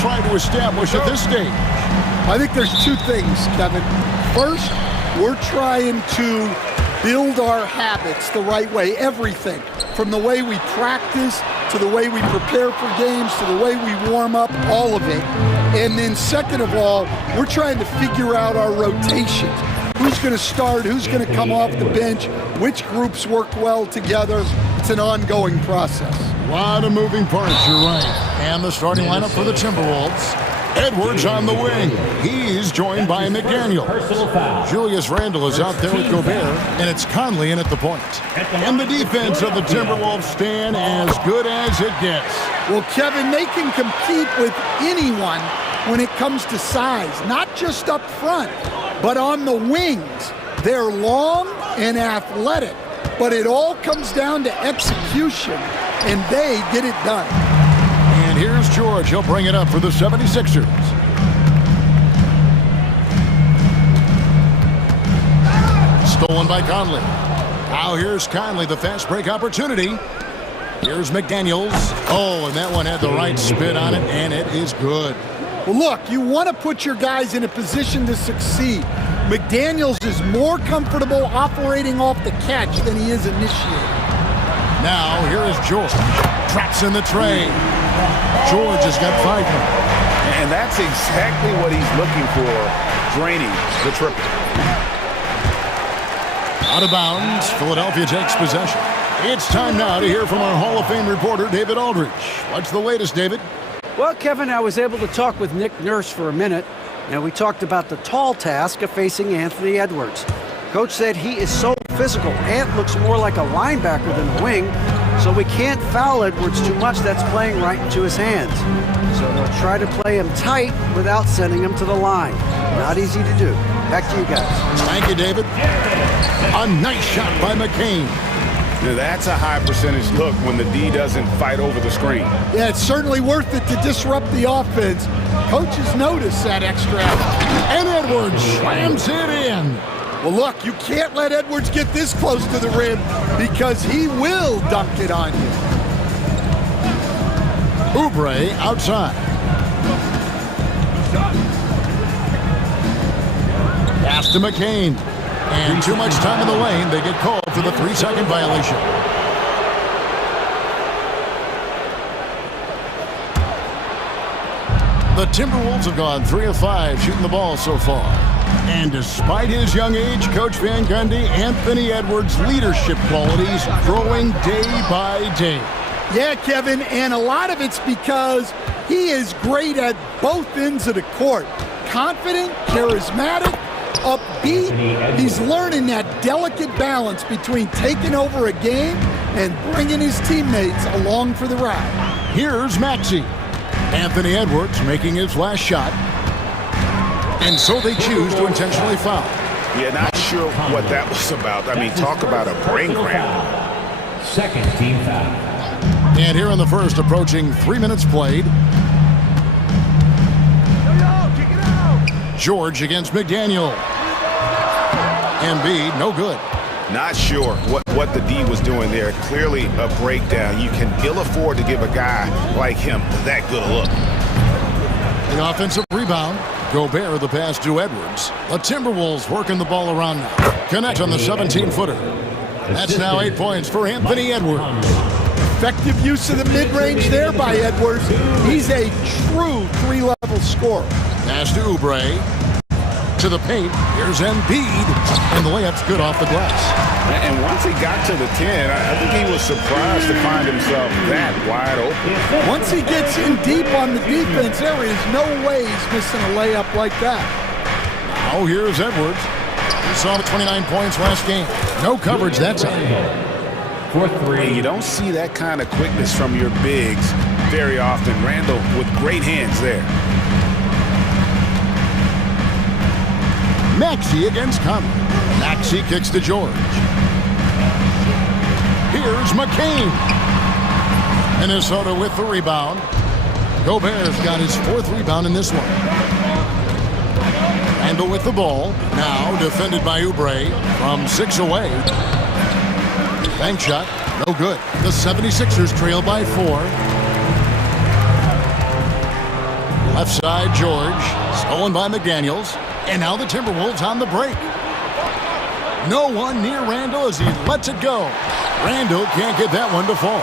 try to establish at this stage? I think there's two things, Kevin. First, we're trying to build our habits the right way, everything. From the way we practice, to the way we prepare for games, to the way we warm up, all of it. And then second of all, we're trying to figure out our rotations. Who's going to start, who's going to come off the bench, which groups work well together. It's an ongoing process. A lot of moving parts, you're right. And the starting lineup for the Timberwolves. Edwards on the wing. He's joined by McDaniel. Julius Randle is out there with Gobert, and it's Conley in at the point. And the defense of the Timberwolves stand as good as it gets. Well, Kevin, they can compete with anyone when it comes to size, not just up front, but on the wings. They're long and athletic, but it all comes down to execution, and they get it done. And here's George. He'll bring it up for the 76ers. Stolen by Conley. Now here's Conley, the fast break opportunity. Here's McDaniels. Oh, and that one had the right spin on it, and it is good. Well, look, you want to put your guys in a position to succeed. McDaniels is more comfortable operating off the catch than he is initiating. Now, here is George. Traps in the tray. George has got 5 now. And that's exactly what he's looking for, draining the triple. Out of bounds, Philadelphia takes possession. It's time now to hear from our Hall of Fame reporter, David Aldridge. What's the latest, David? Well, Kevin, I was able to talk with Nick Nurse for a minute, and we talked about the tall task of facing Anthony Edwards. Coach said he is so physical. Ant looks more like a linebacker than a wing, so we can't foul Edwards too much. That's playing right into his hands. So they'll try to play him tight without sending him to the line. Not easy to do. Back to you guys. Thank you, David. A nice shot by McCain. Now that's a high percentage look when the D doesn't fight over the screen. Yeah, it's certainly worth it to disrupt the offense. Coaches notice that extra effort. And Edwards slams it in. Well, look, you can't let Edwards get this close to the rim because he will dunk it on you. Oubre outside. Pass to McCain. And too much time in the lane. They get called for the 3-second violation. The Timberwolves have gone 3 of 5 shooting the ball so far. And despite his young age, Coach Van Gundy, Anthony Edwards' leadership qualities growing day by day. Yeah, Kevin, and a lot of it's because he is great at both ends of the court. Confident, charismatic, upbeat. He's learning that delicate balance between taking over a game and bringing his teammates along for the ride. Here's Maxey. Anthony Edwards making his last shot. And so they choose to intentionally foul. Yeah, not sure what that was about. I mean, talk about a brain cramp. Second team foul. And here in the first, approaching 3 minutes played. George against McDaniel. Embiid, no good. Not sure what the D was doing there. Clearly a breakdown. You can ill afford to give a guy like him that good a look. The offensive rebound. Gobert the pass to Edwards. The Timberwolves working the ball around now. Connect on the 17-footer. That's now 8 points for Anthony Edwards. Effective use of the mid-range there by Edwards. He's a true 3-level scorer. Pass to Oubre. To the paint. Here's Embiid. And the layup's good off the glass. And once he got to the 10, I think he was surprised to find himself that wide open. Once he gets in deep on the defense, there is no way he's missing a layup like that. Now here's Edwards. We saw the 29 points last game. No coverage that time. For 3. And you don't see that kind of quickness from your bigs very often. Randle with great hands there. Maxey against Conley. Maxey kicks to George. Here's McCain. Minnesota with the rebound. Gobert's got his 4th rebound in this one. Randle with the ball. Now defended by Oubre from 6 away. Bank shot, no good. The 76ers trail by 4. Left side, George. Stolen by McDaniels. And now the Timberwolves on the break. No one near Randall as he lets it go. Randall can't get that one to fall.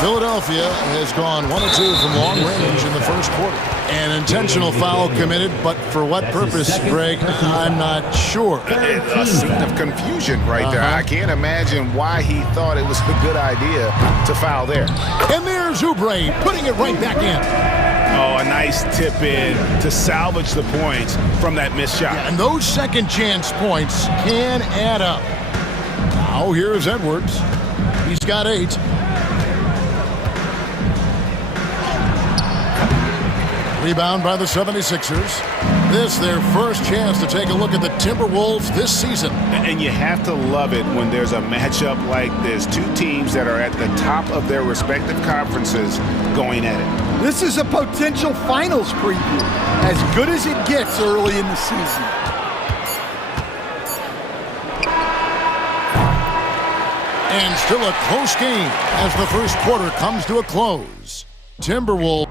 Philadelphia has gone 1 of 2 from long range in the first quarter. An intentional foul committed, but for what purpose, Greg, I'm not sure. A scene of confusion right there. I can't imagine why he thought it was a good idea to foul there. And there's Oubre putting it right back in. Oh, a nice tip in to salvage the points from that missed shot. And those second chance points can add up. Now here's Edwards. He's got 8. Rebound by the 76ers. This their first chance to take a look at the Timberwolves this season. And you have to love it when there's a matchup like this. Two teams that are at the top of their respective conferences going at it. This is a potential finals preview, as good as it gets early in the season. And still a close game as the first quarter comes to a close. Timberwolves.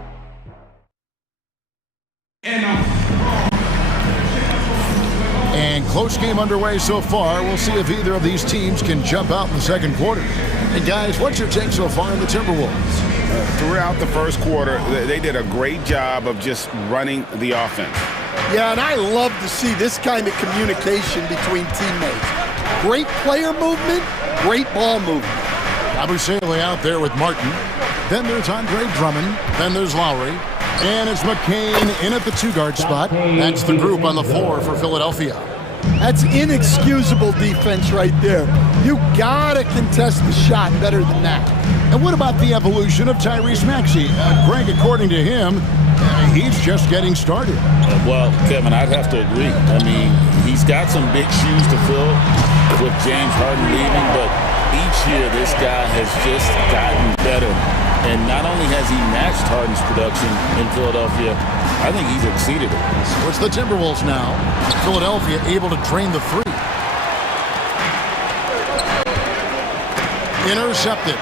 And close game underway so far. We'll see if either of these teams can jump out in the second quarter. And guys, what's your take so far on the Timberwolves? Throughout the first quarter, they did a great job of just running the offense. Yeah, and I love to see this kind of communication between teammates. Great player movement, great ball movement. Abusele out there with Martin. Then there's Andre Drummond. Then there's Lowry. And it's McCain in at the 2-guard spot. That's the group on the floor for Philadelphia. That's inexcusable defense right there. You gotta contest the shot better than that. And what about the evolution of Tyrese Maxey? Greg, according to him, he's just getting started. Well, Kevin, I'd have to agree. I mean, he's got some big shoes to fill with James Harden leaving, but each year this guy has just gotten better. And not only has he matched Harden's production in Philadelphia, I think he's exceeded it. So it's the Timberwolves now. Philadelphia able to drain the 3. Intercepted.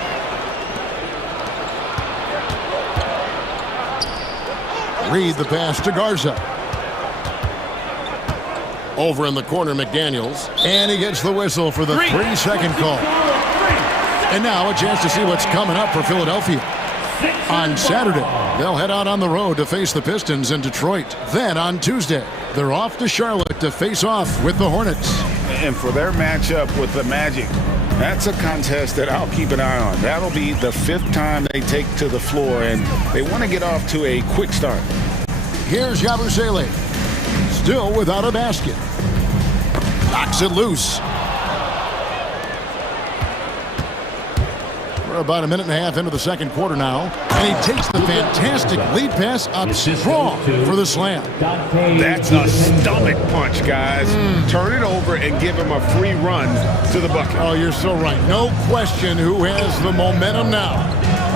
Reed the pass to Garza. Over in the corner, McDaniels. And he gets the whistle for the 3-second call. And now a chance to see what's coming up for Philadelphia. On Saturday, they'll head out on the road to face the Pistons in Detroit. Then on Tuesday, they're off to Charlotte to face off with the Hornets. And for their matchup with the Magic, that's a contest that I'll keep an eye on. That'll be the 5th time they take to the floor, and they want to get off to a quick start. Here's Yabusele, still without a basket. Knocks it loose. We're about a minute and a half into the second quarter now, and he takes the fantastic lead pass up strong for the slam. That's a stomach punch, guys. Turn it over and give him a free run to the bucket. Oh, you're so right. No question who has the momentum now.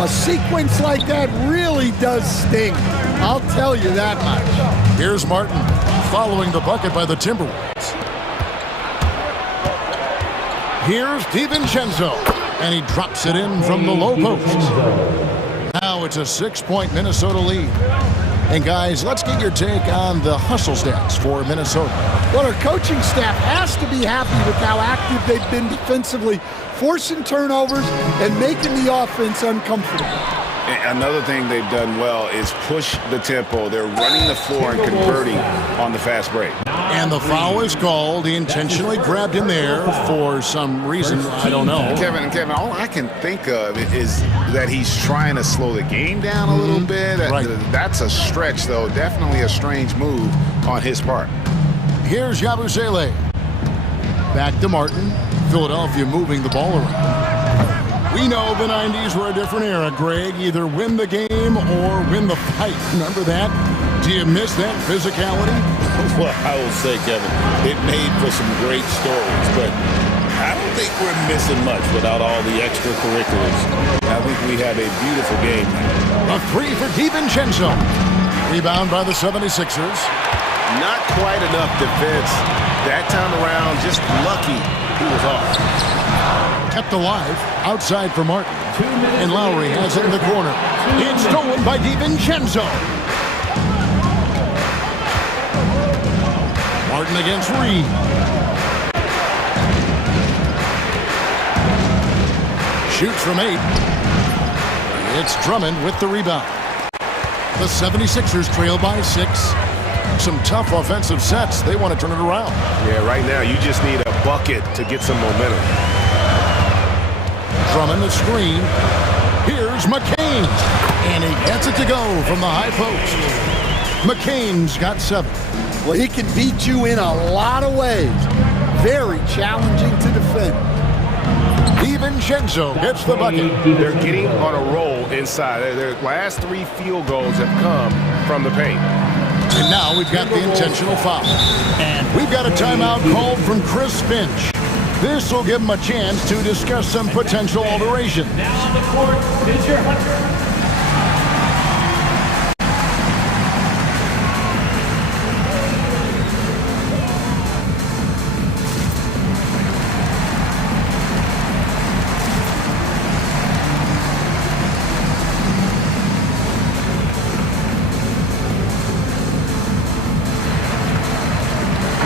A sequence like that really does sting. I'll tell you that much. Here's Martin following the bucket by the Timberwolves. Here's DiVincenzo, and he drops it in from the low post. Now it's a 6-point Minnesota lead. And guys, let's get your take on the hustle stats for Minnesota. Well, our coaching staff has to be happy with how active they've been defensively, forcing turnovers and making the offense uncomfortable. Another thing they've done well is push the tempo. They're running the floor and converting on the fast break. And the foul is called. He intentionally grabbed him there for some reason. I don't know. Kevin, all I can think of is that he's trying to slow the game down a little bit. Right. That's a stretch, though. Definitely a strange move on his part. Here's Yabusele. Back to Martin. Philadelphia moving the ball around. We know the 90s were a different era, Greg. Either win the game or win the fight. Remember that? Do you miss that physicality? Well, I will say, Kevin, it made for some great stories, but I don't think we're missing much without all the extracurriculars. I think we have a beautiful game now. A 3 for DiVincenzo. Rebound by the 76ers. Not quite enough defense. That time around, just lucky he was off. Kept alive outside for Martin. And Lowry has it in the corner. It's stolen by DiVincenzo. Harden against Reed. Shoots from 8. It's Drummond with the rebound. The 76ers trail by 6. Some tough offensive sets. They want to turn it around. Yeah, right now you just need a bucket to get some momentum. Drummond the screen. Here's McCain. And he gets it to go from the high post. McCain's got 7. Well, he can beat you in a lot of ways. Very challenging to defend. DiVincenzo gets the bucket. They're getting on a roll inside. Their last 3 field goals have come from the paint. And now we've got the intentional foul. And we've got a timeout called from Chris Finch. This will give him a chance to discuss some potential alterations. Now on the court is your Hunter.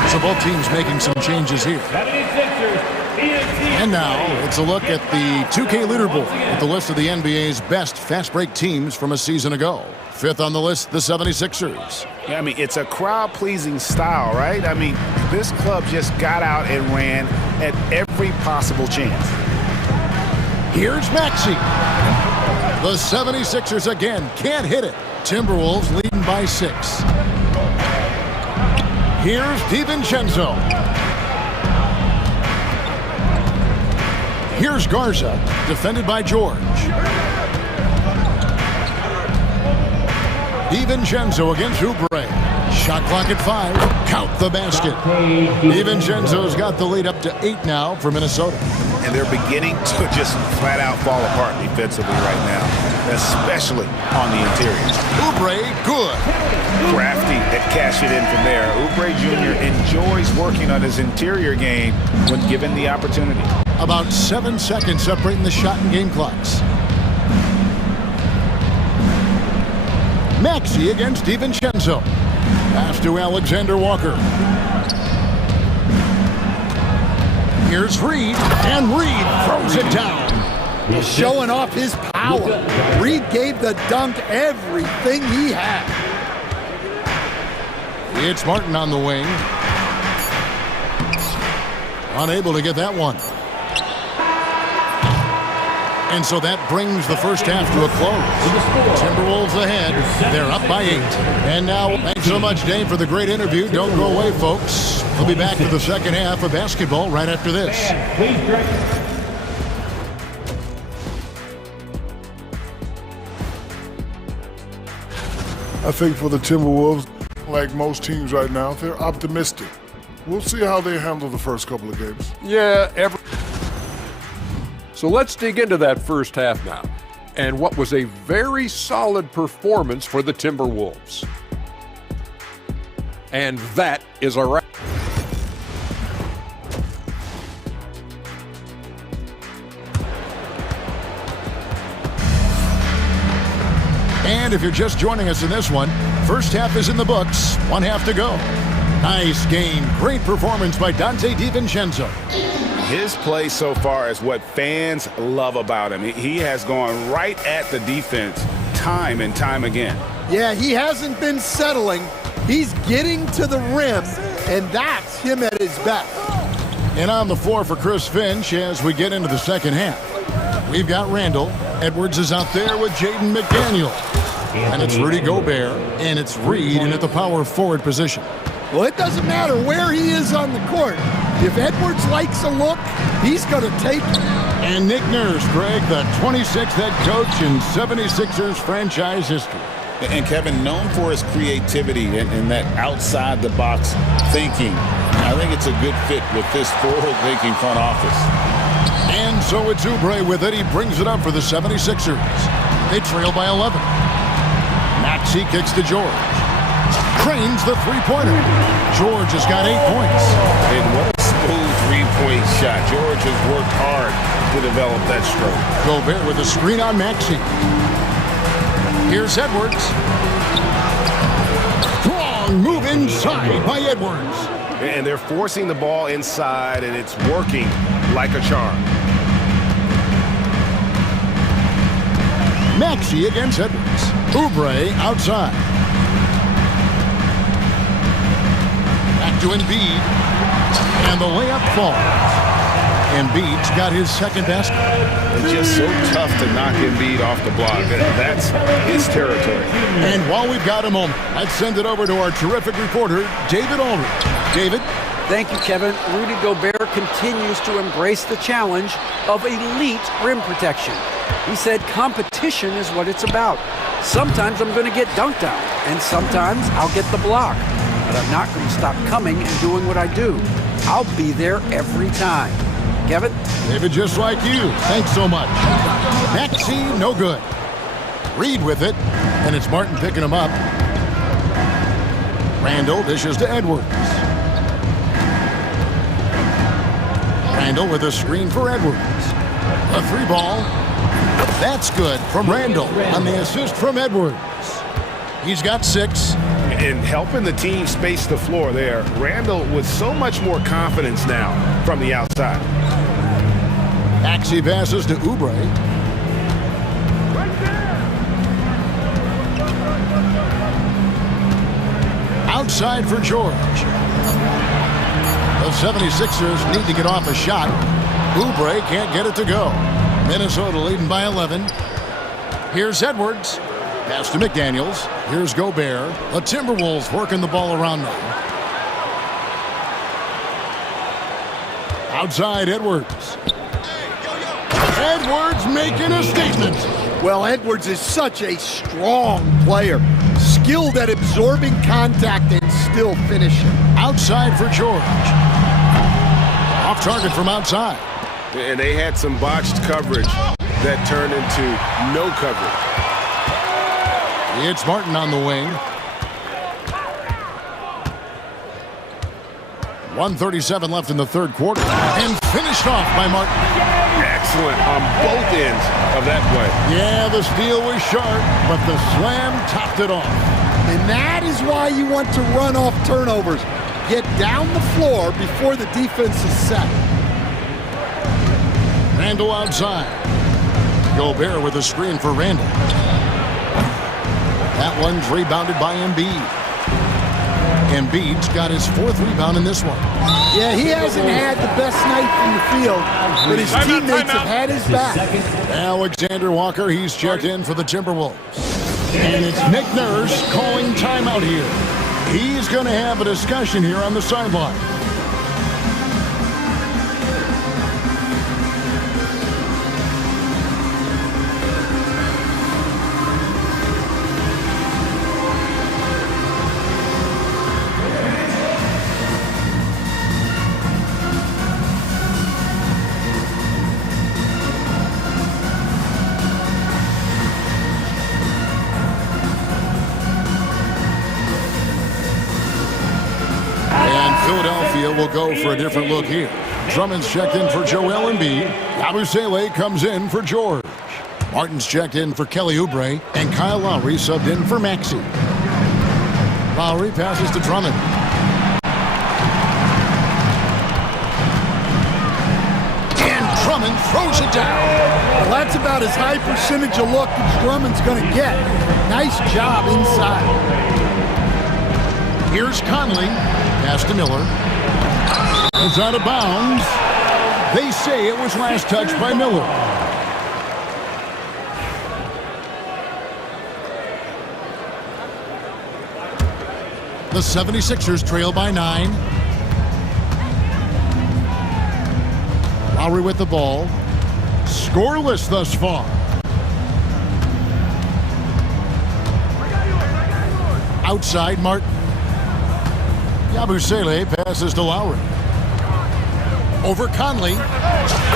So both teams making some changes here. And now it's a look at the 2K leaderboard with the list of the NBA's best fast break teams from a season ago. 5th on the list, the 76ers. Yeah, I mean, it's a crowd-pleasing style, right? I mean, this club just got out and ran at every possible chance. Here's Maxey. The 76ers again can't hit it. Timberwolves leading by 6. Here's DiVincenzo. Here's Garza, defended by George. DiVincenzo against Oubre. Shot clock at 5. Count the basket. DiVincenzo's got the lead up to 8 now for Minnesota. And they're beginning to just flat out fall apart defensively right now, especially on the interior. Oubre, good. Crafty at cashing in from there. Oubre Jr. enjoys working on his interior game when given the opportunity. About 7 seconds separating the shot and game clocks. Maxey against DiVincenzo. Pass to Alexander Walker. Here's Reed, and Reed throws it down. Showing off his power. Reed gave the dunk everything he had. It's Martin on the wing. Unable to get that one. And so that brings the first half to a close. Timberwolves ahead. They're up by 8. And now, thanks so much, Dave, for the great interview. Don't go away, folks. We'll be back to the second half of basketball right after this. I think for the Timberwolves, like most teams right now, they're optimistic. We'll see how they handle the first couple of games. Yeah, So let's dig into that first half now, and what was a very solid performance for the Timberwolves. And that is a wrap. And if you're just joining us in this one, first half is in the books, 1 half to go. Nice game, great performance by Dante DiVincenzo. His play so far is what fans love about him. He has gone right at the defense time and time again. Yeah, he hasn't been settling. He's getting to the rim, and that's him at his best. And on the floor for Chris Finch as we get into the second half. We've got Randall. Edwards is out there with Jaden McDaniel. And it's Rudy Gobert, and it's Reed in at the power forward position. Well, it doesn't matter where he is on the court. If Edwards likes a look, he's going to take it. And Nick Nurse, Greg, the 26th head coach in 76ers franchise history. And Kevin, known for his creativity and that outside-the-box thinking. I think it's a good fit with this forward-thinking front office. And so it's Oubre with it. He brings it up for the 76ers. They trail by 11. Maxey kicks to George. Cranes the three-pointer. George has got 8 points. And what a smooth three-point shot. George has worked hard to develop that stroke. Gobert with a screen on Maxey. Here's Edwards. Strong move inside by Edwards. And they're forcing the ball inside, and it's working like a charm. Maxey against Edwards. Oubre outside. Back to Embiid. And the layup falls. Embiid's got his second basket. It's just so tough to knock Embiid off the block. That's his territory. And while we've got a moment, let's send it over to our terrific reporter, David Aldridge. David? Thank you, Kevin. Rudy Gobert continues to embrace the challenge of elite rim protection. He said competition is what it's about. Sometimes I'm going to get dunked on, and sometimes I'll get the block. But I'm not going to stop coming and doing what I do. I'll be there every time. Kevin? David, just like you. Thanks so much. Maxey, no good. Reed with it, and it's Martin picking him up. Randall dishes to Edwards. Randall with a screen for Edwards. A three ball. That's good from Randall on the assist from Edwards. He's got 6. And helping the team space the floor there. Randall with so much more confidence now from the outside. Maxey passes to Oubre. Outside for George. The 76ers need to get off a shot. Oubre can't get it to go. Minnesota leading by 11. Here's Edwards. Pass to McDaniels. Here's Gobert. The Timberwolves working the ball around now. Outside Edwards. Edwards making a statement. Well, Edwards is such a strong player. Skilled at absorbing contact and still finishing. Outside for George. Off target from outside. And they had some botched coverage that turned into no coverage. It's Martin on the wing. 1:37 left in the third quarter. And finished off by Martin. Excellent on both ends of that play. Yeah, the steal was sharp, but the slam topped it off. And that is why you want to run off turnovers. Get down the floor before the defense is set. Randall outside. Gobert with a screen for Randall. That one's rebounded by Embiid. Embiid's got his 4th rebound in this one. Yeah, he hasn't had the best night from the field, but his teammates have had his back. Alexander Walker, he's checked in for the Timberwolves. And it's Nick Nurse calling timeout here. He's going to have a discussion here on the sideline. Philadelphia will go for a different look here. Drummond's checked in for Joel Embiid. Yabusele comes in for George. Martin's checked in for Kelly Oubre. And Kyle Lowry subbed in for Maxey. Lowry passes to Drummond. And Drummond throws it down. Well, that's about as high percentage of look as Drummond's going to get. Nice job inside. Here's Conley. Pass to Miller. It's out of bounds. They say it was last touched by Miller. The 76ers trail by 9. Lowry with the ball. Scoreless thus far. Outside Martin. Yabusele passes to Lowry. Over Conley.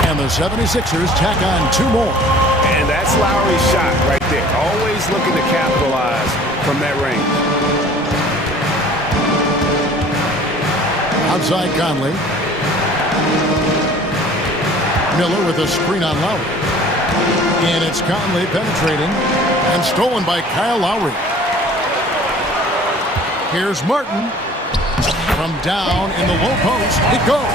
And the 76ers tack on 2 more. And that's Lowry's shot right there. Always looking to capitalize from that range. Outside Conley. Miller with a screen on Lowry. And it's Conley penetrating. And stolen by Kyle Lowry. Here's Martin. From down in the low post, it goes.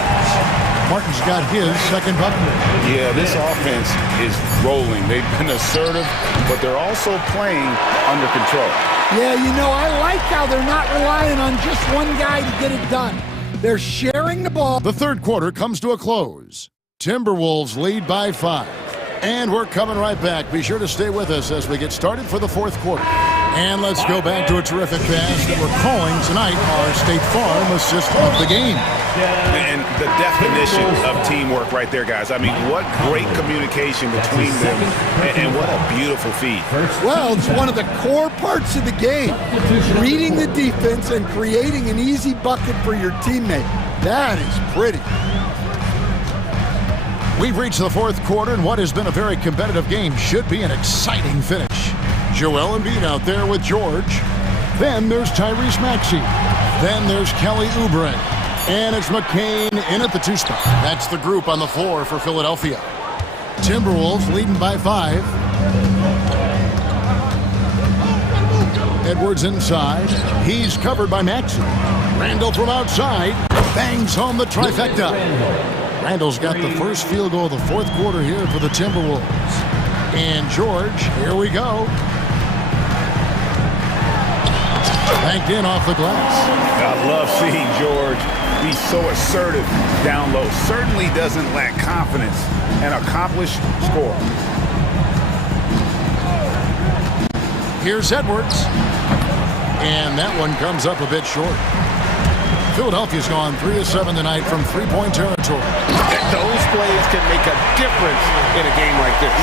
Martin's got his second bucket. Yeah, this offense is rolling. They've been assertive, but they're also playing under control. Yeah, you know, I like how they're not relying on just one guy to get it done. They're sharing the ball. The third quarter comes to a close. Timberwolves lead by 5. And we're coming right back. Be sure to stay with us as we get started for the fourth quarter. And let's go back to a terrific pass that we're calling tonight our State Farm assist of the game. And the definition of teamwork right there, guys. I mean, what great communication between them, and what a beautiful feed. Well, it's one of the core parts of the game. Reading the defense and creating an easy bucket for your teammate. That is pretty. We've reached the fourth quarter, and what has been a very competitive game should be an exciting finish. Joel Embiid out there with George. Then there's Tyrese Maxey. Then there's Kelly Oubre. And it's McCain in at the 2 spot. That's the group on the floor for Philadelphia. Timberwolves leading by 5. Edwards inside. He's covered by Maxey. Randall from outside bangs home the trifecta. Randall's got the first field goal of the fourth quarter here for the Timberwolves. And George, here we go. Banked in off the glass. I love seeing George be so assertive down low. Certainly doesn't lack confidence. An accomplished scorer. Here's Edwards. And that one comes up a bit short. Philadelphia's gone 3 of 7 tonight from three-point territory. Those plays can make a difference in a game like this.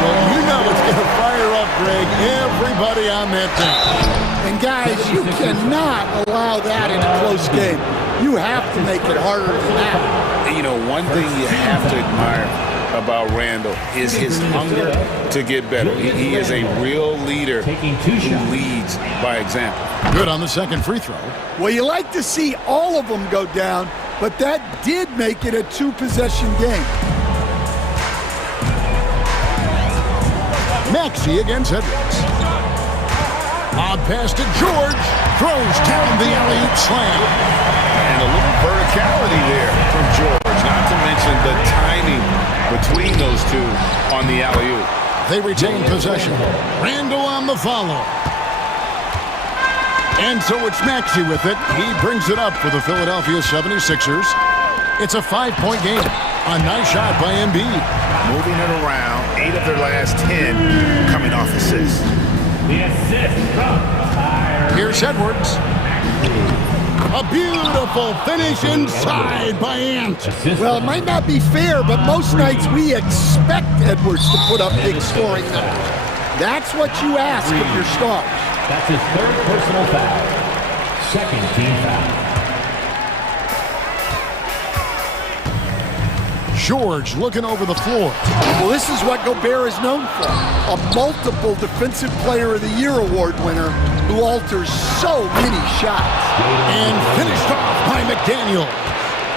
Well, you know it's going to fire up, Greg, everybody on that team. And guys, you cannot allow that in a close game. You have to make it harder than that. You know, one thing you have to admire about Randall is his hunger to get better. He is a real leader who leads by example. Good on the second free throw. Well, you like to see all of them go down, but that did make it a 2-possession game. Maxey against Edwards. Lob pass to George. Throws down the alley-oop slam. And a little verticality there from George, not to mention the timing between those two on the alley-oop. They retain possession. Randall on the follow. And so it's Maxey with it. He brings it up for the Philadelphia 76ers. It's a 5-point game. A nice shot by Embiid. Moving it around, 8 of their last 10 coming off assists. The assist from Tyler. Here's Edwards. A beautiful finish inside by Ant. Well, it might not be fair, but most nights we expect Edwards to put up big scoring numbers. That's what you ask of your stars. That's his 3rd personal foul. 2nd team foul. George looking over the floor. Well, this is what Gobert is known for. A multiple Defensive Player of the Year award winner who alters so many shots. And finished off by McDaniel.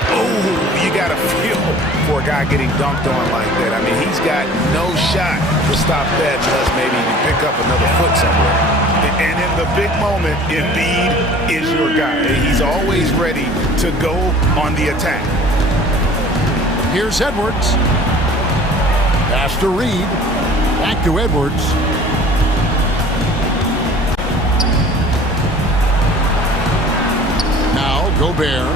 Oh, you got to feel for a guy getting dunked on like that. I mean, he's got no shot to stop that unless maybe you pick up another foot somewhere. And in the big moment, Embiid is your guy. He's always ready to go on the attack. Here's Edwards. Pass to Reed. Back to Edwards. Now Gobert.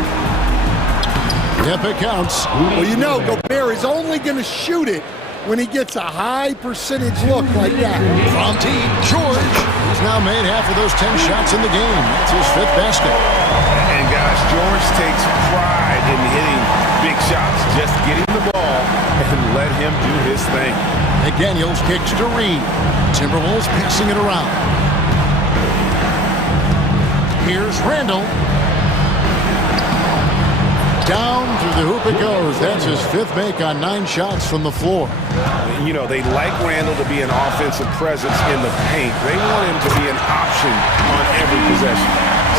Yep, it counts. Well, you know, Gobert is only going to shoot it when he gets a high percentage look like that. From deep, George. He's now made half of those 10 shots in the game. That's his 5th basket. And guys, George takes pride in hitting big shots. Just getting the ball and let him do his thing. McDaniels kicks to Reed. Timberwolves passing it around. Here's Randall. Down through the hoop it goes. That's his 5th make on 9 shots from the floor. You know, they like Randall to be an offensive presence in the paint. They want him to be an option on every possession.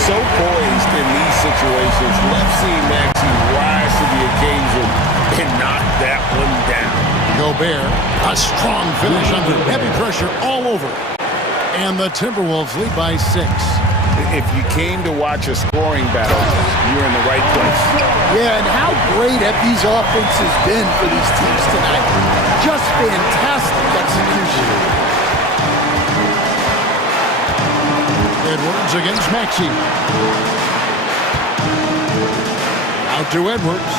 So poised in these situations. Let's see Maxey rise to the occasion and knock that one down. Gobert, a strong finish under heavy pressure all over. And the Timberwolves lead by 6. if you came to watch a scoring battle, you're in the right place. Yeah, and how great have these offenses been for these teams tonight? Just fantastic execution. Edwards against Maxey. Out to Edwards.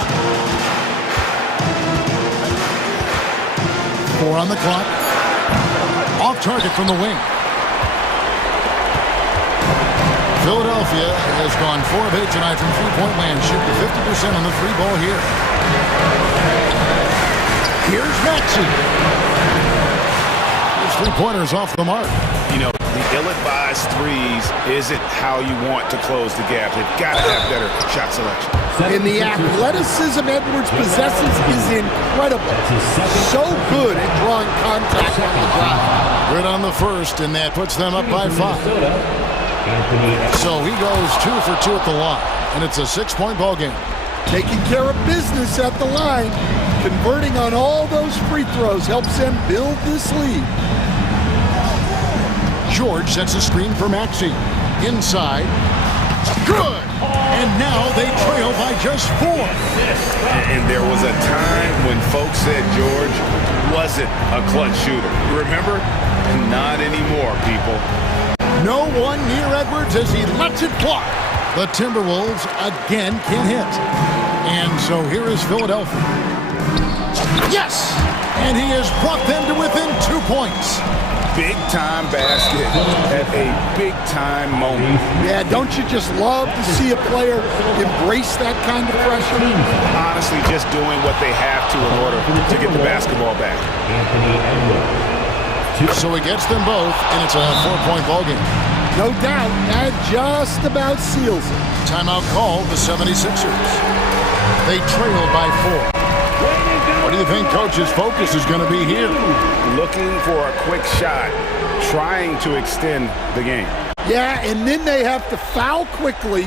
4 on the clock. Off target from the wing. Philadelphia has gone 4 of 8 tonight from three-point land, shooting 50% on the three ball here. Here's Maxey. His three-pointers off the mark. You know, the ill-advised threes isn't how you want to close the gap. They've got to have better shot selection. And the athleticism Edwards possesses is incredible. So good at drawing contact on the drive. Good on the first, and that puts them up by 5. So he goes 2 for 2 at the line, and it's a 6-point ball game. Taking care of business at the line, converting on all those free throws helps them build this lead. George sets a screen for Maxey. Inside. Good! And now they trail by just 4. And there was a time when folks said George wasn't a clutch shooter. Remember? Not anymore, people. No one near Edwards as he lets it fly. The Timberwolves again can hit. And so here is Philadelphia. Yes! And he has brought them to within 2 points. Big-time basket at a big-time moment. Yeah, don't you just love to see a player embrace that kind of pressure? Honestly, just doing what they have to in order to get the basketball back. So he gets them both, and it's a 4-point ball game. No doubt, that just about seals it. Timeout called the 76ers. They trail by 4. What do you think Coach's focus is going to be here? Looking for a quick shot, trying to extend the game. Yeah, and then they have to foul quickly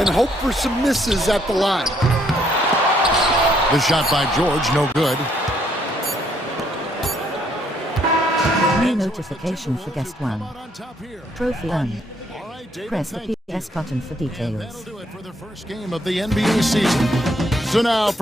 and hope for some misses at the line. The shot by George, no good. New notification for guest 1. Trophy earned. Press the PS button for details. That'll do it for the first game of the NBA season. So now...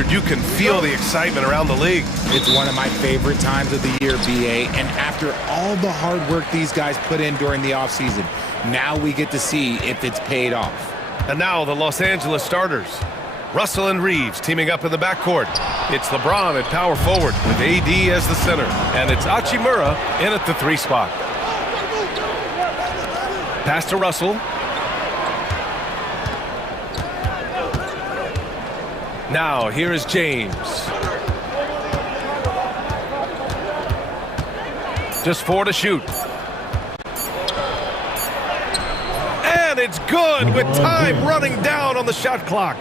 Richard, you can feel the excitement around the league. It's one of my favorite times of the year, BA, and after all the hard work these guys put in during the offseason, now we get to see if it's paid off. And now the Los Angeles starters. Russell and Reeves teaming up in the backcourt. It's LeBron at power forward with AD as the center. And it's Hachimura in at the 3 spot. Pass to Russell. Now here is James. Just 4 to shoot. And it's good with time running down on the shot clock.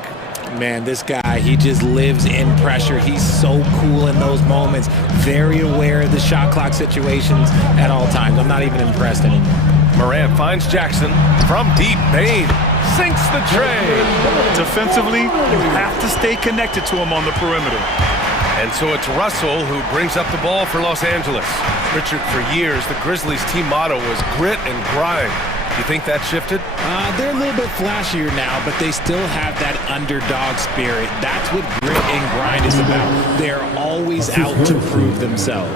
Man, this guy, he just lives in pressure. He's so cool in those moments. Very aware of the shot clock situations at all times. I'm not even impressed anymore. Morant finds Jackson from deep. Bain sinks the tray. Defensively, you have to stay connected to him on the perimeter. And so it's Russell who brings up the ball for Los Angeles. Richard, for years, the Grizzlies' team motto was grit and grind. You think that shifted? They're a little bit flashier now, but they still have that underdog spirit. That's what grit and grind is about. They're always out to prove themselves.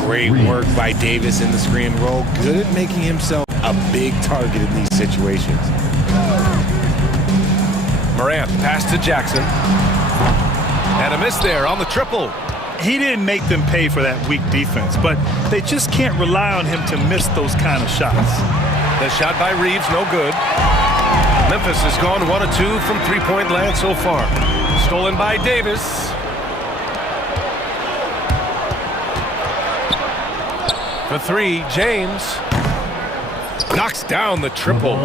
Great work by Davis in the screen roll. Good at making himself a big target in these situations. Morant pass to Jackson. And a miss there on the triple. He didn't make them pay for that weak defense, but they just can't rely on him to miss those kind of shots. The shot by Reeves, no good. Memphis has gone 1 of 2 from three-point land so far. Stolen by Davis. For 3, James. Knocks down the triple.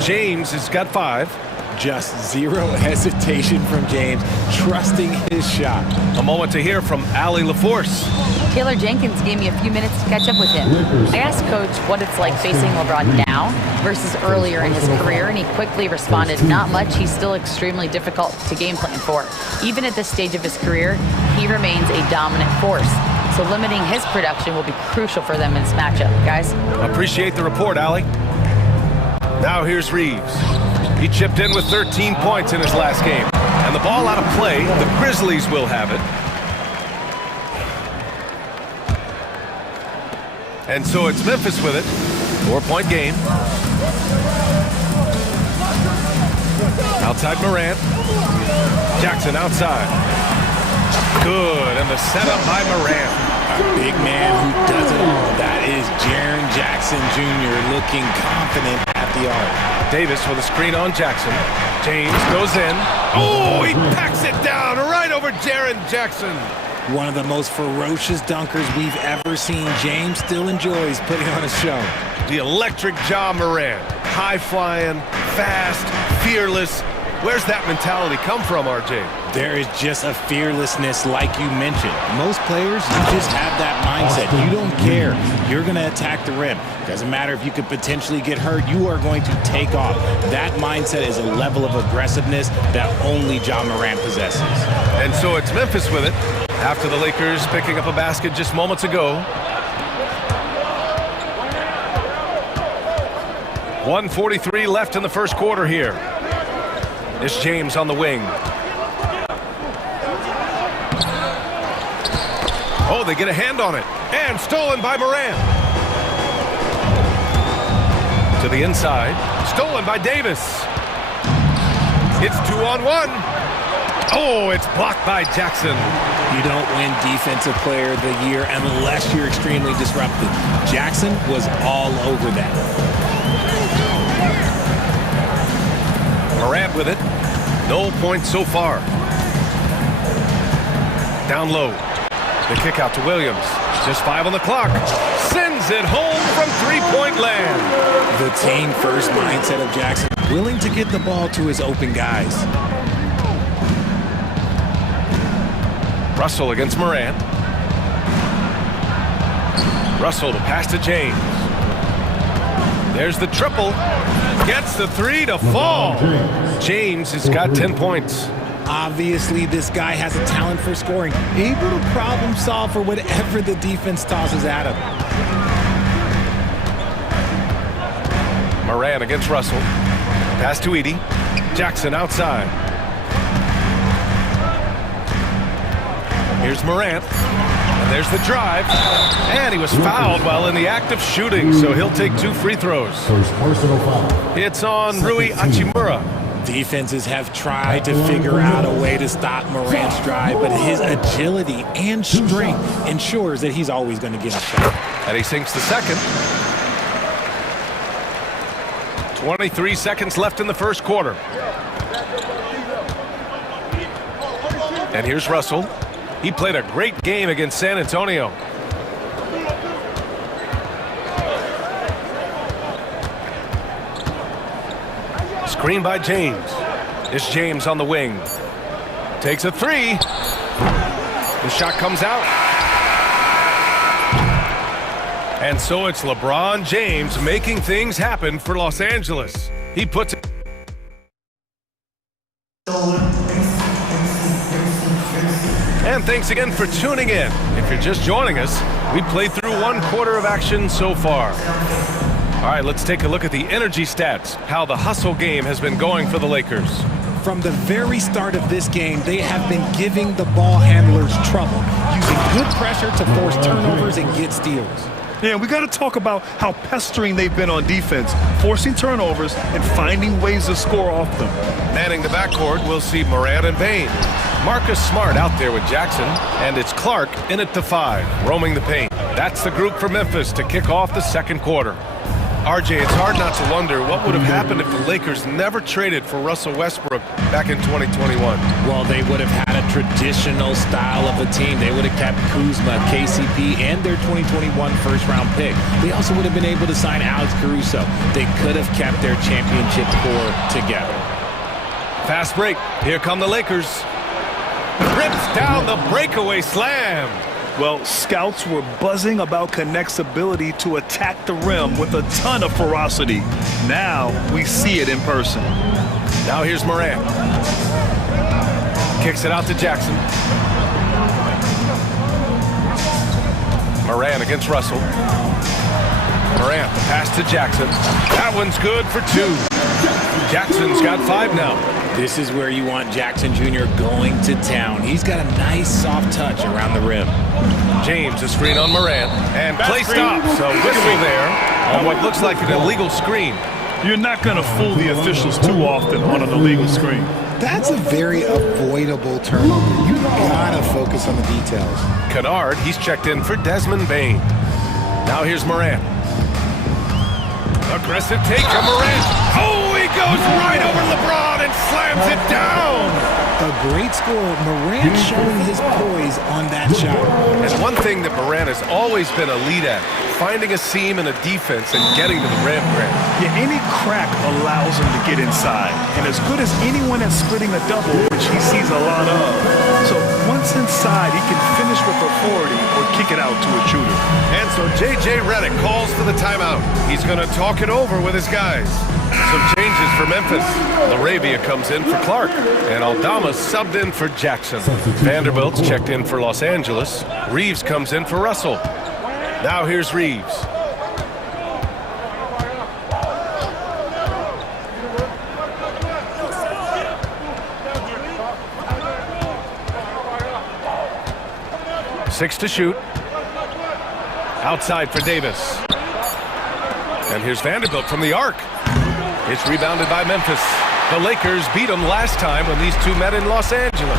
James has got 5. Just zero hesitation from James, trusting his shot. A moment to hear from Allie LaForce. Taylor Jenkins gave me a few minutes to catch up with him. I asked Coach what it's like facing LeBron now versus earlier in his career, and he quickly responded, not much. He's still extremely difficult to game plan for. Even at this stage of his career, he remains a dominant force. So limiting his production will be crucial for them in this matchup, guys. Appreciate the report, Allie. Now here's Reeves. He chipped in with 13 points in his last game. And the ball out of play, the Grizzlies will have it. And so it's Memphis with it. 4-point game. Outside Morant. Jackson outside. Good, and the setup by Morant. A big man who does it all. That is Jaren Jackson Jr. looking confident at the arc. Davis with a screen on Jackson. James goes in. Oh, he packs it down right over Jaren Jackson. One of the most ferocious dunkers we've ever seen. James still enjoys putting on a show. The electric Ja Morant. High-flying, fast, fearless. Where's that mentality come from, RJ? There is just a fearlessness like you mentioned. Most players, you just have that mindset. You don't care. You're going to attack the rim. Doesn't matter if you could potentially get hurt. You are going to take off. That mindset is a level of aggressiveness that only Ja Morant possesses. And so it's Memphis with it after the Lakers picking up a basket just moments ago. 1:43 left in the first quarter here. It's James on the wing. Oh, they get a hand on it. And stolen by Morant. To the inside. Stolen by Davis. It's 2-on-1. Oh, it's blocked by Jackson. You don't win Defensive Player of the Year unless you're extremely disruptive. Jackson was all over that. Morant with it. No points so far. Down low. The kick out to Williams. Just 5 on the clock. Sends it home from three-point land. The team-first mindset of Jackson. Willing to get the ball to his open guys. Russell against Morant. Russell to pass to James. There's the triple. Gets the 3 to fall. James has got 10 points. Obviously, this guy has a talent for scoring. Able to problem solve for whatever the defense tosses at him. Morant against Russell. Pass to Edie. Jackson outside. Here's Morant. And there's the drive. And he was fouled while in the act of shooting, so he'll take 2 free throws. It's on Rui Hachimura. Defenses have tried to figure out a way to stop Morant's drive, but his agility and strength ensures that he's always going to get a shot. And he sinks the second. 23 seconds left in the first quarter. And here's Russell. He played a great game against San Antonio. Screen by James. It's James on the wing. Takes a 3. The shot comes out. And so it's LeBron James making things happen for Los Angeles. He puts it. And thanks again for tuning in. If you're just joining us, we played through 1 quarter of action so far. All right, let's take a look at the energy stats, how the hustle game has been going for the Lakers. From the very start of this game, they have been giving the ball handlers trouble, using good pressure to force turnovers and get steals. Yeah, we got to talk about how pestering they've been on defense, forcing turnovers and finding ways to score off them. Manning the backcourt, we'll see Morant and Bane. Marcus Smart out there with Jackson, and it's Clark in at the 5, roaming the paint. That's the group for Memphis to kick off the second quarter. RJ, it's hard not to wonder what would have happened if the Lakers never traded for Russell Westbrook back in 2021. Well, they would have had a traditional style of a team. They would have kept Kuzma, KCP, and their 2021 first-round pick. They also would have been able to sign Alex Caruso. They could have kept their championship core together. Fast break. Here come the Lakers. Rips down the breakaway slam. Well, scouts were buzzing about Connect's ability to attack the rim with a ton of ferocity. Now we see it in person. Now here's Morant. Kicks it out to Jackson. Morant against Russell. Morant, the pass to Jackson. That one's good for 2. Jackson's got 5 now. This is where you want Jackson Jr. going to town. He's got a nice soft touch around the rim. James is screen on Morant, and play stops. A whistle there on what looks like an illegal screen. You're not going to fool the officials too often on an illegal screen. That's a very avoidable turnover. You gotta focus on the details. Kennard, he's checked in for Desmond Bane. Now here's Morant. Aggressive take from Morant. Oh, he goes right over LeBron and slams it down. A great score. Morant showing his poise on that shot. And one thing that Morant has always been a lead at, finding a seam in a defense and getting to the rim, Grant. Yeah, any crack allows him to get inside. And as good as anyone at splitting a double, which he sees a lot of. So once inside, he can finish with authority or kick it out to a shooter. And so J.J. Redick calls for the timeout. He's going to talk it over with his guys. Some changes for Memphis. Laravia comes in for Clark, and Aldama subbed in for Jackson. Vanderbilt's checked in for Los Angeles. Reeves comes in for Russell. Now here's Reeves. Six to shoot. Outside for Davis. And here's Vanderbilt from the arc. It's rebounded by Memphis. The Lakers beat them last time when these two met in Los Angeles.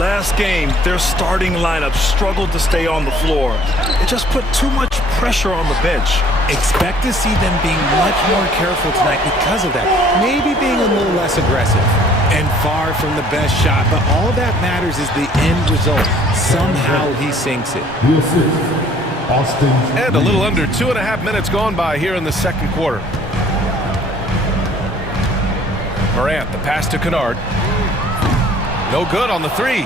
Last game, their starting lineup struggled to stay on the floor. It just put too much pressure on the bench. Expect to see them being much more careful tonight because of that. Maybe being a little less aggressive. And far from the best shot, but all that matters is the end result. Somehow he sinks it. And a little under 2.5 minutes gone by here in the second quarter. Morant, the pass to Kennard. No good on the 3.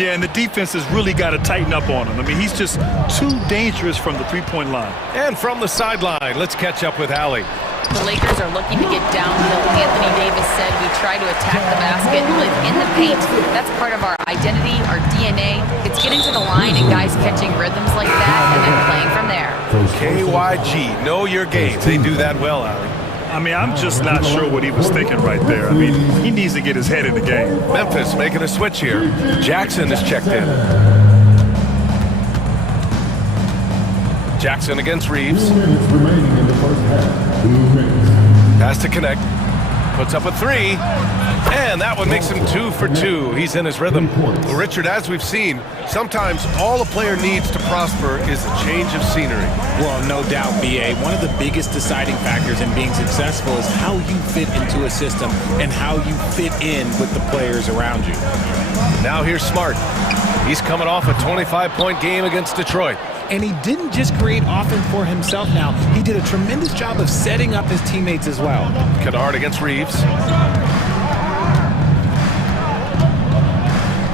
Yeah, and the defense has really got to tighten up on him. I mean, he's just too dangerous from the three-point line. And from the sideline, let's catch up with Allie. The Lakers are looking to get downhill. Anthony Davis said we try to attack the basket and live in the paint. That's part of our identity, our DNA. It's getting to the line and guys catching rhythms like that and then playing from there. KYG, know your game. They do that well, Allie. I mean, I'm just not sure what he was thinking right there. I mean, he needs to get his head in the game. Memphis making a switch here. Jackson is checked in. Jackson against Reeves. Pass to connect. Puts up a three. And that one makes him 2 for 2. He's in his rhythm. Well, Richard, as we've seen, sometimes all a player needs to prosper is a change of scenery. Well, no doubt, BA. One of the biggest deciding factors in being successful is how you fit into a system and how you fit in with the players around you. Now here's Smart. He's coming off a 25-point game against Detroit. And he didn't just create offense for himself now. He did a tremendous job of setting up his teammates as well. Kennard against Reeves.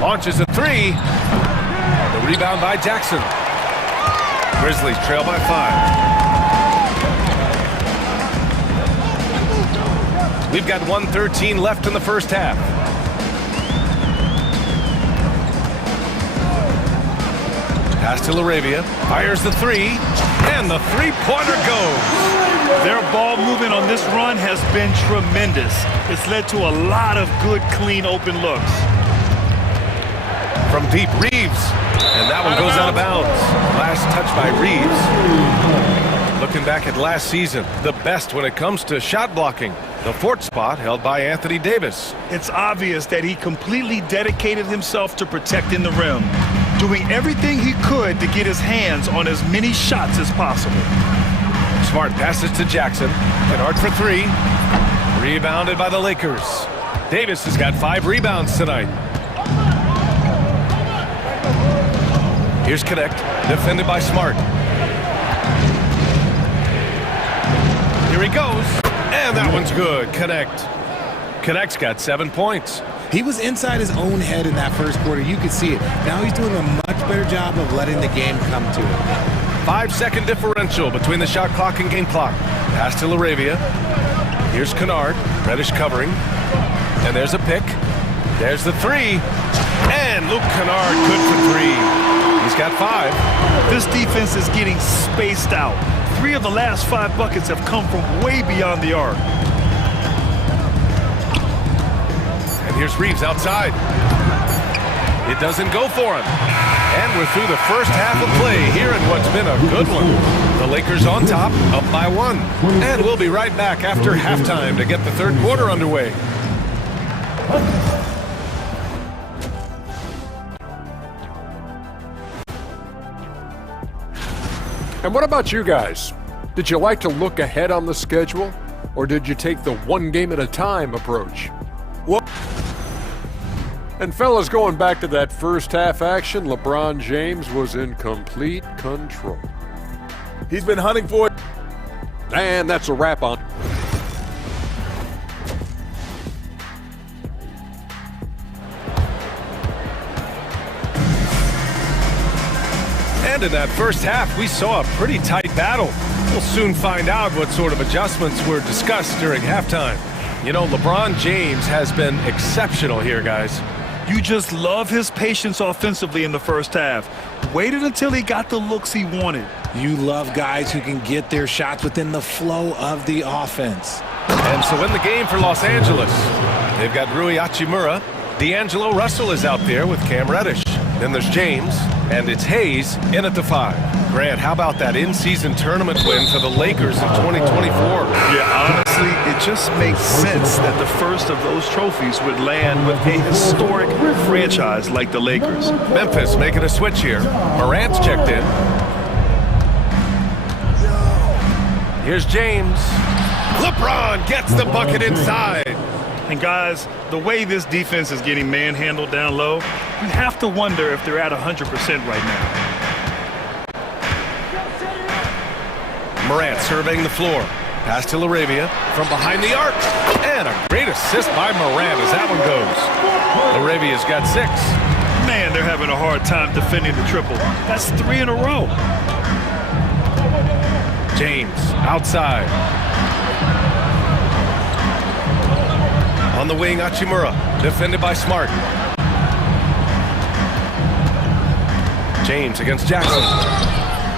Launches a three. The rebound by Jackson. Grizzlies trail by 5. We've got 1:13 left in the first half. Pass to LaRavia. Fires the three. And the three-pointer goes. Their ball movement on this run has been tremendous. It's led to a lot of good, clean, open looks. From deep, Reeves. And that one goes out of bounds. Last touch by Reeves. Looking back at last season, the best when it comes to shot blocking. The fourth spot held by Anthony Davis. It's obvious that he completely dedicated himself to protecting the rim, doing everything he could to get his hands on as many shots as possible. Smart passes to Jackson. Kennard for three. Rebounded by the Lakers. Davis has got 5 rebounds tonight. Here's Connect, defended by Smart. Here he goes, and that one's good. Connect's got 7 points. He was inside his own head in that first quarter. You could see it. Now he's doing a much better job of letting the game come to him. 5-second differential between the shot clock and game clock. Pass to LaRavia. Here's Kennard. Reddish covering. And there's a pick. There's the three. And Luke Kennard good for 3. He's got 5. This defense is getting spaced out. 3 of the last 5 buckets have come from way beyond the arc. And here's Reeves outside. It doesn't go for him. And we're through the first half of play here in what's been a good one. The Lakers on top, up by 1. And we'll be right back after halftime to get the third quarter underway. And what about you guys? Did you like to look ahead on the schedule? Or did you take the one game at a time approach? Well, and fellas, going back to that first half action, LeBron James was in complete control. He's been hunting for it. And that's a wrap on. And in that first half, we saw a pretty tight battle. We'll soon find out what sort of adjustments were discussed during halftime. You know, LeBron James has been exceptional here, guys. You just love his patience offensively in the first half. Waited until he got the looks he wanted. You love guys who can get their shots within the flow of the offense. And so in the game for Los Angeles, they've got Rui Hachimura. D'Angelo Russell is out there with Cam Reddish. Then there's James, and it's Hayes in at the 5. Grant, how about that in-season tournament win for the Lakers in 2024? Yeah, honestly, it just makes sense that the first of those trophies would land with a historic franchise like the Lakers. Memphis making a switch here. Morant's checked in. Here's James. LeBron gets the bucket inside. And guys, the way this defense is getting manhandled down low, you have to wonder if they're at 100% right now. Morant surveying the floor. Pass to LaRavia from behind the arc. And a great assist by Morant as that one goes. LaRavia's got 6. Man, they're having a hard time defending the triple. That's 3 in a row. James outside. On the wing, Hachimura, defended by Smart. James against Jackson.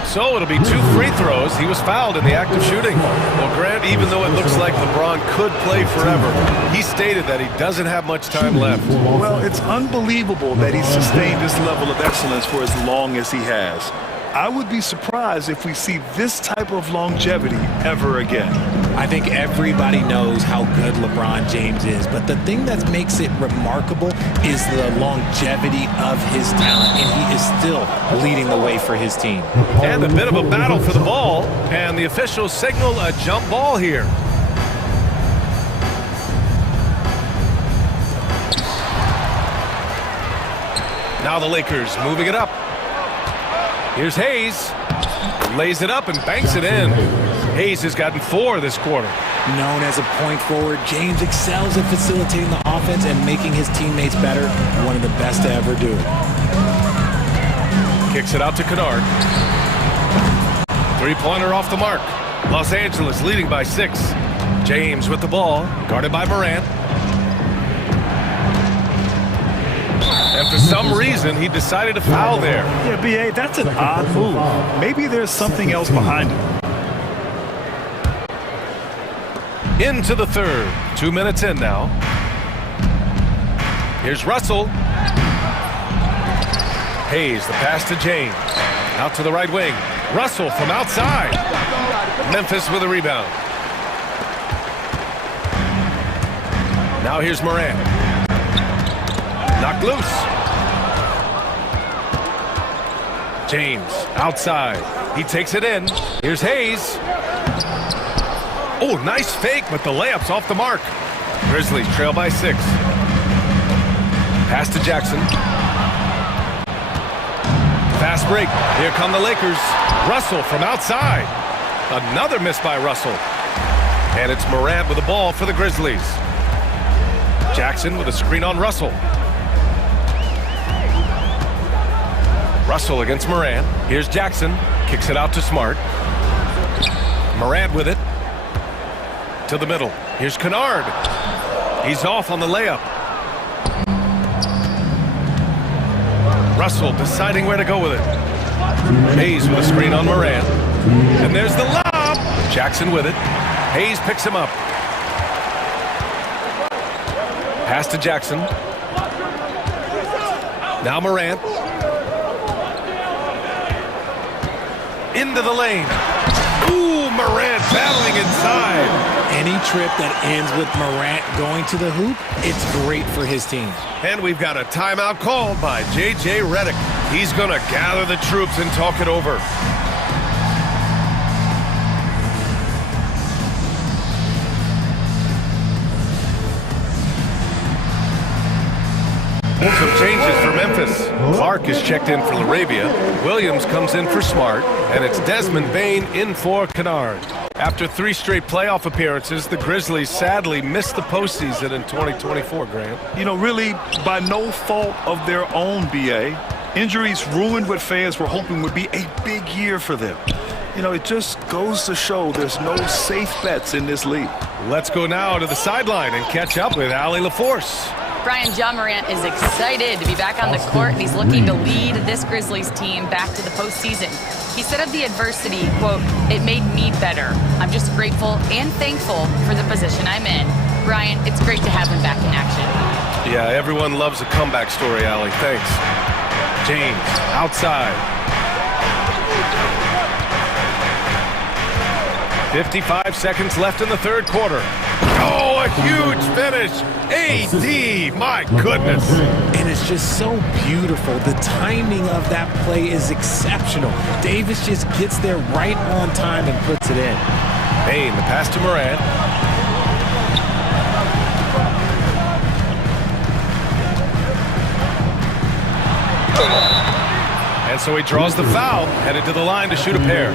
So it'll be 2 free throws. He was fouled in the act of shooting. Well, Grant, even though it looks like LeBron could play forever, he stated that he doesn't have much time left. Well, it's unbelievable that he's sustained this level of excellence for as long as he has. I would be surprised if we see this type of longevity ever again. I think everybody knows how good LeBron James is, but the thing that makes it remarkable is the longevity of his talent, and he is still leading the way for his team. And a bit of a battle for the ball, and the officials signal a jump ball here. Now the Lakers moving it up. Here's Hayes. Lays it up and banks it in. Hayes has gotten 4 this quarter. Known as a point forward, James excels at facilitating the offense and making his teammates better. One of the best to ever do it. Kicks it out to Kennard. Three-pointer off the mark. Los Angeles leading by 6. James with the ball, guarded by Morant. And for some reason, he decided to foul there. Yeah, B.A., that's an odd move. Maybe there's something else behind it. Into the third. 2 minutes in now. Here's Russell. Hayes, the pass to James. Out to the right wing. Russell from outside. Memphis with a rebound. Now here's Morant. Knocked loose. James outside. He takes it in. Here's Hayes. Oh, nice fake, but the layup's off the mark. Grizzlies trail by 6. Pass to Jackson. Fast break. Here come the Lakers. Russell from outside. Another miss by Russell. And it's Morant with the ball for the Grizzlies. Jackson with a screen on Russell. Russell against Morant. Here's Jackson. Kicks it out to Smart. Morant with it. To the middle. Here's Kennard. He's off on the layup. Russell deciding where to go with it. Hayes with a screen on Morant. And there's the lob. Jackson with it. Hayes picks him up. Pass to Jackson. Now Morant. Into the lane. Ooh, Morant battling inside. Any trip that ends with Morant going to the hoop, it's great for his team. And we've got a timeout called by J.J. Redick. He's going to gather the troops and talk it over. Some changes for Memphis. Clark is checked in for Laravia. Williams comes in for Smart. And it's Desmond Bane in for Kennard. After 3 straight playoff appearances, the Grizzlies sadly missed the postseason in 2024, Graham. You know, really by no fault of their own, B.A. Injuries ruined what fans were hoping would be a big year for them. You know, it just goes to show there's no safe bets in this league. Let's go now to the sideline and catch up with Allie LaForce. Brian, John Morant is excited to be back on the court, and he's looking to lead this Grizzlies team back to the postseason. He said of the adversity, quote, "It made me better. I'm just grateful and thankful for the position I'm in." Brian, it's great to have him back in action. Yeah, everyone loves a comeback story, Allie. Thanks. James, outside. 55 seconds left in the third quarter. Oh, a huge finish. AD, my goodness. And it's just so beautiful. The timing of that play is exceptional. Davis just gets there right on time and puts it in. Bane, the pass to Morant. And so he draws the foul, headed to the line to shoot a pair.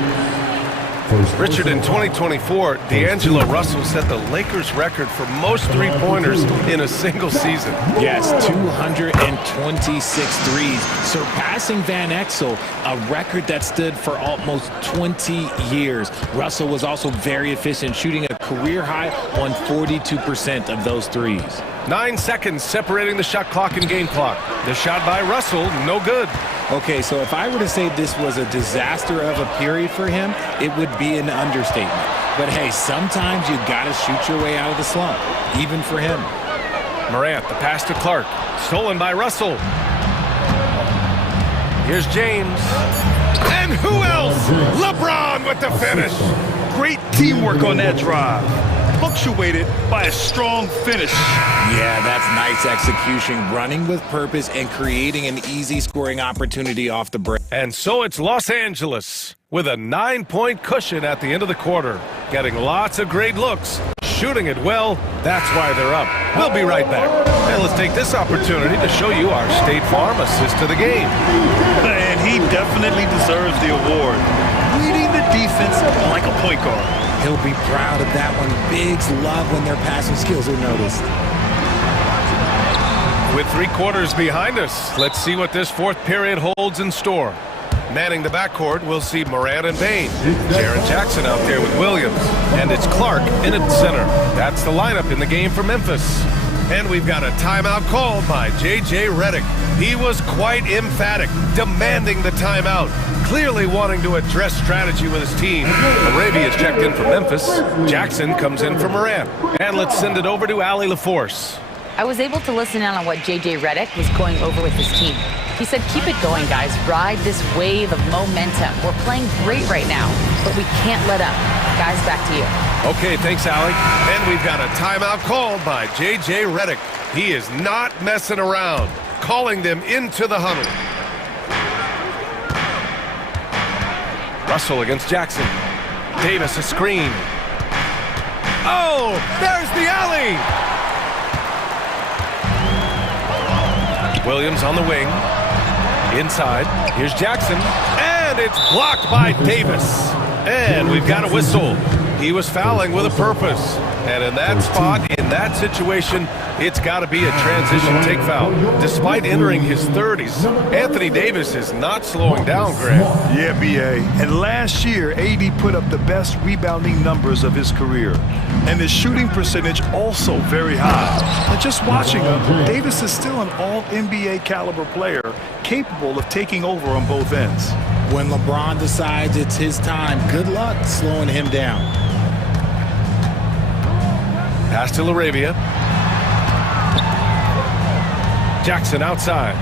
Richard, in 2024, D'Angelo Russell set the Lakers record for most three-pointers in a single season. Yes, 226 threes, surpassing Van Exel, a record that stood for almost 20 years. Russell was also very efficient, shooting a career high on 42% of those threes. 9 seconds separating the shot clock and game clock. The shot by Russell, no good. Okay, so if I were to say this was a disaster of a period for him, it would be an understatement. But hey, sometimes you gotta shoot your way out of the slump, even for him. Morant, the pass to Clark, stolen by Russell. Here's James. And who else? LeBron with the finish. Great teamwork on that drive. Punctuated by a strong finish. Yeah, that's nice execution, running with purpose and creating an easy scoring opportunity off the break. And so it's Los Angeles with a 9-point cushion at the end of the quarter, getting lots of great looks, shooting it well. That's why they're up. We'll be right back. And let's take this opportunity to show you our State Farm assist to the game. And he definitely deserves the award. Leading the defense like a point guard. He'll be proud of that one. Bigs love when their passing skills are noticed. With 3 quarters behind us, let's see what this fourth period holds in store. Manning the backcourt, we'll see Morant and Bain. Jaren Jackson out there with Williams. And it's Clark in at center. That's the lineup in the game for Memphis. And we've got a timeout called by J.J. Redick. He was quite emphatic, demanding the timeout, clearly wanting to address strategy with his team. Arabia is checked in for Memphis. Jackson comes in for Morant. And let's send it over to Allie LaForce. I was able to listen in on what J.J. Redick was going over with his team. He said, keep it going, guys. Ride this wave of momentum. We're playing great right now, but we can't let up. Guys, back to you. Okay, thanks, Allie. And we've got a timeout called by J.J. Redick. He is not messing around, calling them into the huddle. Russell against Jackson. Davis a screen. Oh, there's the alley! Williams on the wing. Inside. Here's Jackson. And it's blocked by Davis. And we've got a whistle. He was fouling with a purpose. And in that spot, in that situation, it's got to be a transition take foul. Despite entering his 30s, Anthony Davis is not slowing down, Grant. Yeah, B.A. And last year, AD put up the best rebounding numbers of his career. And his shooting percentage also very high. And just watching him, Davis is still an all-NBA caliber player, capable of taking over on both ends. When LeBron decides it's his time, good luck slowing him down. Pass to LaRavia. Jackson outside.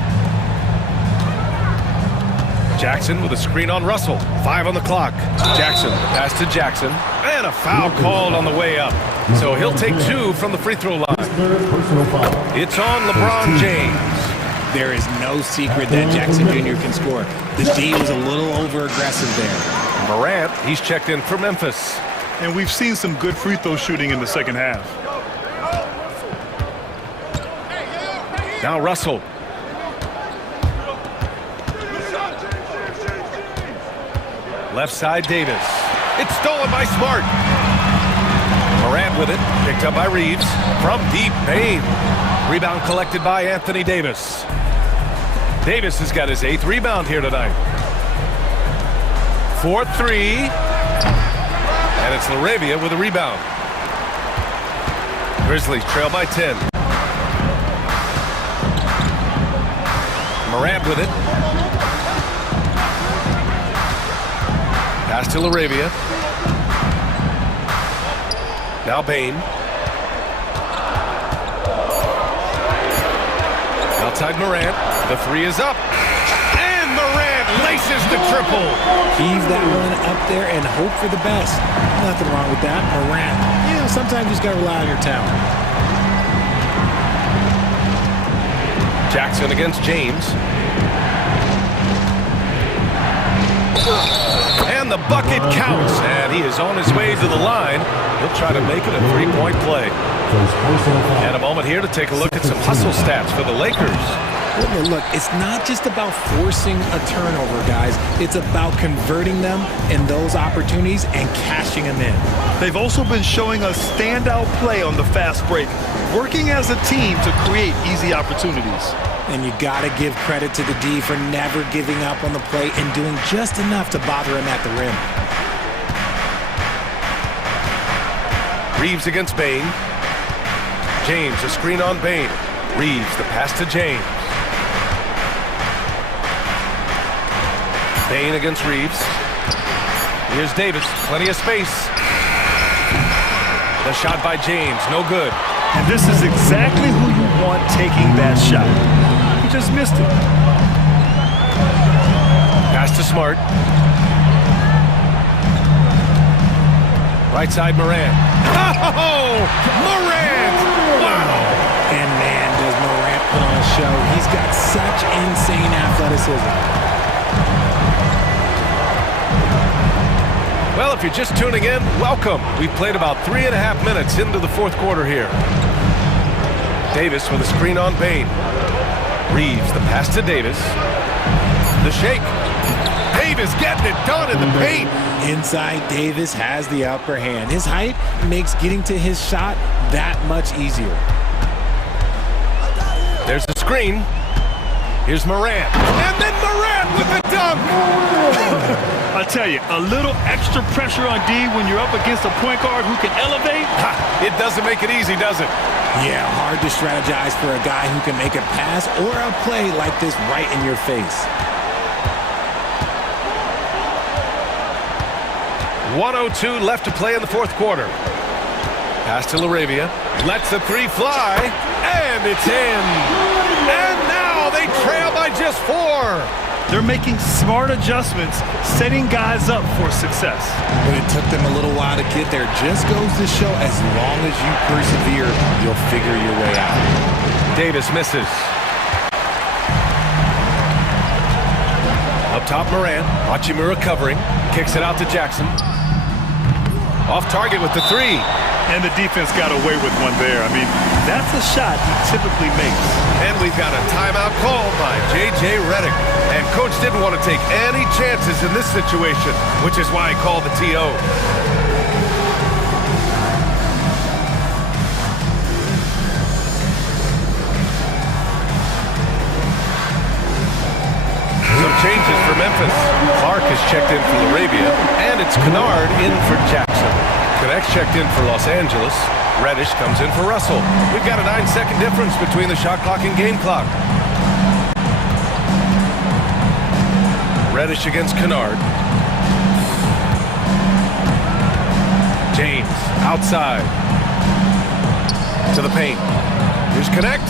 Jackson with a screen on Russell. 5 on the clock. Jackson, pass to Jackson. And a foul called on the way up. So he'll take 2 from the free throw line. It's on LeBron James. There is no secret that Jackson Jr. can score. The D was a little over-aggressive there. Morant, he's checked in for Memphis. And we've seen some good free throw shooting in the second half. Now Russell. Left side, Davis. It's stolen by Smart. Morant with it. Picked up by Reeves. From deep, Bain. Rebound collected by Anthony Davis. Davis has got his 8th rebound here tonight. 4-3. And it's LaRavia with a rebound. Grizzlies trail by 10. Morant with it. Pass to LaRavia. Now Bain. Outside Morant. The 3 is up. And Morant laces the triple. Heave that one up there and hope for the best. Nothing wrong with that. Morant, sometimes you just got to rely on your talent. Jackson against James. And the bucket counts. And he is on his way to the line. He'll try to make it a 3-point play. And a moment here to take a look at some hustle stats for the Lakers. Look, it's not just about forcing a turnover, guys. It's about converting them in those opportunities and cashing them in. They've also been showing us standout play on the fast break, working as a team to create easy opportunities. And you got to give credit to the D for never giving up on the play and doing just enough to bother him at the rim. Reeves against Bain. James, a screen on Bain. Reeves, the pass to James. Bain against Reeves. Here's Davis, plenty of space. The shot by James, no good. And this is exactly who you want taking that shot. He just missed it. Pass Pass to Smart. Right side, Morant. Oh, Morant! Wow! And man, does Morant put on a show. He's got such insane athleticism. Well, if you're just tuning in, welcome. We've played about 3.5 minutes into the fourth quarter here. Davis with a screen on Bain. Reeves, the pass to Davis. The shake. Davis getting it done in the paint. Inside, Davis has the upper hand. His height makes getting to his shot that much easier. There's the screen. Here's Morant. And then Morant with the dunk. I tell you, a little extra pressure on D when you're up against a point guard who can elevate. It doesn't make it easy, does it? Yeah, hard to strategize for a guy who can make a pass or a play like this right in your face. 1:02 left to play in the fourth quarter. Pass to LaRavia. Lets the three fly. And it's in. And now they trail by just 4. They're making smart adjustments, setting guys up for success. But it took them a little while to get there. Just goes to show as long as you persevere, you'll figure your way out. Davis misses. Up top, Morant. Hachimura covering. Kicks it out to Jackson. Off target with the 3. And the defense got away with one there. I mean, that's a shot he typically makes. And we've got a timeout called by J.J. Redick. And Coach didn't want to take any chances in this situation, which is why he called the TO. Some changes for Memphis. Clark is checked in for LaRavia, and it's Kennard in for Jackson. Connect's checked in for Los Angeles. Reddish comes in for Russell. We've got a 9-second difference between the shot clock and game clock. Reddish against Kennard. James outside to the paint. Here's Connect.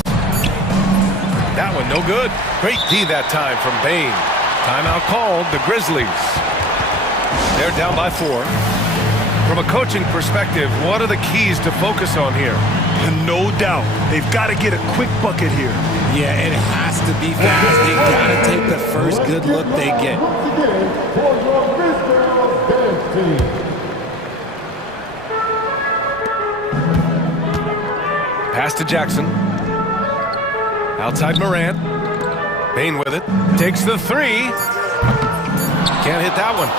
That one no good. Great D that time from Bain. Timeout called, the Grizzlies. They're down by 4. From a coaching perspective, what are the keys to focus on here? No doubt. They've got to get a quick bucket here. Yeah, it has to be fast. They got to take the first good look they get. Pass to Jackson. Outside Morant. Bain with it. Takes the 3. Can't hit that one.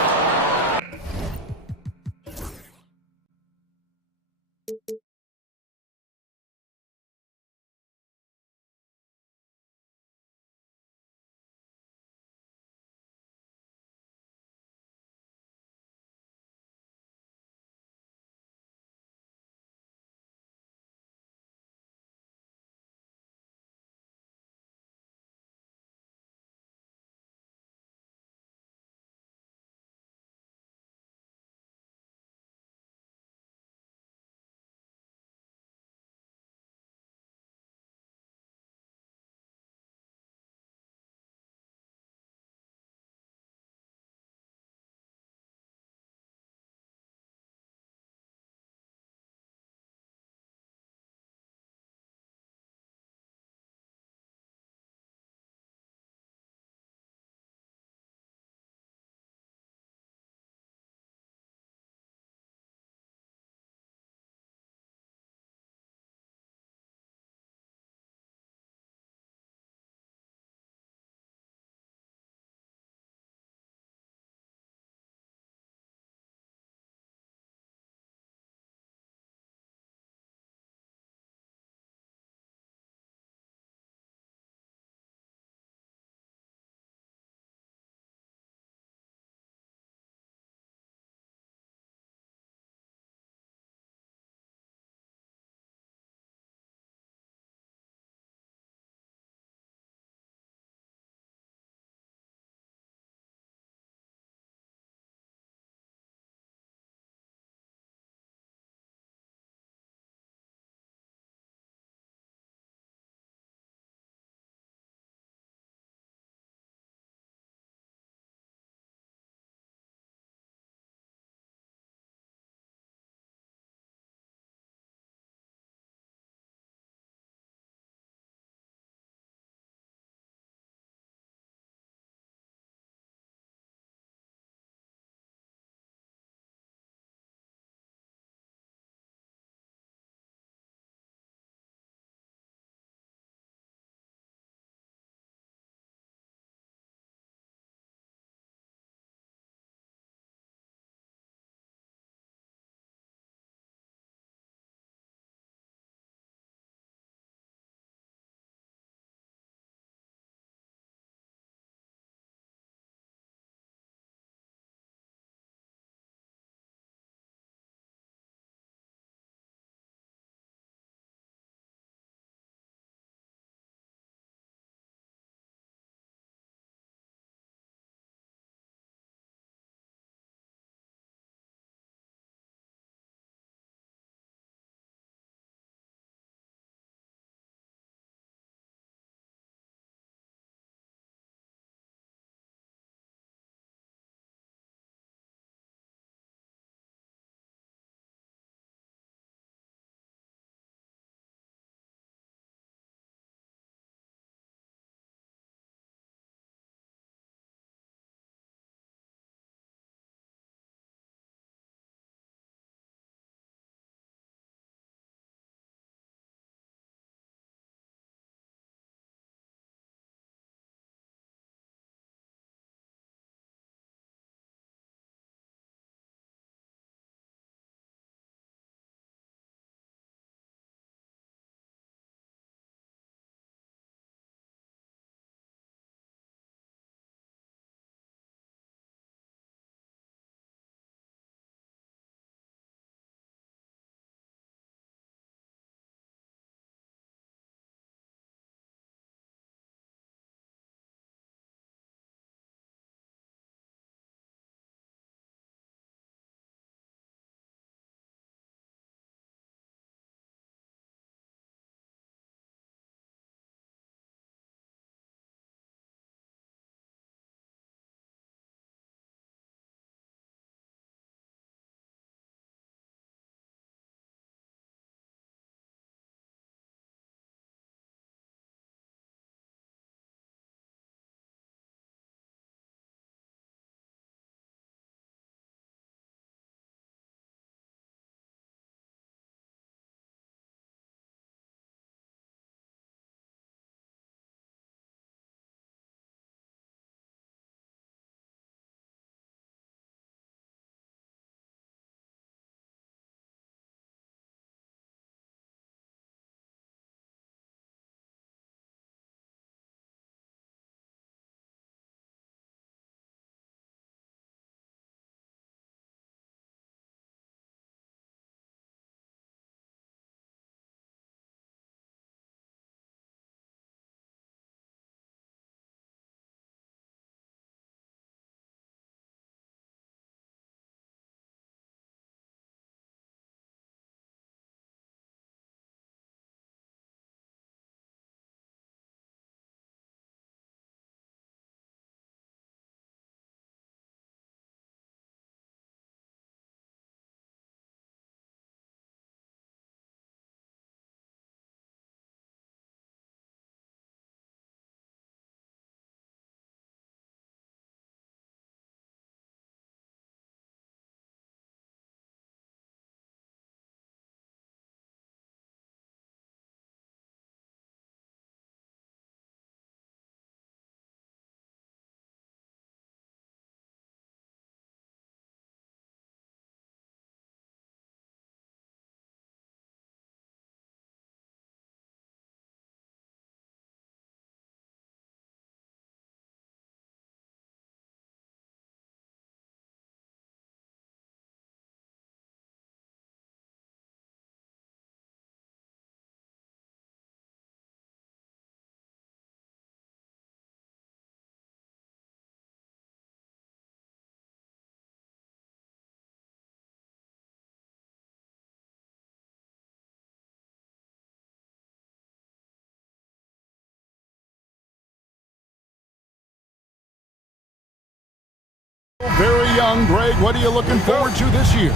Very young, Greg. What are you looking forward to this year?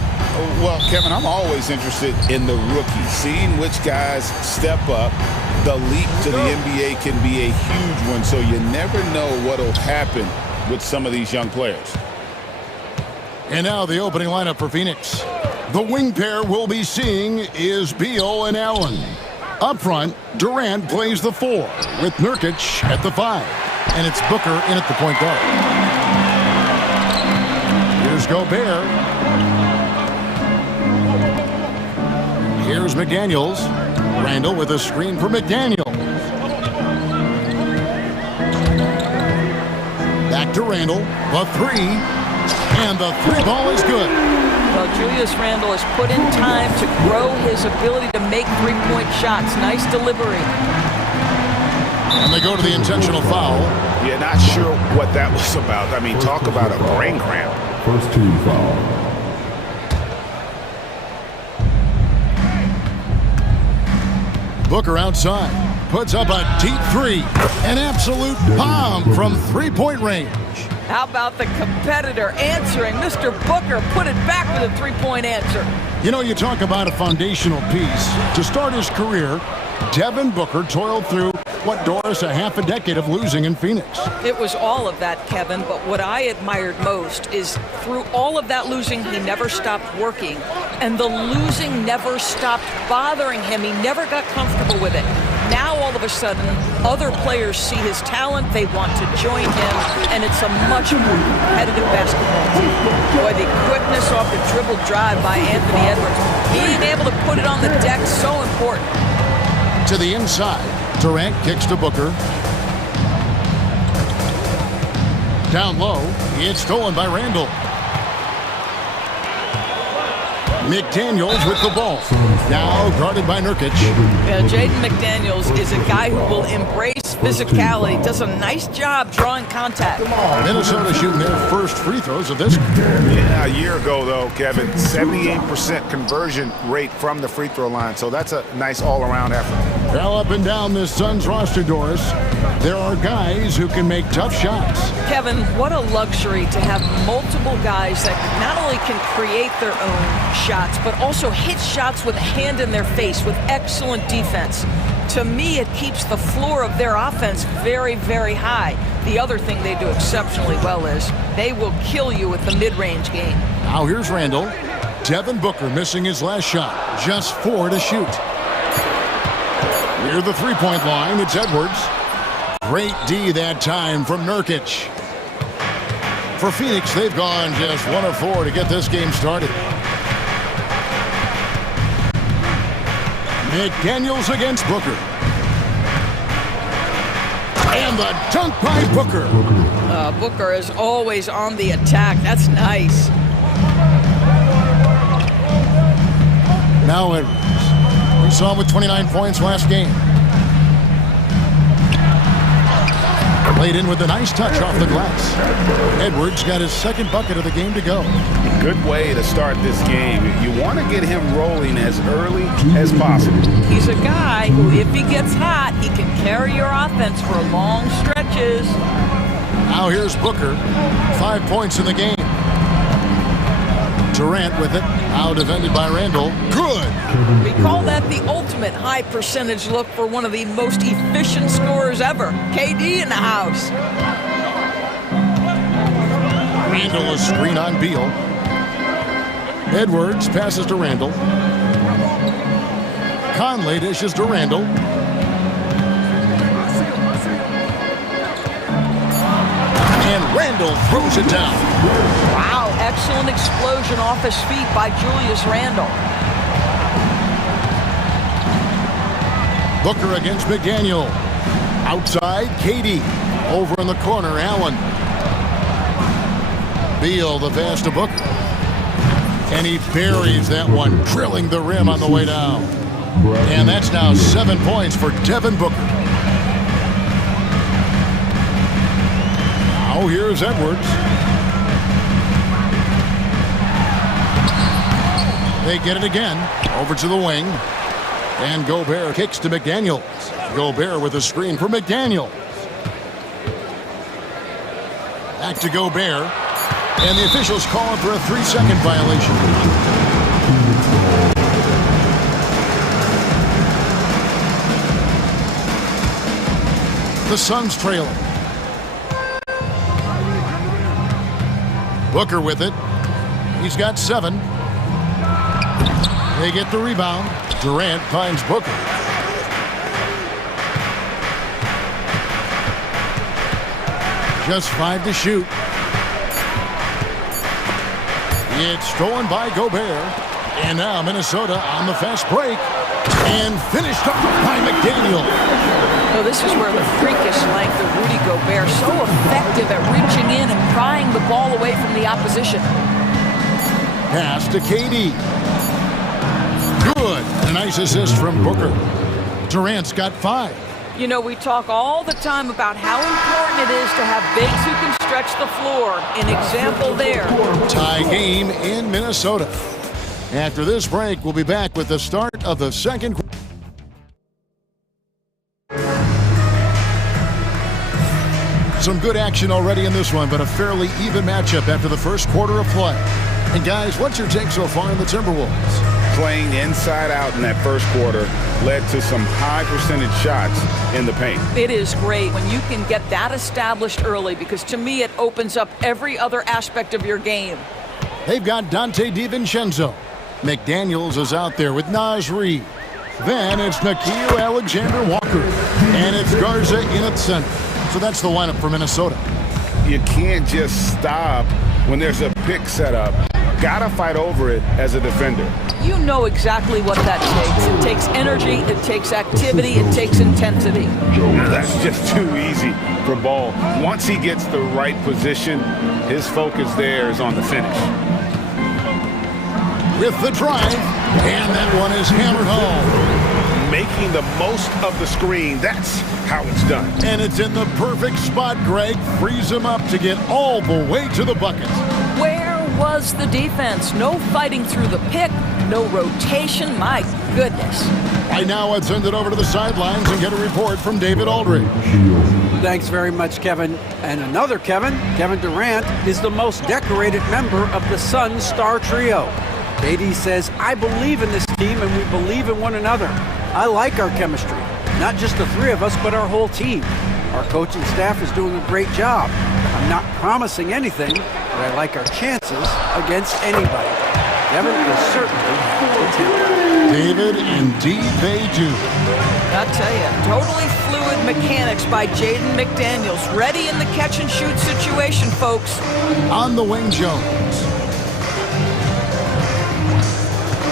Well, Kevin, I'm always interested in the rookies, seeing which guys step up. The leap to the NBA can be a huge one, so you never know what will happen with some of these young players. And now the opening lineup for Phoenix. The wing pair we'll be seeing is Beal and Allen. Up front, Durant plays the 4 with Nurkic at the 5. And it's Booker in at the point guard. Here's Gobert. Here's McDaniels. Randall with a screen for McDaniels. Back to Randall. The 3. And the 3 ball is good. Well, Julius Randle has put in time to grow his ability to make three-point shots. Nice delivery. And they go to the intentional foul. Yeah, not sure what that was about. I mean, talk about a brain cramp. First team foul. Booker outside. Puts up a deep 3. An absolute bomb from three-point range. How about the competitor answering? Mr. Booker put it back with a three-point answer. You know, you talk about a foundational piece. To start his career, Devin Booker toiled through what, Doris, a half a decade of losing in Phoenix. It was all of that, Kevin, but what I admired most is through all of that losing, he never stopped working, and the losing never stopped bothering him. He never got comfortable with it. Now, all of a sudden, other players see his talent, they want to join him, and it's a much more competitive basketball team. Boy, the quickness off the dribble drive by Anthony Edwards, being able to put it on the deck, so important. To the inside, Durant kicks to Booker. Down low, it's stolen by Randall. McDaniels with the ball. Now guarded by Nurkic. Yeah, Jaden McDaniels is a guy who will embrace physicality. Does a nice job drawing contact. Minnesota shooting their first free throws of this. Yeah, a year ago, though, Kevin, 78% conversion rate from the free throw line. So that's a nice all-around effort. Well, up and down this Suns roster, Doris, there are guys who can make tough shots. Kevin, what a luxury to have multiple guys that not only can create their own shots, but also hit shots with a hand in their face with excellent defense. To me, it keeps the floor of their offense very, very high. The other thing they do exceptionally well is they will kill you with the mid-range game. Now here's Randall. Devin Booker missing his last shot. Just 4 to shoot. Near the three-point line, it's Edwards. Great D that time from Nurkic. For Phoenix, they've gone just 1 of 4 to get this game started. McDaniels against Booker. And the dunk by Booker. Booker is always on the attack. That's nice. Now Edwards. We saw him with 29 points last game. Played in with a nice touch off the glass. Edwards got his second bucket of the game to go. Good way to start this game. You want to get him rolling as early as possible. He's a guy who, if he gets hot, he can carry your offense for long stretches. Now here's Booker. 5 points in the game. Durant with it. Now defended by Randall. Good. We call that the ultimate high percentage look for one of the most efficient scorers ever. KD in the house. Randall a screen on Beal. Edwards passes to Randall. Conley dishes to Randall. And Randall throws it down. Wow, excellent explosion off his feet by Julius Randle. Booker against McDaniel. Outside, KD. Over in the corner, Allen. Beal the pass to Booker. And he buries that one, drilling the rim on the way down. And that's now 7 points for Devin Booker. Now here's Edwards. They get it again. Over to the wing. And Gobert kicks to McDaniels. Gobert with a screen for McDaniels. Back to Gobert. And the officials calling for a 3-second violation. The Suns trailing. Booker with it. He's got 7. They get the rebound. Durant finds Booker. Just 5 to shoot. It's stolen by Gobert. And now Minnesota on the fast break. And finished off by McDaniel. So this is where the freakish length of Rudy Gobert, so effective at reaching in and prying the ball away from the opposition. Pass to KD. Good. A nice assist from Booker. Durant's got 5. You know, we talk all the time about how important it is to have bigs who can stretch the floor. An example there. Tie game in Minnesota. After this break, we'll be back with the start of the second quarter. Some good action already in this one, but a fairly even matchup after the first quarter of play. And guys, what's your take so far on the Timberwolves? Playing inside out in that first quarter led to some high percentage shots in the paint. It is great when you can get that established early, because to me it opens up every other aspect of your game. They've got Dante DiVincenzo. McDaniels is out there with Naz Reid. Then it's Nickeil Alexander-Walker. And it's Garza in at center. So that's the lineup for Minnesota. You can't just stop when there's a pick set up. Gotta fight over it as a defender. You know exactly what that takes. It takes energy, it takes activity, it takes intensity. That's just too easy for Ball. Once he gets the right position, his focus there is on the finish. With the drive, and that one is hammered home. Making the most of the screen, that's how it's done. And it's in the perfect spot, Greg. Frees him up to get all the way to the bucket. Where was the defense? No fighting through the pick, no rotation, my goodness. Right now, let's send it over to the sidelines and get a report from David Aldridge. Thanks very much, Kevin. And another Kevin, Kevin Durant, is the most decorated member of the Suns star trio. KD says, I believe in this team and we believe in one another. I like our chemistry. Not just the 3 of us, but our whole team. Our coaching staff is doing a great job. I'm not promising anything, but I like our chances against anybody. Kevin is certainly the team. David, indeed they do. I'll tell you, totally fluid mechanics by Jaden McDaniels. Ready in the catch-and-shoot situation, folks. On the wing, Jones.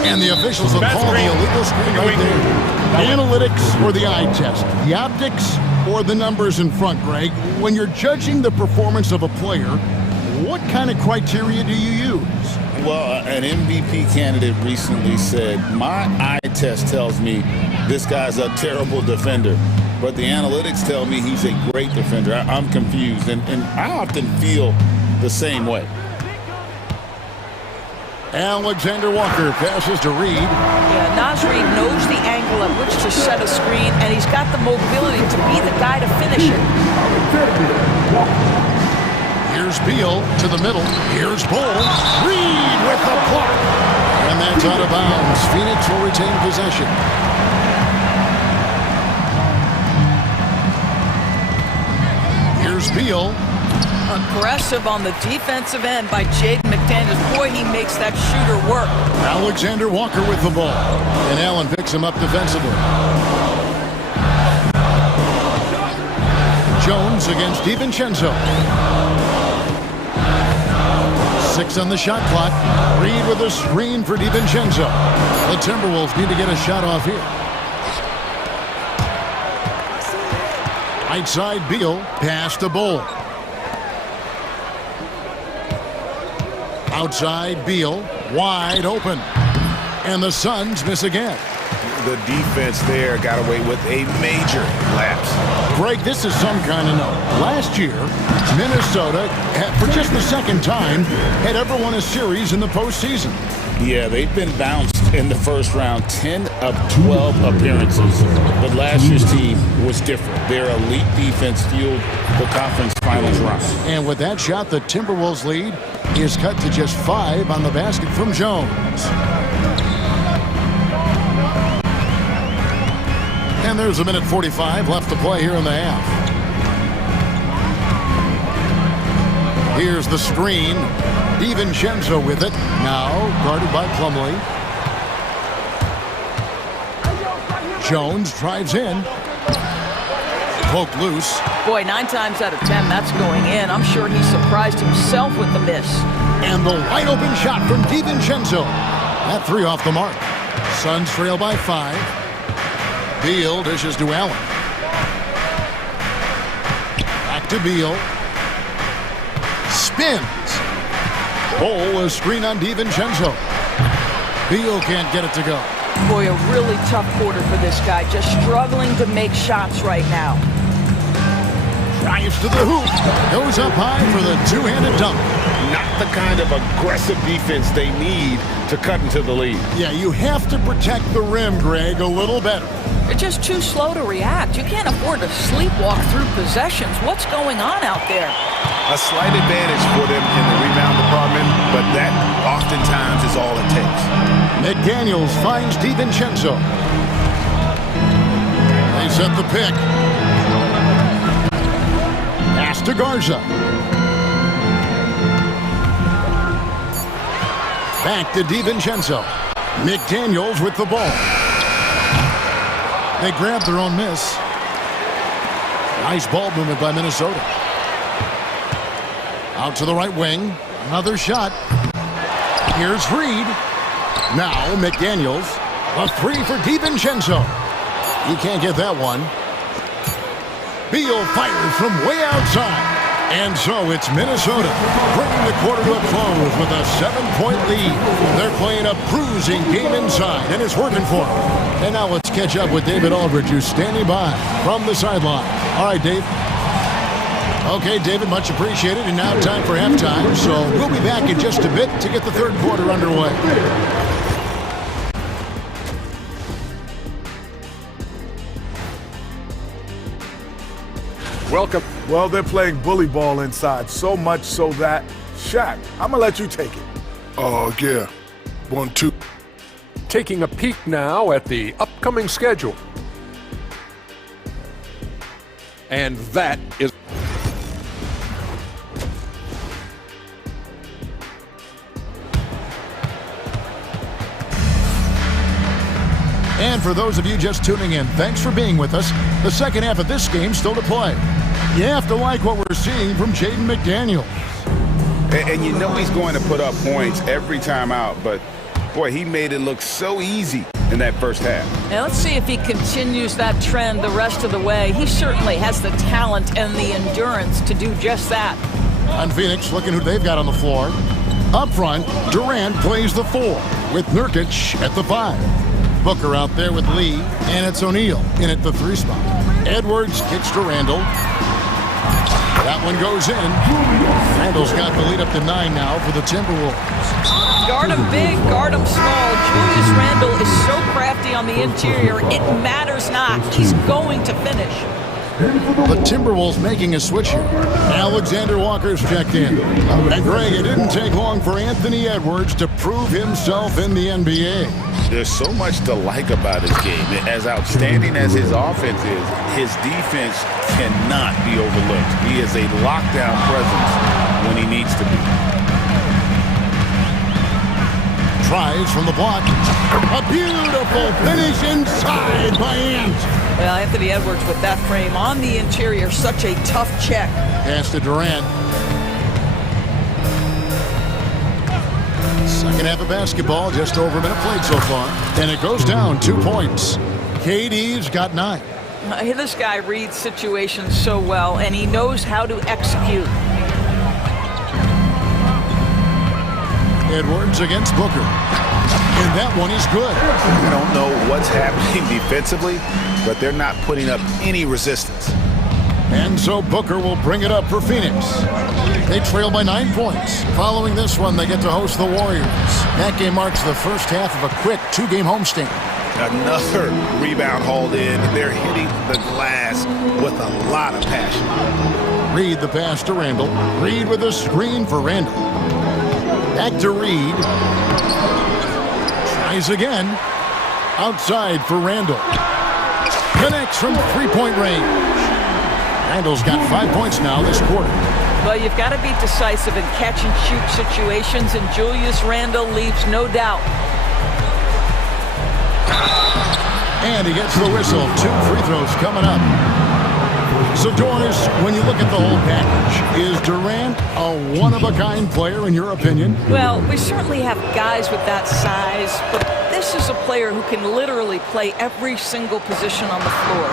And the officials have called the illegal screen right there. Analytics or the eye test? The optics or the numbers in front, Greg? When you're judging the performance of a player, what kind of criteria do you use? Well, an MVP candidate recently said, my eye test tells me this guy's a terrible defender, but the analytics tell me he's a great defender. I'm confused, and I often feel the same way. Alexander Walker passes to Reid. Yeah, Naz Reid knows the angle at which to set a screen, and he's got the mobility to be the guy to finish it. Here's Beal to the middle. Here's Bull. Reid with the block. And that's out of bounds. Phoenix will retain possession. Here's Beal. Aggressive on the defensive end by Jaden McDaniels. Boy, he makes that shooter work. Alexander Walker with the ball. And Allen picks him up defensively. Jones against DiVincenzo. 6 on the shot clock. Reid with a screen for DiVincenzo. The Timberwolves need to get a shot off here. Right side, Beal. Pass to Bull. Outside, Beal. Wide open. And the Suns miss again. The defense there got away with a major lapse. Greg, this is some kind of note. Last year, Minnesota, for just the second time, had ever won a series in the postseason. Yeah, they've been bounced in the first round, 10 of 12 appearances. But last year's team was different. Their elite defense fueled the conference finals run. And with that shot, the Timberwolves lead is cut to just 5 on the basket from Jones. And there's a minute 45 left to play here in the half. Here's the screen. DiVincenzo with it. Now guarded by Plumlee. Jones drives in. Poke loose. Boy, 9 times out of 10, that's going in. I'm sure he surprised himself with the miss. And the wide open shot from DiVincenzo. That 3 off the mark. Suns trail by 5. Beal dishes to Allen. Back to Beal. Spins. Bol is screen on DiVincenzo. Beal can't get it to go. Boy, a really tough quarter for this guy. Just struggling to make shots right now. Drives to the hoop. Goes up high for the two-handed dunk. Not the kind of aggressive defense they need to cut into the lead. Yeah, you have to protect the rim, Greg, a little better. They're just too slow to react. You can't afford to sleepwalk through possessions. What's going on out there? A slight advantage for them in the rebound department, but that oftentimes is all it takes. McDaniels finds DiVincenzo. They set the pick. Pass to Garza. Back to DiVincenzo. McDaniels with the ball. They grab their own miss. Nice ball movement by Minnesota. Out to the right wing. Another shot. Here's Reed. Now McDaniels. A 3 for DiVincenzo. He can't get that one. Beal fires from way outside. And so it's Minnesota bringing the quarter to a close with a 7-point lead. They're playing a bruising game inside, and it's working for them. And now let's catch up with David Aldridge, who's standing by from the sideline. All right, Dave. Okay, David, much appreciated. And now time for halftime. So we'll be back in just a bit to get the third quarter underway. Welcome. Well, they're playing bully ball inside, so much so that, Shaq, I'm gonna let you take it. Oh, yeah. 1-2. Taking a peek now at the upcoming schedule. And that is... And for those of you just tuning in, thanks for being with us. The second half of this game still to play. You have to like what we're seeing from Jaden McDaniels. And you know he's going to put up points every time out, but boy, he made it look so easy in that first half. Now let's see if he continues that trend the rest of the way. He certainly has the talent and the endurance to do just that. On Phoenix, looking who they've got on the floor. Up front, Durant plays the 4 with Nurkic at the 5. Booker out there with Lee, and it's O'Neal in at the 3 spot. Edwards kicks to Randall. That one goes in. Randall's got the lead up to 9 now for the Timberwolves. Guard him big, guard him small. Julius Randle is so crafty on the interior, it matters not. He's going to finish. The Timberwolves making a switch here. Alexander Walker's checked in. And Greg, it didn't take long for Anthony Edwards to prove himself in the NBA. There's so much to like about his game. As outstanding as his offense is, his defense cannot be overlooked. He is a lockdown presence when he needs to be. Tries from the block. A beautiful finish inside by Ant. Well, Anthony Edwards with that frame on the interior, such a tough check. Pass to Durant. Second half of basketball, just over a minute played so far. And it goes down 2 points. KD's got 9. This guy reads situations so well, and he knows how to execute. Edwards against Booker. And that one is good. I don't know what's happening defensively, but they're not putting up any resistance. And so Booker will bring it up for Phoenix. They trail by 9 points. Following this one, they get to host the Warriors. That game marks the first half of a quick 2-game homestand. Another rebound hauled in. They're hitting the glass with a lot of passion. Reed the pass to Randall. Reed with a screen for Randall. Back to Reed. Tries again. Outside for Randall. Connects from 3-point range. Randall's got 5 points now this quarter. Well, you've got to be decisive in catch-and-shoot situations, and Julius Randle leaves no doubt. And he gets the whistle. 2 free throws coming up. So, Doris, when you look at the whole package, is Durant a one-of-a-kind player in your opinion? Well, we certainly have guys with that size, but this is a player who can literally play every single position on the floor.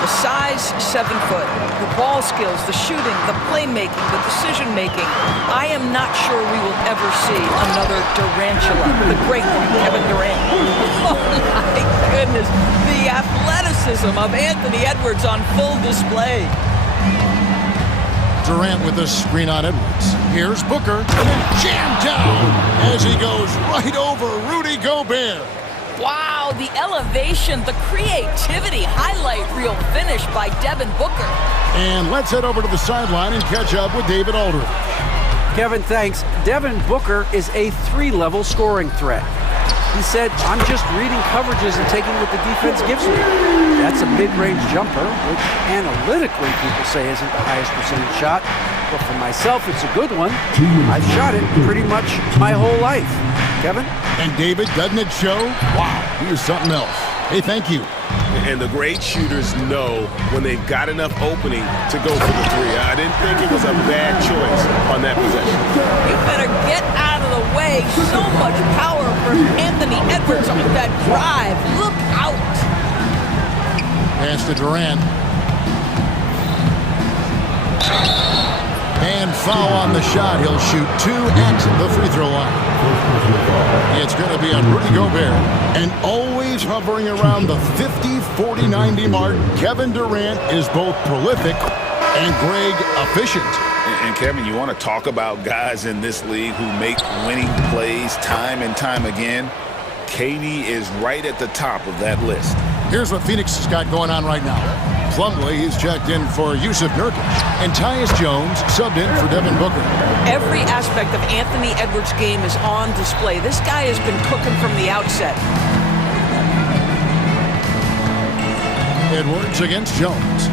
The size, 7 foot, the ball skills, the shooting, the playmaking, the decision-making. I am not sure we will ever see another Durantula, the great one, Kevin Durant. Oh my goodness, the athleticism of Anthony Edwards on full display. Durant with the screen on Edwards. Here's Booker, and then jammed down as he goes right over Rudy Gobert. Wow, the elevation, the creativity, highlight reel finish by Devin Booker. And let's head over to the sideline and catch up with David Aldridge. Kevin, thanks. Devin Booker is a 3-level scoring threat. He said, I'm just reading coverages and taking what the defense gives me. That's a mid-range jumper, which analytically people say isn't the highest percentage shot. But for myself, it's a good one. I've shot it pretty much my whole life. Kevin? And David, doesn't it show? Wow, here's something else. Hey, thank you. And the great shooters know when they've got enough opening to go for the 3. I didn't think it was a bad choice on that possession. You better get out of the way. So much power from Anthony Edwards on that drive. Look out. Pass to Durant. And foul on the shot. He'll shoot 2 at the free throw line. It's going to be on Rudy Gobert. And always hovering around the 50, 40, 90 mark, Kevin Durant is both prolific and, Greg, efficient. And Kevin, you want to talk about guys in this league who make winning plays time and time again? KD is right at the top of that list. Here's what Phoenix has got going on right now. Plumlee, he's checked in for Yusuf Nurkic. And Tyus Jones subbed in for Devin Booker. Every aspect of Anthony Edwards' game is on display. This guy has been cooking from the outset. Edwards against Jones.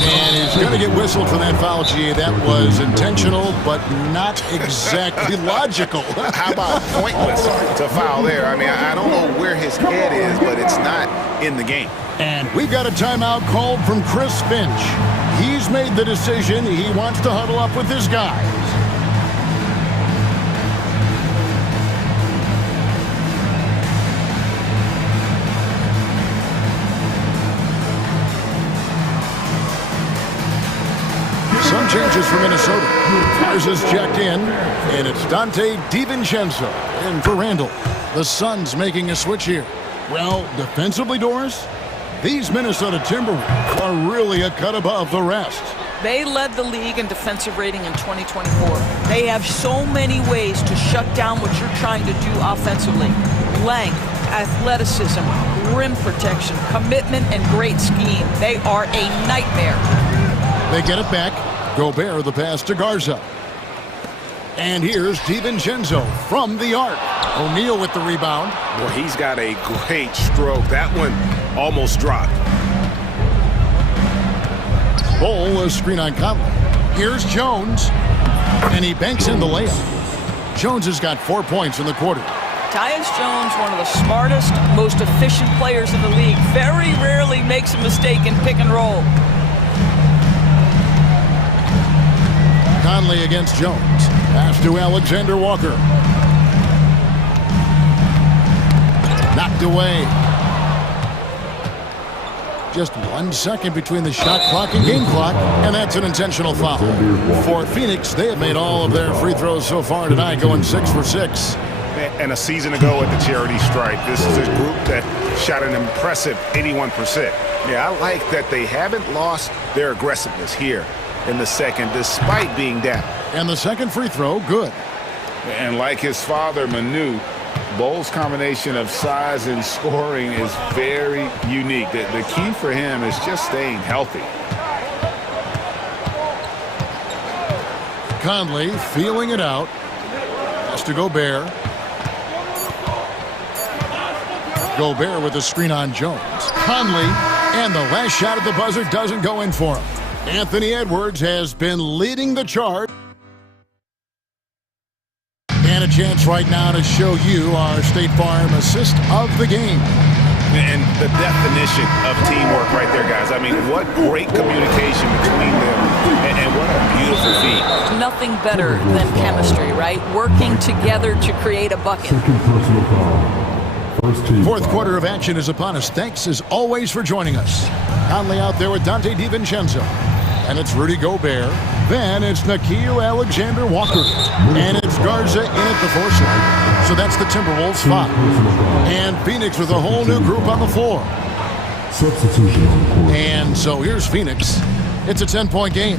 And he's going to get whistled for that foul, G. That was intentional, but not exactly logical. How about pointless to foul there? I mean, I don't know where his head is, but it's not in the game. And we've got a timeout called from Chris Finch. He's made the decision. He wants to huddle up with his guys. Some changes for Minnesota. Garza's checked in, and it's Dante DiVincenzo in for Randall. The Suns making a switch here. Well, defensively, Doris, these Minnesota Timberwolves are really a cut above the rest. They led the league in defensive rating in 2024. They have so many ways to shut down what you're trying to do offensively. Length, athleticism, rim protection, commitment, and great scheme. They are a nightmare. They get it back. Gobert the pass to Garza. And here's DiVincenzo from the arc. O'Neal with the rebound. Well, he's got a great stroke. That one almost dropped. Bull, a screen on Conley. Here's Jones. And he banks in the layup. Jones has got 4 points in the quarter. Tyus Jones, one of the smartest, most efficient players in the league, very rarely makes a mistake in pick and roll. Conley against Jones. Pass to Alexander Walker. Knocked away. Just 1 second between the shot clock and game clock, and that's an intentional foul. For Phoenix, they have made all of their free throws so far tonight, going 6 for 6. And a season ago at the charity stripe, this is a group that shot an impressive 81%. Yeah, I like that they haven't lost their aggressiveness here in the second, despite being down. And the second free throw, good. And like his father, Manu, Bowles' combination of size and scoring is very unique. The key for him is just staying healthy. Conley feeling it out. Has to Gobert. Gobert with a screen on Jones. Conley, and the last shot at the buzzer doesn't go in for him. Anthony Edwards has been leading the charge. And a chance right now to show you our State Farm assist of the game. And the definition of teamwork right there, guys. I mean, what great communication between them, and what a beautiful feat. Nothing better than chemistry, right? Working together to create a bucket. Fourth quarter of action is upon us. Thanks as always for joining us. Conley out there with Dante DiVincenzo. And it's Rudy Gobert. Then it's Nickeil Alexander-Walker. And it's Garza in at the force line. So that's the Timberwolves 5. And Phoenix with a whole new group on the floor. And so here's Phoenix. It's a 10-point game.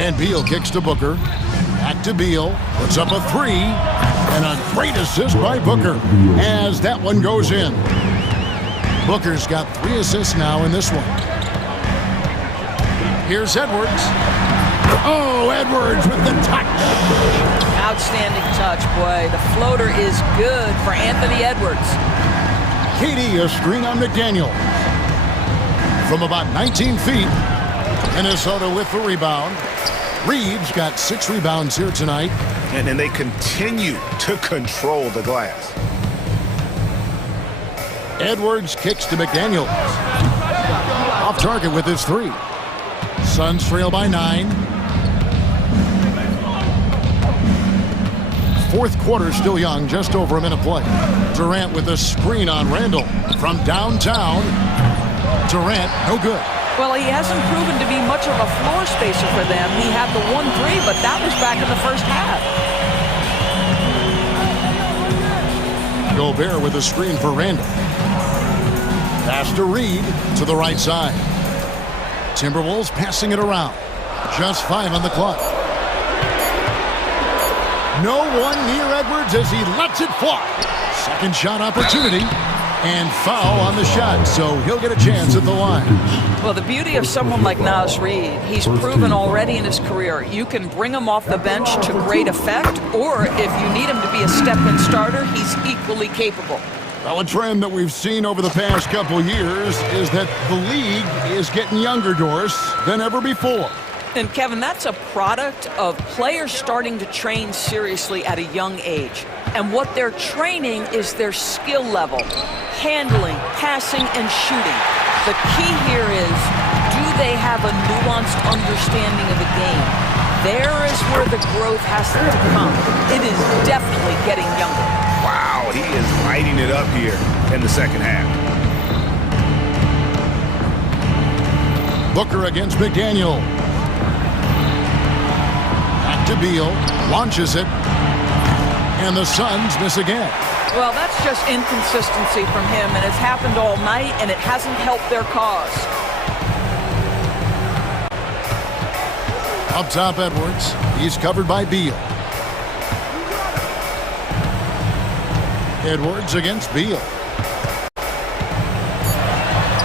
And Beal kicks to Booker. Back to Beal. Puts up a three. And a great assist by Booker as that one goes in. Booker's got 3 assists now in this one. Here's Edwards. Oh, Edwards with the touch. Outstanding touch, boy. The floater is good for Anthony Edwards. KD, a screen on McDaniel. From about 19 feet, Minnesota with the rebound. Reeves got 6 rebounds here tonight. And then they continue to control the glass. Edwards kicks to McDaniel. Off target with his 3. Suns trail by 9. Fourth quarter still young, just over a minute play. Durant with a screen on Randall from downtown. Durant, no good. Well, he hasn't proven to be much of a floor spacer for them. He had the 1-3, but that was back in the first half. Gobert with a screen for Randall. Pass to Reed to the right side. Timberwolves passing it around. Just 5 on the clock. No one near Edwards as he lets it fly. Second shot opportunity. And foul on the shot, so he'll get a chance at the line. Well, the beauty of someone like Naz Reid, he's proven already in his career, you can bring him off the bench to great effect, or if you need him to be a step-in starter, he's equally capable. Well, a trend that we've seen over the past couple years is that the league is getting younger, Doris, than ever before. And Kevin, that's a product of players starting to train seriously at a young age. And what they're training is their skill level, handling, passing, and shooting. The key here is, do they have a nuanced understanding of the game? There is where the growth has to come. It is definitely getting younger. Wow, he is lighting it up here in the second half. Booker against McDaniel. Back to Beal, launches it. And the Suns miss again. Well, that's just inconsistency from him, and it's happened all night, and it hasn't helped their cause. Up top, Edwards. He's covered by Beal. Edwards against Beal.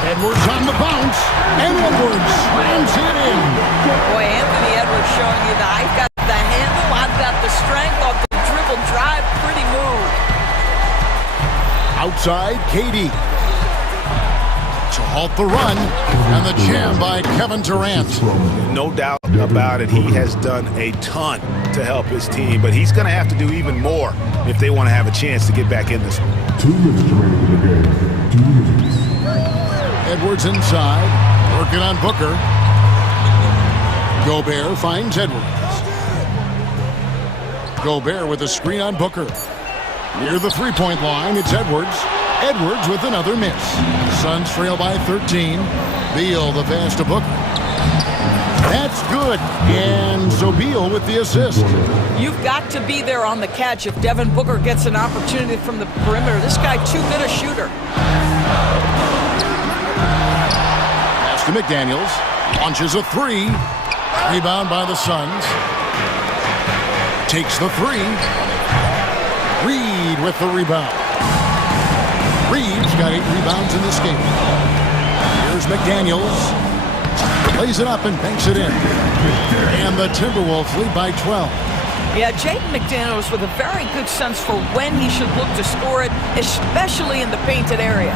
Edwards on the bounce, and Edwards slams it in. Boy, Anthony Edwards showing you that I've got the handle, I've got the strength of the dribble drive, pretty move. Outside, KD. To halt the run, and the jam by Kevin Durant. No doubt about it, he has done a ton to help his team, but he's going to have to do even more if they want to have a chance to get back in this one. 2 minutes remaining in the game. 2 minutes. Edwards inside, working on Booker. Gobert finds Edwards. Gobert with a screen on Booker. Near the three-point line, it's Edwards. Edwards with another miss. Suns trail by 13. Beal the pass to Booker. That's good. And Zobel with the assist. You've got to be there on the catch if Devin Booker gets an opportunity from the perimeter. This guy too good a shooter. Pass to McDaniels. Launches a three. Rebound by the Suns. Takes the three. Reed with the rebound. Reed's got 8 rebounds in this game. Here's McDaniels. Plays it up and banks it in. And the Timberwolves lead by 12. Yeah, Jaden McDaniels with a very good sense for when he should look to score it, especially in the painted area.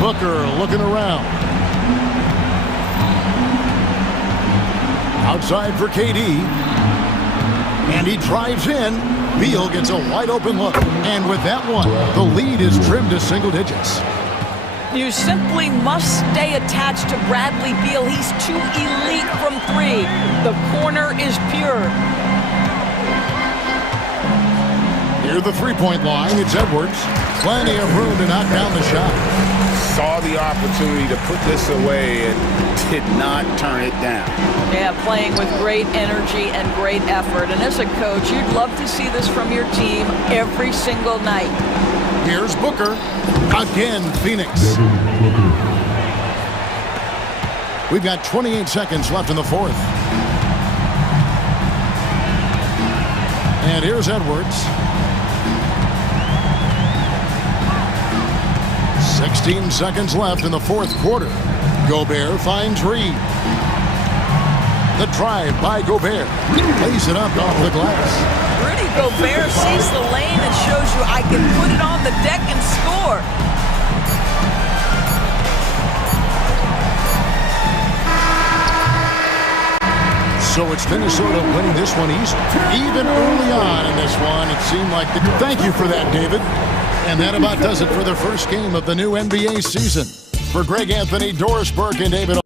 Booker looking around. Outside for KD. And he drives in. Beal gets a wide open look. And with that one, the lead is trimmed to single digits. You simply must stay attached to Bradley Beal. He's too elite from 3. The corner is pure. Near the three-point line, it's Edwards. Plenty of room to knock down the shot. Saw the opportunity to put this away and did not turn it down. Yeah, playing with great energy and great effort. And as a coach, you'd love to see this from your team every single night. Here's Booker. Again, Phoenix. We've got 28 seconds left in the fourth. And here's Edwards. 16 seconds left in the fourth quarter. Gobert finds Reed. The drive by Gobert. Lays it up off the glass. Rudy Gobert sees the lane and shows you I can put it on the deck and score. So it's Minnesota winning this one easy. Even early on in this one, it seemed like... Thank you for that, David. And that about does it for the first game of the new NBA season. For Greg Anthony, Doris Burke, and David...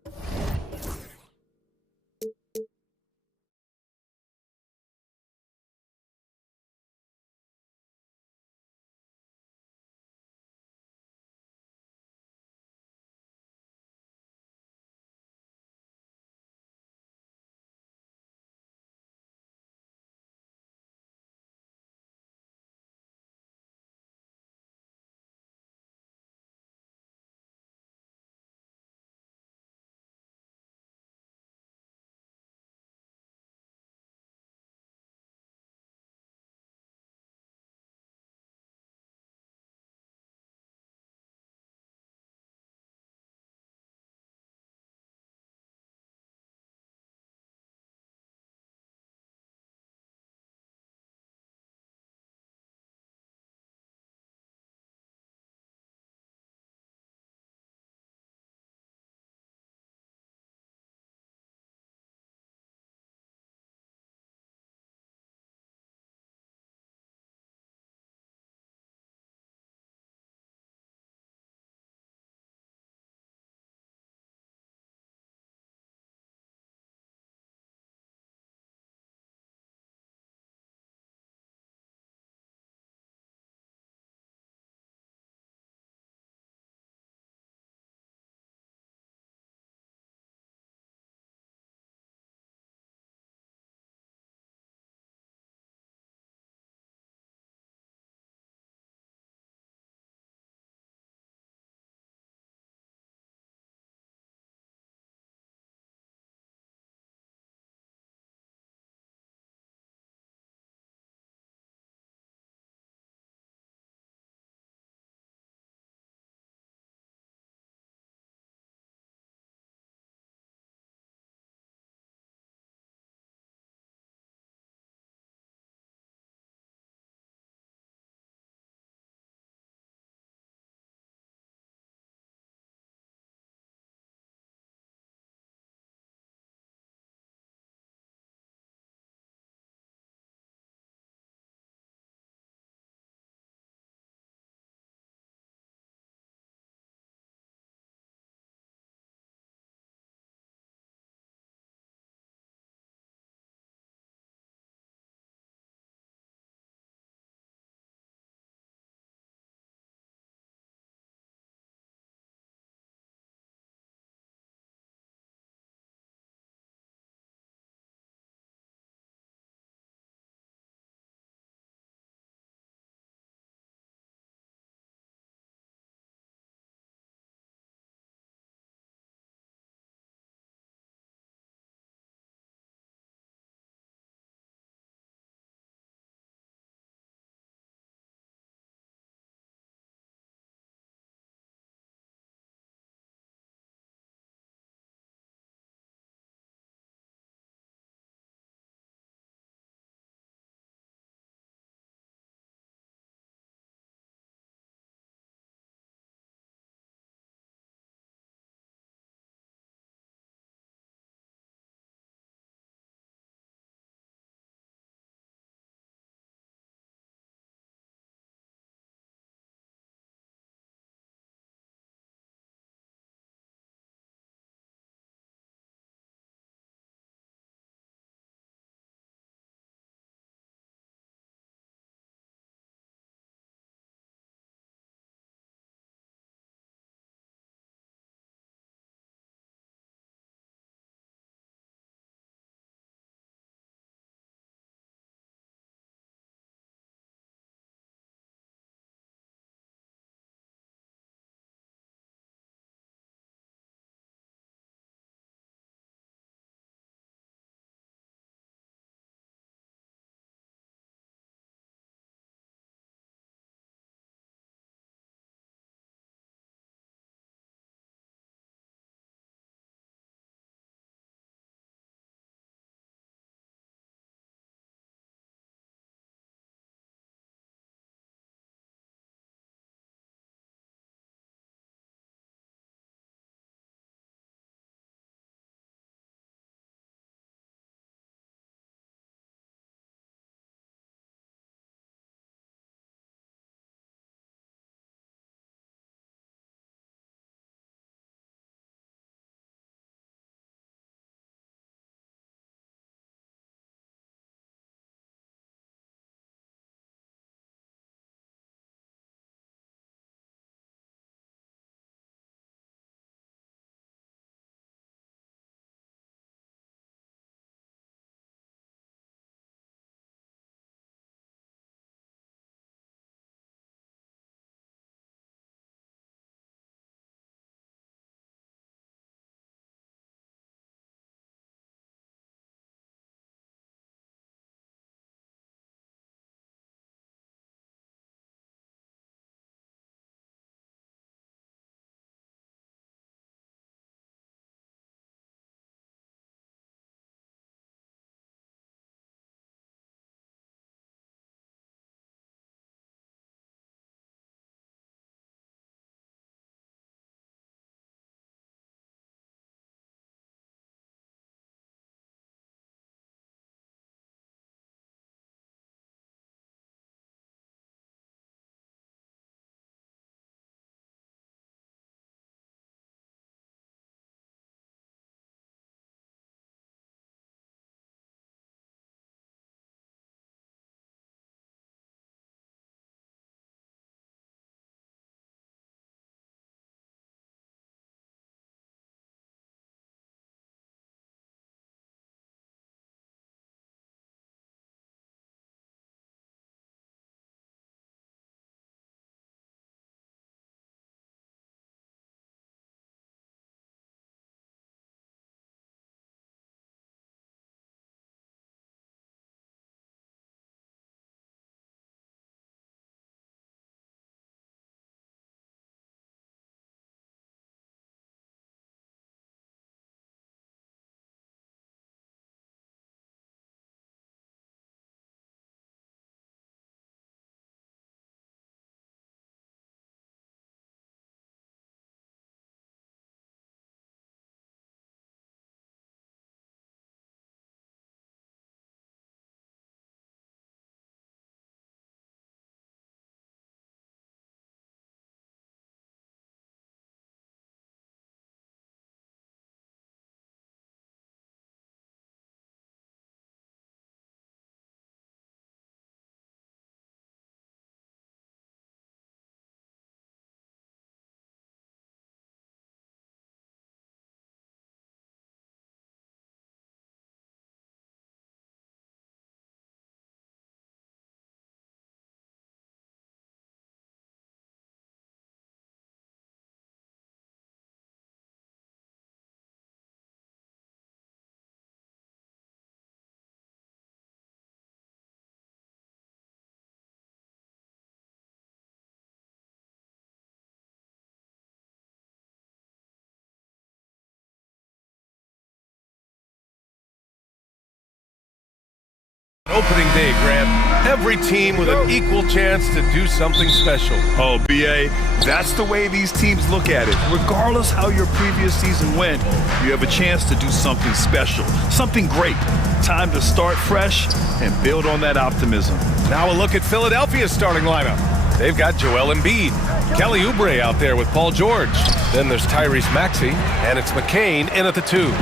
opening day, Grant. Every team with an equal chance to do something special. Oh, B.A., that's the way these teams look at it. Regardless how your previous season went, you have a chance to do something special, something great. Time to start fresh and build on that optimism. Now a look at Philadelphia's starting lineup. They've got Joel Embiid, Kelly Oubre out there with Paul George. Then there's Tyrese Maxey, and it's McCain in at the 2.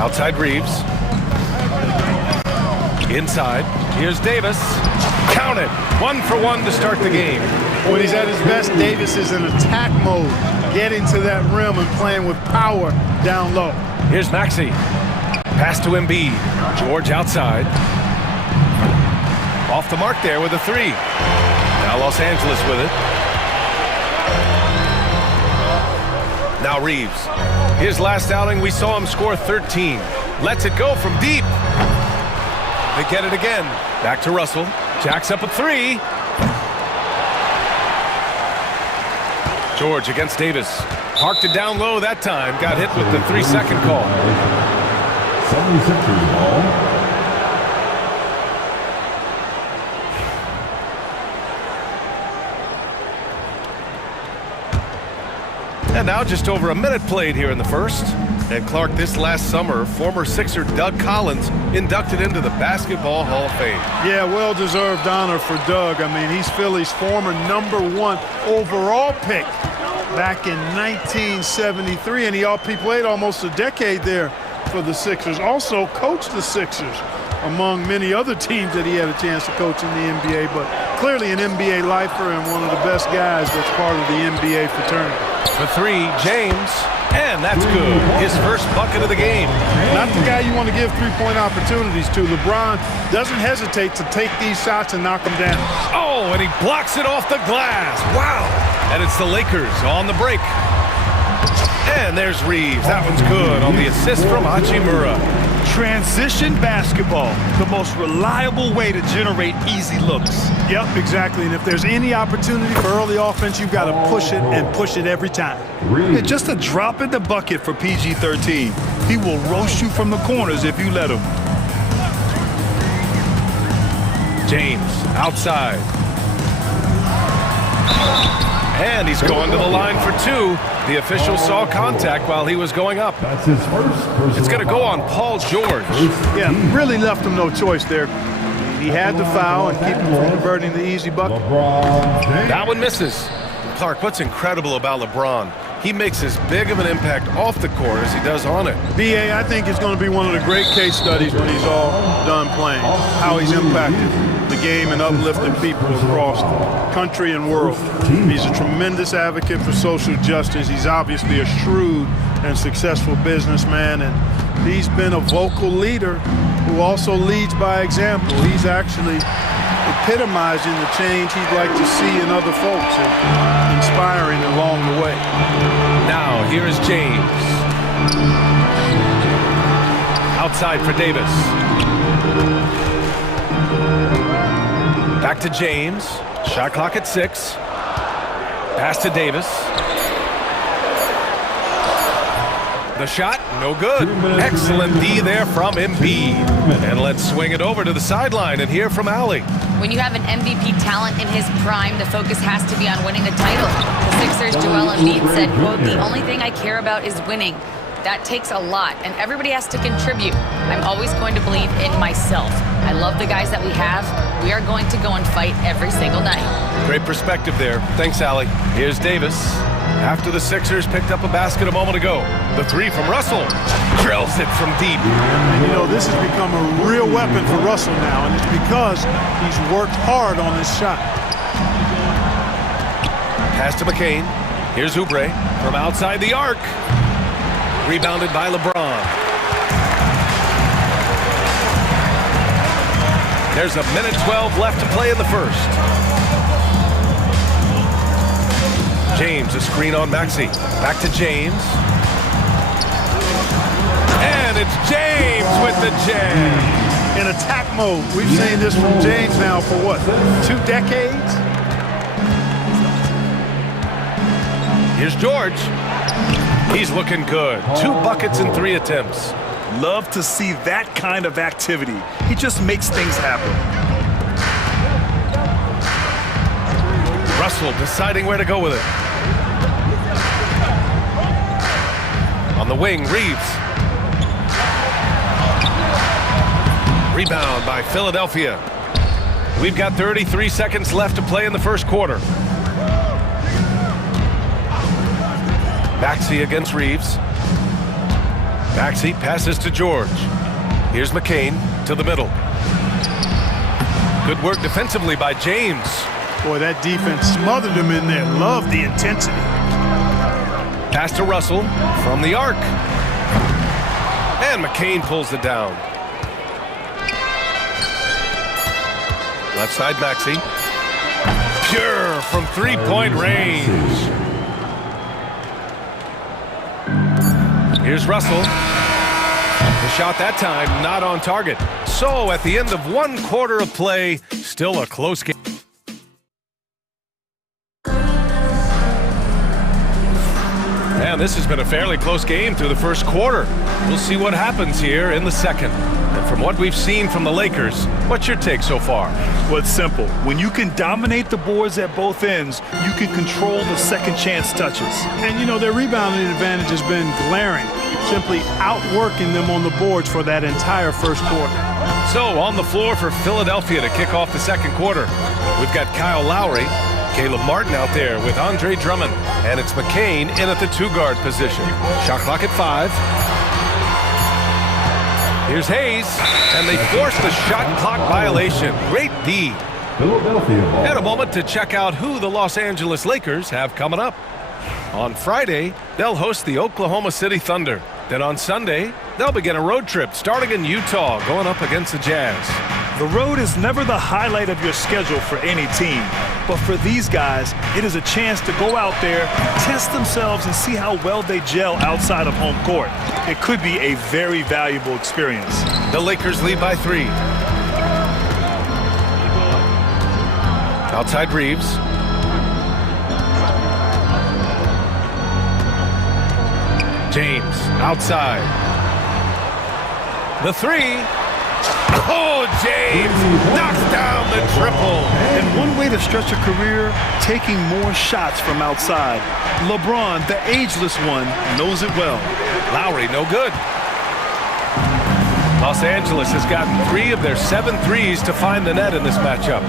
Outside Reeves. Inside, here's Davis. Count it, 1 for 1 to start the game. When he's at his best, Davis is in attack mode, getting to that rim and playing with power down low. Here's Maxey. Pass to Embiid. George outside. Off the mark there with a 3. Now Los Angeles with it. Now Reeves. His last outing, we saw him score 13. Lets it go from deep. They get it again. Back to Russell. Jacks up a 3. George against Davis. Parked it down low that time. Got hit with the 3-second call. 76ers ball. And now just over a minute played here in the first. And Clark, this last summer, former Sixer Doug Collins inducted into the Basketball Hall of Fame. Yeah, well-deserved honor for Doug. I mean, he's Philly's former #1 overall pick back in 1973, and he played almost a decade there for the Sixers. Also coached the Sixers, among many other teams that he had a chance to coach in the NBA, but clearly an NBA lifer and one of the best guys that's part of the NBA fraternity. For 3, James, and that's good. His first bucket of the game. Not the guy you want to give three-point opportunities to. LeBron doesn't hesitate to take these shots and knock them down. Oh, and he blocks it off the glass. Wow. And it's the Lakers on the break. And there's Reeves. That one's good on the assist from Hachimura. Transition basketball, the most reliable way to generate easy looks. Yep, exactly. And if there's any opportunity for early offense, you've got to push it and push it every time. Yeah, just a drop in the bucket for PG-13. He will roast you from the corners if you let him. James outside. And he's going to the line for 2. The official saw contact while he was going up. That's his first. It's going to go on Paul George. Yeah, really left him no choice there. He had to foul and keep him from converting the easy bucket. That one misses. Clark, what's incredible about LeBron? He makes as big of an impact off the court as he does on it. B.A., I think it's going to be one of the great case studies when he's all done playing, how he's impacted the game and uplifting people across the country and world. He's a tremendous advocate for social justice. He's obviously a shrewd and successful businessman, and he's been a vocal leader who also leads by example. He's actually epitomizing the change he'd like to see in other folks and inspiring along the way. Now, here is James. Outside for Davis. Back to James. Shot clock at 6. Pass to Davis. The shot, no good. Excellent D there from Embiid. And let's swing it over to the sideline and hear from Allie. When you have an MVP talent in his prime, the focus has to be on winning the title. The Sixers' Joel Embiid said, quote, "The only thing I care about is winning." That takes a lot, and everybody has to contribute. I'm always going to believe in myself. I love the guys that we have. We are going to go and fight every single night. Great perspective there. Thanks, Allie. Here's Davis. After the Sixers picked up a basket a moment ago. The 3 from Russell. Drills it from deep. And you know, this has become a real weapon for Russell now, and it's because he's worked hard on this shot. Pass to McCain. Here's Oubre from outside the arc. Rebounded by LeBron. There's a minute 12 left to play in the first. James, a screen on Maxey. Back to James. And it's James with the jam. In attack mode. We've seen this from James now for what, 2 decades? Here's George. He's looking good. 2 buckets in 3 attempts. Love to see that kind of activity. He just makes things happen. Russell deciding where to go with it. On the wing, Reeves. Rebound by Philadelphia. We've got 33 seconds left to play in the first quarter. Maxey against Reeves. Maxey passes to George. Here's McCain to the middle. Good work defensively by James. Boy, that defense smothered him in there. Love the intensity. Pass to Russell from the arc. And McCain pulls it down. Left side, Maxey. Pure from three-point range. Here's Russell. The shot that time not on target. So at the end of one quarter of play, still a close game. And this has been a fairly close game through the first quarter. We'll see what happens here in the second. And from what we've seen from the Lakers, what's your take so far? Well, it's simple. When you can dominate the boards at both ends, you can control the second chance touches. And, you know, their rebounding advantage has been glaring, simply outworking them on the boards for that entire first quarter. So on the floor for Philadelphia to kick off the second quarter, we've got Kyle Lowry, Caleb Martin out there with Andre Drummond, and it's McCain in at the two-guard position. Shot clock at 5. Here's Hayes, and they force the shot clock violation. Great D. Philadelphia ball. And a moment to check out who the Los Angeles Lakers have coming up. On Friday, they'll host the Oklahoma City Thunder. Then on Sunday, they'll begin a road trip starting in Utah, going up against the Jazz. The road is never the highlight of your schedule for any team. But for these guys, it is a chance to go out there, test themselves, and see how well they gel outside of home court. It could be a very valuable experience. The Lakers lead by 3. Outside Reeves. James outside. The 3. Oh, James knocks down the triple. And one way to stretch a career, taking more shots from outside. LeBron, the ageless one, knows it well. Lowry, no good. Los Angeles has gotten 3 of their 7 threes to find the net in this matchup.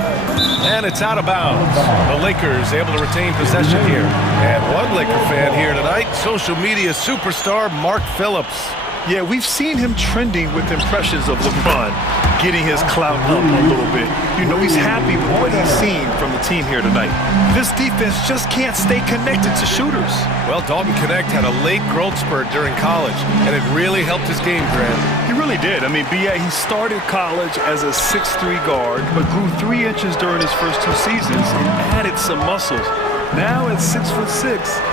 And it's out of bounds. The Lakers able to retain possession here. And one Laker fan here tonight, social media superstar Mark Phillips. Yeah, we've seen him trending with impressions of LeBron, getting his clout up a little bit. You know, he's happy with what he's seen from the team here tonight. This defense just can't stay connected to shooters. Well, Dalton Connect had a late growth spurt during college, and it really helped his game, Grant. He really did. I mean, B.A., he started college as a 6'3" guard, but grew 3 inches during his first 2 seasons and added some muscles. Now at 6'6",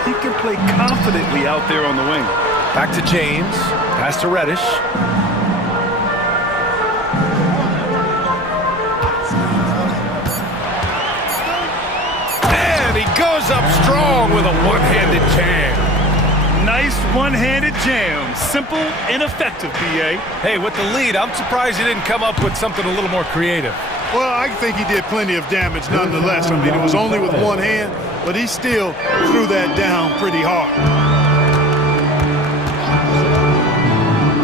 he can play confidently out there on the wing. Back to James. Pass to Reddish. And he goes up strong with a one-handed jam. Nice one-handed jam. Simple and effective, B.A. Hey, with the lead, I'm surprised he didn't come up with something a little more creative. Well, I think he did plenty of damage nonetheless. I mean, it was only with one hand, but he still threw that down pretty hard.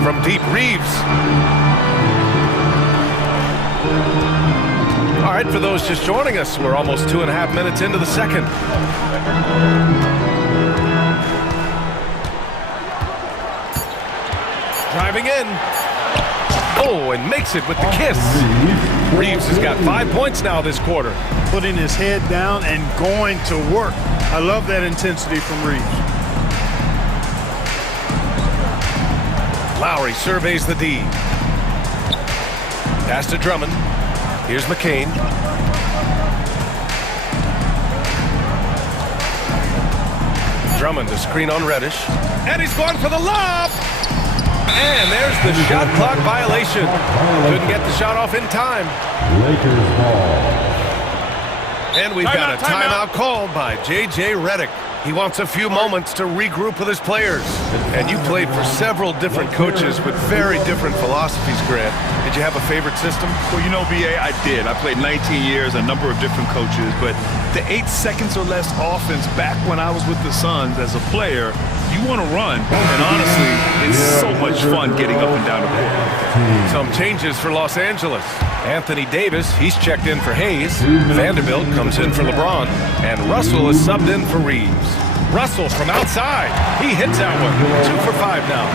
From deep, Reeves. All right, for those just joining us, we're almost 2.5 minutes into the second. Driving in. Oh, and makes it with the kiss. Reeves has got 5 points now this quarter. Putting his head down and going to work. I love that intensity from Reeves. Lowry surveys the D. Pass to Drummond. Here's McCain. Drummond to screen on Reddish. And he's going for the lob! And there's the shot clock violation. Couldn't get the shot off in time. Lakers ball. And we've got a timeout called by J.J. Redick. He wants a few moments to regroup with his players. And you played for several different coaches with very different philosophies, Grant. Did you have a favorite system? Well, you know, BA, I did. I played 19 years, a number of different coaches, but the 8 seconds or less offense back when I was with the Suns as a player, you want to run. And honestly, it's so much fun getting up and down the court. Some changes for Los Angeles. Anthony Davis, he's checked in for Hayes. Vanderbilt comes in for LeBron. And Russell is subbed in for Reeves. Russell from outside. He hits that one. 2 for 5 now.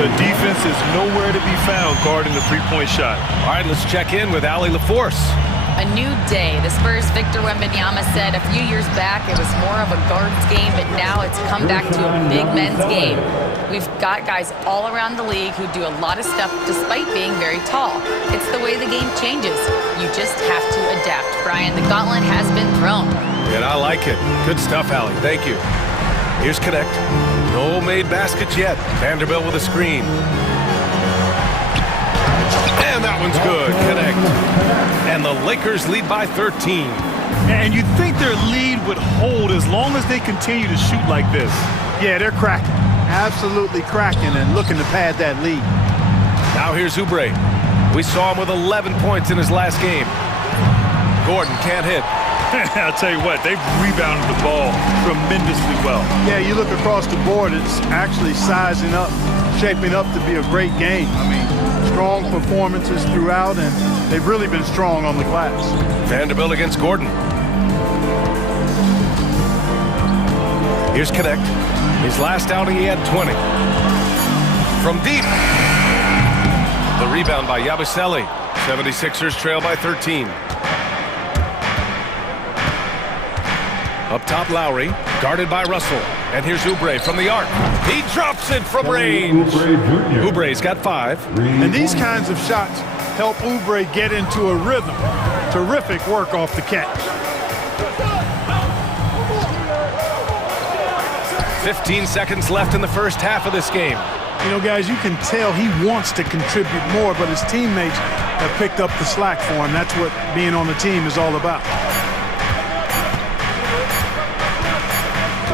The defense is nowhere to be found guarding the three-point shot. All right, let's check in with Ali LaForce. A new day. The Spurs' Victor Wembanyama said a few years back it was more of a guards game, but now it's come back to a big men's game. We've got guys all around the league who do a lot of stuff despite being very tall. It's the way the game changes. You just have to adapt. Brian, the gauntlet has been thrown. And I like it. Good stuff, Ali. Thank you. Here's Connect. No made baskets yet. Vanderbilt with a screen. And that one's good. Connect. And the Lakers lead by 13. And you'd think their lead would hold as long as they continue to shoot like this. Yeah, they're cracking. Absolutely cracking and looking to pad that lead. Now here's Oubre. We saw him with 11 points in his last game. Gordon can't hit. I'll tell you what, they've rebounded the ball tremendously well. Yeah, you look across the board, it's actually sizing up, shaping up to be a great game. I mean, strong performances throughout, and they've really been strong on the glass. Vanderbilt against Gordon. Here's Connect. His last outing, he had 20. From deep. The rebound by Yabusele. 76ers trail by 13. Up top, Lowry, guarded by Russell. And here's Oubre from the arc. He drops it from range. Oubre's got 5. And these kinds of shots help Oubre get into a rhythm. Terrific work off the catch. 15 seconds left in the first half of this game. You know, guys, you can tell he wants to contribute more, but his teammates have picked up the slack for him. That's what being on the team is all about.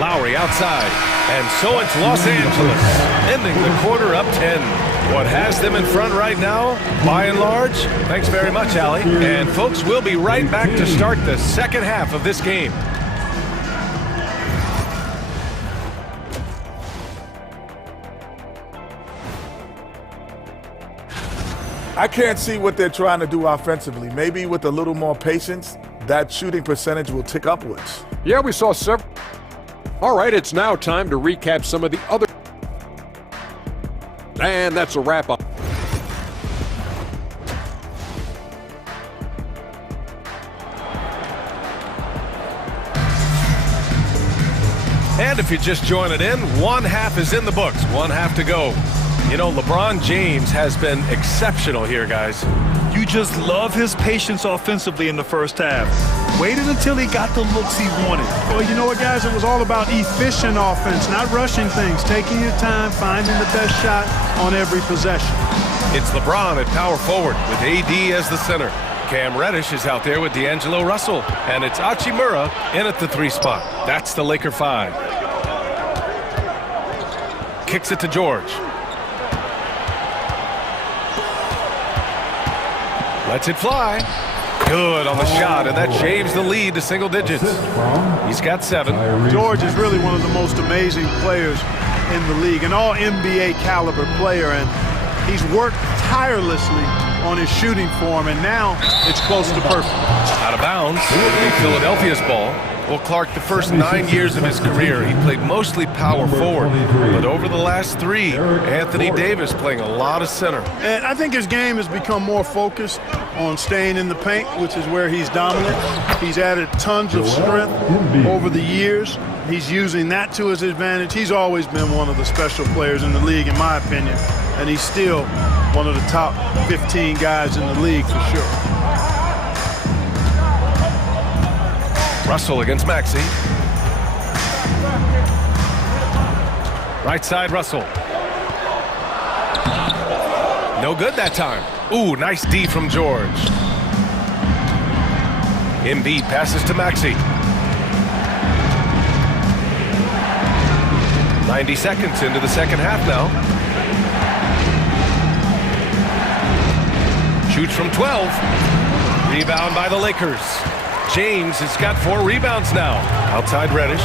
Lowry outside, and so it's Los Angeles, ending the quarter up 10. What has them in front right now, by and large? Thanks very much, Ali. And folks, we'll be right back to start the second half of this game. I can't see what they're trying to do offensively. Maybe with a little more patience, that shooting percentage will tick upwards. Yeah, we saw several. All right, it's now time to recap some of the other. And that's a wrap-up. And if you're just joining in, one half is in the books, one half to go. You know, LeBron James has been exceptional here, guys. You just love his patience offensively in the first half. Waited until he got the looks he wanted. Well, you know what, guys? It was all about efficient offense, not rushing things, taking your time, finding the best shot on every possession. It's LeBron at power forward with AD as the center. Cam Reddish is out there with D'Angelo Russell. And it's Hachimura in at the 3 spot. That's the Laker 5. Kicks it to George. Lets it fly. Good on the shot, and that shaves the lead to single digits. He's got 7. George is really one of the most amazing players in the league, an all-NBA caliber player, and he's worked tirelessly on his shooting form, and now it's close to perfect. Out of bounds, Philadelphia's ball. Well, Clark, the first 9 years of his career, he played mostly power forward. But over the last 3, Anthony Davis playing a lot of center. And I think his game has become more focused on staying in the paint, which is where he's dominant. He's added tons of strength over the years. He's using that to his advantage. He's always been one of the special players in the league, in my opinion. And he's still one of the top 15 guys in the league for sure. Russell against Maxey. Right side, Russell. No good that time. Ooh, nice D from George. Embiid passes to Maxey. 90 seconds into the second half now. Shoots from 12. Rebound by the Lakers. James has got 4 rebounds now. Outside Reddish.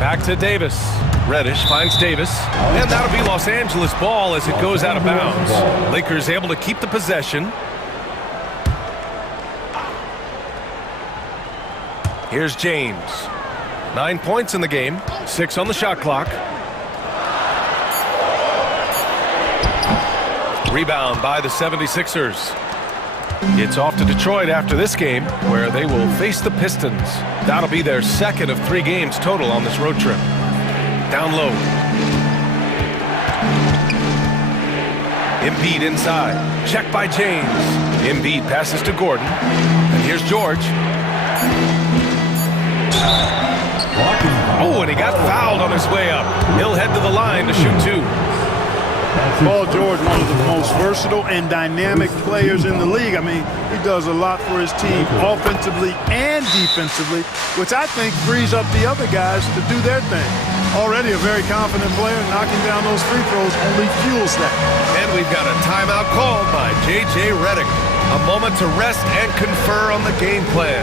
Back to Davis. Reddish finds Davis. And that'll be Los Angeles ball as it goes out of bounds. Lakers able to keep the possession. Here's James. 9 points in the game. 6 on the shot clock. Rebound by the 76ers. It's off to Detroit after this game, where they will face the Pistons. That'll be their second of 3 games total on this road trip. Down low. Embiid inside. Check by James. Embiid passes to Gordon. And here's George. Oh, and he got fouled on his way up. He'll head to the line to shoot 2. Paul George, one of the most versatile and dynamic players in the league. I mean, he does a lot for his team offensively and defensively, which I think frees up the other guys to do their thing. Already a very confident player, knocking down those free throws only fuels that. And we've got a timeout called by J.J. Redick. A moment to rest and confer on the game plan.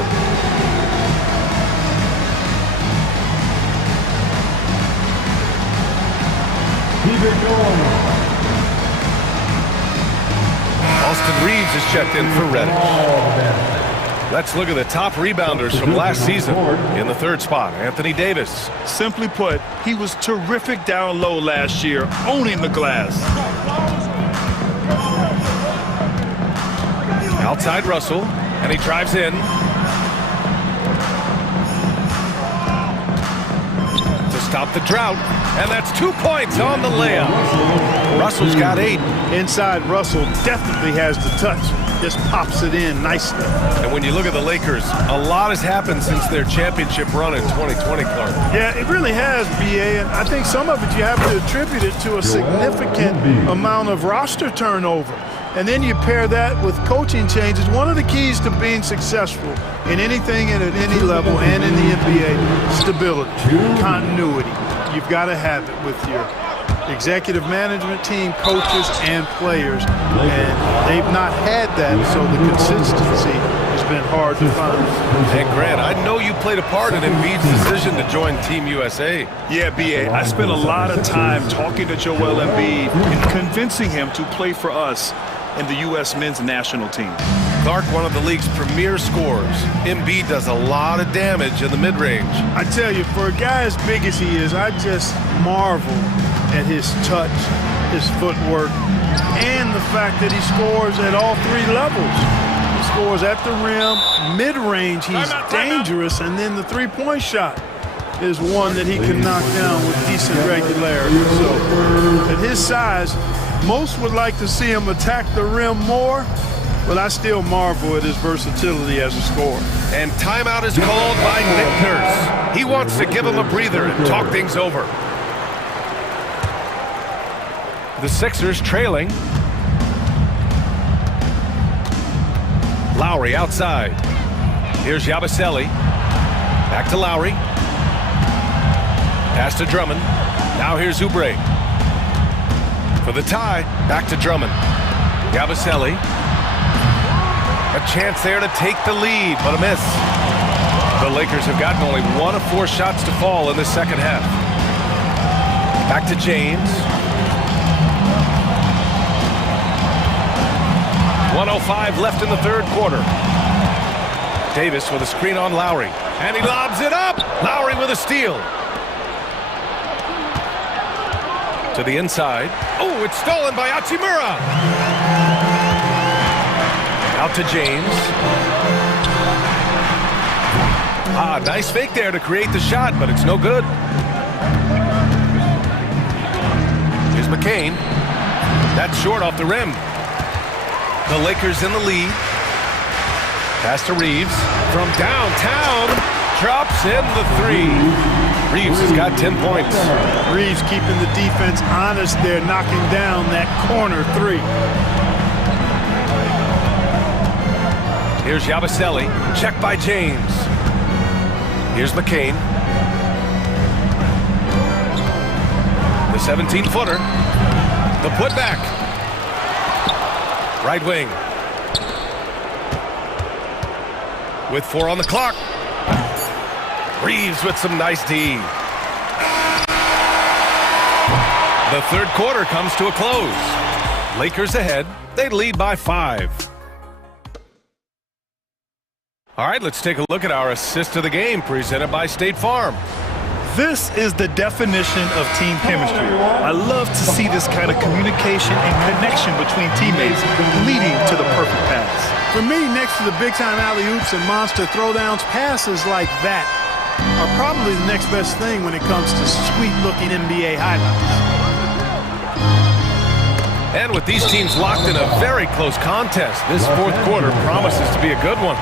Austin Reeves is checked in for Reddish. Let's look at the top rebounders from last season. In the 3rd spot, Anthony Davis. Simply put, he was terrific down low last year, owning the glass. Outside Russell, and he drives in. To stop the drought, and that's 2 points on the layup. Russell's got 8. Inside, Russell definitely has the touch. Just pops it in nicely. And when you look at the Lakers, a lot has happened since their championship run in 2020, Clark. Yeah, it really has, B.A., and I think some of it you have to attribute it to a significant amount of roster turnover. And then you pair that with coaching changes. One of the keys to being successful in anything and at any level and in the NBA, stability, continuity. You've got to have it with your executive management team, coaches, and players. And they've not had that, so the consistency has been hard to find. And Grant, I know you played a part in Embiid's decision to join Team USA. Yeah, B.A., I spent a lot of time talking to Joel Embiid and convincing him to play for us in the U.S. men's national team. Clark, one of the league's premier scorers. Embiid does a lot of damage in the mid-range. I tell you, for a guy as big as he is, I just marvel at his touch, his footwork, and the fact that he scores at all 3 levels. He scores at the rim, mid-range, he's dangerous, and then the 3-point shot is one that he can knock down with decent regularity. So, at his size, most would like to see him attack the rim more, but I still marvel at his versatility as a scorer. And timeout is called by Nick Nurse. He wants to give him a breather and talk things over. The Sixers trailing. Lowry outside. Here's Yabusele. Back to Lowry. Pass to Drummond. Now here's Oubre. For the tie, back to Drummond. Yabusele. A chance there to take the lead, but a miss. The Lakers have gotten only 1 of 4 shots to fall in the second half. Back to James. 1:05 left in the 3rd quarter. Davis with a screen on Lowry. And he lobs it up. Lowry with a steal. To the inside. Oh, it's stolen by Hachimura. Out to James. Nice fake there to create the shot, but it's no good. Here's McCain. That's short off the rim. The Lakers in the lead. Pass to Reeves. From downtown. Drops in the 3. Reeves has got 10 points. Reeves keeping the defense honest there, knocking down that corner 3. Here's Yabusele. Checked by James. Here's McCain. The 17-footer. The putback. Right wing. With 4 on the clock. Reeves with some nice D. The third quarter comes to a close. Lakers ahead. They lead by 5. All right, let's take a look at our assist of the game presented by State Farm. This is the definition of team chemistry. I love to see this kind of communication and connection between teammates leading to the perfect pass. For me, next to the big-time alley-oops and monster throwdowns, passes like that are probably the next best thing when it comes to sweet-looking NBA highlights. And with these teams locked in a very close contest, this fourth quarter promises to be a good one.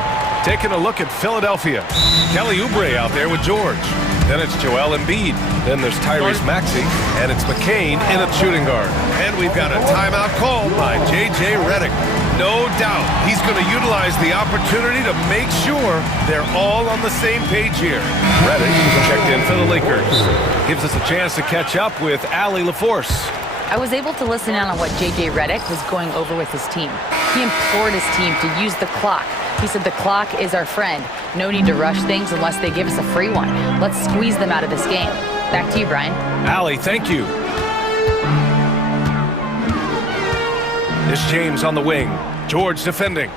Taking a look at Philadelphia. Kelly Oubre out there with George. Then it's Joel Embiid. Then there's Tyrese Maxey. And it's McCain in at shooting guard. And we've got a timeout called by J.J. Redick. No doubt he's going to utilize the opportunity to make sure they're all on the same page here. Redick checked in for the Lakers. Gives us a chance to catch up with Allie LaForce. I was able to listen in on what J.J. Redick was going over with his team. He implored his team to use the clock. He said the clock is our friend. No need to rush things unless they give us a free one. Let's squeeze them out of this game. Back to you, Brian. Allie, thank you. It's James on the wing. George defending.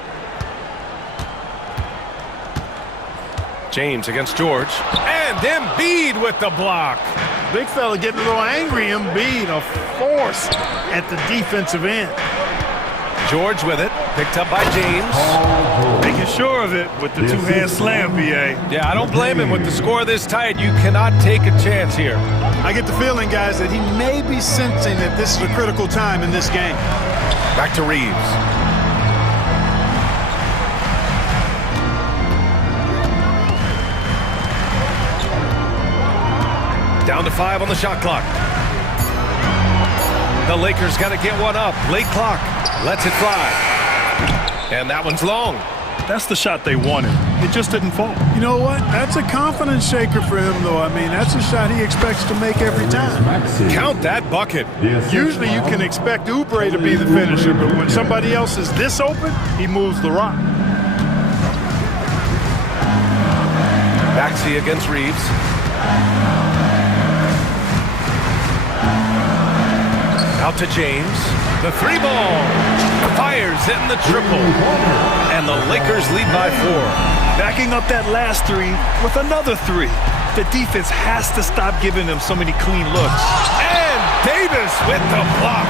James against George. And Embiid with the block. Big fella getting a little angry. Embiid, a force at the defensive end. George with it, picked up by James. Making sure of it with the two-hand slam, B.A. Yeah, I don't blame him. With the score this tight, you cannot take a chance here. I get the feeling, guys, that he may be sensing that this is a critical time in this game. Back to Reeves. Down to 5 on the shot clock. The Lakers got to get one up. Late clock. Lets it fly. And that one's long. That's the shot they wanted. It just didn't fall. You know what? That's a confidence shaker for him, though. I mean, that's a shot he expects to make every time. Count that bucket. Usually you can expect Oubre to be the finisher, but when somebody else is this open, he moves the rock. Maxey against Reeves. Out to James. The 3-ball. Fires in the triple. And the Lakers lead by 4. Backing up that last 3 with another 3. The defense has to stop giving them so many clean looks. And Davis with the block.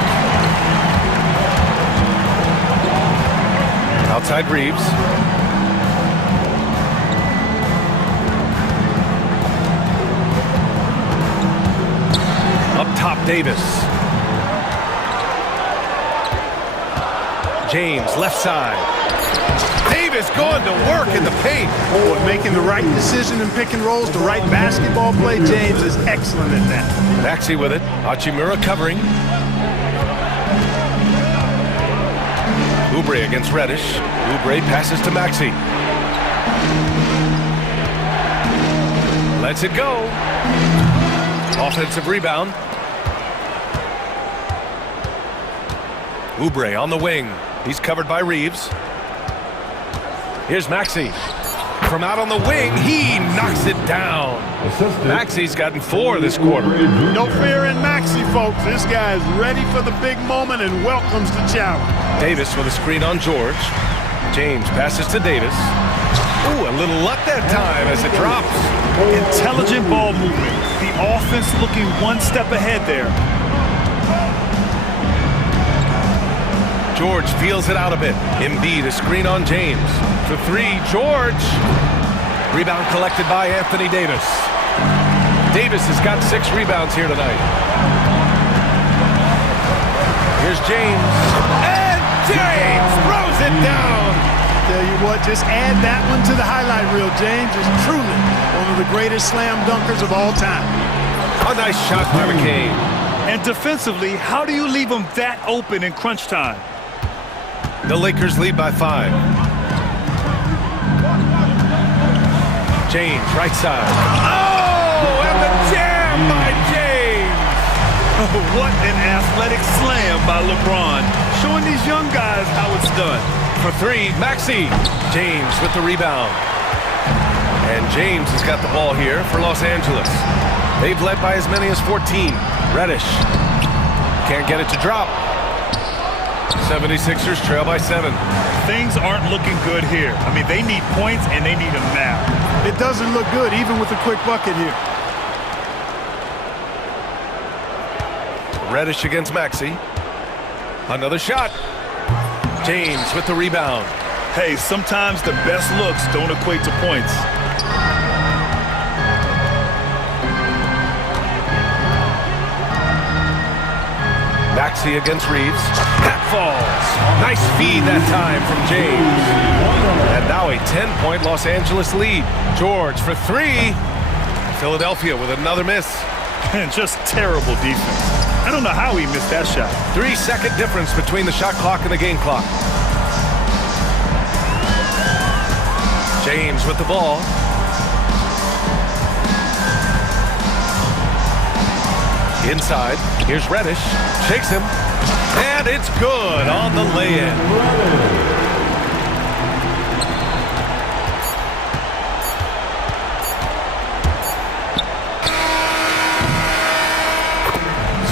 Outside Reeves. Up top, Davis. James, left side. Davis going to work in the paint. Boy, making the right decision in pick and rolls, the right basketball play. James is excellent at that. Maxey with it. Hachimura covering. Oubre against Reddish. Oubre passes to Maxey. Lets it go. Offensive rebound. Oubre on the wing. He's covered by Reeves. Here's Maxey. From out on the wing, he knocks it down. Maxey's gotten 4 this quarter. No fear in Maxey, folks. This guy is ready for the big moment and welcomes the challenge. Davis with a screen on George. James passes to Davis. Ooh, a little luck that time as it drops. Intelligent ball movement. The offense looking one step ahead there. George feels it out a bit. Embiid, a screen on James. For 3, George. Rebound collected by Anthony Davis. Davis has got 6 rebounds here tonight. Here's James. And James throws it down. Tell you what, just add that one to the highlight reel. James is truly one of the greatest slam dunkers of all time. A nice shot by McCain. And defensively, how do you leave them that open in crunch time? The Lakers lead by 5. James, right side. Oh, and the jam by James. What an athletic slam by LeBron, showing these young guys how it's done. For three, Maxey. James with the rebound. And James has got the ball here for Los Angeles. They've led by as many as 14. Reddish can't get it to drop. 76ers trail by 7. Things aren't looking good here. I mean, they need points, and they need them now. It doesn't look good, even with a quick bucket here. Reddish against Maxey. Another shot. James with the rebound. Hey, sometimes the best looks don't equate to points. Maxey against Reeves. That falls. Nice feed that time from James. And now a 10-point Los Angeles lead. George for three. Philadelphia with another miss. And just terrible defense. I don't know how he missed that shot. 3-second difference between the shot clock and the game clock. James with the ball. Inside, here's Reddish, shakes him, and it's good on the lay-in.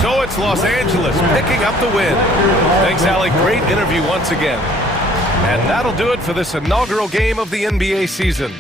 So it's Los Angeles picking up the win. Thanks, Allie. Great interview once again. And that'll do it for this inaugural game of the NBA season.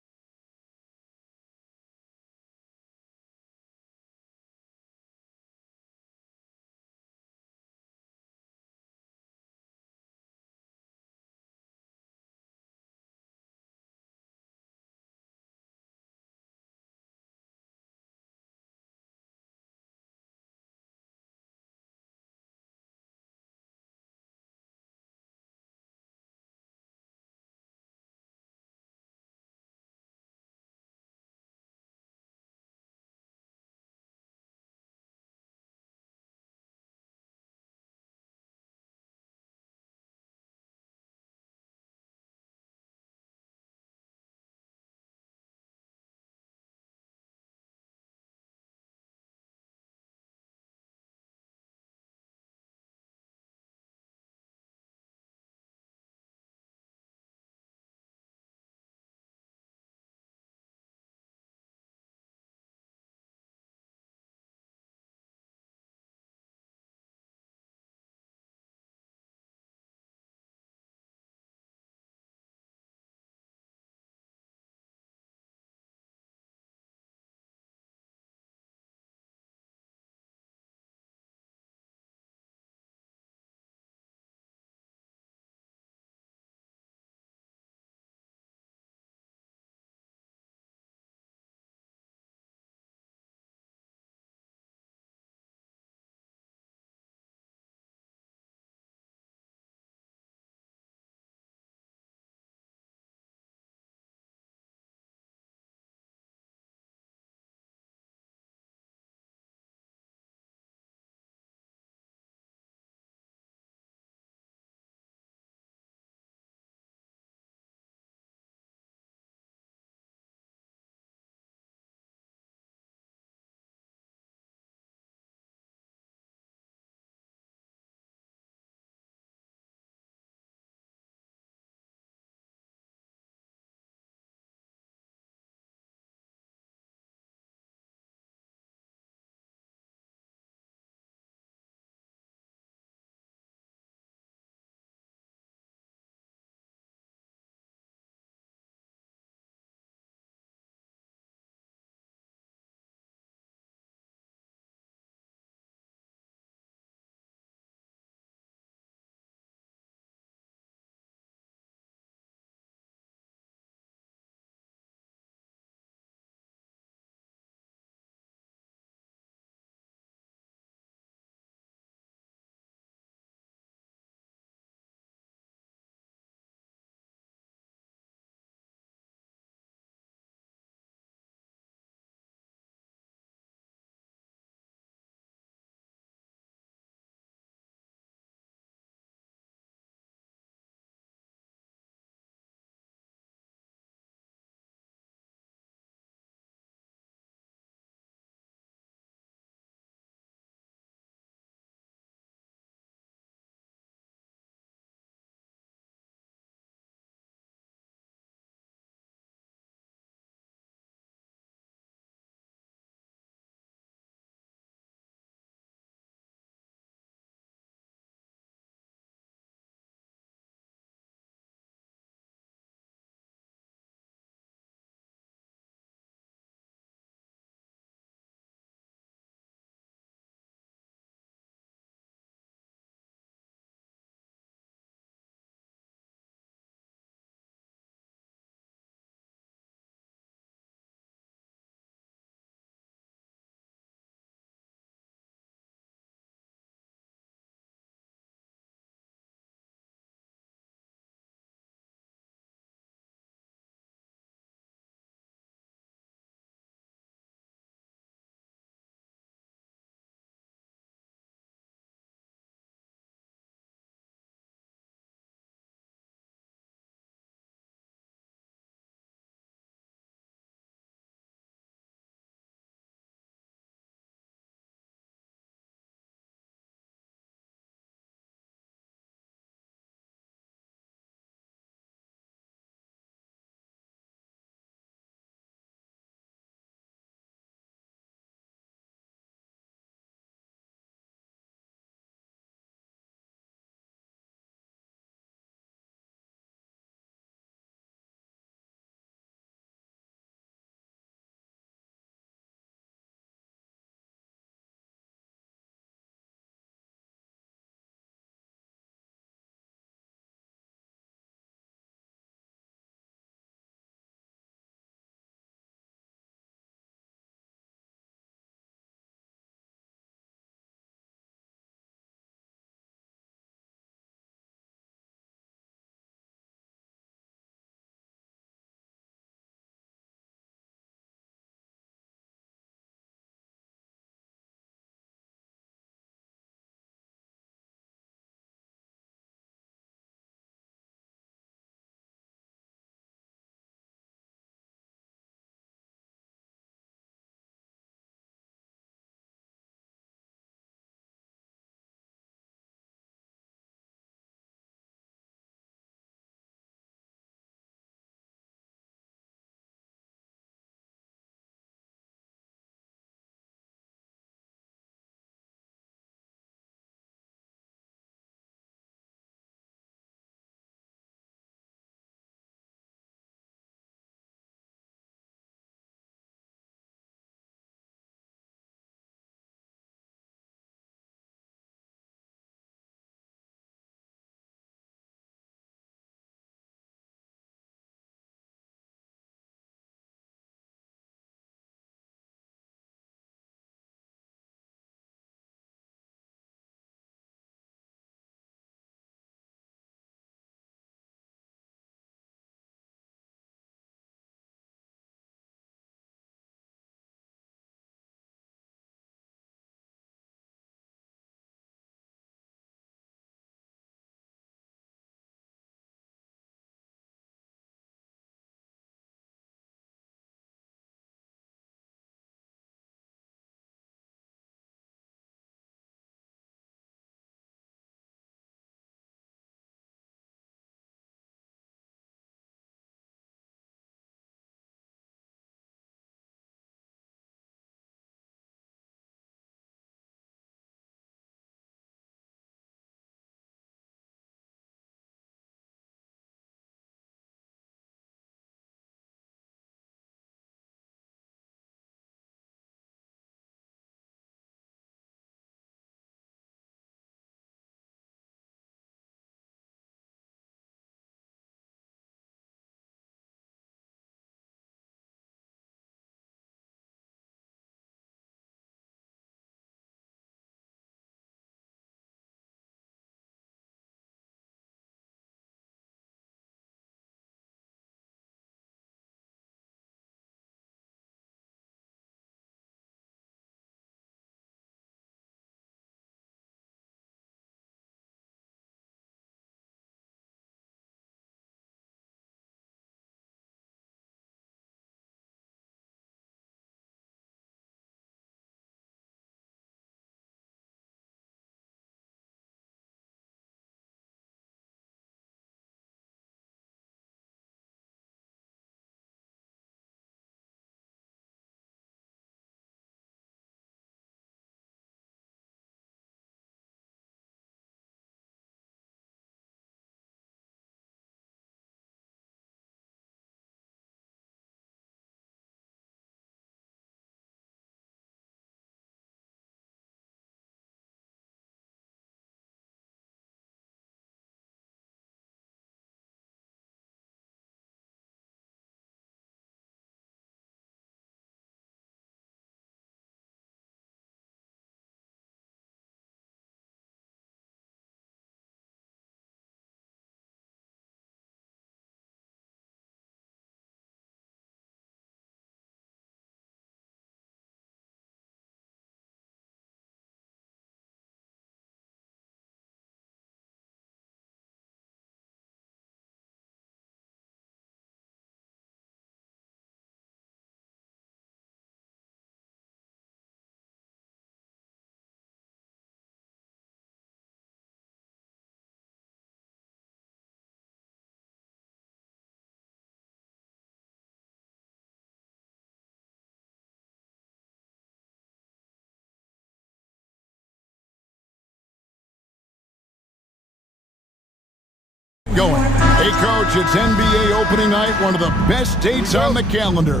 Going. Hey, Coach, it's NBA opening night, one of the best dates on the calendar.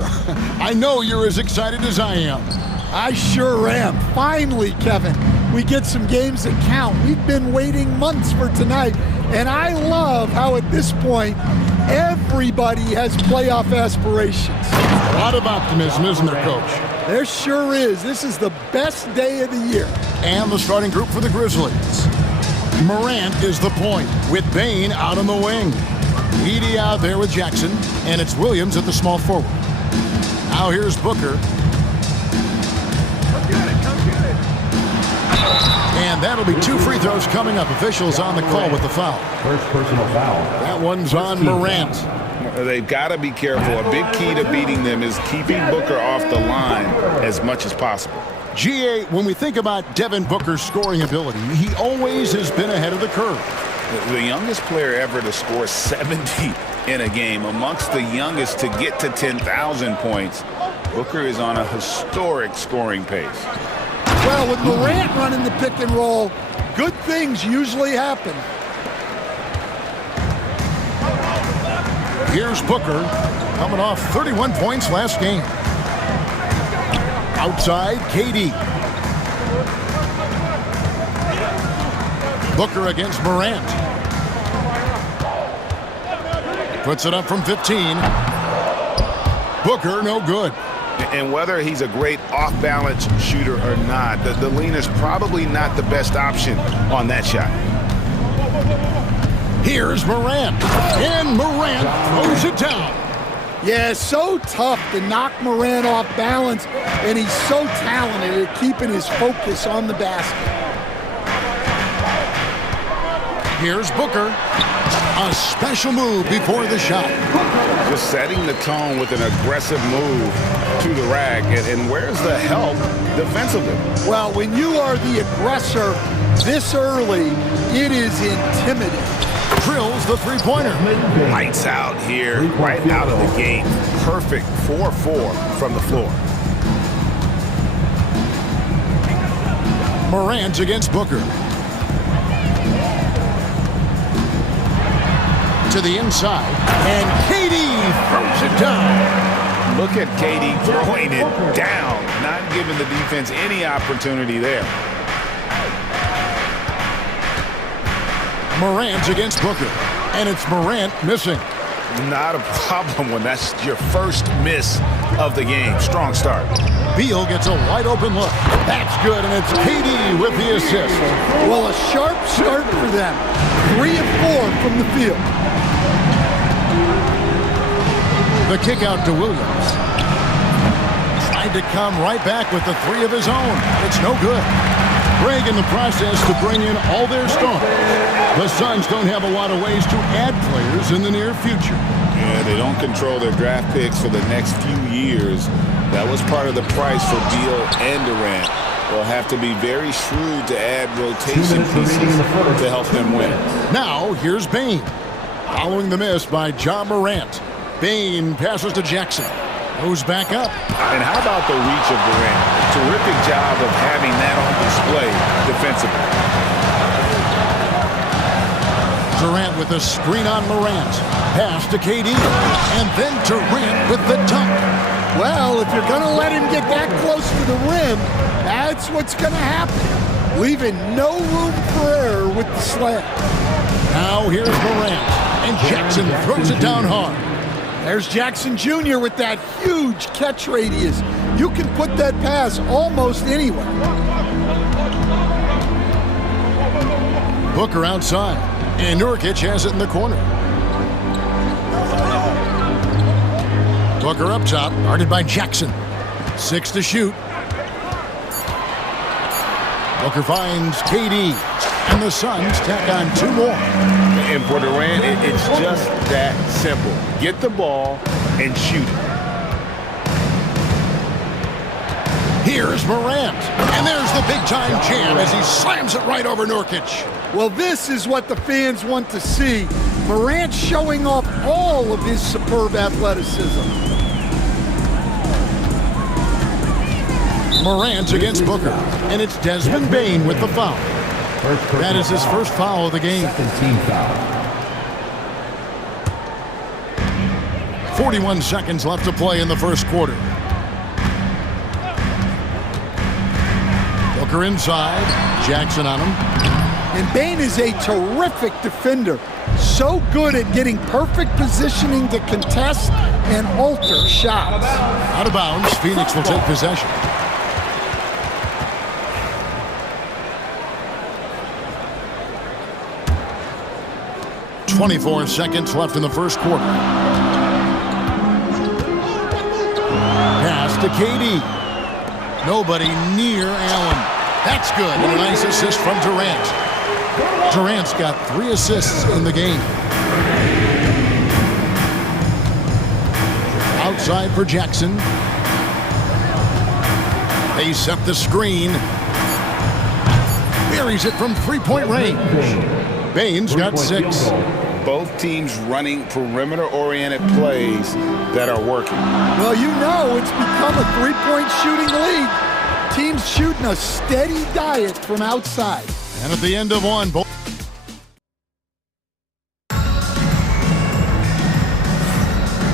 I know you're as excited as I am. I sure am. Finally, Kevin, we get some games that count. We've been waiting months for tonight, and I love how at this point, everybody has playoff aspirations. A lot of optimism, isn't there, Coach? There sure is. This is the best day of the year. And the starting group for the Grizzlies. Morant is the point, with Bane out on the wing. Edey out there with Jackson, and it's Williams at the small forward. Now here's Booker. And that'll be 2 free throws coming up. Officials on the call with the foul. First personal foul. That one's on Morant. They've got to be careful. A big key to beating them is keeping Booker off the line as much as possible. GA, when we think about Devin Booker's scoring ability, he always has been ahead of the curve. The youngest player ever to score 70 in a game, amongst the youngest to get to 10,000 points. Booker is on a historic scoring pace. Well, with Morant running the pick and roll, good things usually happen. Here's Booker, coming off 31 points last game. Outside, KD. Booker against Morant. Puts it up from 15. Booker, no good. And whether he's a great off-balance shooter or not, the lean is probably not the best option on that shot. Here's Morant. And Morant throws it down. Yeah, so tough to knock Morant off balance, and he's so talented at keeping his focus on the basket. Here's Booker. A special move before the shot. Just setting the tone with an aggressive move to the rack. And where's the help defensively? Well, when you are the aggressor this early, it is intimidating. Drills the three-pointer. Lights out here, right out of the gate. Perfect 4-4 from the floor. Morant against Booker. To the inside, and KD throws it down. Look at KD throwing it down, not giving the defense any opportunity there. Morant against Booker, and it's Morant missing. Not a problem when that's your first miss of the game. Strong start. Beal gets a wide open look. That's good, and it's KD with the assist. Well, a sharp start for them. 3 of 4 from the field. The kick out to Williams. Tried to come right back with the 3 of his own. It's no good. Greg in the process to bring in all their stars. The Suns don't have a lot of ways to add players in the near future. Yeah, they don't control their draft picks for the next few years. That was part of the price for Beal and Durant. They'll have to be very shrewd to add rotation pieces to help them win. Now, here's Bane. Following the miss by Ja Morant. Bane passes to Jackson. Goes back up. And how about the reach of Durant? A terrific job of having that on display defensively. Durant with a screen on Morant. Pass to KD. And then Durant with the dunk. Well, if you're going to let him get that close to the rim, that's what's going to happen. Leaving no room for error with the slam. Now here's Morant. And Jackson throws it down hard. There's Jackson Jr. with that huge catch radius. You can put that pass almost anywhere. Booker outside. And Nurkic has it in the corner. Booker up top, guarded by Jackson. 6 to shoot. Booker finds KD. And the Suns tack on 2 more. And for Durant, it's just that simple. Get the ball and shoot it. Here's Morant. And there's the big-time jam as he slams it right over Nurkic. Well, this is what the fans want to see. Morant showing off all of his superb athleticism. Morant against Booker. And it's Desmond Bane with the foul. That is his first foul of the game. Second team foul. 41 seconds left to play in the first quarter. Booker inside. Jackson on him. And Bain is a terrific defender. So good at getting perfect positioning to contest and alter shots. Out of bounds, Phoenix will take possession. .24 seconds left in the first quarter. Pass to KD. Nobody near Allen. That's good. And a nice assist from Durant. Durant's got 3 assists in the game. Outside for Jackson. They set the screen. Buries it from three-point range. Bain's got 6. Both teams running perimeter-oriented plays that are working. Well, you know it's become a three-point shooting league. Teams shooting a steady diet from outside. And at the end of one,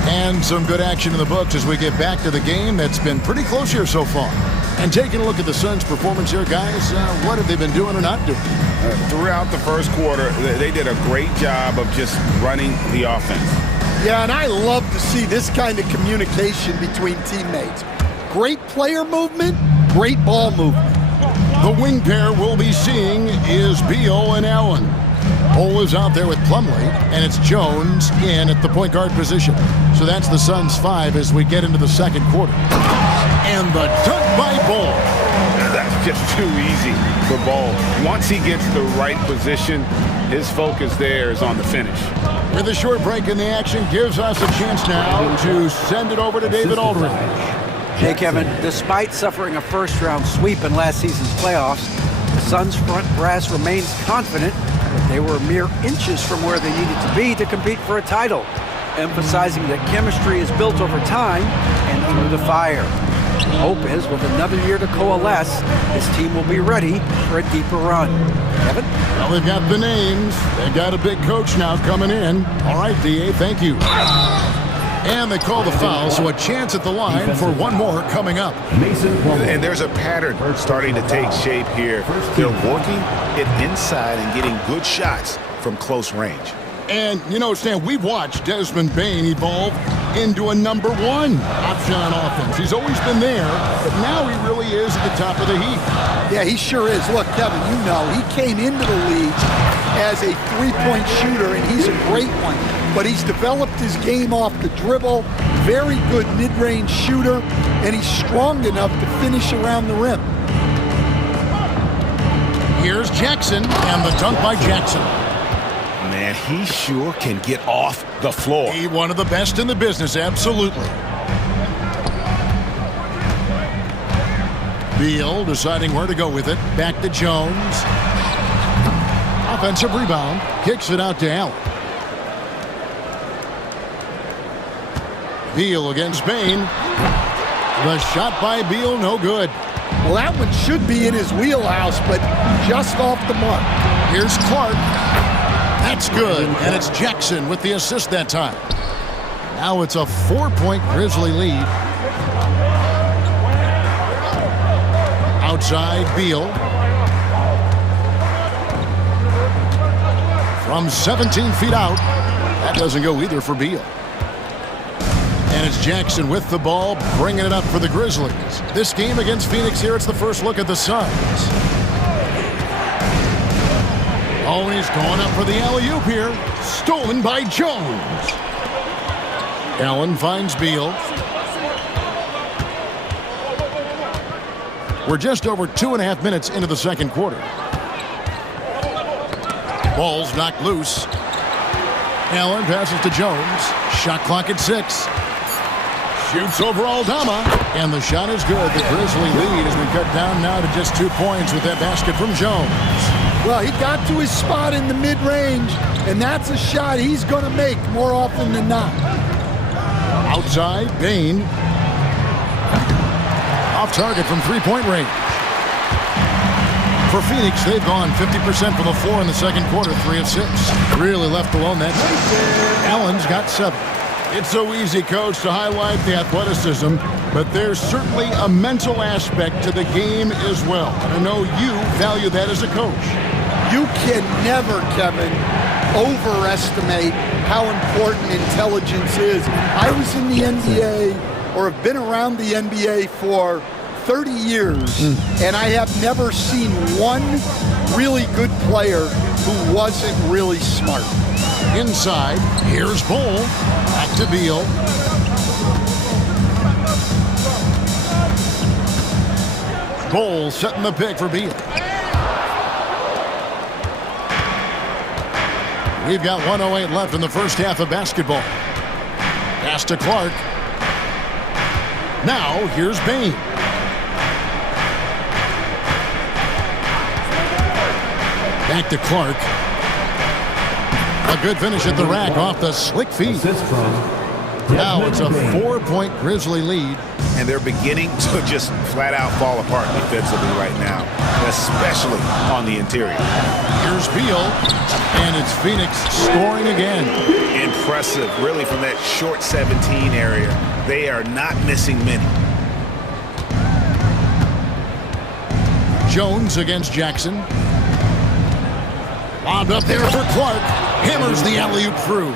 and some good action in the books as we get back to the game that's been pretty close here so far. And taking a look at the Suns' performance here, guys, what have they been doing or not doing? Throughout the first quarter, they did a great job of just running the offense. Yeah, and I love to see this kind of communication between teammates. Great player movement, great ball movement. The wing pair we'll be seeing is Beal and Allen. Cole is out there with Plumlee, and it's Jones in at the point guard position. So that's the Suns' 5 as we get into the second quarter. And the dunk by Ball. That's just too easy for Ball. Once he gets the right position, his focus there is on the finish. With a short break in the action, gives us a chance now to send it over to David Aldridge. Hey, Kevin, despite suffering a first-round sweep in last season's playoffs, the Suns' front brass remains confident that they were mere inches from where they needed to be to compete for a title, emphasizing that chemistry is built over time and through the fire. Hope is, with another year to coalesce, this team will be ready for a deeper run. Kevin? Well, they've got the names. They've got a big coach now coming in. All right, D.A., thank you. And they call the foul, so a chance at the line for one more coming up. And there's a pattern starting to take shape here. They're working it inside and getting good shots from close range. And, you know, Stan, we've watched Desmond Bane evolve into a number 1 option on offense. He's always been there, but now he really is at the top of the heap. Yeah, he sure is. Look, Kevin, you know, he came into the league as a three-point shooter, and he's a great one. But he's developed his game off the dribble, very good mid-range shooter, and he's strong enough to finish around the rim. Here's Jackson, and the dunk by Jackson. Man, he sure can get off the floor. He's one of the best in the business, absolutely. Beal deciding where to go with it. Back to Jones. Offensive rebound. Kicks it out to Allen. Beal against Bane. The shot by Beal, no good. Well, that one should be in his wheelhouse, but just off the mark. Here's Clark. That's good, and it's Jackson with the assist that time. Now it's a 4-point Grizzly lead. Outside, Beal. From 17 feet out. That doesn't go either for Beal. And it's Jackson with the ball, bringing it up for the Grizzlies. This game against Phoenix here, it's the first look at the Suns. Oh, and he's going up for the alley-oop here. Stolen by Jones. Allen finds Beal. We're just over 2.5 minutes into the second quarter. Ball's knocked loose. Allen passes to Jones. Shot clock at 6. Shoots over Aldama, and the shot is good. The Grizzly lead as we cut down now to just 2 points with that basket from Jones. Well, he got to his spot in the mid-range, and that's a shot he's going to make more often than not. Outside, Bane. Off target from three-point range. For Phoenix, they've gone 50% from the floor in the second quarter, 3 of 6. Really left alone that night. Allen's got 7. It's so easy, Coach, to highlight the athleticism, but there's certainly a mental aspect to the game as well. And I know you value that as a coach. You can never, Kevin, overestimate how important intelligence is. I was in the NBA, or have been around the NBA for 30 years, and I have never seen one really good player who wasn't really smart. Inside, here's Bull. Back to Beal. Bull setting the pick for Beal. We've got 1:08 left in the first half of basketball. Pass to Clark. Now, here's Bain. Back to Clark. A good finish at the rack off the slick feet. Now it's a 4-point Grizzly lead. And they're beginning to just flat out fall apart defensively right now, especially on the interior. Here's Beal, and it's Phoenix scoring again. Impressive, really, from that short 17 area. They are not missing many. Jones against Jackson. Lobbed up there for Clark. Hammers the alley-oop through.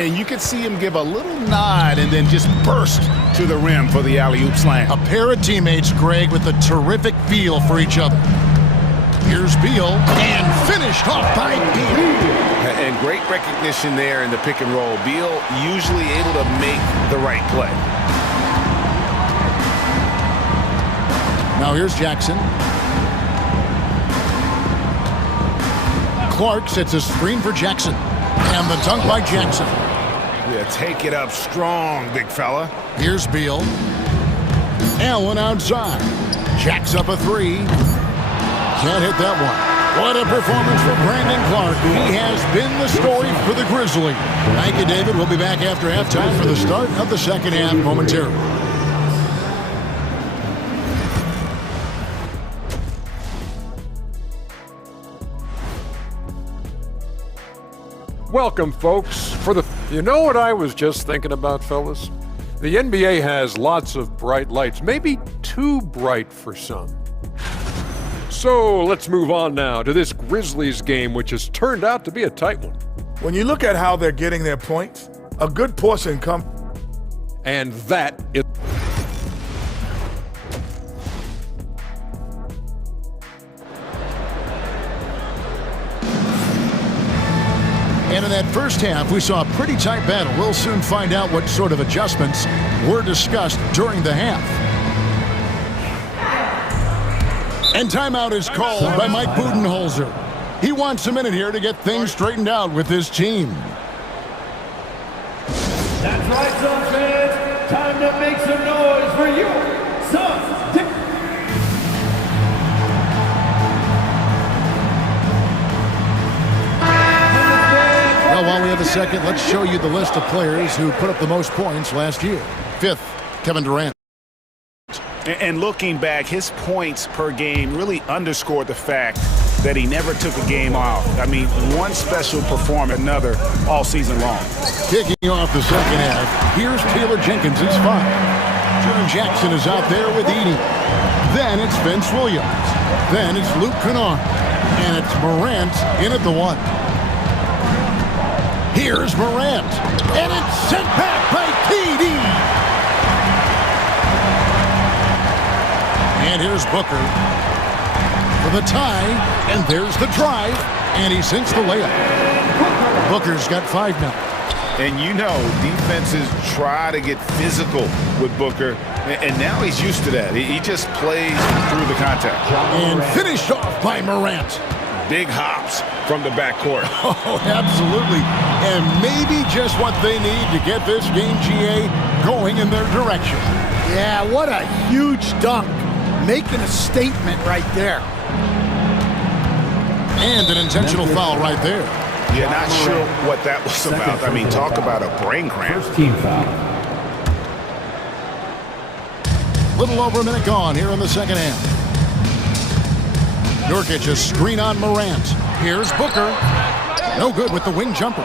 And you can see him give a little nod and then just burst to the rim for the alley-oop slam. A pair of teammates, Greg, with a terrific feel for each other. Here's Beal, and finished off by Beal. And great recognition there in the pick and roll. Beal usually able to make the right play. Now here's Jackson. Clark sets a screen for Jackson. And the dunk by Jackson. Yeah, take it up strong, big fella. Here's Beal. Allen outside. Jacks up a three. Can't hit that one. What a performance for Brandon Clark. He has been the story for the Grizzly. Thank you, David. We'll be back after halftime for the start of the second half momentarily. Welcome, folks. You know what I was just thinking about, fellas? The NBA has lots of bright lights, maybe too bright for some. So let's move on now to this Grizzlies game, which has turned out to be a tight one. When you look at how they're getting their points, a good portion comes. And that is. And in that first half, we saw a pretty tight battle. We'll soon find out what sort of adjustments were discussed during the half. And timeout is called by Mike Budenholzer. He wants a minute here to get things straightened out with his team. That's right, Suns fans. Time to make some noise for you, Suns. While we have a second, let's show you the list of players who put up the most points last year. Fifth, Kevin Durant. And looking back, his points per game really underscored the fact that he never took a game off. I mean, one special performance, another all season long. Kicking off the second half, here's Taylor Jenkins, it's 5. Jaren Jackson is out there with Edey. Then it's Vince Williams. Then it's Luke Kennard. And it's Morant in at the 1. Here's Morant, and it's sent back by KD. And here's Booker for the tie, and there's the drive, and he sinks the layup. Booker's got 5 now. And you know, defenses try to get physical with Booker, and now he's used to that. He just plays through the contact. And finished off by Morant. Big hops from the backcourt. Oh, absolutely. And maybe just what they need to get this game, GA, going in their direction. Yeah, what a huge dunk. Making a statement right there. And an intentional foul right there. Yeah, not sure what that was about. I mean, talk about a brain cramp. First team foul. Little over a minute gone here in the second half. Nurkic a screen on Morant. Here's Booker. No good with the wing jumper.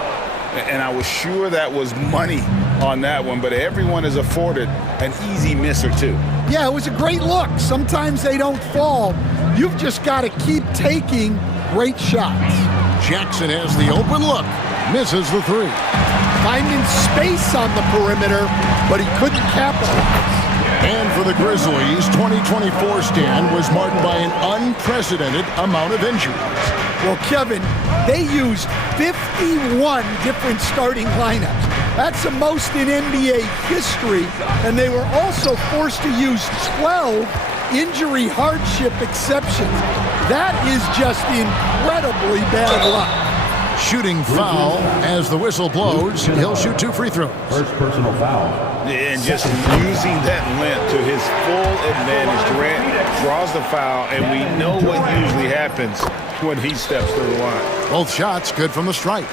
And I was sure that was money on that one, but everyone is afforded an easy miss or two. Yeah, it was a great look. Sometimes they don't fall. You've just got to keep taking great shots. Jackson has the open look. Misses the three. Finding space on the perimeter, but he couldn't capitalize. And for the Grizzlies, 2024 stand was marked by an unprecedented amount of injuries. Well, Kevin, they used 51 different starting lineups. That's the most in NBA history, and they were also forced to use 12 injury hardship exceptions. That is just incredibly bad luck. Shooting foul as the whistle blows. He'll shoot 2 free throws. First personal foul. And just using that length to his full advantage. Durant draws the foul, and we know what usually happens when he steps through the line. Both shots good from the stripe.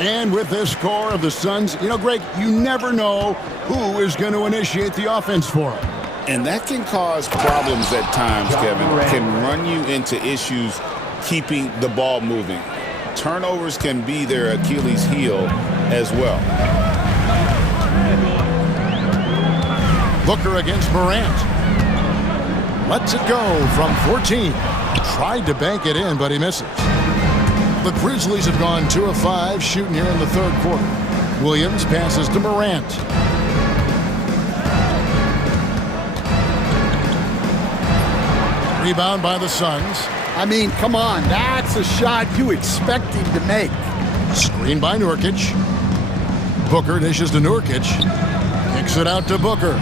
And with this score of the Suns, you know, Greg, you never know who is going to initiate the offense for them. And that can cause problems at times, Kevin. Can run you into issues keeping the ball moving. Turnovers can be their Achilles heel as well. Booker against Morant. Lets it go from 14. Tried to bank it in, but he misses. The Grizzlies have gone 2 of 5 shooting here in the third quarter. Williams passes to Morant. Rebound by the Suns. I mean, come on, that's a shot you expect him to make. Screen by Nurkic. Booker dishes to Nurkic. Kicks it out to Booker.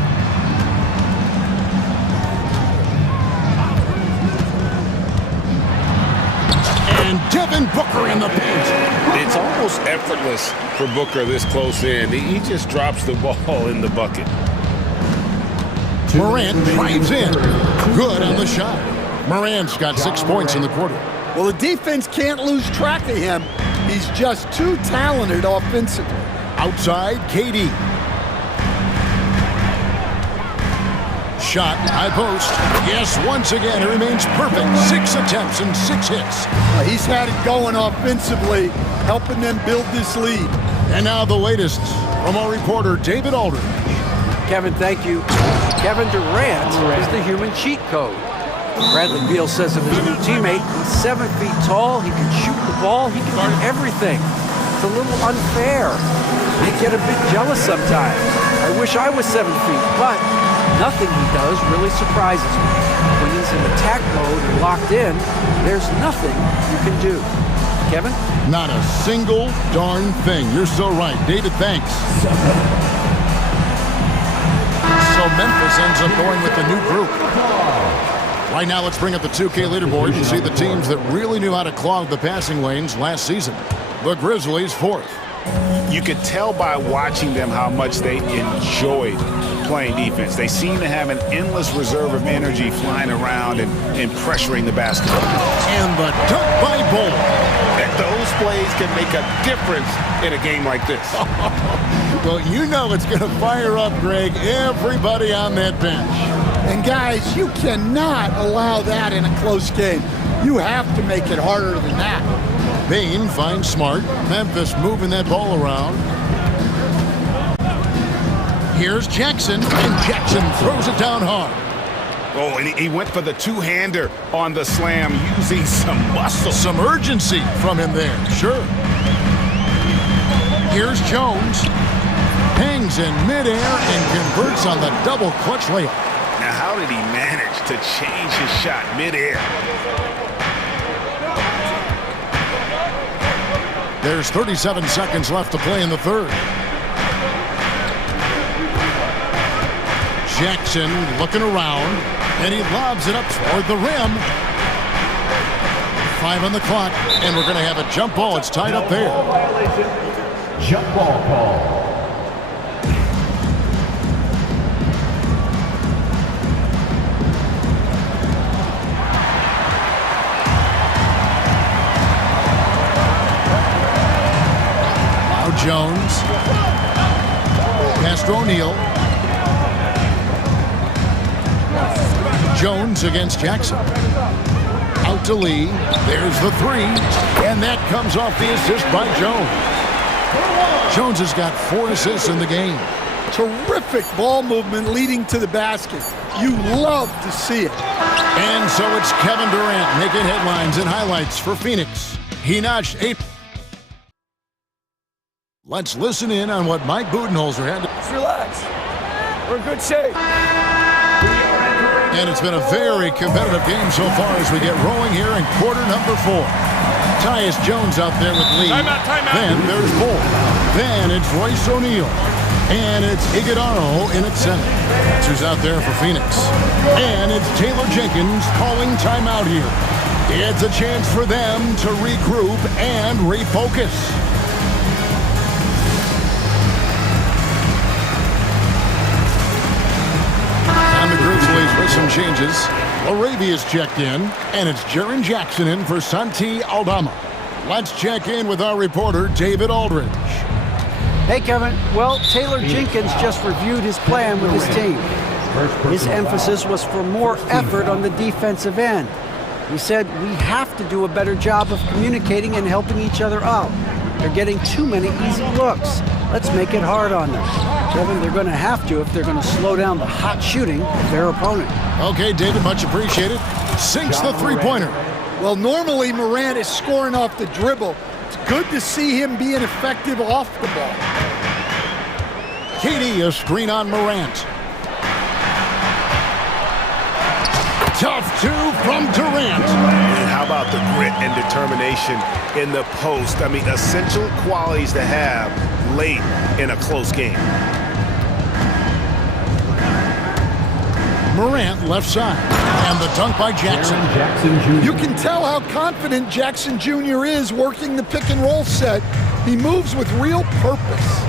And Devin Booker in the paint. It's almost effortless for Booker this close in. He just drops the ball in the bucket. Morant drives in. Good on the shot. Morant's got 6 points in the quarter. Well, the defense can't lose track of him. He's just too talented offensively. Outside, KD. Shot, high post. Yes, once again, he remains perfect. 6 attempts and 6 hits. He's had it going offensively, helping them build this lead. And now the latest from our reporter, David Aldridge. Kevin, thank you. Kevin Durant is the human cheat code. Bradley Beal says of his new teammate, he's 7 feet tall, he can shoot the ball, he can do everything. It's a little unfair. I get a bit jealous sometimes. I wish I was 7 feet, but nothing he does really surprises me. When he's in attack mode and locked in, there's nothing you can do. Kevin? Not a single darn thing. You're so right. David, thanks. So Memphis ends up going with the new group. Right now, let's bring up the 2K leaderboard and see the teams that really knew how to clog the passing lanes last season. The Grizzlies 4th. You could tell by watching them how much they enjoyed playing defense. They seem to have an endless reserve of energy flying around and pressuring the basketball. And the dunk by Bull. And those plays can make a difference in a game like this. Well, you know it's going to fire up, Greg, everybody on that bench. And guys, you cannot allow that in a close game. You have to make it harder than that. Bain finds Smart. Memphis moving that ball around. Here's Jackson, and Jackson throws it down hard. Oh, and he went for the two-hander on the slam, using some muscle. Some urgency from him there, sure. Here's Jones. Hangs in midair and converts on the double clutch layup. Now, how did he manage to change his shot midair? There's 37 seconds left to play in the third. Jackson looking around, and he lobs it up toward the rim. 5 on the clock, and we're going to have a jump ball. It's tied up there. Jump ball call. Jones. Pass to O'Neal. Jones against Jackson. Out to Lee. There's the 3. And that comes off the assist by Jones. Jones has got 4 assists in the game. Terrific ball movement leading to the basket. You love to see it. And so it's Kevin Durant making headlines and highlights for Phoenix. He notched 8. Let's listen in on what Mike Budenholzer had to... Just relax. We're in good shape. And it's been a very competitive game so far as we get rolling here in quarter number 4. Tyus Jones out there with Lee. Timeout. Then there's Bull. Then it's Royce O'Neal. And it's Iguodala in at center. That's who's out there for Phoenix. And it's Taylor Jenkins calling timeout here. It's a chance for them to regroup and refocus. And the Grizzlies with some changes. Arabia's checked in, and it's Jaren Jackson in for Santi Aldama. Let's check in with our reporter, David Aldridge. Hey, Kevin. Well, Taylor Jenkins just reviewed his plan with his team. His emphasis was for more effort on the defensive end. He said we have to do a better job of communicating and helping each other out. They're getting too many easy looks. Let's make it hard on them. Kevin, they're going to have to if they're going to slow down the hot shooting of their opponent. Okay, David, much appreciated. Sinks the three-pointer. Well, normally Morant is scoring off the dribble. It's good to see him being effective off the ball. KD, a screen on Morant. Tough two from Durant. And how about the grit and determination in the post? I mean, essential qualities to have late in a close game. Morant left side. And the dunk by Jackson. You can tell how confident Jackson Jr. is working the pick and roll set. He moves with real purpose.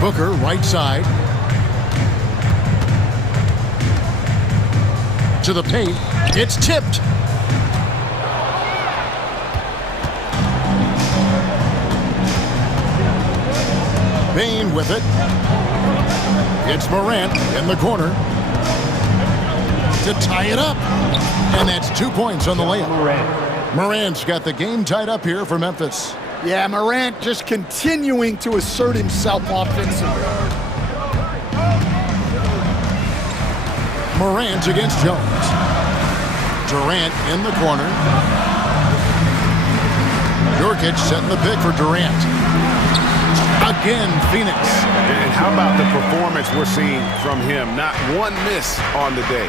Booker, right side. To the paint. It's tipped. Bane with it. It's Morant in the corner to tie it up. And that's 2 points on the layup. Morant's got the game tied up here for Memphis. Yeah, Morant just continuing to assert himself offensively. Morant against Jones. Durant in the corner. Nurkic setting the pick for Durant. Again, Phoenix. And how about the performance we're seeing from him? Not one miss on the day.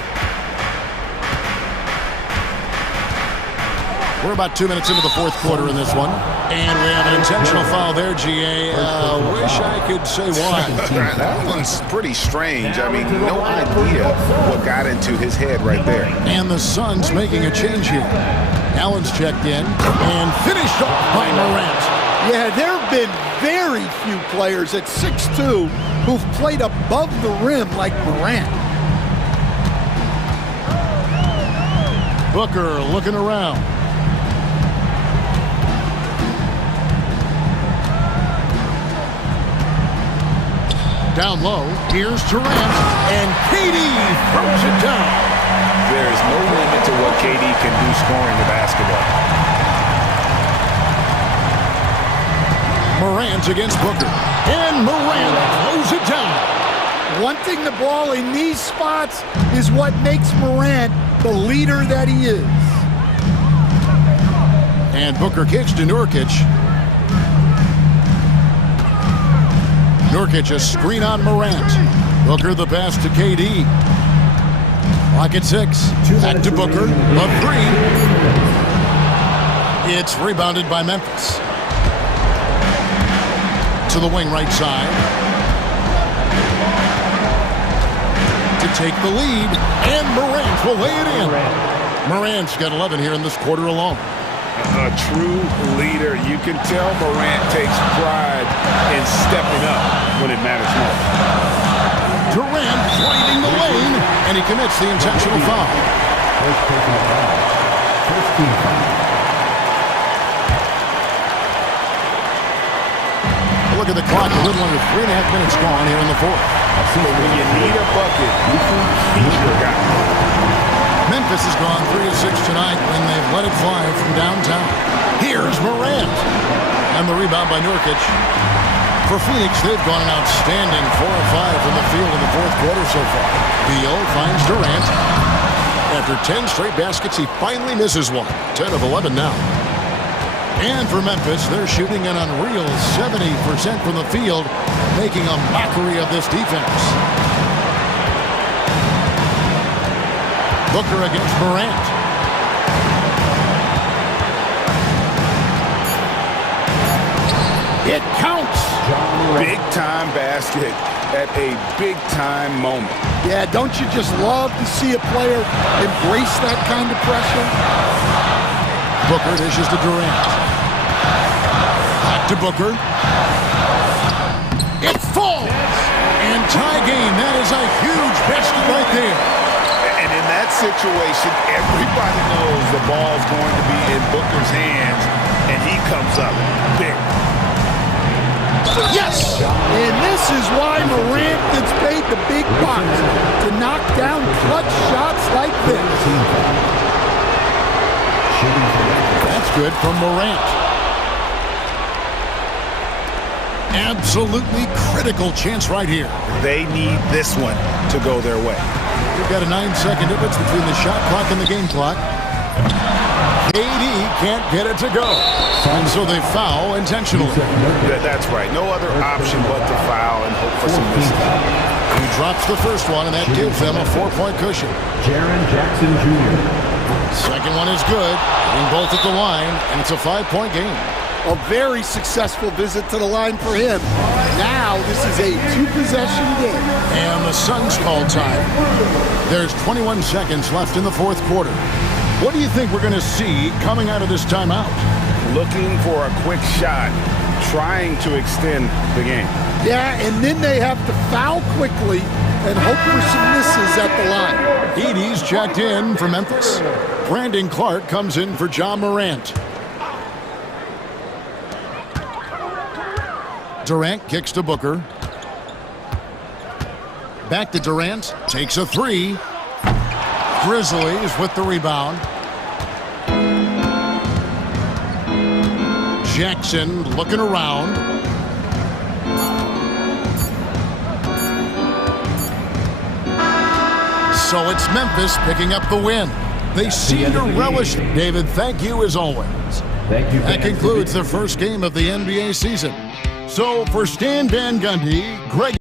We're about 2 minutes into the fourth quarter in this one. And we have an intentional foul there, GA. Wish I could say why. That one's pretty strange. I mean, no idea what got into his head right there. And the Suns making a change here. Allen's checked in and finished off by Morant. Yeah, there have been very few players at 6'2" who've played above the rim like Morant. Booker looking around. Down low, here's Durant, and KD throws it down. There is no limit to what KD can do scoring the basketball. Morant against Booker, and Morant throws it down. Wanting the ball in these spots is what makes Morant the leader that he is. And Booker kicks to Nurkic. Nurkic a screen on Morant. Booker the pass to KD. Clock at 6. Back to Booker. A three. It's rebounded by Memphis. To the wing right side. To take the lead. And Morant will lay it in. Morant's got 11 here in this quarter alone. A true leader. You can tell Morant takes pride in stepping up when it matters most. Durant driving the lane, and he commits the intentional foul. Look at the clock, a little under 3.5 minutes gone here in the fourth. So when you need a bucket, he's your guy. Memphis has gone 3-6 tonight when they've let it fly from downtown. Here's Morant. And the rebound by Nurkic. For Phoenix, they've gone an outstanding 4 of 5 from the field in the fourth quarter so far. Beal finds Durant. After 10 straight baskets, he finally misses one. 10 of 11 now. And for Memphis, they're shooting an unreal 70% from the field, making a mockery of this defense. Booker against Morant. It counts. Big-time basket at a big-time moment. Yeah, don't you just love to see a player embrace that kind of pressure? Booker dishes to Durant. Back to Booker. It falls! And tie game. That is a huge basket right there. And in that situation, everybody knows the ball's going to be in Booker's hands, and he comes up big. Yes! And this is why Morant gets paid the big bucks, to knock down clutch shots like this. That's good from Morant. Absolutely critical chance right here. They need this one to go their way. We've got a 9-second difference between the shot clock and the game clock. KD can't get it to go. And so they foul intentionally. That's right. No other option but to foul and hope for some misses. He drops the first one, and that gives them a 4-point cushion. Jaren Jackson Jr. Second one is good. Getting both at the line, and it's a 5-point game. A very successful visit to the line for him. Now this is a 2-possession game. And the Suns call time. There's 21 seconds left in the fourth quarter. What do you think we're going to see coming out of this timeout? Looking for a quick shot, trying to extend the game. Yeah, and then they have to foul quickly and hope for some misses at the line. Edey's checked in for Memphis. Brandon Clark comes in for Ja Morant. Durant kicks to Booker. Back to Durant. Takes a three. Grizzlies with the rebound. Jackson looking around. So it's Memphis picking up the win. They seem to relish. David, thank you as always. Thank you. That concludes the first game of the NBA season. So for Stan Van Gundy, Greg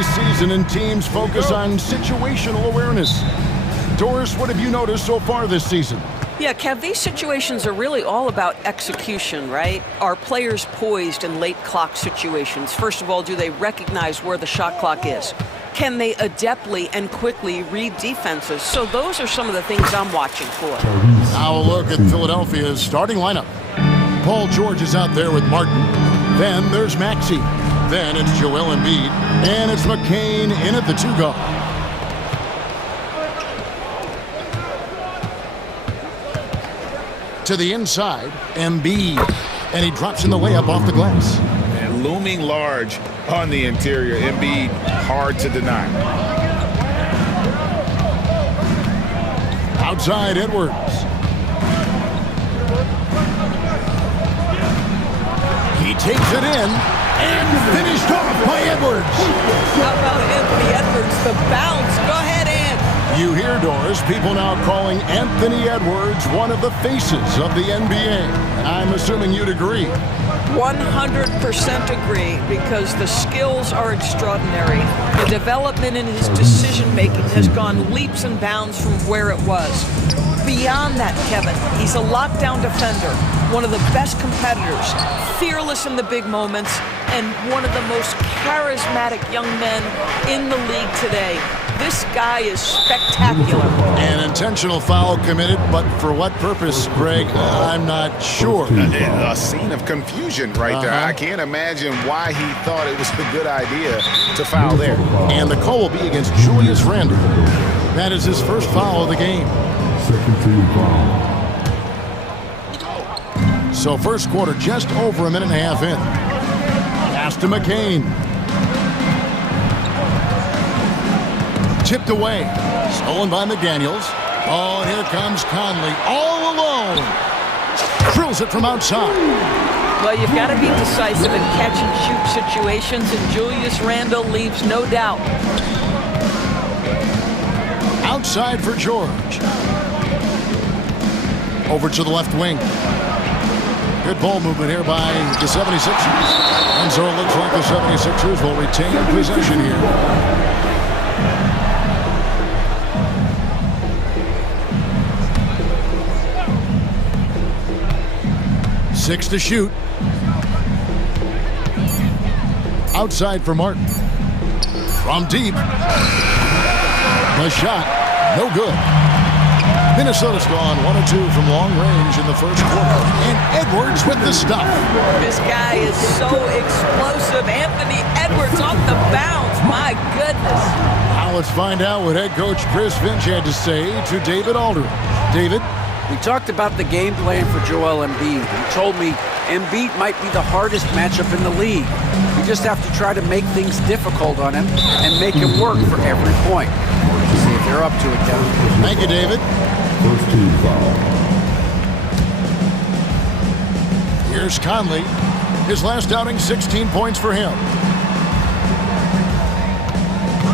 early season and teams focus on situational awareness. Doris, what have you noticed so far this season? Yeah, Kev, these situations are really all about execution, right? Are players poised in late clock situations? First of all, do they recognize where the shot clock is? Can they adeptly and quickly read defenses? So those are some of the things I'm watching for. Now a look at Philadelphia's starting lineup. Paul George is out there with Martin. Then there's Maxey. Then it's Joel Embiid. And it's McCain in at the 2 guard. To the inside, Embiid. And he drops in the layup off the glass. And looming large on the interior. Embiid, hard to deny. Outside, Edwards. He takes it in and finished off by Edwards. How about Anthony Edwards? The bounce. Go ahead, Ant. You hear, Doris, people now calling Anthony Edwards one of the faces of the NBA. I'm assuming you'd agree. 100% agree, because the skills are extraordinary. The development in his decision-making has gone leaps and bounds from where it was. Beyond that, Kevin, he's a lockdown defender, one of the best competitors, fearless in the big moments, and one of the most charismatic young men in the league today. This guy is spectacular. An intentional foul committed, but for what purpose, Greg? I'm not sure. A scene of confusion right there. I can't imagine why he thought it was a good idea to foul there. And the call will be against Julius Randle. That is his first foul of the game. Second team foul. So first quarter just over a minute and a half in. Pass to McCain. Tipped away. Stolen by McDaniels. Oh, and here comes Conley all alone. Drills it from outside. Well, you've got to be decisive in catch-and-shoot situations, and Julius Randle leaves no doubt. Outside for George. Over to the left wing. Good ball movement here by the 76ers. And so it looks like the 76ers will retain possession here. 6 to shoot. Outside for Martin. From deep. The shot, no good. Minnesota's gone 1 of 2 from long range in the first quarter. And Edwards with the stuff. This guy is so explosive. Anthony Edwards off the bounce. My goodness. Now let's find out what head coach Chris Finch had to say to David Aldridge. David? We talked about the game plan for Joel Embiid. He told me Embiid might be the hardest matchup in the league. We just have to try to make things difficult on him and make him work for every point. See if they're up to it, Kevin. Thank you, David. First team foul. Here's Conley. His last outing, 16 points for him.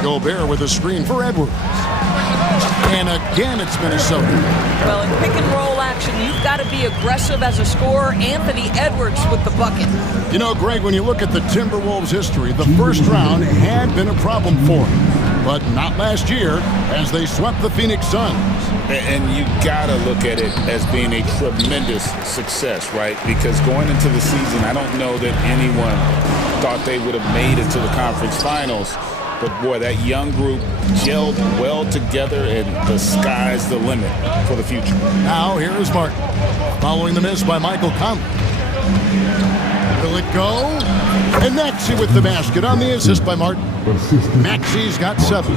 Gobert with a screen for Edwards. And again, it's Minnesota. Well, in pick-and-roll action, you've got to be aggressive as a scorer. Anthony Edwards with the bucket. You know, Greg, when you look at the Timberwolves' history, the first round had been a problem for them. But not last year, as they swept the Phoenix Suns. And you got to look at it as being a tremendous success, right? Because going into the season, I don't know that anyone thought they would have made it to the conference finals. But, boy, that young group gelled well together, and the sky's the limit for the future. Now, here is Martin, following the miss by Michael Conley. Will it go? And Maxey with the basket on the assist by Martin. Maxey's got 7.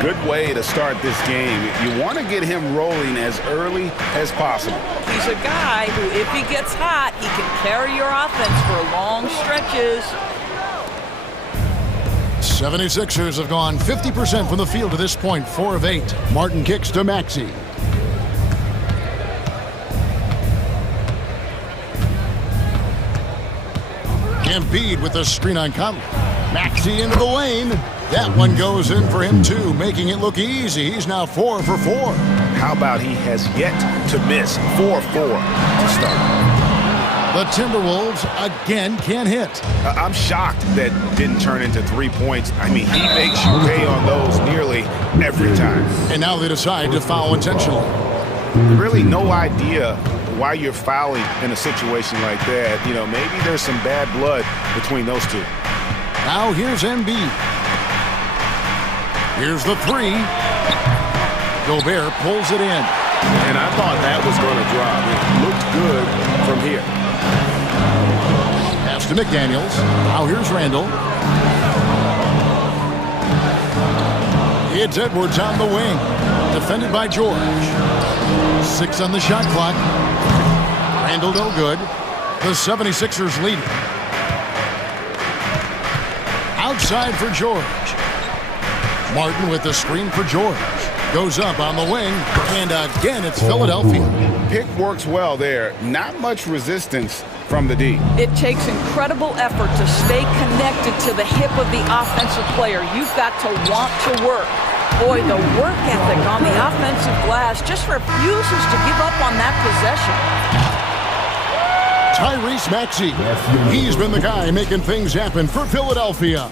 Good way to start this game. You want to get him rolling as early as possible. He's a guy who, if he gets hot, he can carry your offense for long stretches. 76ers have gone 50% from the field to this point, 4 of 8. Martin kicks to Maxey. Embiid with the screen on Conley. Maxey into the lane. That one goes in for him too, making it look easy. He's now 4 for 4. How about he has yet to miss 4-4 to start? The Timberwolves again can't hit. I'm shocked that didn't turn into 3 points. I mean, he makes you pay on those nearly every time. And now they decide to foul intentionally. Really no idea why you're fouling in a situation like that. You know, maybe there's some bad blood between those two. Now here's Embiid. Here's the three. Gobert pulls it in. And I thought that was going to drop. It looked good from here. Pass to McDaniels. Now here's Randall. It's Edwards on the wing. Defended by George. 6 on the shot clock. Randall no good. The 76ers lead. Outside for George. Martin with the screen for George. Goes up on the wing, and again it's Philadelphia. Pick works well there. Not much resistance from the D. It takes incredible effort to stay connected to the hip of the offensive player. You've got to want to work. Boy, the work ethic on the offensive glass just refuses to give up on that possession. Tyrese Maxey. He's been the guy making things happen for Philadelphia.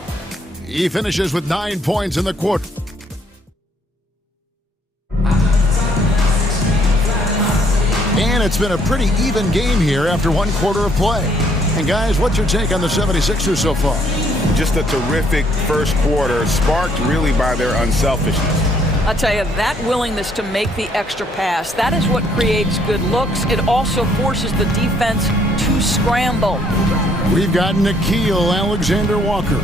He finishes with 9 points in the quarter. And it's been a pretty even game here after 1 quarter of play. And guys, what's your take on the 76ers so far? Just a terrific first quarter, sparked really by their unselfishness. I'll tell you, that willingness to make the extra pass, that is what creates good looks. It also forces the defense to scramble. We've got Nickeil Alexander-Walker.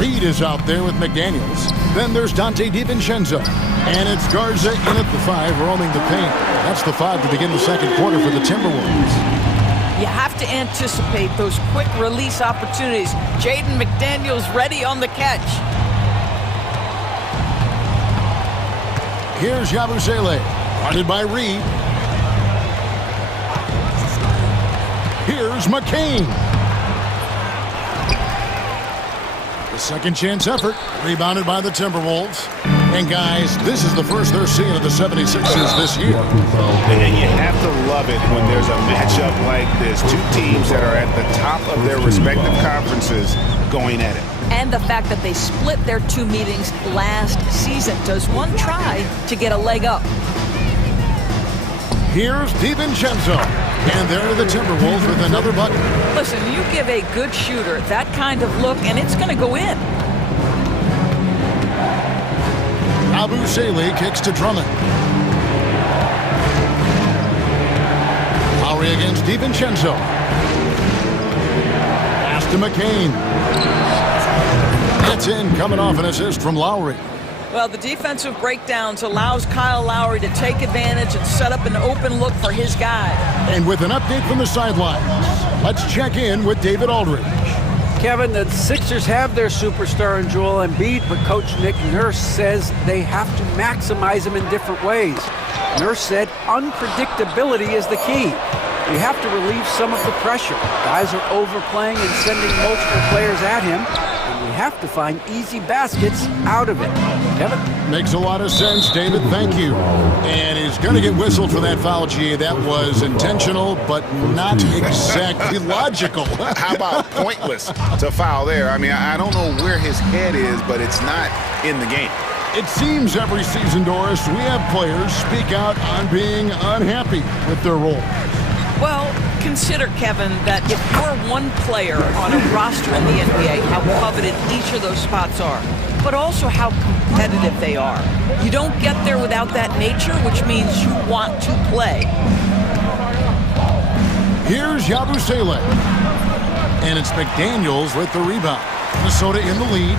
Reed is out there with McDaniels. Then there's Dante DiVincenzo. And it's Garza in at the 5, roaming the paint. That's the 5 to begin the second quarter for the Timberwolves. You have to anticipate those quick release opportunities. Jaden McDaniels ready on the catch. Here's Yabusele, guarded by Reed. Here's McCain. The second chance effort, rebounded by the Timberwolves. And guys, this is the first they're seeing of the 76ers this year. And you have to love it when there's a matchup like this. Two teams that are at the top of their respective conferences going at it. And the fact that they split their 2 meetings last season. Does one try to get a leg up? Here's DiVincenzo. And there are the Timberwolves with another bucket. Listen, you give a good shooter that kind of look, and it's going to go in. Yabusele kicks to Drummond. Lowry against DiVincenzo. Pass to McCain. It's in, coming off an assist from Lowry. Well, the defensive breakdowns allows Kyle Lowry to take advantage and set up an open look for his guy. And with an update from the sidelines, let's check in with David Aldridge. Kevin, the Sixers have their superstar in Joel Embiid, but Coach Nick Nurse says they have to maximize him in different ways. Nurse said unpredictability is the key. You have to relieve some of the pressure. Guys are overplaying and sending multiple players at him, and we have to find easy baskets out of it. Kevin? Makes a lot of sense, David. Thank you. And he's going to get whistled for that foul, G. That was intentional, but not exactly logical. How about pointless to foul there? I mean, I don't know where his head is, but it's not in the game. It seems every season, Doris, we have players speak out on being unhappy with their role. Well, consider, Kevin, that if you're one player on a roster in the NBA, how coveted each of those spots are, but also how competitive they are. You don't get there without that nature, which means you want to play. Here's Yabusele. And it's McDaniels with the rebound. Minnesota in the lead.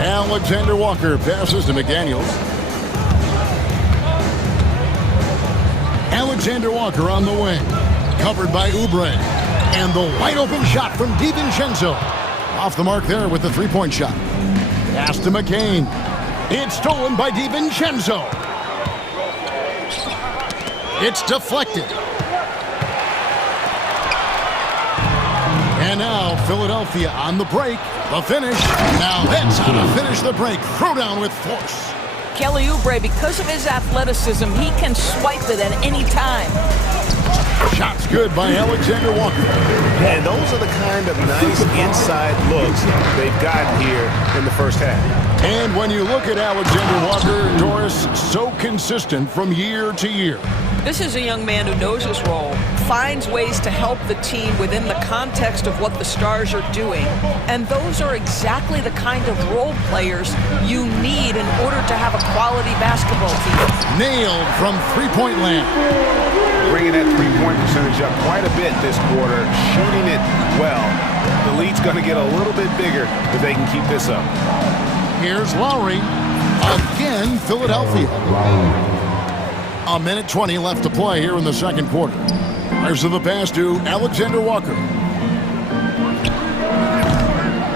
Alexander Walker passes to McDaniels. Alexander Walker on the wing. Covered by Oubre. And the wide open shot from DiVincenzo. Off the mark there with the three-point shot. Pass to McCain. It's stolen by DiVincenzo. It's deflected. And now Philadelphia on the break. The finish. Now that's how to finish the break. Throw down with force. Kelly Oubre, because of his athleticism, he can swipe it at any time. Shots good by Alexander Walker. And those are the kind of nice inside looks they've gotten here in the first half. And when you look at Alexander Walker, Doris, so consistent from year to year. This is a young man who knows his role, finds ways to help the team within the context of what the Stars are doing, and those are exactly the kind of role players you need in order to have a quality basketball team. Nailed from three-point land. Bringing that three-point percentage up quite a bit this quarter, shooting it well. The lead's going to get a little bit bigger if they can keep this up. Here's Lowry. Again, Philadelphia. A minute 20 left to play here in the second quarter. There's the pass to Alexander Walker.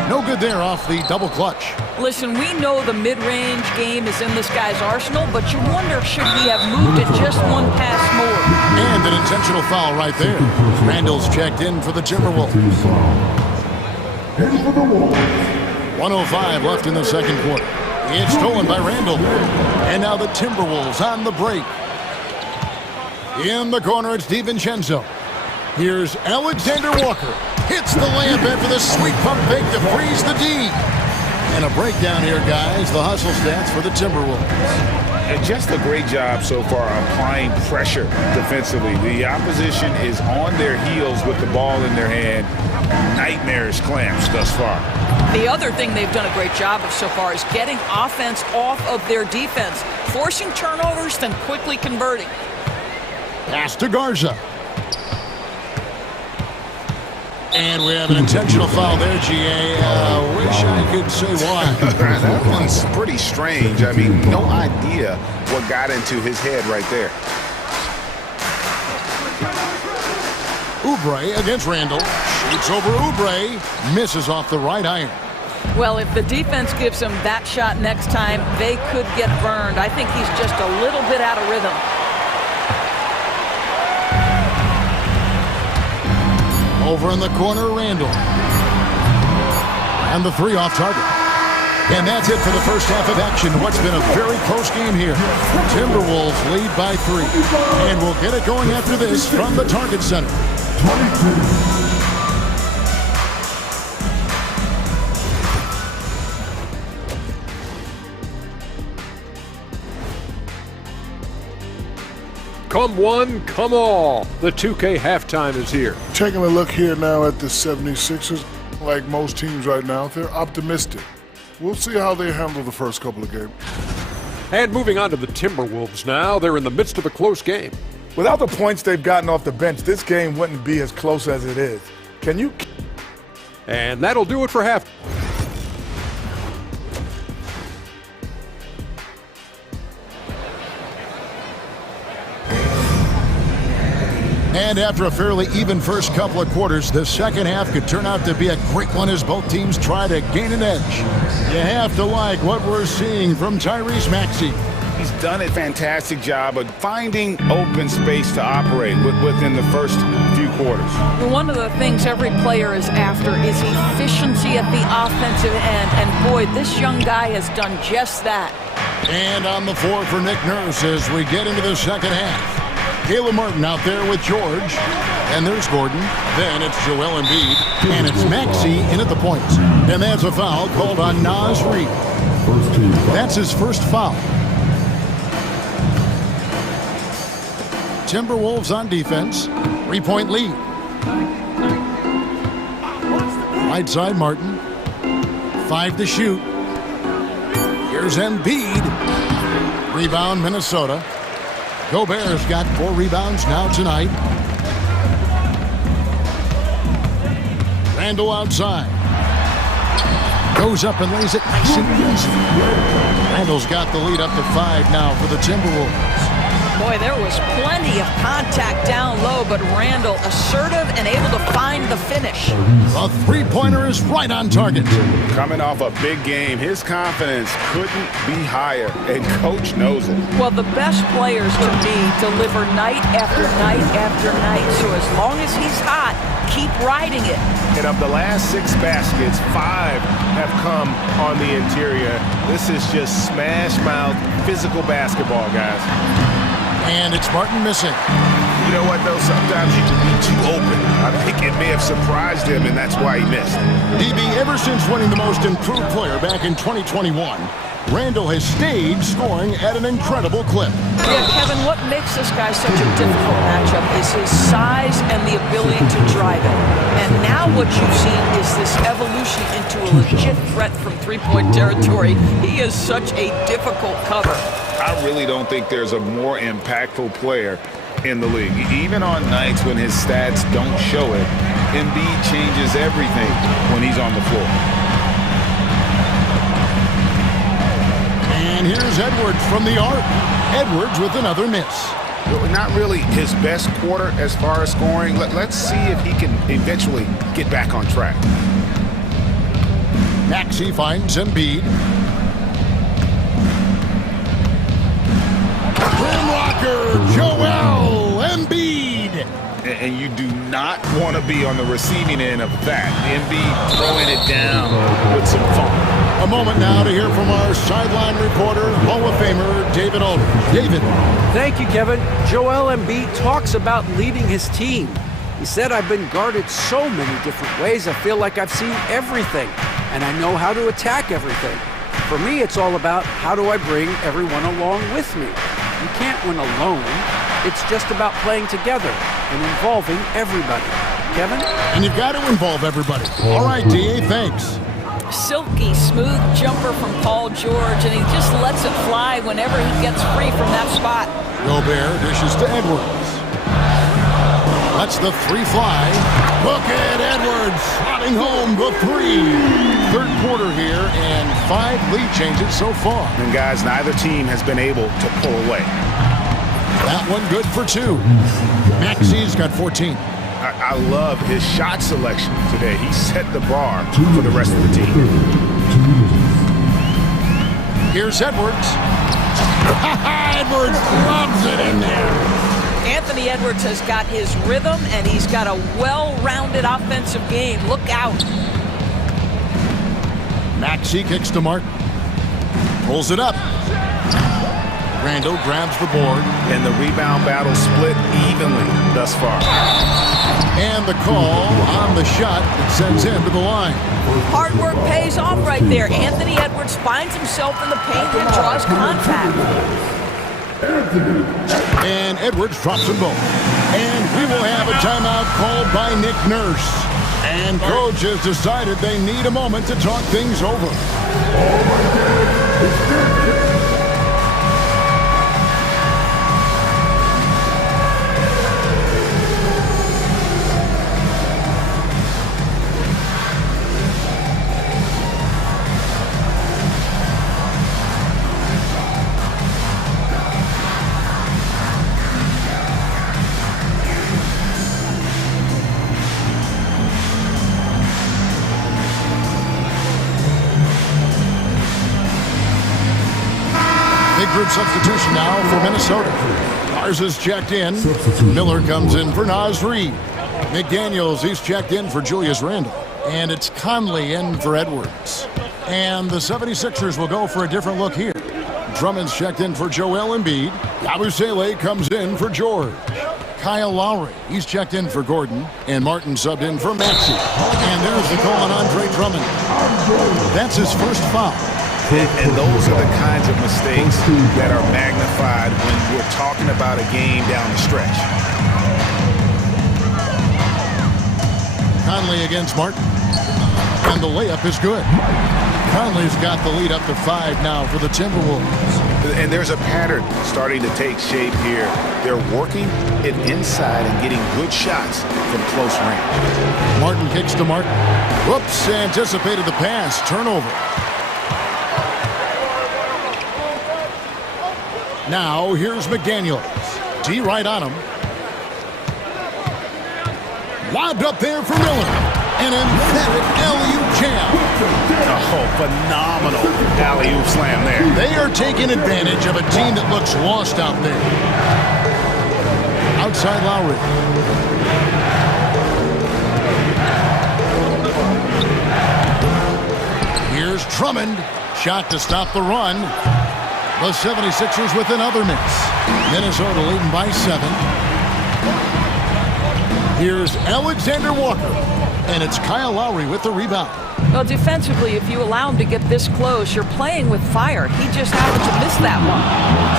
No good there off the double clutch. Listen, we know the mid-range game is in this guy's arsenal, but you wonder, should he have moved it just one pass more? And an intentional foul right there. Randall's checked in for the Timberwolves. 1:05 left in the second quarter. It's stolen by Randall. And now the Timberwolves on the break. In the corner, it's DiVincenzo. Here's Alexander Walker. Hits the layup after the sweet pump fake to freeze the D. And a breakdown here, guys. The hustle stats for the Timberwolves. And just a great job so far applying pressure defensively. The opposition is on their heels with the ball in their hand. Nightmarish clamps thus far. The other thing they've done a great job of so far is getting offense off of their defense, forcing turnovers, then quickly converting. Pass to Garza. And we have an intentional foul there, GA. Wish I could say why. That one's pretty strange. I mean, no idea what got into his head right there. Oubre against Randall. Shoots over Oubre. Misses off the right iron. Well, if the defense gives him that shot next time, they could get burned. I think he's just a little bit out of rhythm. Over in the corner, Randall. And the three off target. And that's it for the first half of action. What's been a very close game here. Timberwolves lead by 3. And we'll get it going after this from the Target Center. 22. Come one, come all. The 2K halftime is here. Taking a look here now at the 76ers, like most teams right now, they're optimistic. We'll see how they handle the first couple of games. And moving on to the Timberwolves now, they're in the midst of a close game. Without the points they've gotten off the bench, this game wouldn't be as close as it is. Can you? And that'll do it for half. And after a fairly even first couple of quarters, the second half could turn out to be a great one as both teams try to gain an edge. You have to like what we're seeing from Tyrese Maxey. He's done a fantastic job of finding open space to operate within the first few quarters. One of the things every player is after is efficiency at the offensive end, and boy, this young guy has done just that. And on the floor for Nick Nurse as we get into the second half. Caleb Martin out there with George. And there's Gordon. Then it's Joel Embiid. And it's Maxey in at the point. And that's a foul called on Naz Reid. That's his first foul. Timberwolves on defense. 3-point lead. Right side Martin. 5 to shoot. Here's Embiid. Rebound Minnesota. Gobert's got 4 rebounds now tonight. Randall outside. Goes up and lays it nice and easy. Randall's got the lead up to 5 now for the Timberwolves. Boy, there was plenty of contact down low, but Randall assertive and able to find the finish. The three-pointer is right on target. Coming off a big game, his confidence couldn't be higher, and coach knows it. Well, the best players to me deliver night after night after night, so as long as he's hot, keep riding it. And of the last 6 baskets, 5 have come on the interior. This is just smash mouth physical basketball, guys. And it's Martin missing. You know what, though? Sometimes you can be too open. I think it may have surprised him, and that's why he missed. DB, ever since winning the Most Improved Player back in 2021, Randall has stayed scoring at an incredible clip. Yeah, Kevin, what makes this guy such a difficult matchup is his size and the ability to drive it. And now what you've seen is this evolution into a legit threat from three-point territory. He is such a difficult cover. I really don't think there's a more impactful player in the league. Even on nights when his stats don't show it, Embiid changes everything when he's on the floor. And here's Edwards from the arc. Edwards with another miss. Not really his best quarter as far as scoring. Let's see if he can eventually get back on track. Maxey finds Embiid. Rim rocker, Joel Embiid. And you do not want to be on the receiving end of that. Embiid throwing it down with some fun. A moment now to hear from our sideline reporter, Hall of Famer David Aldridge. David. Thank you, Kevin. Joel Embiid talks about leading his team. He said, I've been guarded so many different ways, I feel like I've seen everything, and I know how to attack everything. For me, it's all about how do I bring everyone along with me. You can't win alone. It's just about playing together and involving everybody. Kevin? And you've got to involve everybody. All right, D.A., thanks. Silky smooth jumper from Paul George, and he just lets it fly whenever he gets free from that spot. Gobert dishes to Edwards. Lets the three fly. Look at Edwards slotting home the three. Third quarter here and 5 lead changes so far. And guys, neither team has been able to pull away. That one good for 2. Maxey's got 14. I love his shot selection today. He set the bar for the rest of the team. Here's Edwards. Edwards loves it in there. Anthony Edwards has got his rhythm, and he's got a well-rounded offensive game. Look out. Maxey kicks to Martin. Pulls it up. Randall grabs the board. And the rebound battle split evenly thus far. And the call on the shot that sends him to the line. Hard work pays off right there. Anthony Edwards finds himself in the paint and draws contact. And Edwards drops them both. And we will have a timeout called by Nick Nurse. And coach has decided they need a moment to talk things over. Group substitution now for Minnesota. Mars is checked in. Miller comes in for Naz Reid. McDaniels, he's checked in for Julius Randle. And it's Conley in for Edwards. And the 76ers will go for a different look here. Drummond's checked in for Joel Embiid. Yabusele comes in for George. Kyle Lowry, he's checked in for Gordon. And Martin subbed in for Maxey. And there's the call on Andre Drummond. That's his first foul. And those are the kinds of mistakes that are magnified when we're talking about a game down the stretch. Conley against Martin. And the layup is good. Conley's got the lead up to 5 now for the Timberwolves. And there's a pattern starting to take shape here. They're working it inside and getting good shots from close range. Martin kicks to Martin. Whoops, anticipated the pass. Turnover. Now, here's McDaniels. D right on him. Lobbed up there for Miller. An emphatic alley-oop jam. Oh, phenomenal alley-oop slam there. They are taking advantage of a team that looks lost out there. Outside Lowry. Here's Drummond. Shot to stop the run. The 76ers with another miss. Minnesota leading by 7. Here's Alexander Walker, and it's Kyle Lowry with the rebound. Well, defensively, if you allow him to get this close, you're playing with fire. He just happened to miss that one.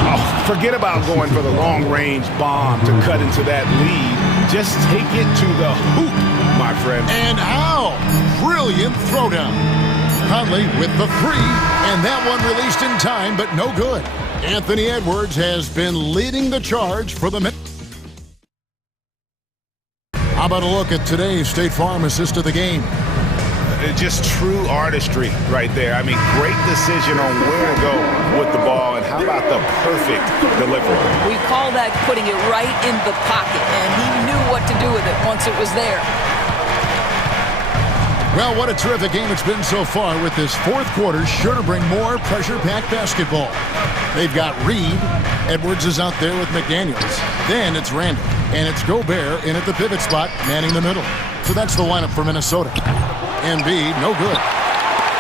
Oh, forget about going for the long-range bomb to cut into that lead. Just take it to the hoop, my friend. And how? Brilliant throwdown. Conley with the three, and that one released in time, but no good. Anthony Edwards has been leading the charge for the... How about a look at today's State Farm assist of the game? Just true artistry right there. I mean, great decision on where to go with the ball, and how about the perfect delivery? We call that putting it right in the pocket, and he knew what to do with it once it was there. Well, what a terrific game it's been so far, with this fourth quarter sure to bring more pressure-packed basketball. They've got Reed. Edwards is out there with McDaniels. Then it's Randall, and it's Gobert in at the pivot spot, manning the middle. So that's the lineup for Minnesota. Embiid, no good.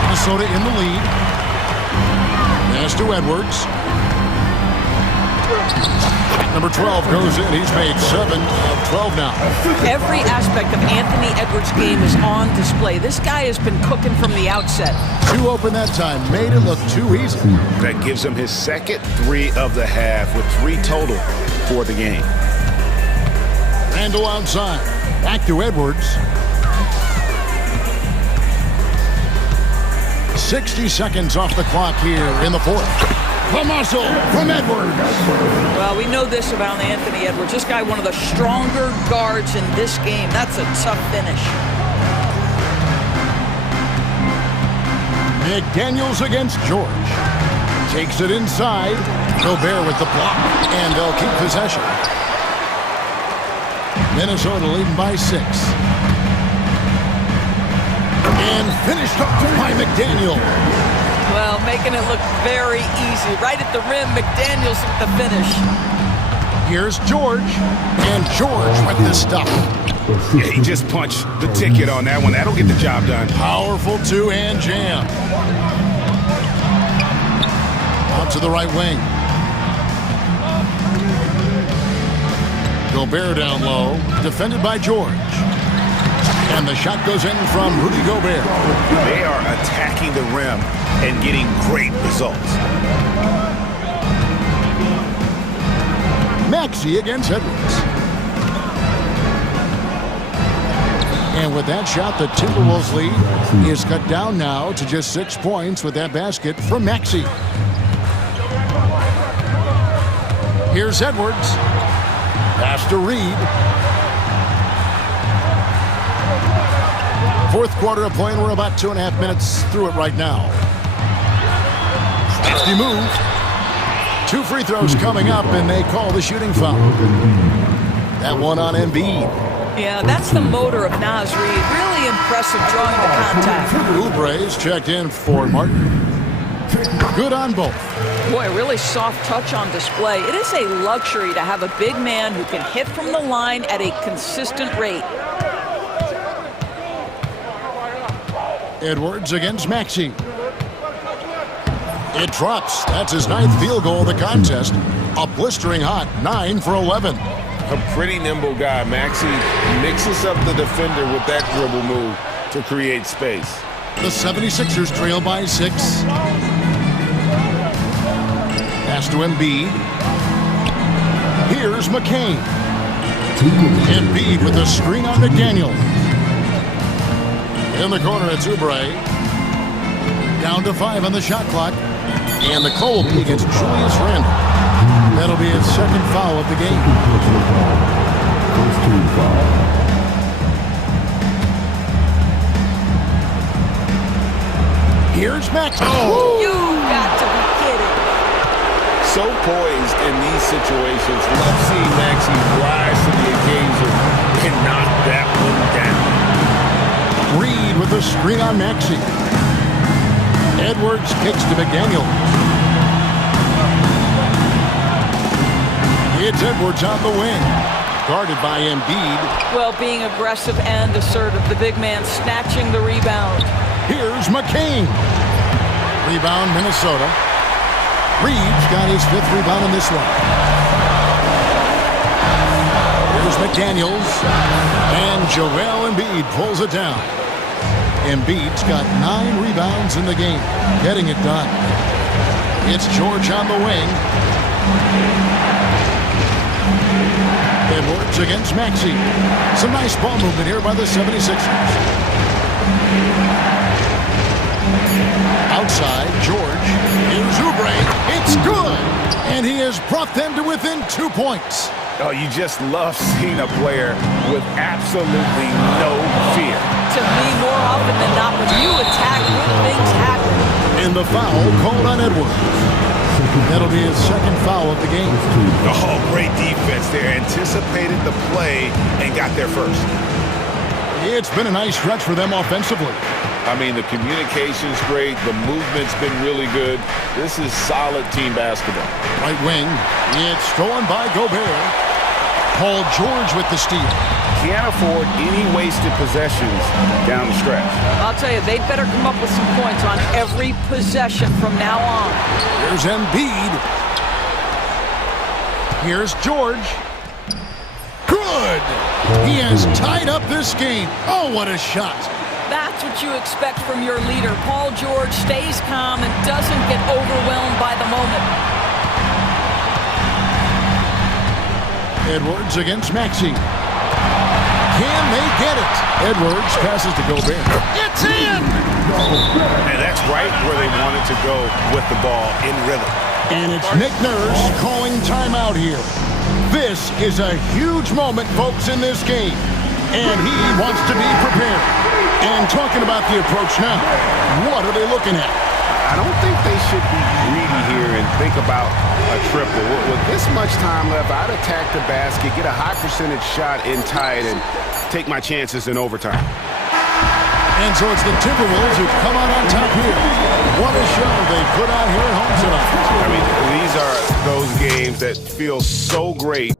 Minnesota in the lead. Pass to Edwards. Number 12 goes in. He's made 7 of 12 now. Every aspect of Anthony Edwards' game is on display. This guy has been cooking from the outset. 2 open that time. Made it look too easy. That gives him his second 3 of the half, with 3 total for the game. Randall outside. Back to Edwards. 60 seconds off the clock here in the fourth. The muscle from Edwards. Well, we know this about Anthony Edwards. This guy, one of the stronger guards in this game. That's a tough finish. McDaniels against George. Takes it inside. Gobert with the block, and they'll keep possession. Minnesota leading by 6. And finished up by McDaniel. Well, making it look very easy. Right at the rim, McDaniels with the finish. Here's George, and George with the stuff. Yeah, he just punched the ticket on that one. That'll get the job done. Powerful two-hand jam. Out to the right wing. Gobert down low, defended by George. And the shot goes in from Rudy Gobert. They are attacking the rim and getting great results. Maxey against Edwards. And with that shot, the Timberwolves lead is cut down now to just 6 points with that basket from Maxey. Here's Edwards. Pass to Reed. Fourth quarter of play, and we're about 2.5 minutes through it right now. Nasty move. 2 free throws coming up, and they call the shooting foul. That one on Embiid. Yeah, that's the motor of Naz Reid. Really impressive drawing the contact. Oubre's checked in for Martin. Good on both. Boy, really soft touch on display. It is a luxury to have a big man who can hit from the line at a consistent rate. Edwards against Maxey. It drops. That's his 9th field goal of the contest. A blistering hot 9 for 11. A pretty nimble guy. Maxey mixes up the defender with that dribble move to create space. The 76ers trail by 6. Pass to Embiid. Here's McCain. Embiid with a screen on McDaniel. In the corner, it's Oubre. Down to 5 on the shot clock. And the call will be against Julius Randle. That'll be his 2nd foul of the game. Here's Max. Oh! You got to be kidding. So poised in these situations. Love seeing Maxey rise to the occasion and knock that one down. Reed with a screen on Maxey. Edwards kicks to McDaniel. It's Edwards on the wing. Guarded by Embiid. Well, being aggressive and assertive. The big man snatching the rebound. Here's McCain. Rebound, Minnesota. Reed's got his 5th rebound in this one. Here's Here's McDaniels. And Joel Embiid pulls it down. Embiid's got 9 rebounds in the game, getting it done. It's George on the wing. Edwards against Maxey. Some nice ball movement here by the 76ers. Outside, George. Here's Oubre. It's good! And he has brought them to within 2 points. Oh, you just love seeing a player with absolutely no fear. To me, more often than not, when you attack, good things happen. And the foul called on Edwards. That'll be his second foul of the game. Oh, great defense there. Anticipated the play and got there first. It's been a nice stretch for them offensively. I mean, the communication's great. The movement's been really good. This is solid team basketball. Right wing. It's stolen by Gobert. Paul George with the steal. Can't afford any wasted possessions down the stretch. I'll tell you, they better come up with some points on every possession from now on. Here's Embiid. Here's George. Good! He has tied up this game. Oh, what a shot. That's what you expect from your leader. Paul George stays calm and doesn't get overwhelmed by the moment. Edwards against Maxey. Can they get it? Edwards passes to Gobert. It's in! And that's right where they wanted to go with the ball, in rhythm. And it's Nick Nurse calling timeout here. This is a huge moment, folks, in this game. And he wants to be prepared. And talking about the approach now, what are they looking at? I don't think they should be greedy here and think about a triple. With this much time left, I'd attack the basket, get a high percentage shot in tight, and take my chances in overtime. And so it's the Timberwolves who come out on top here. What a show they put out here at home tonight. I mean, these are those games that feel so great.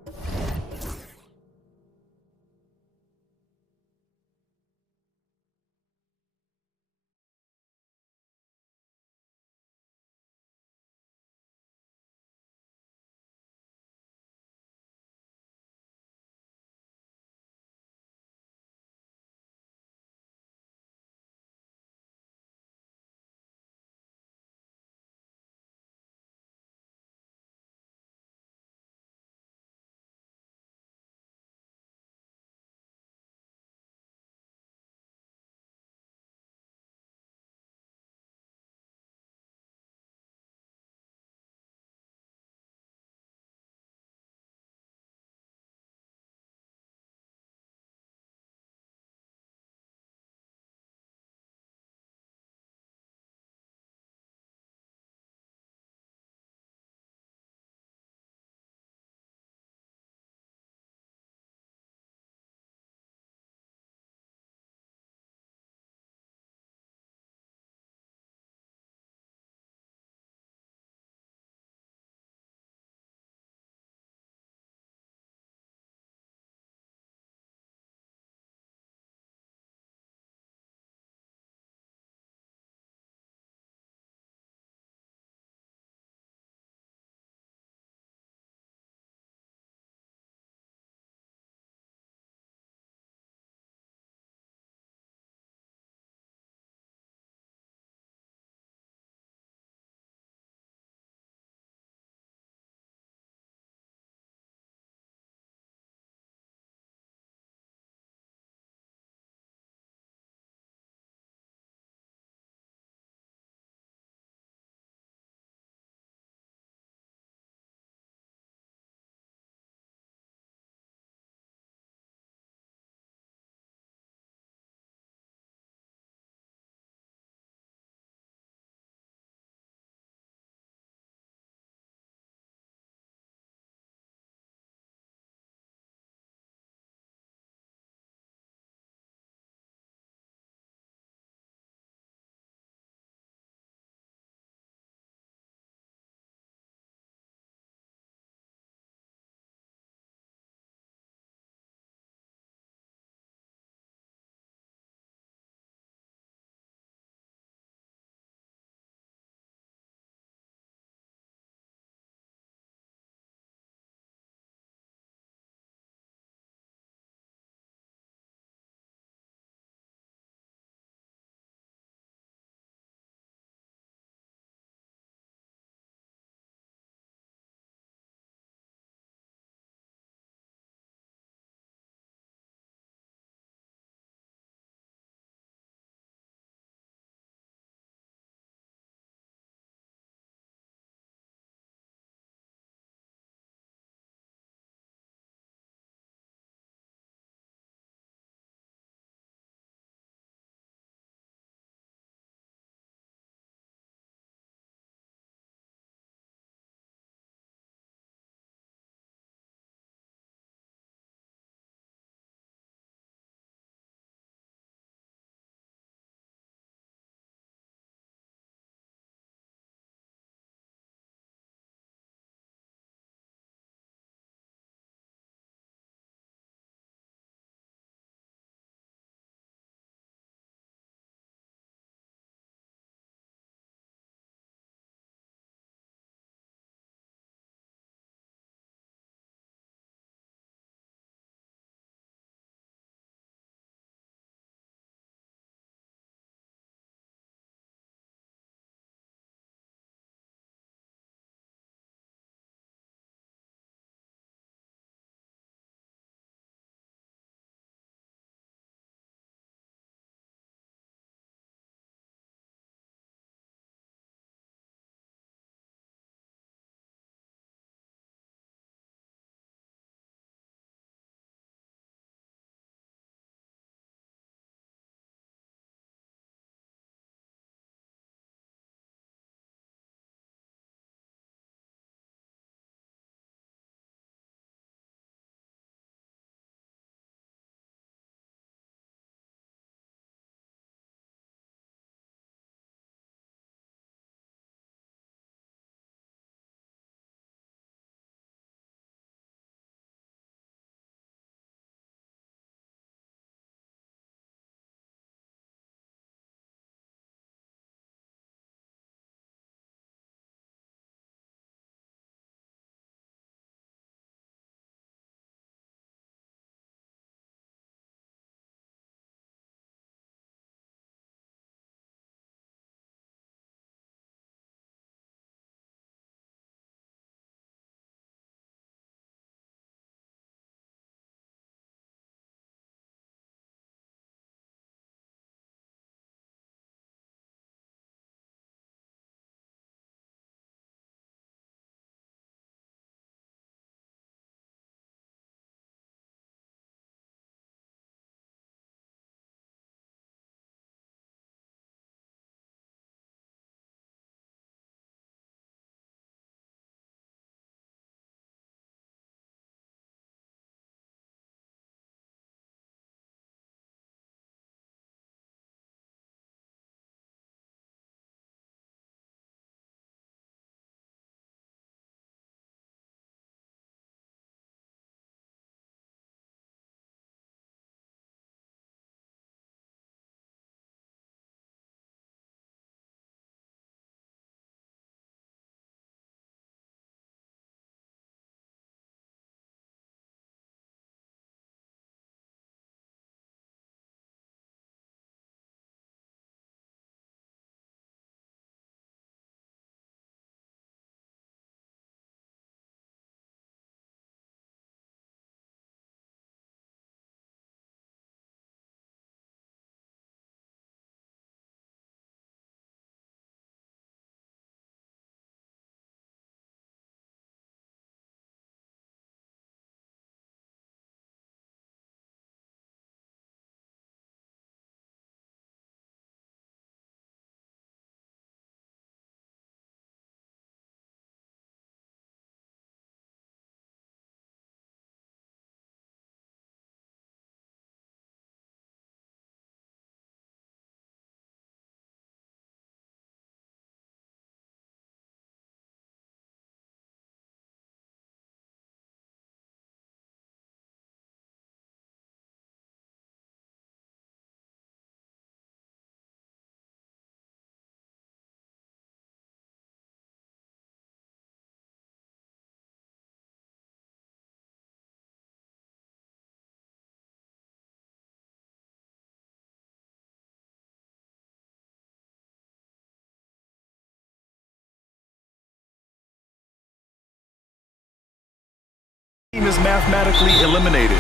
is mathematically eliminated.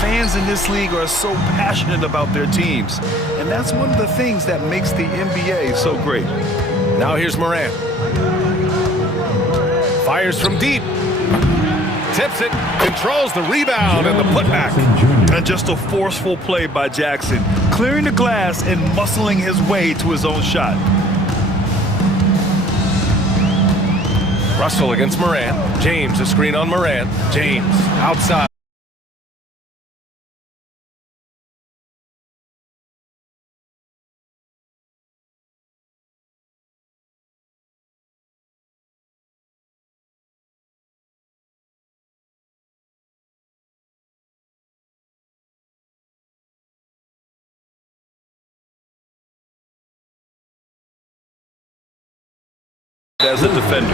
Fans in this league are so passionate about their teams, and that's one of the things that makes the NBA so great. Now here's Morant. Fires from deep. Tips it, controls the rebound and the putback. And just a forceful play by Jackson, clearing the glass and muscling his way to his own shot. Russell against Morant. James, a screen on Morant. James, outside. As a defender.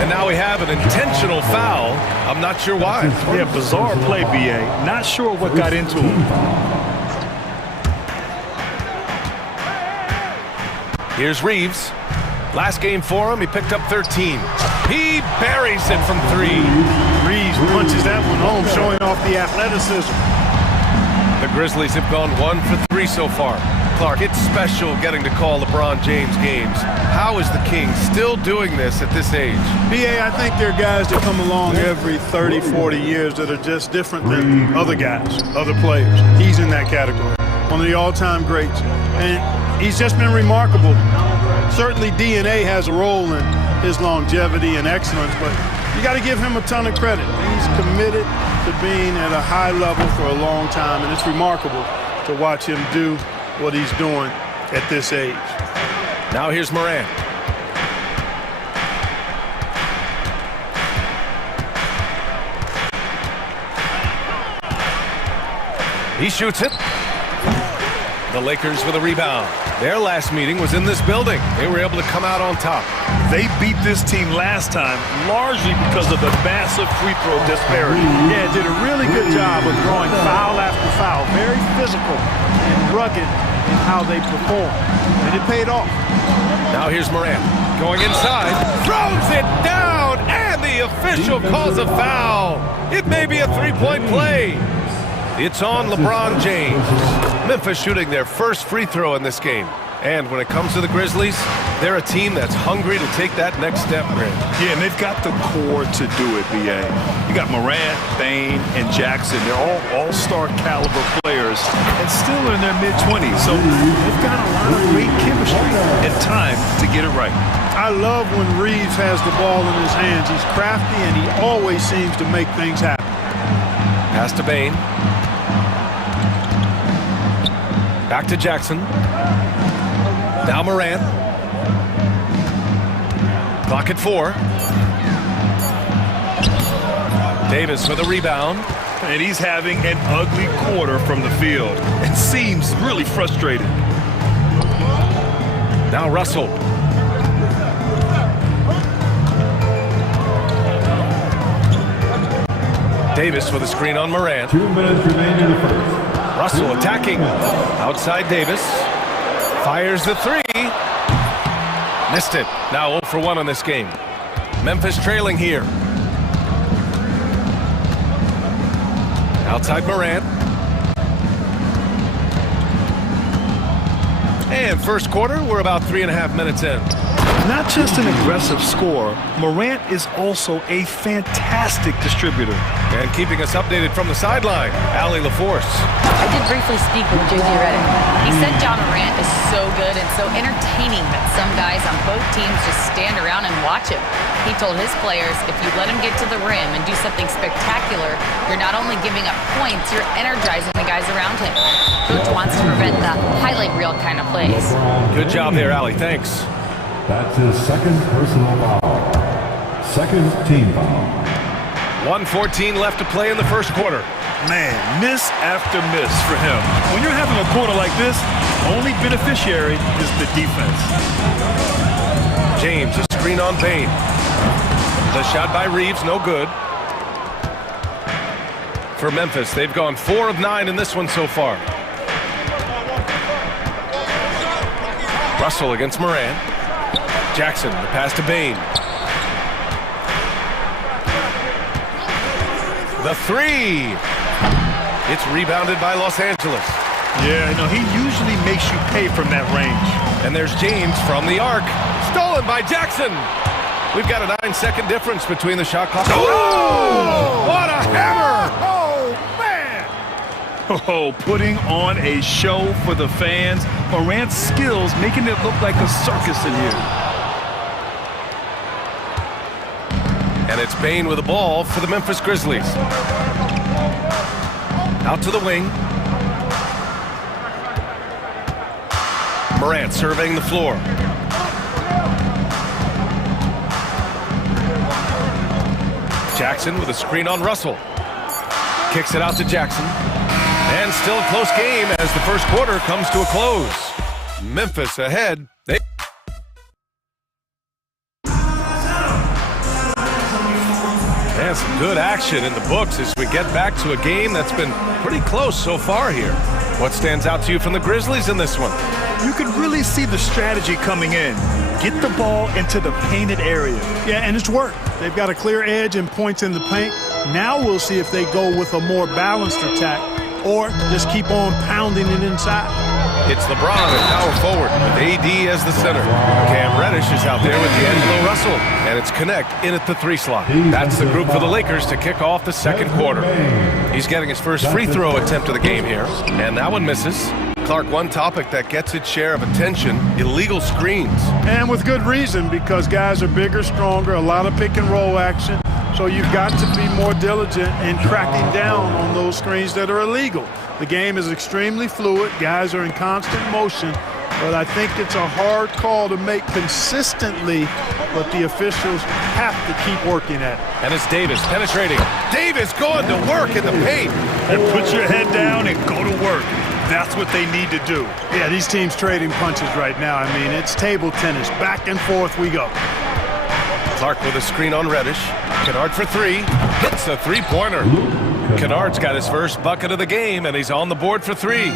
And now we have an intentional foul. I'm not sure why. Yeah, bizarre play, BA. Not sure what got into him. Here's Reeves. Last game for him, he picked up 13. He buries it from 3. Reeves punches that one home, showing off the athleticism. The Grizzlies have gone 1 for 3 so far. Clark, it's special getting to call LeBron James games. How is the King still doing this at this age? BA, I think there are guys that come along every 30, 40 years that are just different than other guys, other players. He's in that category. One of the all-time greats. And he's just been remarkable. Certainly DNA has a role in his longevity and excellence, but you got to give him a ton of credit. He's committed to being at a high level for a long time, and it's remarkable to watch him do what he's doing at this age. Now here's Morant. He shoots it. The Lakers with a rebound. Their last meeting was in this building. They were able to come out on top. They beat this team last time largely because of the massive free throw disparity. Yeah, did a really good job of throwing foul after foul. Very physical and rugged in how they perform. And it paid off. Now here's Morant. Going inside. Throws it down. And the official calls a foul. It may be a three-point play. It's on LeBron James. Memphis shooting their first free throw in this game. And when it comes to the Grizzlies, they're a team that's hungry to take that next step, Grant. Yeah, and they've got the core to do it, BA. You got Morant, Bane, and Jackson. They're all all-star caliber players and still in their mid-20s. So they've got a lot of great chemistry and time to get it right. I love when Reeves has the ball in his hands. He's crafty, and he always seems to make things happen. Pass to Bane. Back to Jackson. Now Morant. Clock at 4. Davis with a rebound. And he's having an ugly quarter from the field and seems really frustrated. Now Russell. Davis with a screen on Morant. 2 minutes remaining in the first. Russell attacking. Outside Davis. Fires the 3. Missed it. Now 0 for 1 on this game. Memphis trailing here. Outside Morant. And first quarter, we're about 3.5 minutes in. Not just an aggressive scorer, Morant is also a fantastic distributor. And keeping us updated from the sideline, Allie LaForce. I did briefly speak with J.J. Redick. He said John Morant is so good and so entertaining that some guys on both teams just stand around and watch him. He told his players, if you let him get to the rim and do something spectacular, you're not only giving up points, you're energizing the guys around him. Coach wants to prevent the highlight reel kind of plays. Good job there, Allie. Thanks. That's his second personal foul. Second team foul. 1:14 left to play in the first quarter. Man, miss after miss for him. When you're having a quarter like this, only beneficiary is the defense. James, a screen on Bane. The shot by Reeves, no good. For Memphis, they've gone 4 of 9 in this one so far. Russell against Morant. Jackson, the pass to Bane. The three. It's rebounded by Los Angeles. Yeah, no, he usually makes you pay from that range. And there's James from the arc. Stolen by Jackson. We've got a 9-second difference between the shot clock. Oh! What a hammer! Oh, man! Oh, putting on a show for the fans. Morant's skills making it look like a circus in here. And it's Bane with the ball for the Memphis Grizzlies. Out to the wing. Morant surveying the floor. Jackson with a screen on Russell. Kicks it out to Jackson. And still a close game as the first quarter comes to a close. Memphis ahead. And some good action in the books as we get back to a game that's been pretty close so far here. What stands out to you from the Grizzlies in this one? You could really see the strategy coming in. Get the ball into the painted area. Yeah, and it's worked. They've got a clear edge and points in the paint. Now we'll see if they go with a more balanced attack or just keep on pounding it inside. It's LeBron at power forward with AD as the center. Cam Reddish is out there with D'Angelo Russell. And it's Connect in at the 3 slot. That's the group for the Lakers to kick off the second quarter. He's getting his first free throw attempt of the game here. And that one misses. Clark, one topic that gets its share of attention, illegal screens. And with good reason, because guys are bigger, stronger, a lot of pick and roll action. So you've got to be more diligent in cracking down on those screens that are illegal. The game is extremely fluid. Guys are in constant motion. But I think it's a hard call to make consistently, but the officials have to keep working at it. And it's Davis penetrating. Davis going to work in the paint. And put your head down and go to work. That's what they need to do. Yeah, these teams trading punches right now. I mean, it's table tennis. Back and forth we go. Clark with a screen on Reddish. Kennard for 3. Hits a three-pointer. Kennard's got his first bucket of the game, and he's on the board for 3.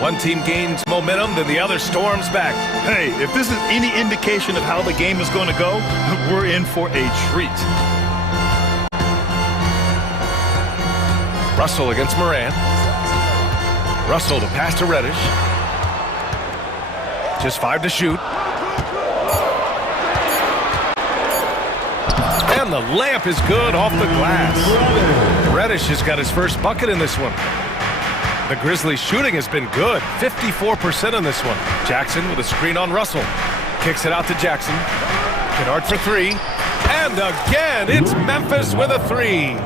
One team gains momentum, then the other storms back. Hey, if this is any indication of how the game is going to go, we're in for a treat. Russell against Morant. Russell to pass to Reddish. Just 5 to shoot. And the layup is good off the glass. Reddish has got his first bucket in this one. The Grizzlies shooting has been good. 54% on this one. Jackson with a screen on Russell. Kicks it out to Jackson. Kennard for 3. And again, it's Memphis with a 3.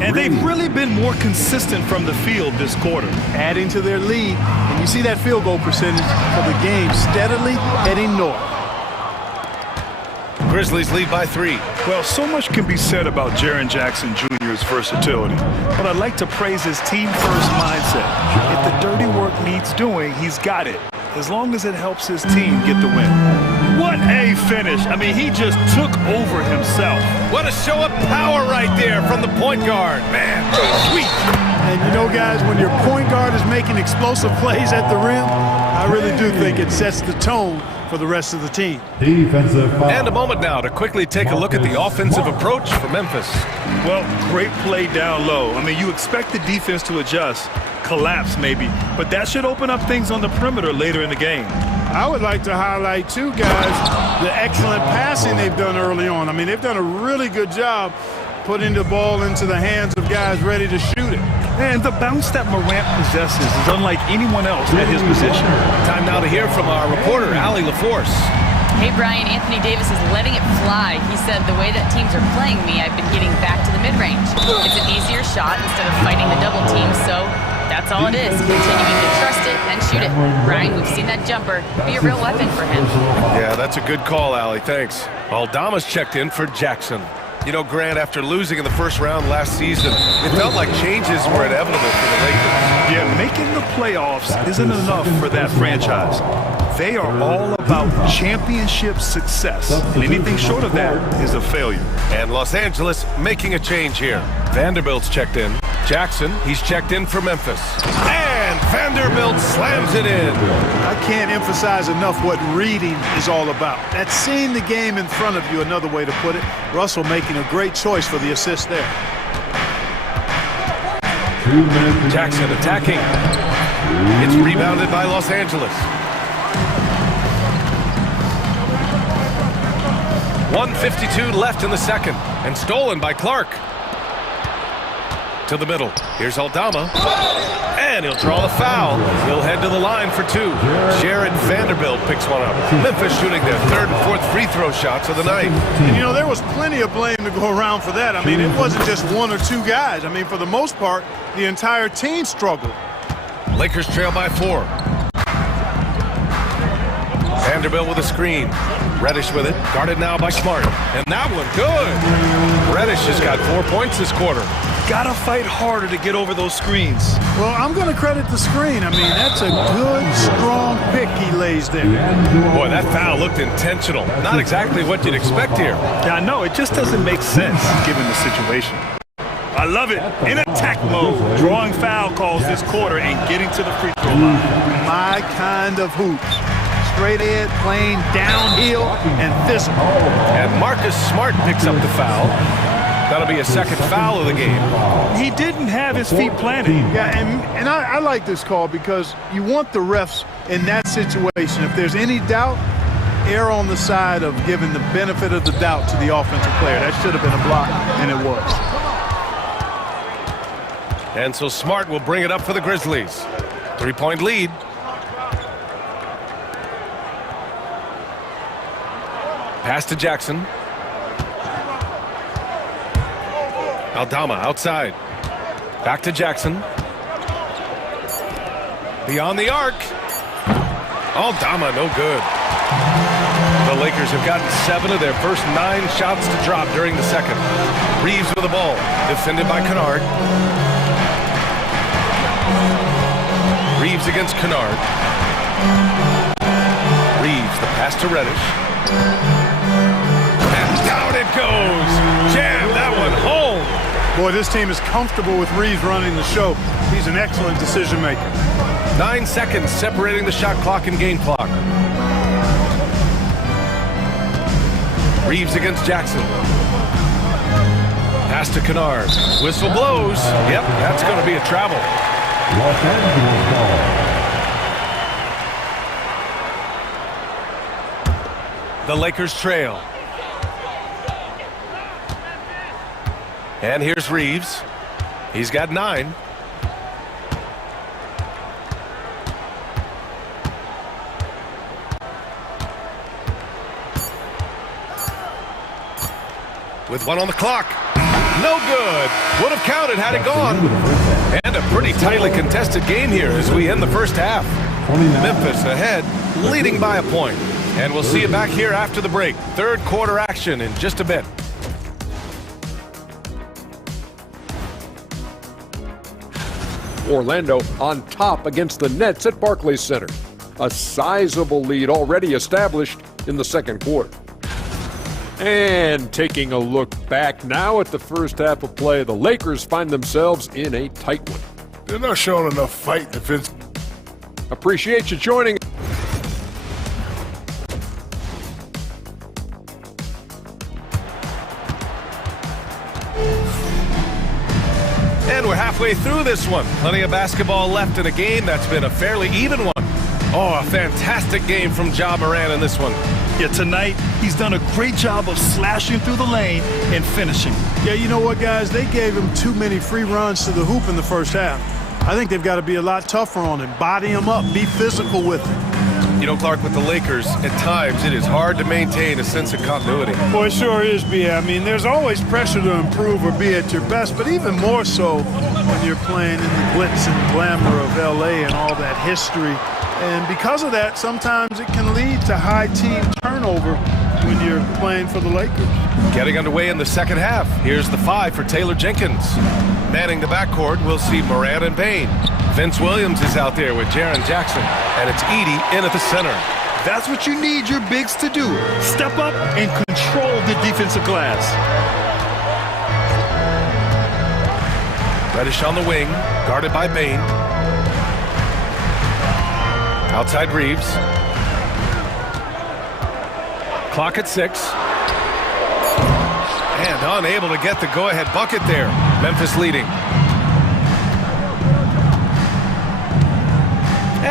And they've really been more consistent from the field this quarter. Adding to their lead. And you see that field goal percentage for the game steadily heading north. Grizzlies lead by 3. Well, so much can be said about Jaren Jackson Jr.'s versatility. But I'd like to praise his team-first mindset. If the dirty work needs doing, he's got it. As long as it helps his team get the win. What a finish. I mean, he just took over himself. What a show of power right there from the point guard. Man, sweet. And you know, guys, when your point guard is making explosive plays at the rim, I really do think it sets the tone for the rest of the team. And a moment now to quickly take a look at the offensive approach for Memphis. Well, great play down low. I mean, you expect the defense to adjust, collapse maybe, but that should open up things on the perimeter later in the game. I would like to highlight, too, guys, the excellent passing they've done early on. I mean, they've done a really good job putting the ball into the hands of guys ready to shoot it. And the bounce that Morant possesses is unlike anyone else at his position. Time now to hear from our reporter, Allie LaForce. Hey, Brian, Anthony Davis is letting it fly. He said, the way that teams are playing me, I've been getting back to the mid-range. It's an easier shot instead of fighting the double team, so that's all it is. Continuing to trust it and shoot it. Brian, we've seen that jumper be a real weapon for him. Yeah, that's a good call, Allie. Thanks. Aldama's checked in for Jackson. You know, Grant, after losing in the first round last season, it felt like changes were inevitable for the Lakers. Yeah, making the playoffs isn't enough for that franchise. They are all about championship success, and anything short of that is a failure. And Los Angeles making a change here. Vanderbilt's checked in. Jackson, he's checked in for Memphis. And Vanderbilt slams it in. I can't emphasize enough what reading is all about. That's seeing the game in front of you, another way to put it. Russell making a great choice for the assist there. Jackson attacking. It's rebounded by Los Angeles. 1:52 left in the second, and stolen by Clark. To the middle. Here's Aldama. And he'll draw the foul. He'll head to the line for two. Jared Vanderbilt picks one up. Memphis shooting their third and fourth free throw shots of the night. And you know, there was plenty of blame to go around for that. I mean, it wasn't just one or two guys. I mean, for the most part, the entire team struggled. Lakers trail by 4. Vanderbilt with a screen. Reddish with it. Guarded now by Smart. And that one, good. Reddish has got 4 points this quarter. Gotta fight harder to get over those screens. Well, I'm going to credit the screen. I mean, that's a good, strong pick he lays there. Boy, that foul looked intentional. Not exactly what you'd expect here. Yeah, I know. It just doesn't make sense given the situation. I love it. In attack mode. Drawing foul calls this quarter and getting to the free throw line. My kind of hoops. Straight ahead, playing downhill and physical. And Marcus Smart picks up the foul. That'll be a second foul of the game. He didn't have his feet planted. Yeah, and I like this call because you want the refs in that situation. If there's any doubt, err on the side of giving the benefit of the doubt to the offensive player. That should have been a block, and it was. And so Smart will bring it up for the Grizzlies. 3-point lead. Pass to Jackson. Aldama outside. Back to Jackson. Beyond the arc. Aldama no good. The Lakers have gotten 7 of their first 9 shots to drop during the second. Reeves with the ball. Defended by Kennard. Reeves against Kennard. Reeves, the pass to Reddish. And down it goes. Jam that one home. Boy, this team is comfortable with Reeves running the show. He's an excellent decision maker. 9 seconds separating the shot clock and game clock. Reeves against Jackson. Pass to Kennard. Whistle blows. Yep, that's going to be a travel. Los Angeles ball. The Lakers trail. And here's Reeves. He's got 9. With 1 on the clock. No good. Would have counted had it gone. And a pretty tightly contested game here as we end the first half. Memphis ahead, leading by a point. And we'll see you back here after the break. Third quarter action in just a bit. Orlando on top against the Nets at Barclays Center. A sizable lead already established in the second quarter. And taking a look back now at the first half of play, the Lakers find themselves in a tight one. They're not showing enough fight defense. Appreciate you joining. And we're halfway through this one. Plenty of basketball left in a game that's been a fairly even one. Oh, a fantastic game from Ja Morant in this one. Yeah, tonight, he's done a great job of slashing through the lane and finishing. Yeah, you know what, guys? They gave him too many free runs to the hoop in the first half. I think they've got to be a lot tougher on him. Body him up. Be physical with him. You know, Clark, with the Lakers, at times it is hard to maintain a sense of continuity. Boy, it sure is, B. I mean, there's always pressure to improve or be at your best, but even more so when you're playing in the glitz and glamour of L.A. and all that history. And because of that, sometimes it can lead to high team turnover when you're playing for the Lakers. Getting underway in the second half. Here's the 5 for Taylor Jenkins. Manning the backcourt, we'll see Morant and Bain. Vince Williams is out there with Jaren Jackson, and it's Edey in at the center. That's what you need your bigs to do. Step up and control the defensive glass. Reddish on the wing, guarded by Bain. Outside Reeves. Clock at 6. And unable to get the go-ahead bucket there. Memphis leading.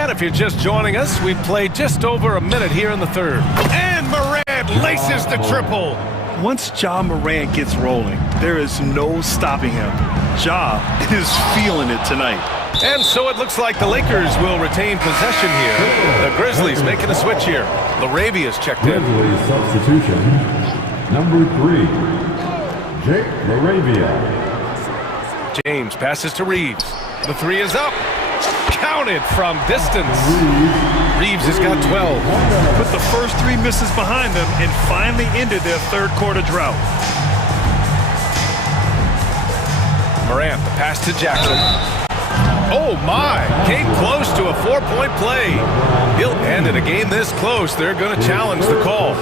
And if you're just joining us, we've played just over a minute here in the third. And Morant laces the triple. Once Ja Morant gets rolling, there is no stopping him. Ja is feeling it tonight. And so it looks like the Lakers will retain possession here. The Grizzlies making a switch here. Laravia's checked in. Grizzlies substitution, number 3, Jake Laravia. James passes to Reeves. The three is up. Counted from distance. Reeves has got 12. Put the first 3 misses behind them and finally ended their third quarter drought. Morant, the pass to Jackson. Oh my, came close to a 4-point play. And in a game this close, they're going to challenge the call.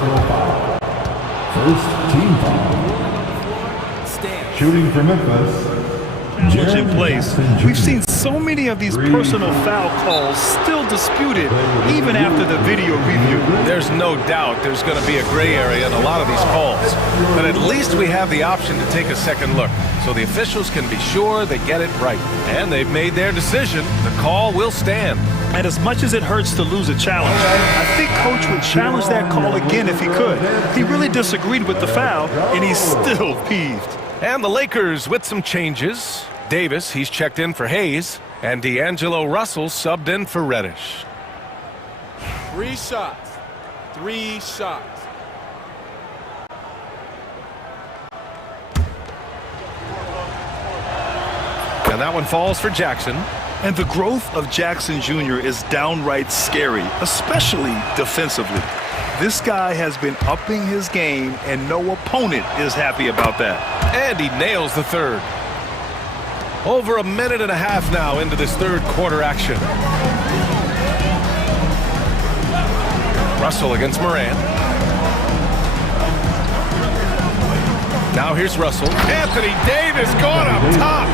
First team foul. Shooting for Memphis. Much in place. We've seen so many of these personal foul calls still disputed even after the video review. There's no doubt there's going to be a gray area in a lot of these calls. But at least we have the option to take a second look, so the officials can be sure they get it right. And they've made their decision. The call will stand. And as much as it hurts to lose a challenge, I think Coach would challenge that call again if he could. He really disagreed with the foul, and he's still peeved. And the Lakers with some changes. Davis, he's checked in for Hayes. And D'Angelo Russell subbed in for Reddish. 3 shots. 3 shots. And that one falls for Jackson. And the growth of Jackson Jr. is downright scary, especially defensively. This guy has been upping his game, and no opponent is happy about that. And he nails the third. Over a minute and a half now into this third quarter action. Russell against Morant. Now here's Russell. Anthony Davis going up top.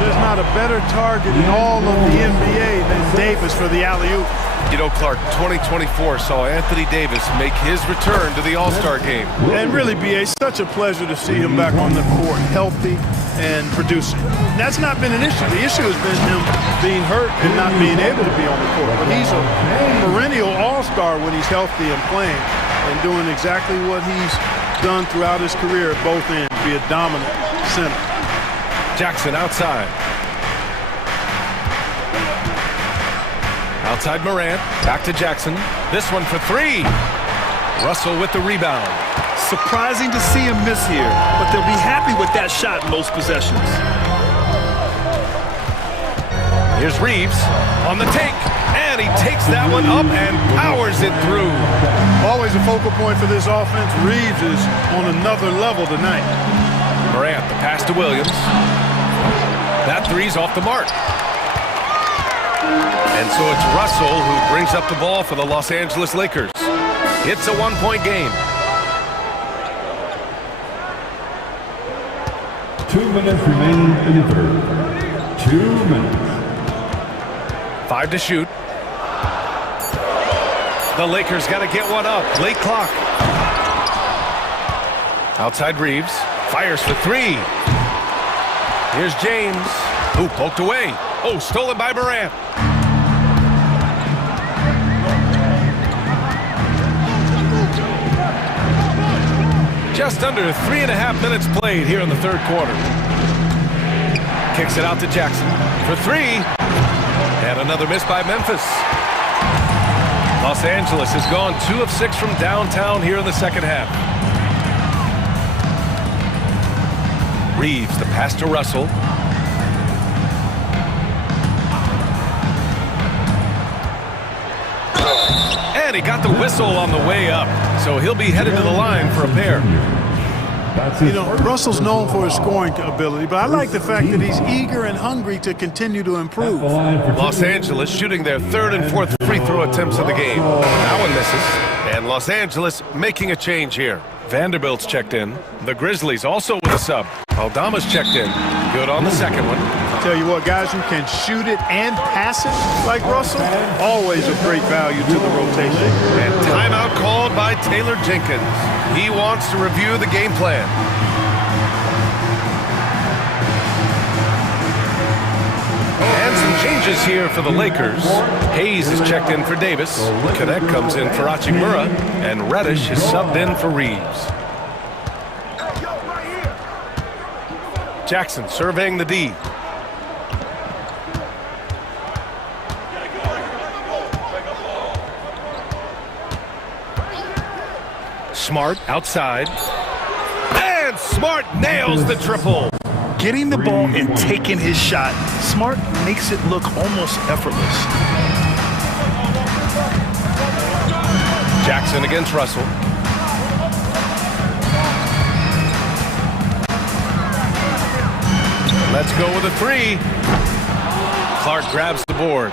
There's not a better target in all of the NBA than Davis for the alley-oop. You know, Clark, 2024 saw Anthony Davis make his return to the All-Star game. And really, B.A., such a pleasure to see him back on the court, healthy and producing. That's not been an issue. The issue has been him being hurt and not being able to be on the court. But he's a perennial all-star when he's healthy and playing and doing exactly what he's done throughout his career at both ends, be a dominant center. Jackson outside. Outside Morant, back to Jackson. This one for 3. Russell with the rebound. Surprising to see him miss here, but they'll be happy with that shot most possessions. Here's Reeves on the take, and he takes that one up and powers it through. Always a focal point for this offense. Reeves is on another level tonight. Morant, the pass to Williams. That three's off the mark. And so it's Russell who brings up the ball for the Los Angeles Lakers. It's a 1-point game. 2 minutes remaining in the third. 2 minutes. 5 to shoot. The Lakers got to get one up. Late clock. Outside Reeves. Fires for 3. Here's James. Ooh, poked away. Oh, stolen by Morant. Just under 3.5 minutes played here in the third quarter. Kicks it out to Jackson for 3. And another miss by Memphis. Los Angeles has gone 2 of 6 from downtown here in the second half. Reeves, the pass to Russell. And he got the whistle on the way up, so he'll be headed to the line for a pair. You know, Russell's known for his scoring ability, but I like the fact that he's eager and hungry to continue to improve. Los Angeles shooting their 3rd and 4th free throw attempts of the game. That one misses. And Los Angeles making a change here. Vanderbilt's checked in. The Grizzlies also with a sub. Aldama's checked in. Good on the second one. Tell you what, guys who can shoot it and pass it like Russell, always of great value to the rotation. And timeout called by Taylor Jenkins. He wants to review the game plan. And some Changes here for the Lakers. Hayes is checked in for Davis. Cadet comes in for Hachimura. And Reddish is subbed in for Reeves. Jackson surveying the D. Smart outside. And Smart nails the triple. Getting the ball and taking his shot, Smart makes it look almost effortless. Jackson against Russell. Let's go with a three. Clark grabs the board.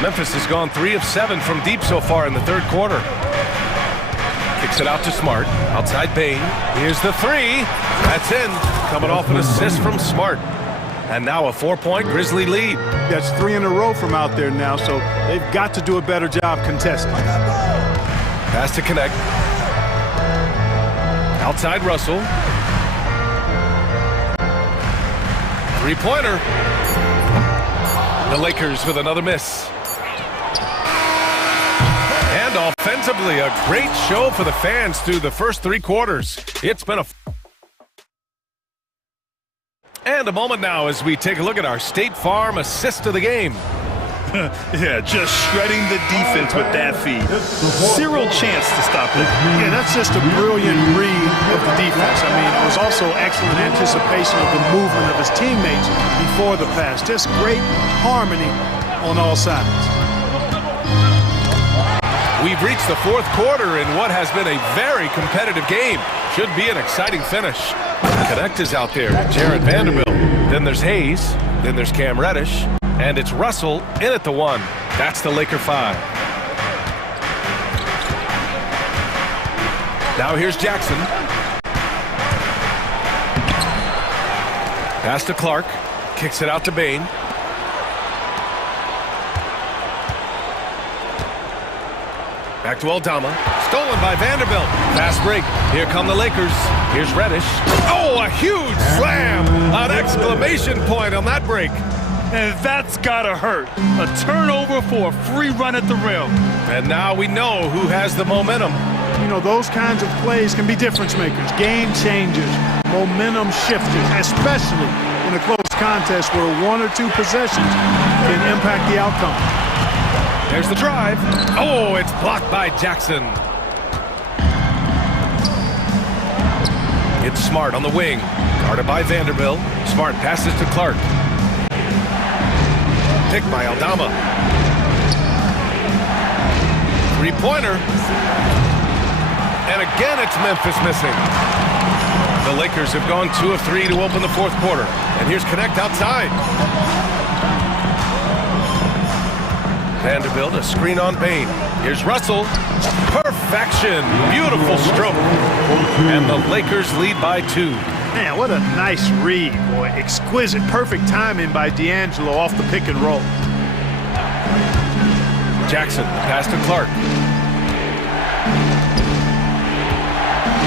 Memphis has gone 3 of 7 from deep so far in the third quarter. Kicks it out to Smart. Outside Bain. Here's the three. That's in. Coming off an assist from Smart. And now a 4-point Grizzly lead. That's 3 in a row from out there now, so they've got to do a better job contesting. Pass to connect. Outside Russell. Three-pointer. The Lakers with another miss. And offensively, a great show for the fans through the first 3 quarters. It's been And a moment now as we take a look at our State Farm assist of the game. Yeah, just shredding the defense with that feed. Zero chance to stop it. Yeah, that's just a brilliant read of the defense. I mean, it was also excellent anticipation of the movement of his teammates before the pass. Just great harmony on all sides. We've reached the fourth quarter in what has been a very competitive game. Should be an exciting finish. Connect is out there. Jared Vanderbilt. Then there's Hayes. Then there's Cam Reddish. And it's Russell in at the 1. That's the Laker 5. Now here's Jackson. Pass to Clark. Kicks it out to Bain. Back to Aldama. Stolen by Vanderbilt. Fast break. Here come the Lakers. Here's Reddish. Oh, a huge slam! An exclamation point on that break. And that's gotta hurt. A turnover for a free run at the rim. And now we know who has the momentum. You know, those kinds of plays can be difference makers, game changers, momentum shifters, especially in a close contest where 1 or 2 possessions can impact the outcome. There's the drive. Oh, it's blocked by Jackson. It's Smart on the wing. Guarded by Vanderbilt. Smart passes to Clark. Picked by Aldama. Three-pointer. And again, it's Memphis missing. The Lakers have gone 2 of 3 to open the fourth quarter. And here's Connect outside. Vanderbilt, a screen on Bain. Here's Russell. Perfection. Beautiful stroke. And the Lakers lead by 2. Man, what a nice read, boy. Exquisite, perfect timing by D'Angelo off the pick and roll. Jackson, pass to Clark.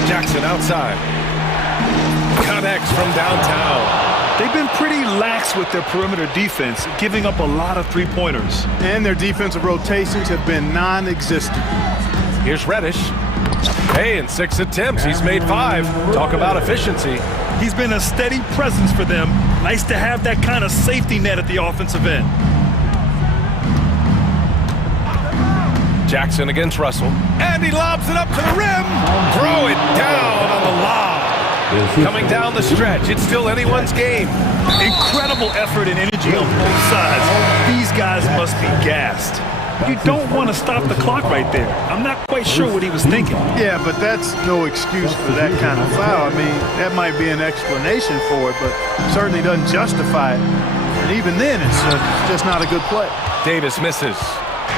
Jackson outside. Connects from downtown. They've been pretty lax with their perimeter defense, giving up a lot of three-pointers. And their defensive rotations have been non-existent. Here's Reddish. Hey, in 6 attempts, he's made 5. Talk about efficiency. He's been a steady presence for them. Nice to have that kind of safety net at the offensive end. Jackson against Russell. And he lobs it up to the rim. Throw it down on the lob. Coming down the stretch, it's still anyone's game. Incredible effort and energy on both sides. These guys must be gassed. You don't want to stop the clock right there. I'm not quite sure what he was thinking. Yeah, but that's no excuse for that kind of foul. I mean, that might be an explanation for it, but certainly doesn't justify it. And even then, it's just not a good play. Davis misses.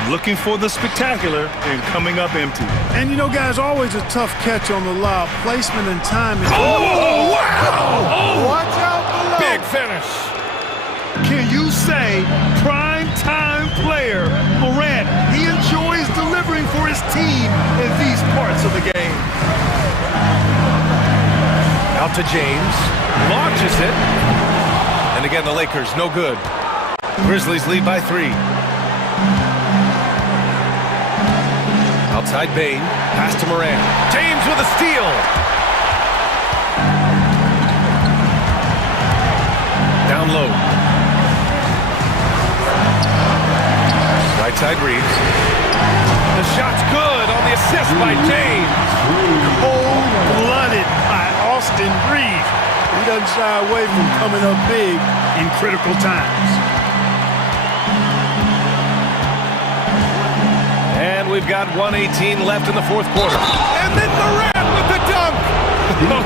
Looking for the spectacular and coming up empty. And you know, guys, always a tough catch on the lob. Placement and timing. Oh, wow! Oh, watch out below. Big finish. Can you say prime time player Morant? He enjoys delivering for his team in these parts of the game. Out to James. Launches it. And again, the Lakers, no good. Grizzlies lead by 3. Outside Bain, pass to Moran. James with a steal. Down low. Right side Reeves. The shot's good on the assist by James. Cold-blooded by Austin Reeves. He doesn't shy away from coming up big in critical times. And we've got 1:18 left in the fourth quarter. And then Morant with the dunk.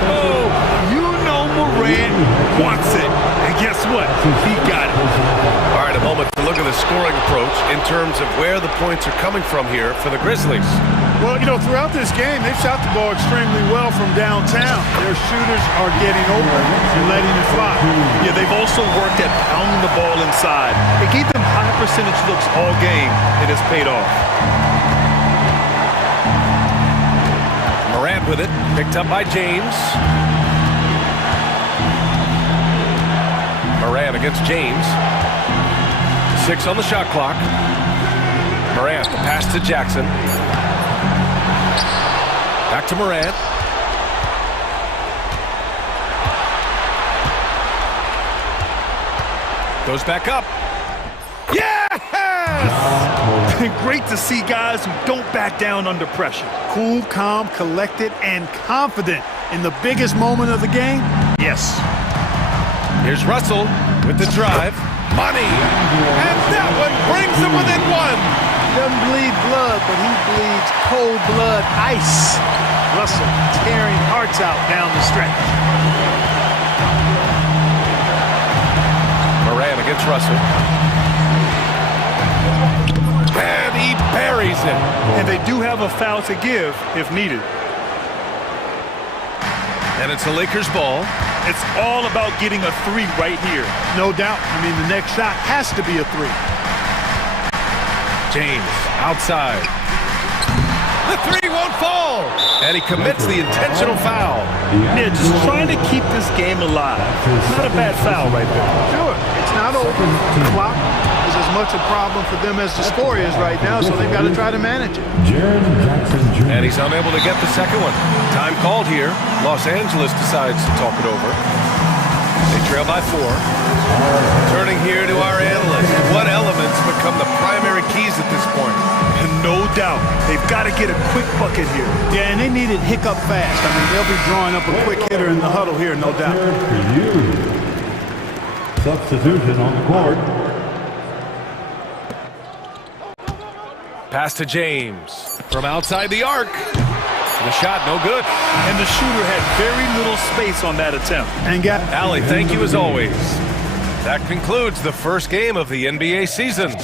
Oh, You know Morant wants it. And guess what? He got it. all right, a moment to look at the scoring approach in terms of where the points are coming from here for the Grizzlies. Well, throughout this game, they've shot the ball extremely well from downtown. Their shooters are getting open and letting it fly. Yeah, they've also worked at pounding the ball inside. It gave them high percentage looks all game, and it's paid off. Morant with it, picked up by James. Morant against James. 6 on the shot clock. Morant, the pass to Jackson. Back to Morant. Goes back up. Yes! Great to see guys who don't back down under pressure. Cool, calm, collected, and confident in the biggest moment of the game. Yes. Here's Russell with the drive. Money! And that one brings him within 1. Doesn't bleed blood, but he bleeds cold blood ice. Russell tearing hearts out down the stretch. Moran against Russell. And he buries it. And they do have a foul to give if needed. And it's the Lakers' ball. It's all about getting a 3 right here. No doubt. The next shot has to be a 3. James outside. The 3 won't fall. And he commits the intentional foul. Yeah, just trying to keep this game alive. Not a bad foul right there. Sure. It's not over. The clock is as much a problem for them as the score is right now, so they've got to try to manage it. And he's unable to get the second one. Time called here. Los Angeles decides to talk it over. They trail by 4. Turning here to our analyst. What elements become the primary keys at this point? And no doubt, they've got to get a quick bucket here. Yeah, and they need it hiccup fast. They'll be drawing up a quick hitter in the huddle here, no doubt. Substitution on the court. Pass to James. From outside the arc. The shot, no good. And the shooter had very little space on that attempt. And got Allie, thank you as always. That concludes the first game of the NBA season.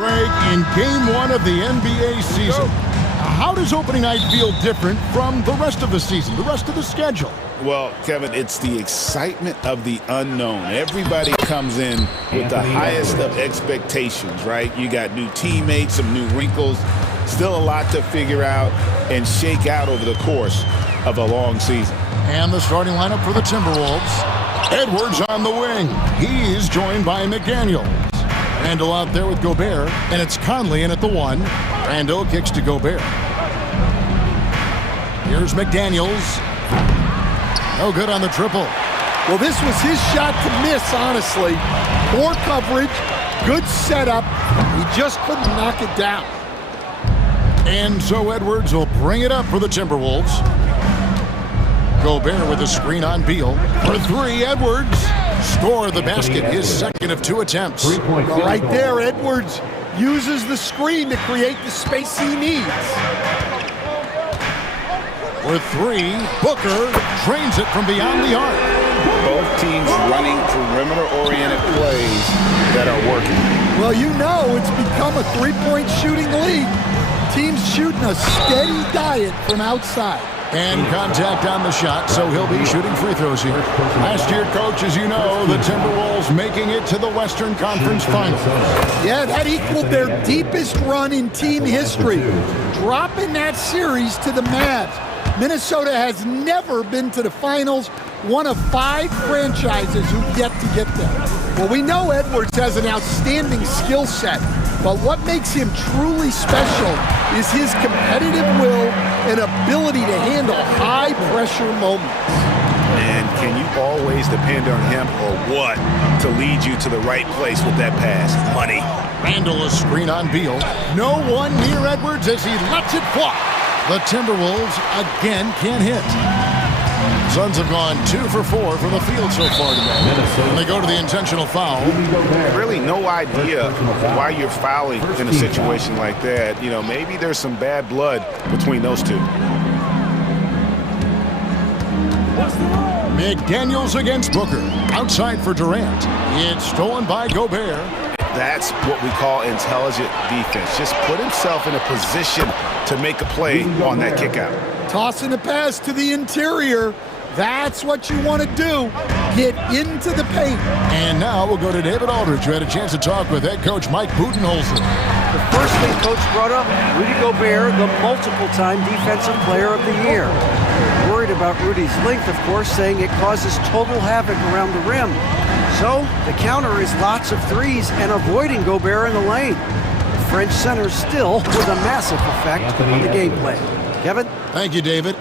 Break in game one of the NBA season. How does opening night feel different from the rest of the season, the rest of the schedule? Well, Kevin, it's the excitement of the unknown. Everybody comes in with the highest of expectations, right? You got new teammates, some new wrinkles, still a lot to figure out and shake out over the course of a long season. And the starting lineup for the Timberwolves. Edwards on the wing. He's joined by McDaniels. Randall out there with Gobert, and it's Conley in at the 1. Randall kicks to Gobert. Here's McDaniels. No good on the triple. Well, this was his shot to miss, honestly. Poor coverage, good setup. He just couldn't knock it down. And so Edwards will bring it up for the Timberwolves. Gobert with a screen on Beal. For 3, Edwards. Score the basket, his second of 2 attempts. Right there, Edwards uses the screen to create the space he needs. For 3, Booker drains it from beyond the arc. Both teams running perimeter-oriented plays that are working. Well, you know it's become a three-point shooting league. Teams shooting a steady diet from outside. And contact on the shot, so he'll be shooting free throws here. Last year, Coach, as you know, the Timberwolves making it to the Western Conference Finals. Yeah, that equaled their deepest run in team history, dropping that series to the Mavs. Minnesota has never been to the finals, one of 5 franchises who've yet to get there. Well, we know Edwards has an outstanding skill set, but what makes him truly special is his competitive will and ability to handle high-pressure moments. And can you always depend on him or what to lead you to the right place with that pass? Money. Randall a screen on Beal. No one near Edwards as he lets it fly. The Timberwolves again can't hit. Suns have gone 2 for 4 from the field so far today. And they go to the intentional foul. Really no idea why you're fouling in a situation like that. You know, maybe there's some bad blood between those two. McDaniels against Booker. Outside for Durant. It's stolen by Gobert. That's what we call intelligent defense. Just put himself in a position to make a play on that kick out. Tossing a pass to the interior. That's what you want to do. Get into the paint. And now we'll go to David Aldridge, who had a chance to talk with head coach Mike Budenholzer. The first thing Coach brought up, Rudy Gobert, the multiple-time Defensive Player of the Year. Worried about Rudy's length, of course, saying it causes total havoc around the rim. So the counter is lots of threes and avoiding Gobert in the lane. The French center still with a massive effect on the gameplay. Kevin? Thank you, David.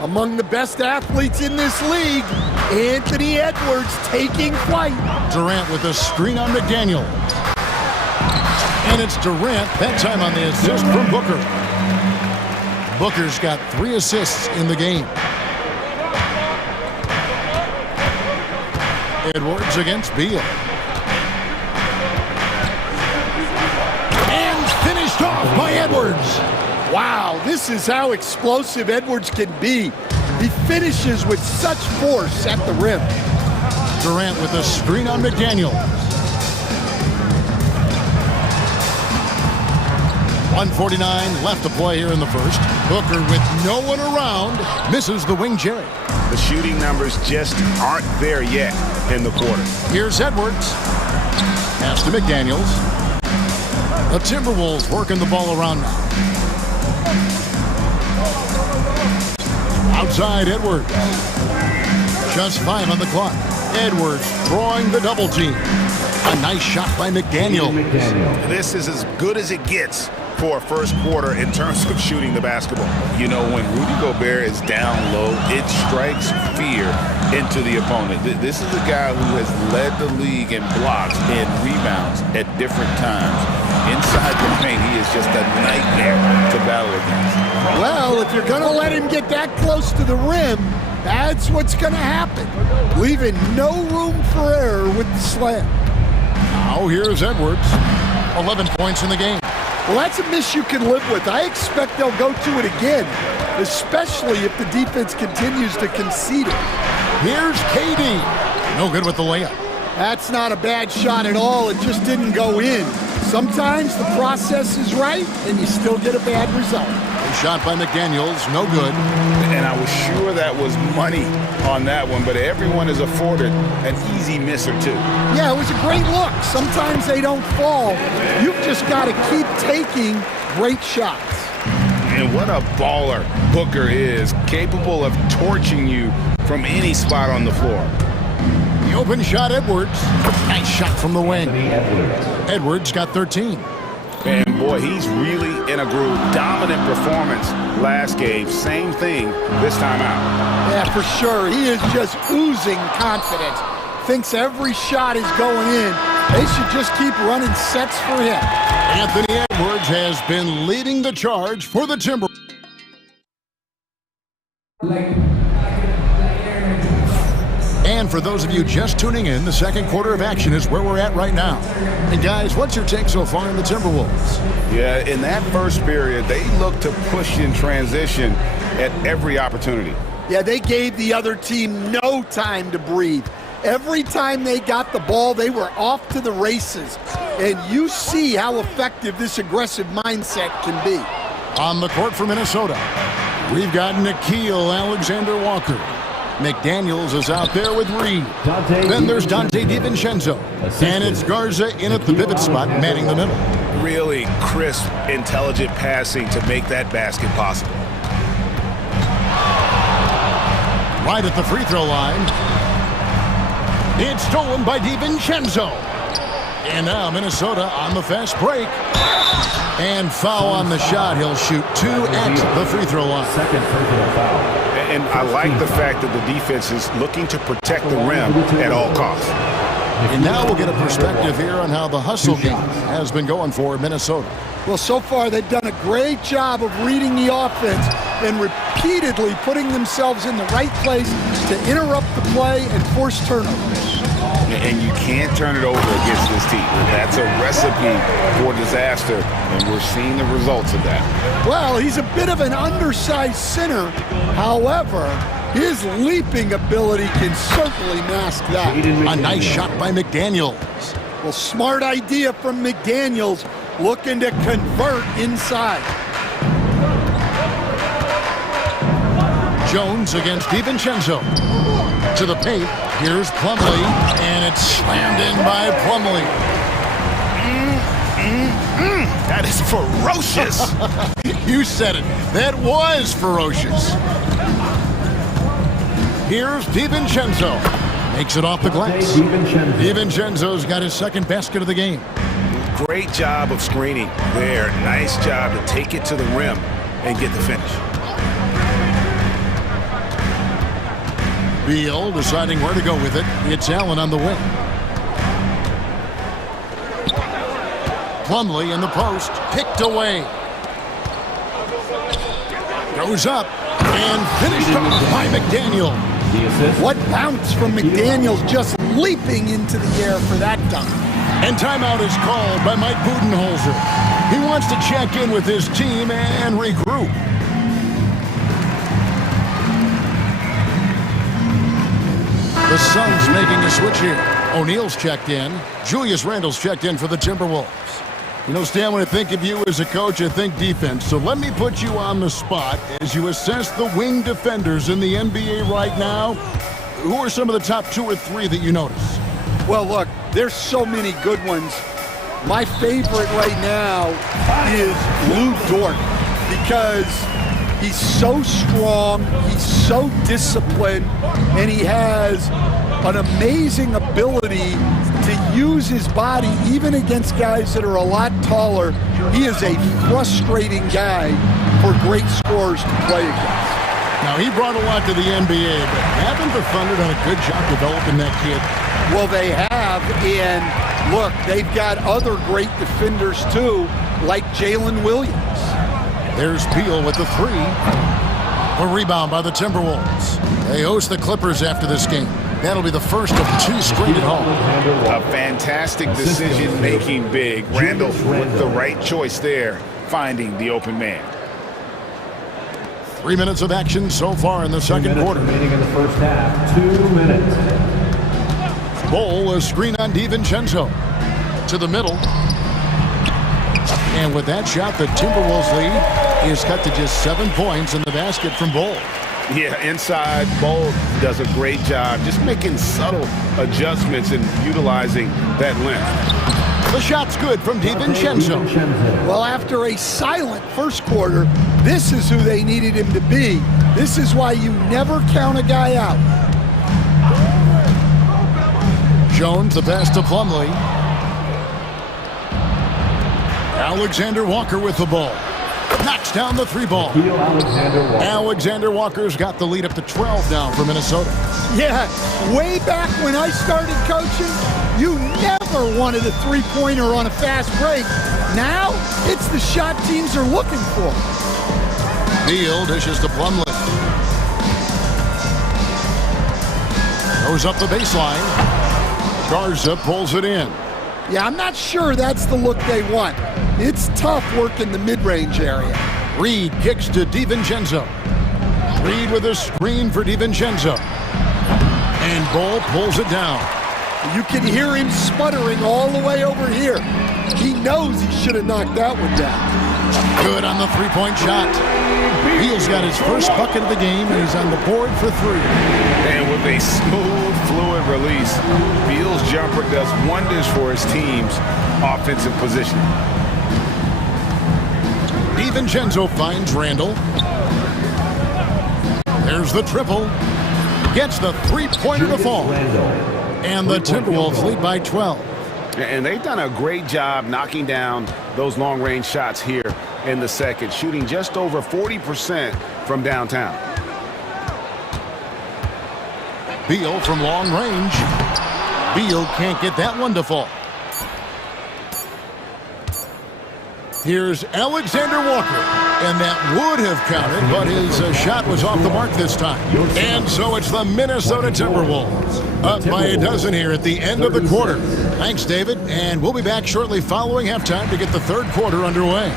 Among the best athletes in this league, Anthony Edwards taking flight. Durant with a screen on McDaniel. And it's Durant, that time on the assist from Booker. Booker's got 3 assists in the game. Edwards against Beal. And finished off by Edwards. Wow, this is how explosive Edwards can be. He finishes with such force at the rim. Durant with a screen on McDaniel. 1:49 left to play here in the first. Booker with no one around misses the wing Jerry. The shooting numbers just aren't there yet in the quarter. Here's Edwards. Pass to McDaniels. The Timberwolves working the ball around now. Outside Edwards. Just 5 on the clock. Edwards drawing the double team. A nice shot by McDaniel. This is as good as it gets for a first quarter in terms of shooting the basketball. You know, when Rudy Gobert is down low, it strikes fear into the opponent. This is a guy who has led the league in blocks and rebounds at different times. Inside the paint, he is just a nightmare to battle against. Well, if you're going to let him get that close to the rim, that's what's going to happen. Leaving no room for error with the slam. Now here's Edwards. 11 points in the game. Well, that's a miss you can live with. I expect they'll go to it again, especially if the defense continues to concede it. Here's KD. No good with the layup. That's not a bad shot at all. It just didn't go in. Sometimes the process is right, and you still get a bad result. A shot by McDaniels, no good. And I was sure that was money on that one, but everyone is afforded an easy miss or two. Yeah, it was a great look. Sometimes they don't fall. You've just got to keep taking great shots. And what a baller Booker is, capable of torching you from any spot on the floor. The open shot, Edwards. Nice shot from the wing. Edwards got 13. And boy, he's really in a groove. Dominant performance last game. Same thing this time out. Yeah, for sure. He is just oozing confidence. Thinks every shot is going in. They should just keep running sets for him. Anthony Edwards has been leading the charge for the Timberwolves. And for those of you just tuning in, the second quarter of action is where we're at right now. And guys, what's your take so far on the Timberwolves? Yeah, in that first period, they looked to push in transition at every opportunity. Yeah, they gave the other team no time to breathe. Every time they got the ball, they were off to the races. And you see how effective this aggressive mindset can be. On the court for Minnesota, we've got Nickeil Alexander-Walker. McDaniels is out there with Reed. Then there's Dante DiVincenzo. And it's Garza in at the pivot spot, manning the middle. Really crisp, intelligent passing to make that basket possible. Right at the free throw line. It's stolen by DiVincenzo. And now Minnesota on the fast break. And foul on the shot. He'll shoot 2 at the free throw line. Second personal foul. And I like the fact that the defense is looking to protect the rim at all costs. And now we'll get a perspective here on how the hustle game has been going for Minnesota. Well, so far they've done a great job of reading the offense and repeatedly putting themselves in the right place to interrupt the play and force turnovers. And you can't turn it over against this team. That's a recipe for disaster, and we're seeing the results of that. Well, he's a bit of an undersized center. However, his leaping ability can certainly mask that. A nice shot by McDaniels. Well, smart idea from McDaniels, looking to convert inside. Jones against DiVincenzo. To the paint, here's Plumlee, and it's slammed in by Plumlee. That is ferocious. You said it. That was ferocious. Here's DiVincenzo. Makes it off the glass. DiVincenzo's got his second basket of the game. Great job of screening there. Nice job to take it to the rim and get the finish. Beal deciding where to go with it. It's Allen on the wing. Plumlee in the post. Picked away. Goes up and finished off by McDaniel. What bounce from McDaniels, just leaping into the air for that dunk. And timeout is called by Mike Budenholzer. He wants to check in with his team and regroup. The Suns making a switch here. O'Neal's checked in. Julius Randle's checked in for the Timberwolves. You know, Stan, when I think of you as a coach, I think defense. So let me put you on the spot as you assess the wing defenders in the NBA right now. Who are some of the top 2 or 3 that you notice? Well, look, there's so many good ones. My favorite right now is Lou Dort because he's so strong, he's so disciplined, and he has an amazing ability to use his body even against guys that are a lot taller. He is a frustrating guy for great scorers to play against. Now, he brought a lot to the NBA, but haven't the Thunder done a good job developing that kid? Well, they have, and look, they've got other great defenders too, like Jalen Williams. There's Beal with the 3. A rebound by the Timberwolves. They host the Clippers after this game. That'll be the first of 2 straight at home. A fantastic decision-making big. Randle with the right choice there, finding the open man. 3 minutes of action so far in the second quarter. Remaining in the first half, 2 minutes. Bol, a screen on DiVincenzo. To the middle. And with that shot, the Timberwolves lead is cut to just 7 points in the basket from Bull. Yeah, inside, Bull does a great job just making subtle adjustments and utilizing that length. The shot's good from DiVincenzo. Well, after a silent first quarter, this is who they needed him to be. This is why you never count a guy out. Jones, the pass to Plumlee. Alexander Walker with the ball. Knocks down the 3 ball. Alexander Walker's got the lead up to 12 now for Minnesota. Yeah, way back when I started coaching, you never wanted a 3-pointer on a fast break. Now, it's the shot teams are looking for. Beal dishes to Plumlee. Goes up the baseline. Garza pulls it in. Yeah, I'm not sure that's the look they want. It's tough work in the mid-range area. Reed kicks to DiVincenzo. Reed with a screen for DiVincenzo. And Bull pulls it down. You can hear him sputtering all the way over here. He knows he should have knocked that one down. Good on the 3-point shot. Beal's got his first bucket of the game, and he's on the board for 3. And with a smooth, fluid release, Beal's jumper does wonders for his team's offensive position. DiVincenzo finds Randall. There's the triple. Gets the 3-pointer to fall. And the Timberwolves lead by 12. And they've done a great job knocking down those long-range shots here in the second, shooting just over 40% from downtown. Beal from long range. Beal can't get that one to fall. Here's Alexander Walker, and that would have counted, but his shot was off the mark this time. And so it's the Minnesota Timberwolves, up by a dozen here at the end of the quarter. Thanks, David, and we'll be back shortly following halftime to get the third quarter underway.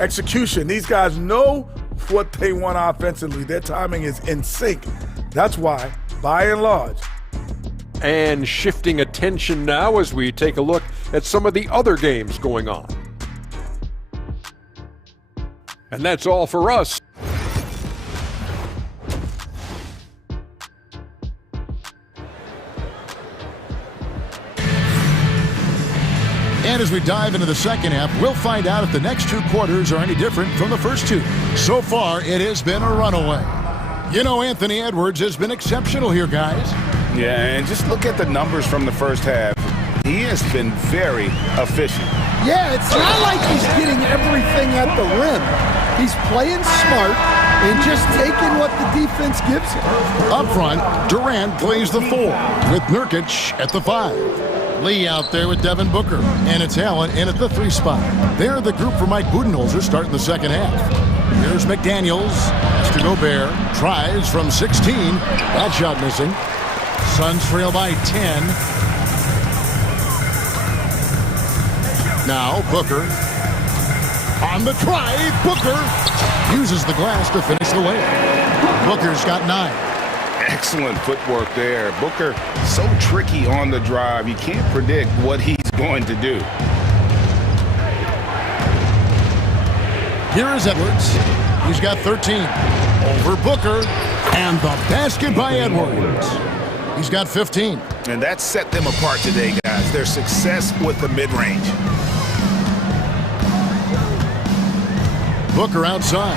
Execution. These guys know what they want offensively. Their timing is in sync. That's why, by and large. And shifting attention now as we take a look at some of the other games going on. And that's all for us. And as we dive into the second half, we'll find out if the next 2 quarters are any different from the first 2. So far, it has been a runaway. You know, Anthony Edwards has been exceptional here, guys. Yeah, and just look at the numbers from the first half. He has been very efficient. Yeah, it's not like he's getting everything at the rim. He's playing smart and just taking what the defense gives him. Up front, Durant plays the 4 with Nurkic at the 5. Lee out there with Devin Booker, and it's Allen in at the 3 spot. They're the group for Mike Budenholzer starting the second half. Here's McDaniels, Mr. Gobert, tries from 16. That shot missing. Suns trail by 10. Now Booker. On the drive, Booker uses the glass to finish the layup. Booker's got 9. Excellent footwork there. Booker, so tricky on the drive. You can't predict what he's going to do. Here is Edwards. He's got 13. Over Booker. And the basket by Edwards. He's got 15. And that set them apart today, guys. Their success with the mid-range. Booker outside.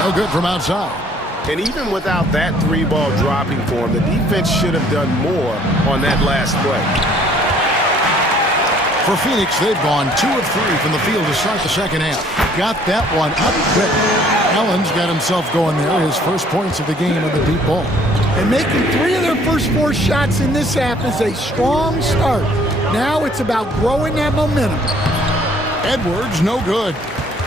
No good from outside. And even without that 3-ball dropping for him, the defense should have done more on that last play. For Phoenix, they've gone 2 of 3 from the field to start the second half. Got that one up quick. Allen's got himself going there, his first points of the game with the deep ball. And making 3 of their first 4 shots in this half is a strong start. Now it's about growing that momentum. Edwards, no good.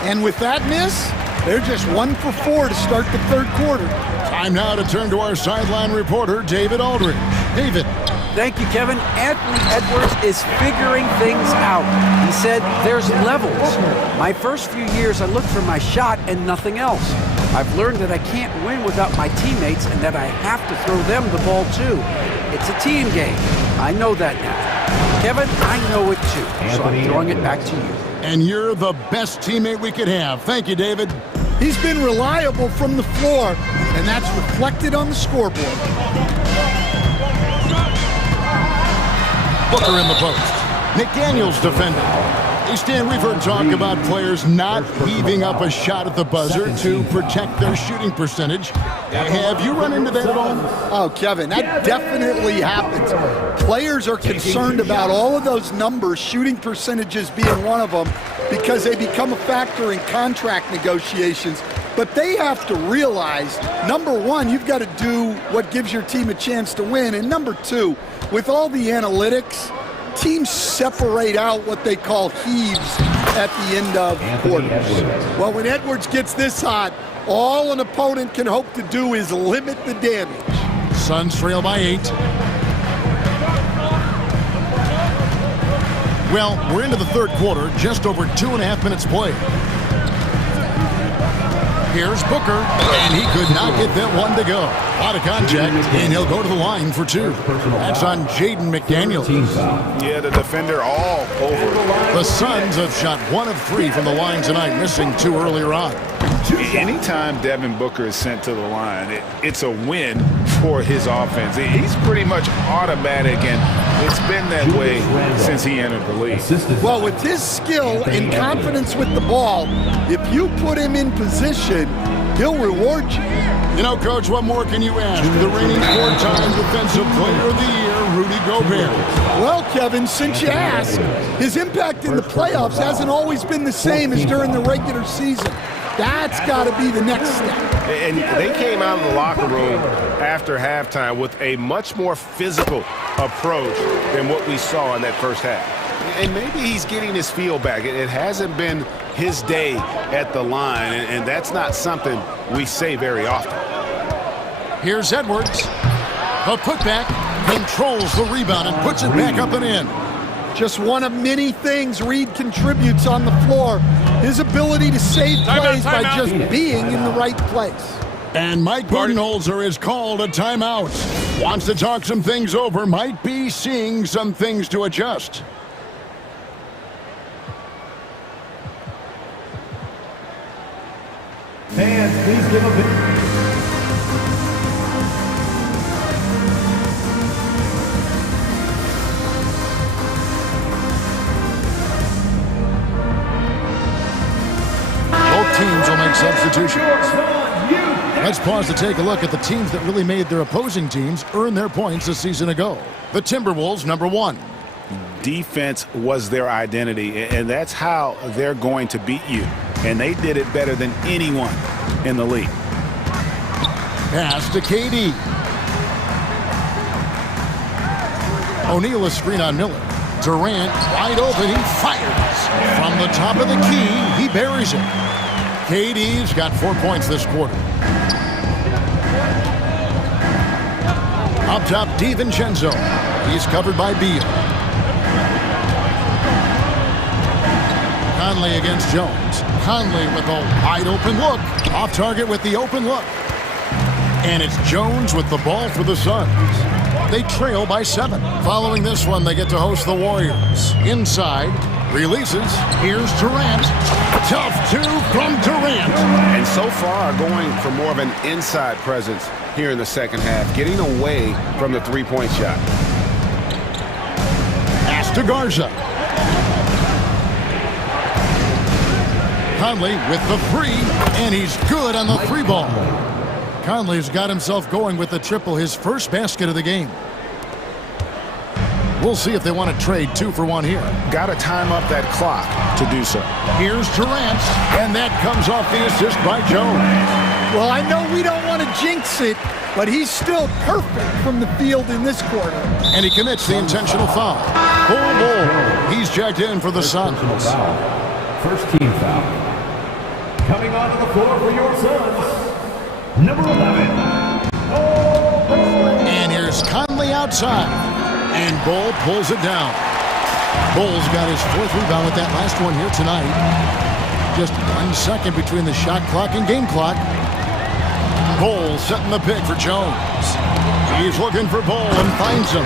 And with that miss, they're just 1 for 4 to start the third quarter. Time now to turn to our sideline reporter, David Aldridge. David. Thank you, Kevin. Anthony Edwards is figuring things out. He said, there's levels. My first few years, I looked for my shot and nothing else. I've learned that I can't win without my teammates and that I have to throw them the ball too. It's a team game. I know that now. Kevin, I know it too, so I'm throwing it back to you. And you're the best teammate we could have. Thank you, David. He's been reliable from the floor, and that's reflected on the scoreboard. Booker in the post. McDaniels defending. Hey, Stan, we've heard talk about players not heaving up a shot at the buzzer to protect their shooting percentage. Have you run into that at all? Oh, Kevin, that definitely happens. Players are concerned about all of those numbers, shooting percentages being one of them, because they become a factor in contract negotiations. But they have to realize, number one, you've got to do what gives your team a chance to win. And number two, with all the analytics, teams separate out what they call heaves at the end of quarters. Well, when Edwards gets this hot, all an opponent can hope to do is limit the damage. Suns trail by 8. Well, we're into the third quarter, just over 2.5 minutes played. Here's Booker, and he could not get that one to go. Out of contact, and he'll go to the line for 2. That's on Jaden McDaniels. Yeah, the defender all over. The Suns have shot 1 of 3 from the line tonight, missing 2 earlier on. Anytime Devin Booker is sent to the line, it's a win for his offense. He's pretty much automatic, and it's been that way since he entered the league. Well, with his skill and confidence with the ball, if you put him in position, he'll reward you. You know, Coach, what more can you ask? The reigning 4-time Defensive Player of the Year, Rudy Gobert. Well, Kevin, since you asked, his impact in the playoffs hasn't always been the same as during the regular season. That's got to be the next step. And they came out of the locker room after halftime with a much more physical approach than what we saw in that first half. And maybe he's getting his feel back. It hasn't been his day at the line, and that's not something we say very often. Here's Edwards. The putback, controls the rebound and puts it back up and in. Just one of many things Reed contributes on the floor. His ability to save plays by just being in the right place. And Mike Budenholzer is called a timeout. Wants to talk some things over, might be seeing some things to adjust. Fans, please give a big... Teams will make substitutions. Let's pause to take a look at the teams that really made their opposing teams earn their points a season ago. The Timberwolves, number 1. Defense was their identity, and that's how they're going to beat you. And they did it better than anyone in the league. Pass to KD. O'Neal a screen on Miller. Durant wide open, he fires. From the top of the key, he buries it. KD's got 4 points this quarter. Up top, DiVincenzo. He's covered by Beal. Conley against Jones. Conley with a wide open look. Off target with the open look. And it's Jones with the ball for the Suns. They trail by 7. Following this one, they get to host the Warriors. Inside, releases. Here's Durant. Tough 2 from Durant. And so far, going for more of an inside presence here in the second half, getting away from the three-point shot. Pass to Garza. Conley with the 3, and he's good on the 3 ball. Conley's got himself going with the triple, his first basket of the game. We'll see if they want to trade 2 for 1 here. Got to time up that clock to do so. Here's Durant, and that comes off the assist by Jones. Well, I know we don't want to jinx it, but he's still perfect from the field in this quarter. And he commits the intentional foul. Full ball. He's checked in for the Suns. First team foul. Coming onto the floor for your Suns, number 11. And here's Conley outside. And Bull pulls it down. Bull's got his 4th rebound with that last one here tonight. Just 1 second between the shot clock and game clock. Ball setting the pick for Jones. He's looking for Ball and finds him.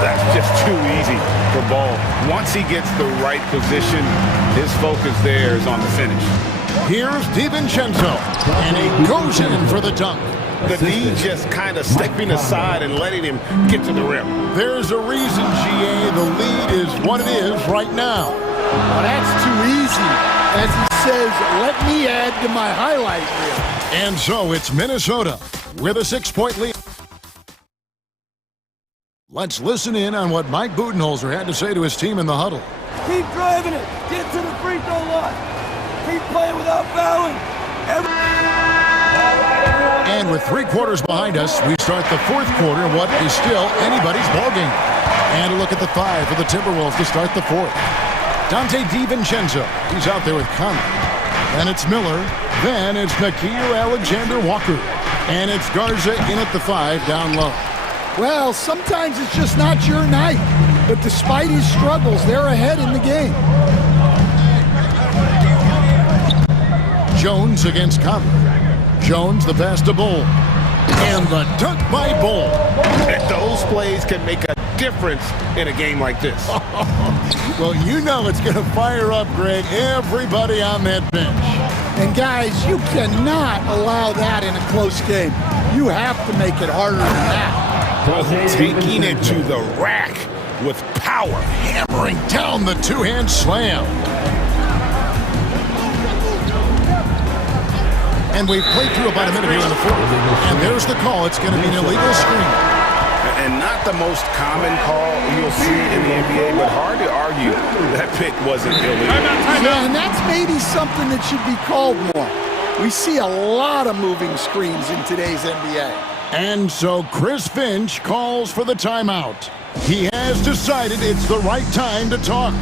That's just too easy for Ball. Once he gets the right position, his focus there is on the finish. Here's DiVincenzo, and he goes in for the dunk. The D just kind of stepping aside and letting him get to the rim. There's a reason, GA, the lead is what it is right now. Well, that's too easy. As he says, let me add to my highlight reel. And so it's Minnesota with a 6-point lead. Let's listen in on what Mike Budenholzer had to say to his team in the huddle. Keep driving it. Get to the free throw line. Keep playing without fouling. And with 3 quarters behind us, we start the 4th quarter in what is still anybody's ballgame. And a look at the 5 for the Timberwolves to start the 4th. Dante DiVincenzo, he's out there with Conley. Then it's Miller. Then it's Nakia Alexander-Walker. And it's Garza in at the 5 down low. Well, sometimes it's just not your night. But despite his struggles, they're ahead in the game. Jones against Conley. Jones the pass to Bull. And the dunk by Bull. And those plays can make a difference in a game like this. Well, you know it's going to fire up, Greg, everybody on that bench. And guys, you cannot allow that in a close game. You have to make it harder than that. Taking it to the rack with power. Hammering down the 2-hand slam. And we've played through about a minute here in the 4th. And there's the call. It's going to be an illegal screen. And not the most common call you'll see in the NBA, but hard to argue that pick wasn't illegal. Yeah, and that's maybe something that should be called more. We see a lot of moving screens in today's NBA. And so Chris Finch calls for the timeout. He has decided it's the right time to talk.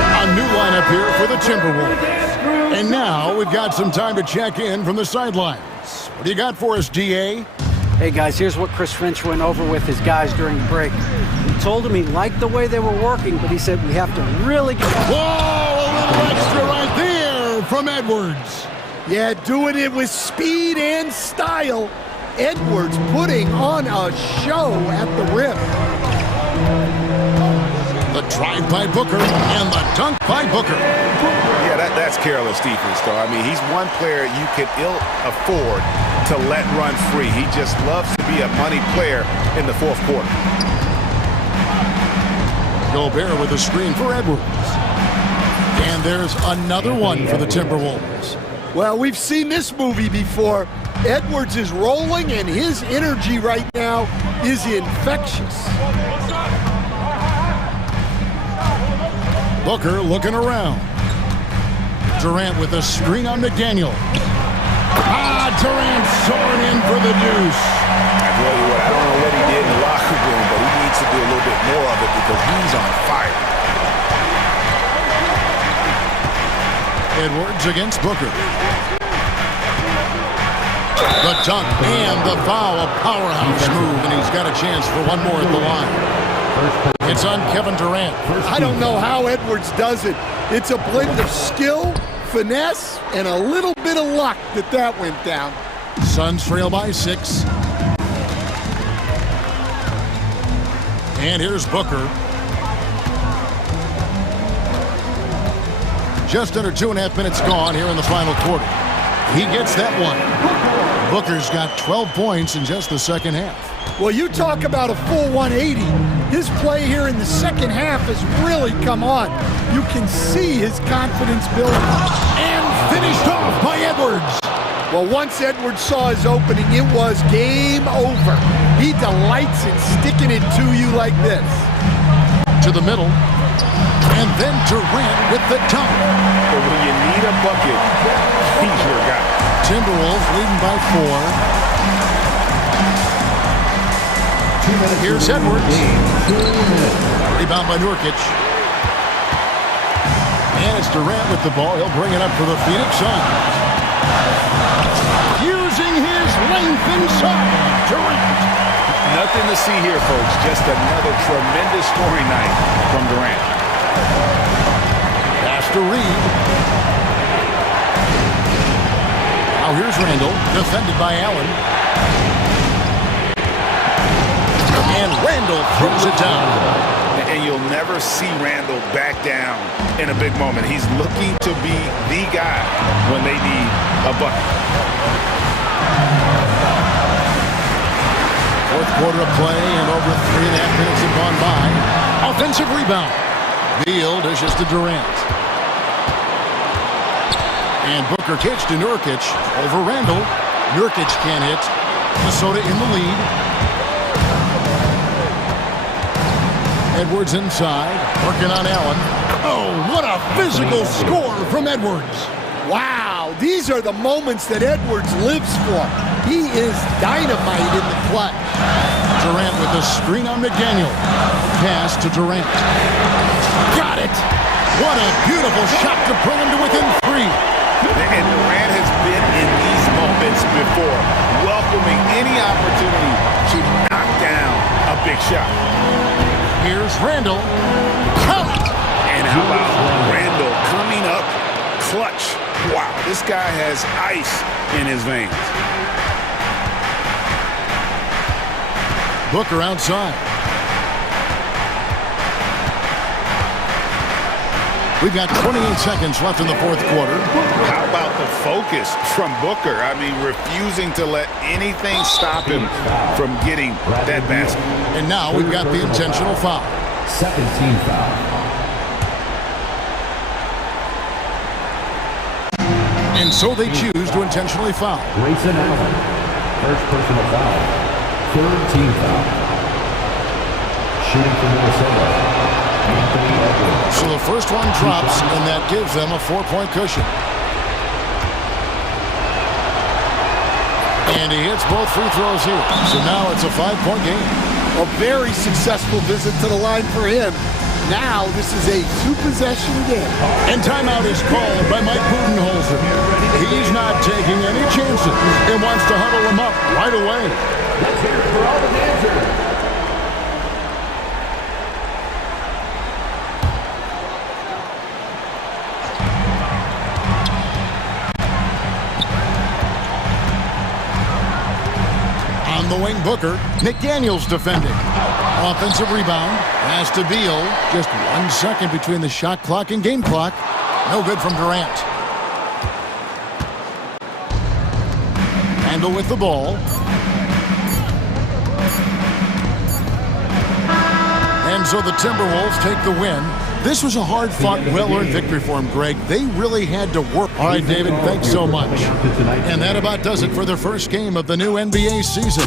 A new lineup here for the Timberwolves. And now we've got some time to check in from the sidelines. What do you got for us, DA? Hey, guys, here's what Chris Finch went over with his guys during the break. He told them he liked the way they were working, but he said we have to really get... Whoa, a little extra right there from Edwards. Yeah, doing it with speed and style. Edwards putting on a show at the rim. The drive by Booker and the dunk by Booker. Yeah, that's careless defense, though. I mean, he's one player you could ill afford to let run free. He just loves to be a money player in the 4th quarter. Gobert with a screen for Edwards. And there's another one for the Timberwolves. Well, we've seen this movie before. Edwards is rolling, and his energy right now is infectious. Booker looking around. Durant with a screen on McDaniel. Durant soaring in for the deuce. I tell you what, I don't know what he did in the locker room, but he needs to do a little bit more of it because he's on fire. Edwards against Booker. The dunk and the foul, a powerhouse move, and he's got a chance for one more at the line. It's on Kevin Durant. I don't know how Edwards does it. It's a blend of skill, finesse, and a little bit of luck that went down. Suns trail by 6. And here's Booker. Just under 2.5 minutes gone here in the final quarter. He gets that one. Booker's got 12 points in just the second half. Well, you talk about a full 180. His play here in the second half has really come on. You can see his confidence building. And finished off by Edwards. Well, once Edwards saw his opening, it was game over. He delights in sticking it to you like this. To the middle. And then Durant with the dunk. But when you need a bucket, he's your guy. Timberwolves leading by 4. Here's Edwards. Rebound by Nurkic. And it's Durant with the ball. He'll bring it up for the Phoenix Suns. Using his length inside. Durant. Nothing to see here, folks. Just another tremendous scoring night from Durant. Pass to Reed. Now here's Randall, defended by Allen. And Randall throws it down. And you'll never see Randall back down in a big moment. He's looking to be the guy when they need a bucket. Fourth quarter of play, and over 3.5 minutes have gone by. Offensive rebound. Beal dishes to Durant. And Booker kicks to Nurkic over Randall. Nurkic can't hit. Minnesota in the lead. Edwards inside, working on Allen. Oh, what a physical score from Edwards. Wow, these are the moments that Edwards lives for. He is dynamite in the clutch. Durant with the screen on McDaniel. Pass to Durant. Got it! What a beautiful shot to bring him to within 3. And Durant has been in these moments before, welcoming any opportunity to knock down a big shot. Here's Randall. Count! And how about Randall coming up clutch? Wow, this guy has ice in his veins. Booker outside. We've got 28 seconds left in the fourth quarter. How about the focus from Booker? I mean, refusing to let anything stop him from getting that basket. And now we've got the intentional foul. Second team foul. And so they choose to intentionally foul. Grayson Allen. First personal foul. Third team foul. Shooting for Minnesota. So the first one drops, and that gives them a 4-point cushion. And he hits both free throws here. So now it's a 5-point game. A very successful visit to the line for him. Now this is a 2-possession game. And timeout is called by Mike Budenholzer. He's not taking any chances and wants to huddle them up right away. Let's hear it for all the dancers. On the wing, Booker. McDaniels defending. Offensive rebound. Pass to Beal. Just 1 second between the shot clock and game clock. No good from Durant. Randall with the ball. And so the Timberwolves take the win. This was a hard-fought, well-earned victory for him, Greg. They really had to work. All right, David, thanks so much. And that about does it for the first game of the new NBA season.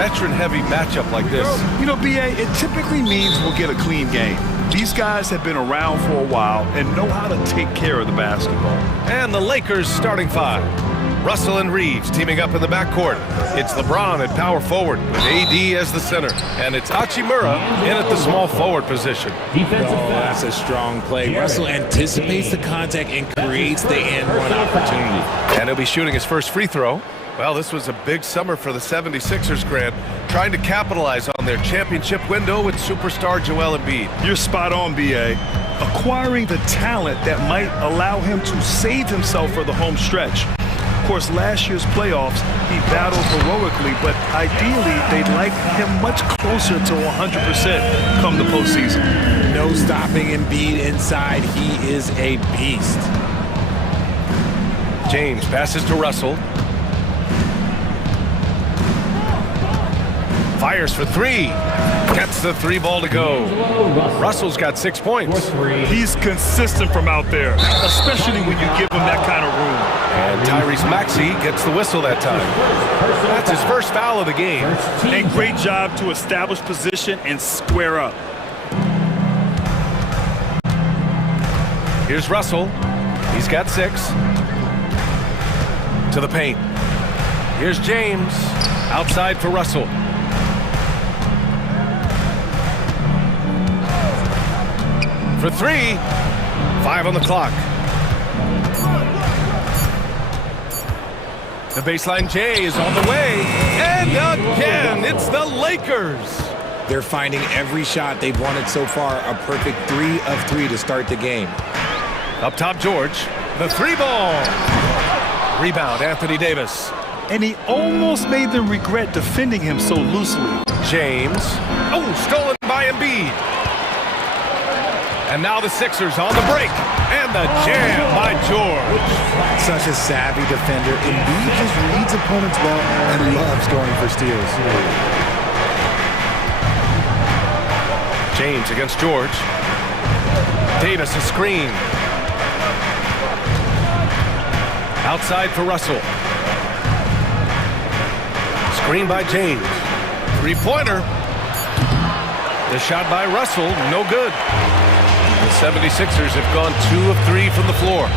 veteran-heavy matchup like this? You know, B.A., it typically means we'll get a clean game. These guys have been around for a while and know how to take care of the basketball. And the Lakers starting five. Russell and Reeves teaming up in the backcourt. It's LeBron at power forward with AD as the center. And it's Hachimura in at the small forward position. Oh, that's a strong play. Russell anticipates the contact and creates the and-one opportunity. And he'll be shooting his first free throw. Well, this was a big summer for the 76ers, Grant, trying to capitalize on their championship window with superstar Joel Embiid. You're spot on, B.A. Acquiring the talent that might allow him to save himself for the home stretch. Of course, last year's playoffs, he battled heroically, but ideally, they'd like him much closer to 100% come the postseason. No stopping Embiid inside. He is a beast. James passes to Russell. Fires for three. Gets the three ball to go. Russell's got 6 points. He's consistent from out there, especially when you give him that kind of room. And Tyrese Maxey gets the whistle that time. That's his first foul of the game. And great job to establish position and square up. Here's Russell. He's got 6. To the paint. Here's James. Outside for Russell. For 3. 5 on the clock. The baseline J is on the way. And again, it's the Lakers. They're finding every shot they've wanted so far. A perfect 3 of 3 to start the game. Up top, George. The 3 ball. Rebound, Anthony Davis. And he almost made them regret defending him so loosely. James. Oh, stolen by Embiid. And now the Sixers on the break. And the jam by George. Such a savvy defender. Embiid just reads opponents well and loves going for steals. James against George. Davis a screen. Outside for Russell. Screen by James. Three-pointer. The shot by Russell, no good. The 76ers have gone 2 of 3 from the floor.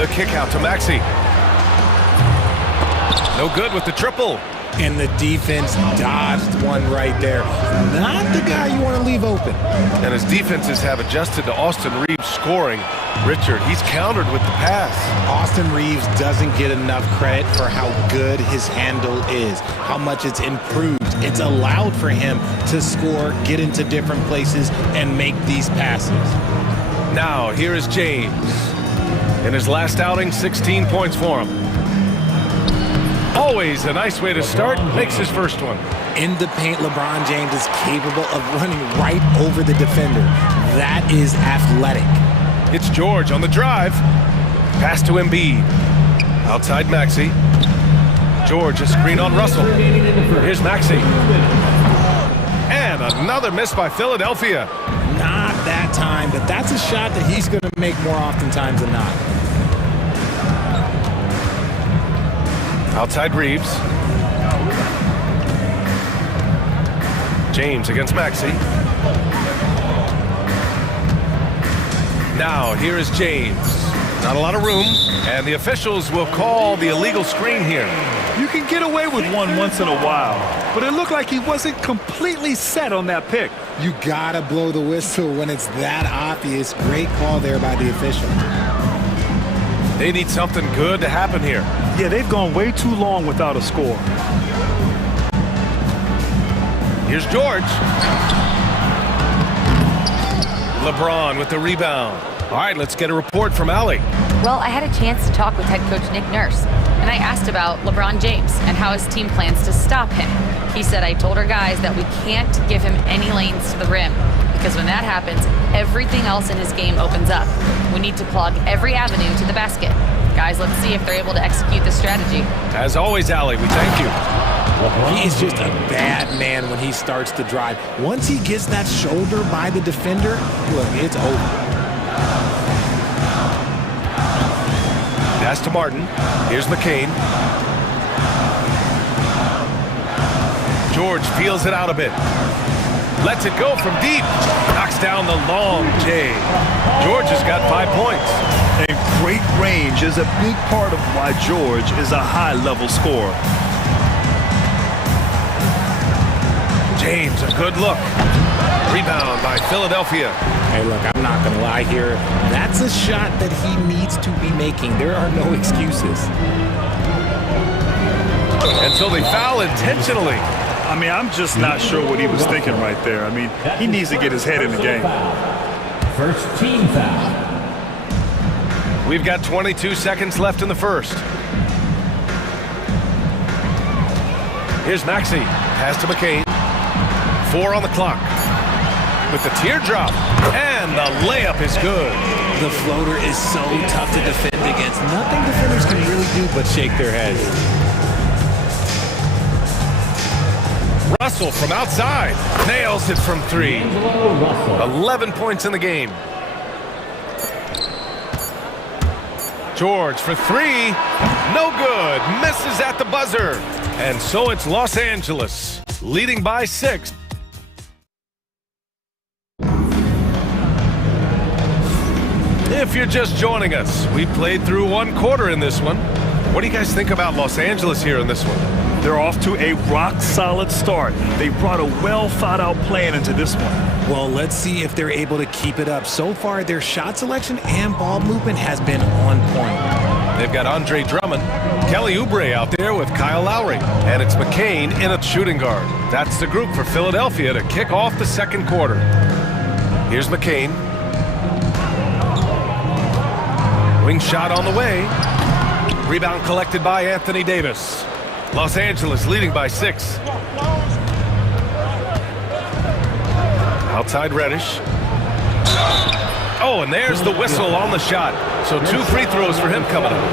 The kick out to Maxey. No good with the triple. And the defense dodged one right there. Not the guy you want to leave open. And his defenses have adjusted to Austin Reeves scoring. Richard, he's countered with the pass. Austin Reeves doesn't get enough credit for how good his handle is, how much it's improved. It's allowed for him to score, get into different places, and make these passes. Now, here is James. In his last outing, 16 points for him. Always a nice way to start. Makes his first one. In the paint, LeBron James is capable of running right over the defender. That is athletic. It's George on the drive. Pass to Embiid. Outside Maxey. George, a screen on Russell. Here's Maxey. And another miss by Philadelphia. Not that time, but that's a shot that he's going to make more oftentimes than not. Outside Reeves. James against Maxey. Now, here is James. Not a lot of room, and the officials will call the illegal screen here. You can get away with one once in a while, but it looked like he wasn't completely set on that pick. You gotta blow the whistle when it's that obvious. Great call there by the official. They need something good to happen here. Yeah, they've gone way too long without a score. Here's George. LeBron with the rebound. All right, let's get a report from Allie. Well, I had a chance to talk with head coach Nick Nurse, and I asked about LeBron James and how his team plans to stop him. He said, I told our guys that we can't give him any lanes to the rim, because when that happens, everything else in his game opens up. We need to clog every avenue to the basket. Guys, let's see if they're able to execute this strategy. As always, Allie, we thank you. He is just a bad man when he starts to drive. Once he gets that shoulder by the defender, look, it's over. Pass to Martin. Here's McCain. George feels it out a bit. Lets it go from deep. Knocks down the long J. George has got 5 points. And great range is a big part of why George is a high-level scorer. James, a good look. Rebound by Philadelphia. Hey, look, I'm not going to lie here. That's a shot that he needs to be making. There are no excuses. And so they foul intentionally. I mean, I'm just not sure what he was thinking right there. I mean, he needs to get his head in the game. First team foul. We've got 22 seconds left in the first. Here's Maxey. Pass to McCain. 4 on the clock. With the teardrop. And the layup is good. The floater is so tough to defend against. Nothing defenders can really do but shake their heads. Russell from outside. Nails it from 3. 11 points in the game. George for 3. No good. Misses at the buzzer. And so it's Los Angeles leading by 6. If you're just joining us, we played through 1 quarter in this one. What do you guys think about Los Angeles here in this one? They're off to a rock-solid start. They brought a well-thought-out plan into this one. Well, let's see if they're able to keep it up. So far, their shot selection and ball movement has been on point. They've got Andre Drummond, Kelly Oubre out there with Kyle Lowry, and it's McCain in at shooting guard. That's the group for Philadelphia to kick off the second quarter. Here's McCain. Wing shot on the way. Rebound collected by Anthony Davis. Los Angeles leading by 6. Outside Reddish. Oh, and there's the whistle on the shot. So 2 free throws for him coming up.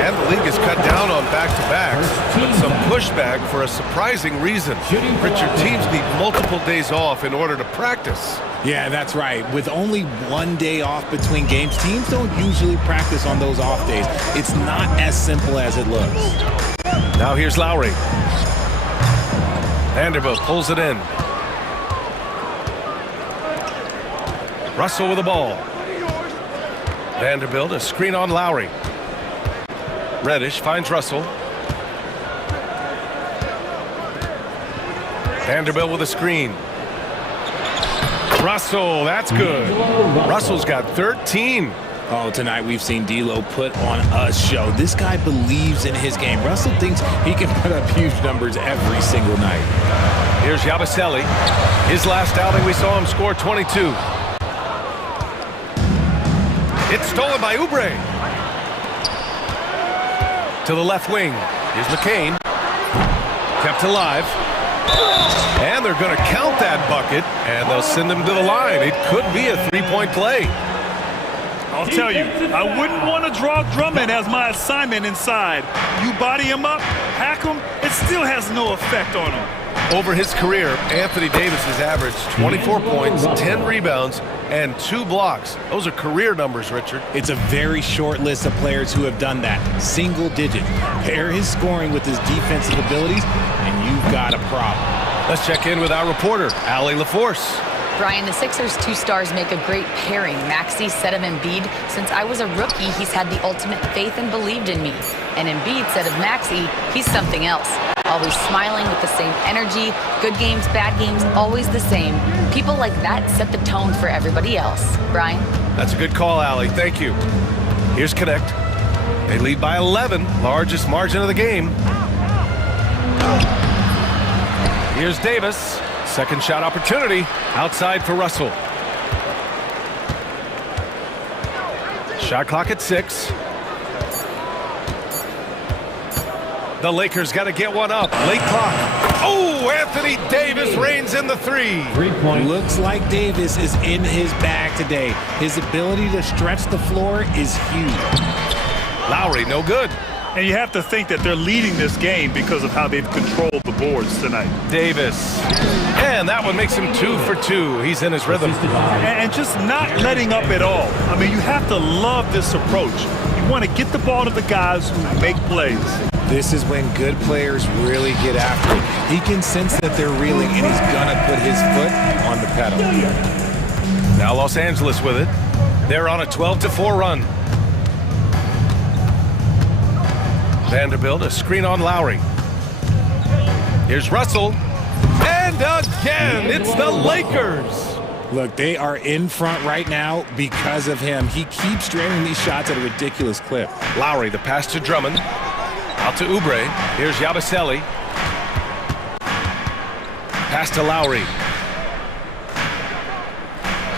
And the league has cut down on back-to-backs, but some pushback for a surprising reason. Richard, teams need multiple days off in order to practice. Yeah, that's right. With only 1 day off between games, teams don't usually practice on those off days. It's not as simple as it looks. Now here's Lowry. Vanderbilt pulls it in. Russell with the ball. Vanderbilt, a screen on Lowry. Reddish finds Russell. Vanderbilt with a screen. Russell, that's good. Russell's got 13. Oh, tonight we've seen D'Lo put on a show. This guy believes in his game. Russell thinks he can put up huge numbers every single night. Here's Yabusele. His last outing, we saw him score 22. It's stolen by Oubre. To the left wing. Here's McCain. Kept alive. And they're going to count that bucket, and they'll send him to the line. It could be a 3-point play. I'll tell you, I wouldn't want to draw Drummond as my assignment inside. You body him up, hack him, it still has no effect on him. Over his career, Anthony Davis has averaged 24 points, 10 rebounds, and 2 blocks. Those are career numbers, Richard. It's a very short list of players who have done that. Single digit. Pair his scoring with his defensive abilities, and you've got a problem. Let's check in with our reporter, Allie LaForce. Brian, the Sixers' 2 stars make a great pairing. Maxey said of Embiid, since I was a rookie, he's had the ultimate faith and believed in me. And Embiid said of Maxey, he's something else. Always smiling with the same energy, good games, bad games, always the same. People like that set the tone for everybody else. Brian? That's a good call, Allie. Thank you. Here's Connect. They lead by 11, largest margin of the game. Here's Davis. Second shot opportunity. Outside for Russell. Shot clock at 6. The Lakers got to get one up. Late clock. Oh, Anthony Davis reigns in the 3. 3-point. Looks like Davis is in his bag today. His ability to stretch the floor is huge. Lowry, no good. And you have to think that they're leading this game because of how they've controlled the boards tonight. Davis. And that one makes him 2 for 2. He's in his rhythm. And just not letting up at all. I mean, you have to love this approach. You You want to get the ball to the guys who make plays. This is when good players really get after it. He can sense that they're reeling, and he's going to put his foot on the pedal. Now Los Angeles with it. They're on a 12-4 run. Vanderbilt, a screen on Lowry. Here's Russell. And again, it's the Lakers. Look, they are in front right now because of him. He keeps draining these shots at a ridiculous clip. Lowry, the pass to Drummond. Out to Oubre. Here's Yabusele. Pass to Lowry.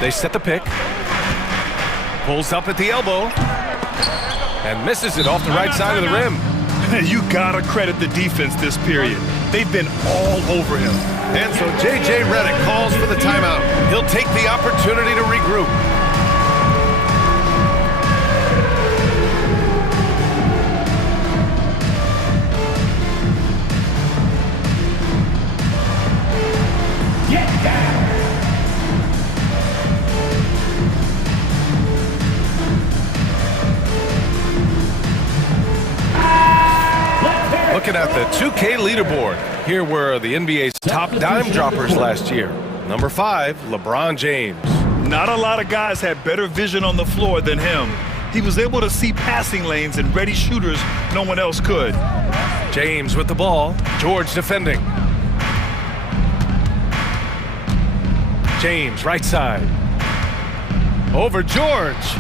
They set the pick. Pulls up at the elbow. And misses it off the right side of the rim. You gotta credit the defense this period. They've been all over him. And so J.J. Redick calls for the timeout. He'll take the opportunity to regroup. Get down. Looking at the 2K leaderboard. Here were the NBA's top dime droppers last year. Number 5, LeBron James. Not a lot of guys had better vision on the floor than him. He was able to see passing lanes and ready shooters no one else could. James with the ball. George defending. James, right side. Over George.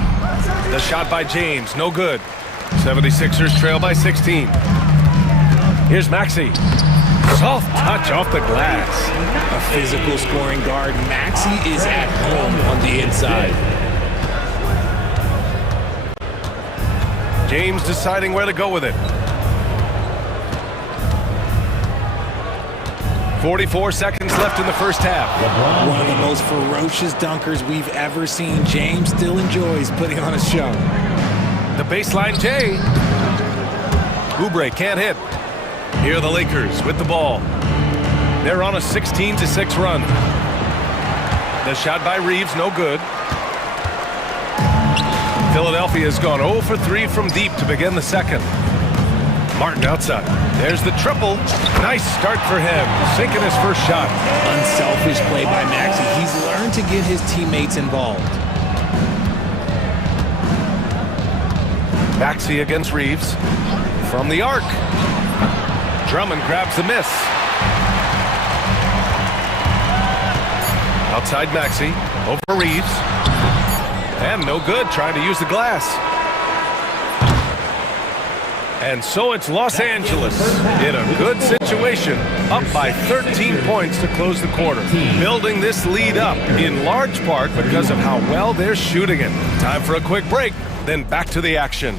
The shot by James, no good. 76ers trail by 16. Here's Maxey. Soft touch off the glass. A physical scoring guard. Maxey is at home on the inside. James deciding where to go with it. 44 seconds left in the first half. One of the most ferocious dunkers we've ever seen. James still enjoys putting on a show. The baseline J. Oubre can't hit. Here are the Lakers with the ball. They're on a 16-6 run. The shot by Reeves, no good. Philadelphia's gone 0 for 3 from deep to begin the second. Martin outside. There's the triple. Nice start for him. Sinking his first shot. Unselfish play by Maxey. He's learned to get his teammates involved. Maxey against Reeves. From the arc. Drummond grabs the miss. Outside Maxey. Over Reeves. And no good, trying to use the glass. And so it's Los Angeles in a good situation, up by 13 points to close the quarter. Building this lead up in large part because of how well they're shooting it. Time for a quick break, then back to the action.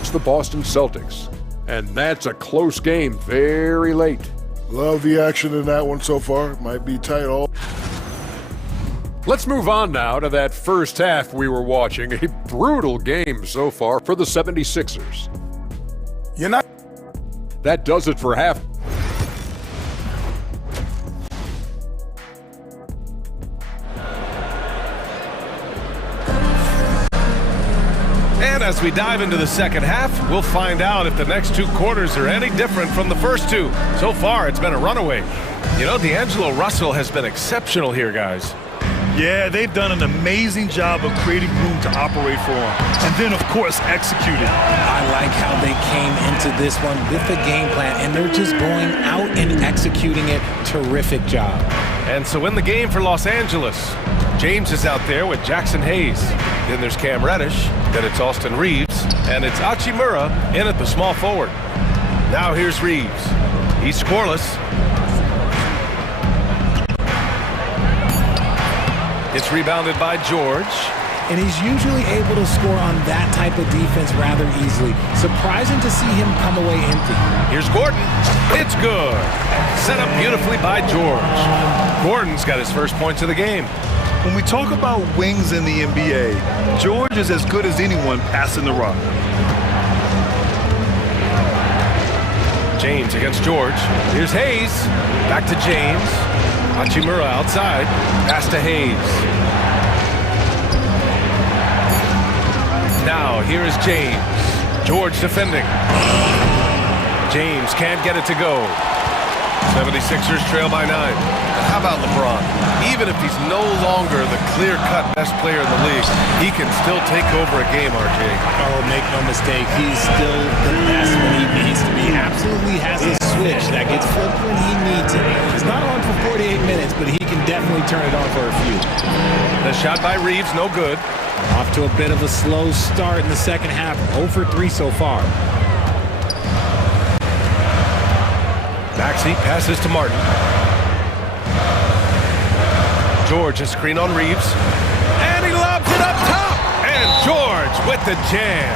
It's the Boston Celtics, and that's a close game very late. Love the action in that one so far. Might be tight all. Let's move on now to that first half we were watching. A brutal game so far for the 76ers. You're not. That does it for half. And as we dive into the second half, we'll find out if the next two quarters are any different from the first two. So far, it's been a runaway. You know, D'Angelo Russell has been exceptional here, guys. Yeah, they've done an amazing job of creating room to operate for him. And then, of course, executing. I like how they came into this one with a game plan, and they're just going out and executing it. Terrific job. And so in the game for Los Angeles, James is out there with Jackson Hayes. Then there's Cam Reddish. Then it's Austin Reeves. And it's Hachimura in at the small forward. Now here's Reeves. He's scoreless. It's rebounded by George. And he's usually able to score on that type of defense rather easily. Surprising to see him come away empty. Here's Gordon. It's good. Set up beautifully by George. Gordon's got his first points of the game. When we talk about wings in the NBA, George is as good as anyone passing the rock. James against George. Here's Hayes. Back to James. Hachimura outside. Pass to Hayes. Now, here is James. George defending. James can't get it to go. 76ers trail by 9. How about LeBron? Even if he's no longer the clear-cut best player in the league, he can still take over a game, RJ. Oh, make no mistake, he's still the best when he needs to be. Absolutely has a switch that gets flipped when he needs it. He's not on for 48 minutes, but he can definitely turn it on for a few. The shot by Reeves, no good. Off to a bit of a slow start in the second half. 0 for 3 so far. Maxey passes to Martin. George, a screen on Reeves. And he lobs it up top! And George with the jam.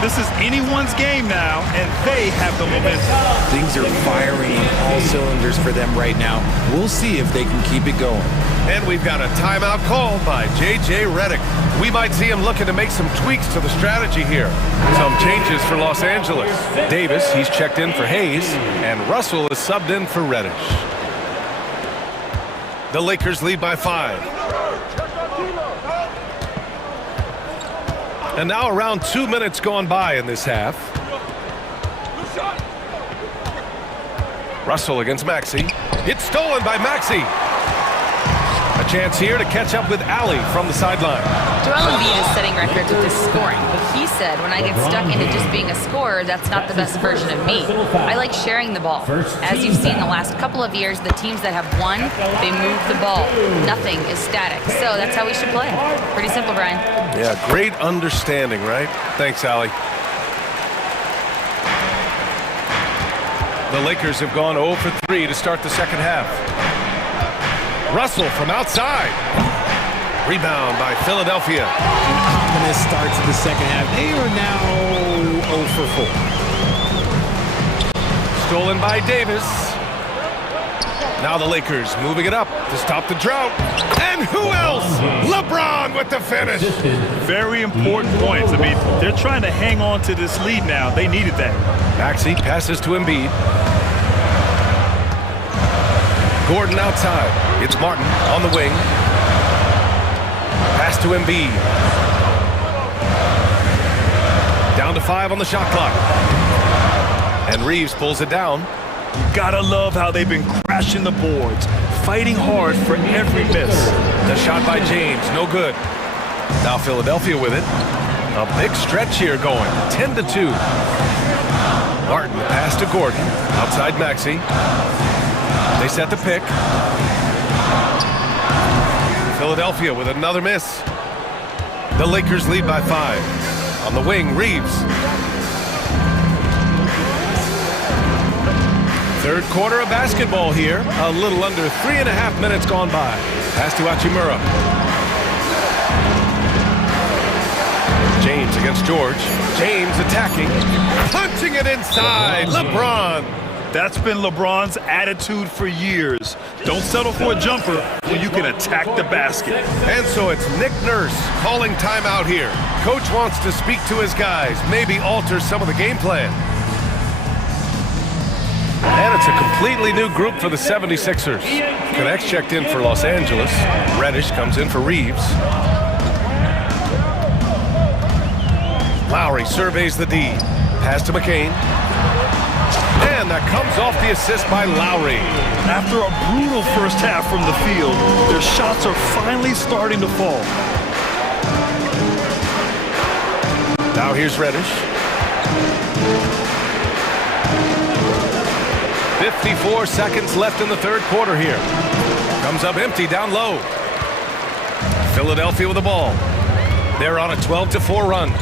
This is anyone's game now, and they have the momentum. Things are firing on all cylinders for them right now. We'll see if they can keep it going. And we've got a timeout called by J.J. Redick. We might see him looking to make some tweaks to the strategy here. Some changes for Los Angeles. Davis, he's checked in for Hayes, and Russell is subbed in for Reddish. The Lakers lead by 5. And now around 2 minutes gone by in this half. Russell against Maxey. It's stolen by Maxey. A chance here to catch up with Ali from the sideline. Joel Embiid is setting records with his scoring, but he said, when I get stuck into just being a scorer, that's not the best version of me. I like sharing the ball. As you've seen the last couple of years, the teams that have won, they move the ball. Nothing is static. So that's how we should play. Pretty simple, Brian. Yeah, great understanding, right? Thanks, Ali. The Lakers have gone 0 for 3 to start the second half. Russell from outside. Rebound by Philadelphia. An ominous start to the second half. They are now 0 for 4. Stolen by Davis. Now the Lakers moving it up to stop the drought. And who else? LeBron with the finish. Very important points. I mean, they're trying to hang on to this lead now. They needed that. Maxey passes to Embiid. Gordon outside. It's Martin on the wing. Pass to Embiid. Down to 5 on the shot clock. And Reeves pulls it down. You gotta love how they've been crashing the boards, fighting hard for every miss. The shot by James, no good. Now Philadelphia with it. A big stretch here going, 10-2. Martin pass to Gordon, outside Maxey. They set the pick. Philadelphia with another miss. The Lakers lead by 5. On the wing, Reeves. Third quarter of basketball here. A little under 3.5 minutes gone by. Pass to Hachimura. James against George. James attacking. Punching it inside. LeBron. That's been LeBron's attitude for years. Don't settle for a jumper when you can attack the basket. And so it's Nick Nurse calling timeout here. Coach wants to speak to his guys, maybe alter some of the game plan. And it's a completely new group for the 76ers. Connects checked in for Los Angeles. Reddish comes in for Reeves. Lowry surveys the D. Pass to McCain. And that comes off the assist by Lowry. After a brutal first half from the field, their shots are finally starting to fall. Now here's Reddish. 54 seconds left in the third quarter here. Comes up empty down low. Philadelphia with the ball. They're on a 12-4 run.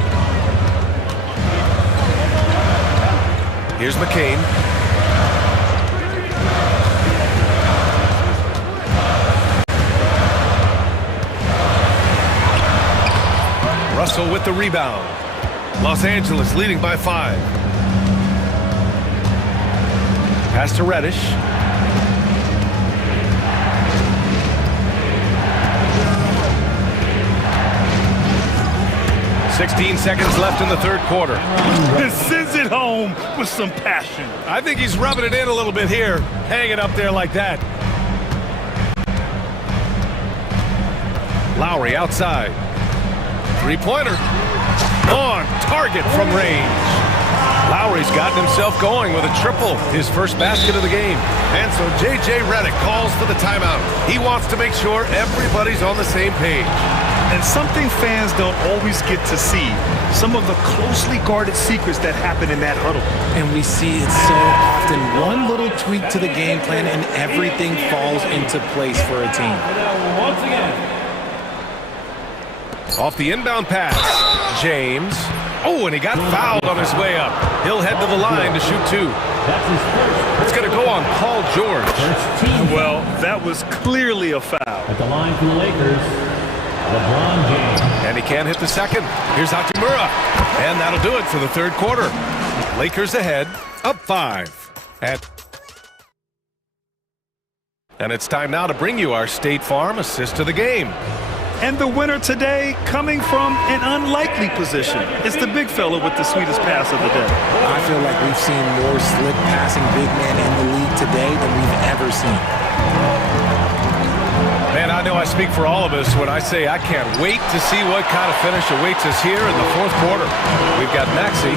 Here's McCain. Russell with the rebound. Los Angeles leading by 5. Pass to Reddish. "16 seconds left in the third quarter. This sends it home with some passion. I think he's rubbing it in a little bit here, hanging up there like that. Lowry outside. Three-pointer. On target from range. Lowry's gotten himself going with a triple, his first basket of the game. And so J.J. Redick calls for the timeout. He wants to make sure everybody's on the same page. And something fans don't always get to see, some of the closely guarded secrets that happen in that huddle. And we see it so often. One little tweak to the game plan and everything falls into place for a team. Once again. Off the inbound pass, James. Oh, and he got fouled on his way up. He'll head to the line to shoot two. It's going to go on Paul George. Well, that was clearly a foul. At the line for the Lakers, LeBron James. And he can't hit the second. Here's Hachimura. And that'll do it for the third quarter. Lakers ahead, up 5. And it's time now to bring you our State Farm assist of the game. And the winner today coming from an unlikely position. It's the big fella with the sweetest pass of the day. I feel like we've seen more slick passing big men in the league today than we've ever seen. Man, I know I speak for all of us when I say I can't wait to see what kind of finish awaits us here in the fourth quarter. We've got Maxey.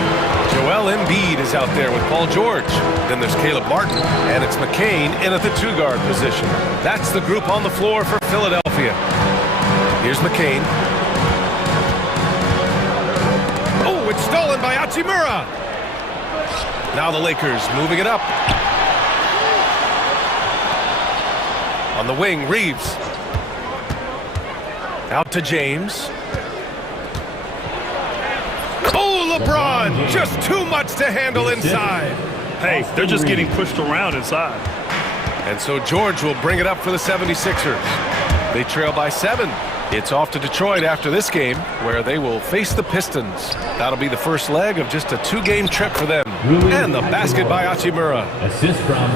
Joel Embiid is out there with Paul George. Then there's Caleb Martin, and it's McCain in at the two-guard position. That's the group on the floor for Philadelphia. Here's McCain. Oh, it's stolen by Hachimura. Now the Lakers moving it up. On the wing, Reeves. Out to James. Oh, LeBron! Just too much to handle inside. Hey, they're just getting pushed around inside. And so George will bring it up for the 76ers. They trail by 7. It's off to Detroit after this game, where they will face the Pistons. That'll be the first leg of just a 2-game trip for them. And the basket by Hachimura.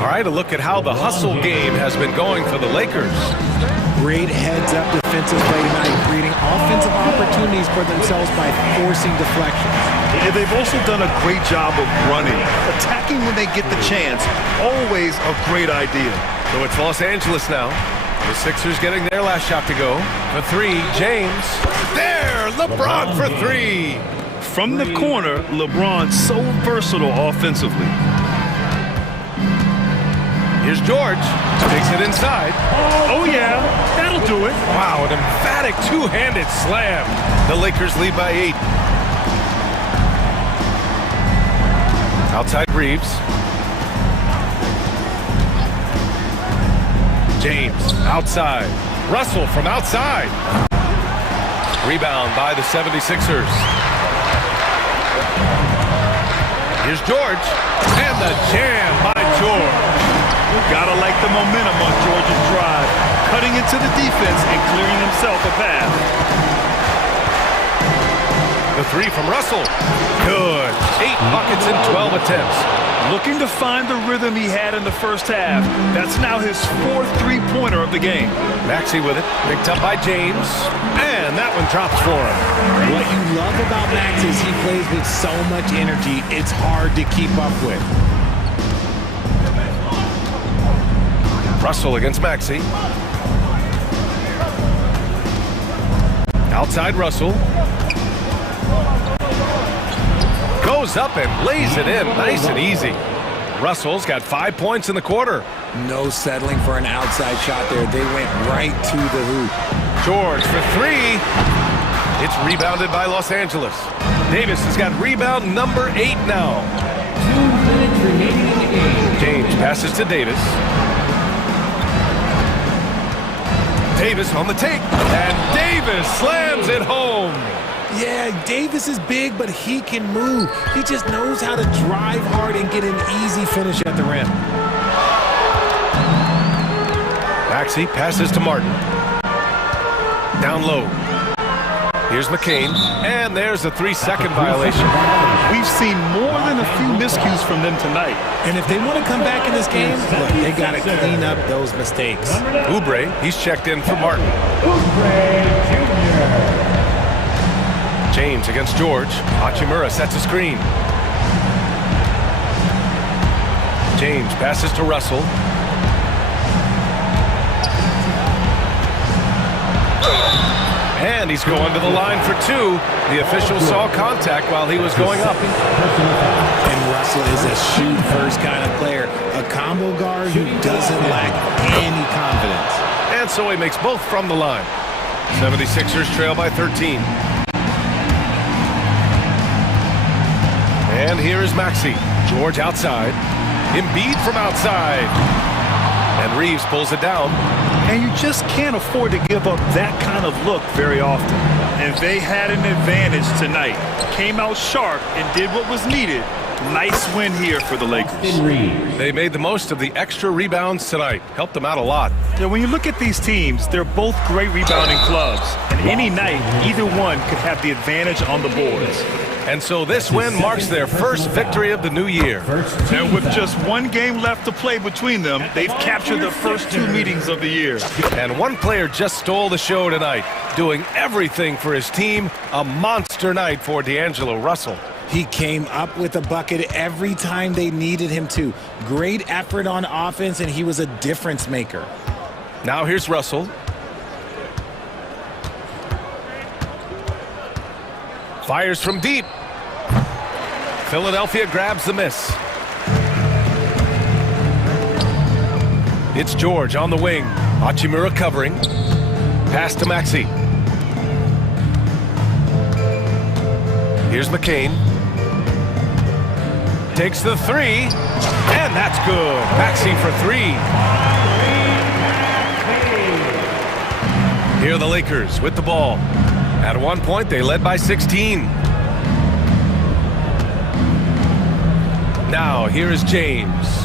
All right, a look at how the hustle game has been going for the Lakers. Great heads-up defensive play tonight, creating offensive opportunities for themselves by forcing deflections. And they've also done a great job of running, attacking when they get the chance. Always a great idea. So it's Los Angeles now. The Sixers getting their last shot to go. For 3, James. There, LeBron for 3. From the corner, LeBron so versatile offensively. Here's George. Takes it inside. Oh, yeah. That'll do it. Wow, an emphatic two-handed slam. The Lakers lead by 8. Outside Reeves. James outside. Russell from outside. Rebound by the 76ers. Here's George. And the jam by George. Gotta like the momentum on George's drive. Cutting into the defense and clearing himself a path. The 3 from Russell. Good. 8 buckets in 12 attempts. Looking to find the rhythm he had in the first half. That's now his 4th three-pointer of the game. Maxey with it. Picked up by James. And that one drops for him. What you love about Max is he plays with so much energy, it's hard to keep up with. Russell against Maxey. Outside Russell. Goes up and lays it in nice and easy. Russell's got 5 points in the quarter. No settling for an outside shot there. They went right to the hoop. George for 3. It's rebounded by Los Angeles. Davis has got rebound number 8 now. 2 minutes remaining in the game. James passes to Davis. Davis on the take. And Davis slams it home. Yeah, Davis is big, but he can move. He just knows how to drive hard and get an easy finish at the rim. Maxey passes to Martin. Down low. Here's McCain. And there's a 3-second violation. We've seen more than a few miscues from them tonight. And if they want to come back in this game, look, they got to clean up those mistakes. Oubre, he's checked in for Martin. James against George. Hachimura sets a screen. James passes to Russell. And he's going to the line for two. The official saw contact while he was going up. And Russell is a shoot-first kind of player, a combo guard who doesn't lack any confidence. And so he makes both from the line. 76ers trail by 13. And here is Maxey. George outside. Embiid from outside. And Reeves pulls it down. And you just can't afford to give up that kind of look very often. And they had an advantage tonight. Came out sharp and did what was needed. Nice win here for the Lakers. They made the most of the extra rebounds tonight. Helped them out a lot. Yeah, when you look at these teams, they're both great rebounding clubs. And any night, either one could have the advantage on the boards. And so this win marks their first victory of the new year. And with just one game left to play between them, they've captured the first two meetings of the year. And one player just stole the show tonight, doing everything for his team. A monster night for D'Angelo Russell. He came up with a bucket every time they needed him to. Great effort on offense, and he was a difference maker. Now here's Russell. Fires from deep. Philadelphia grabs the miss. It's George on the wing. Hachimura covering. Pass to Maxey. Here's McCain. Takes the three. And that's good. Maxey for three. Here are the Lakers with the ball. At one point, they led by 16. Now, here is James.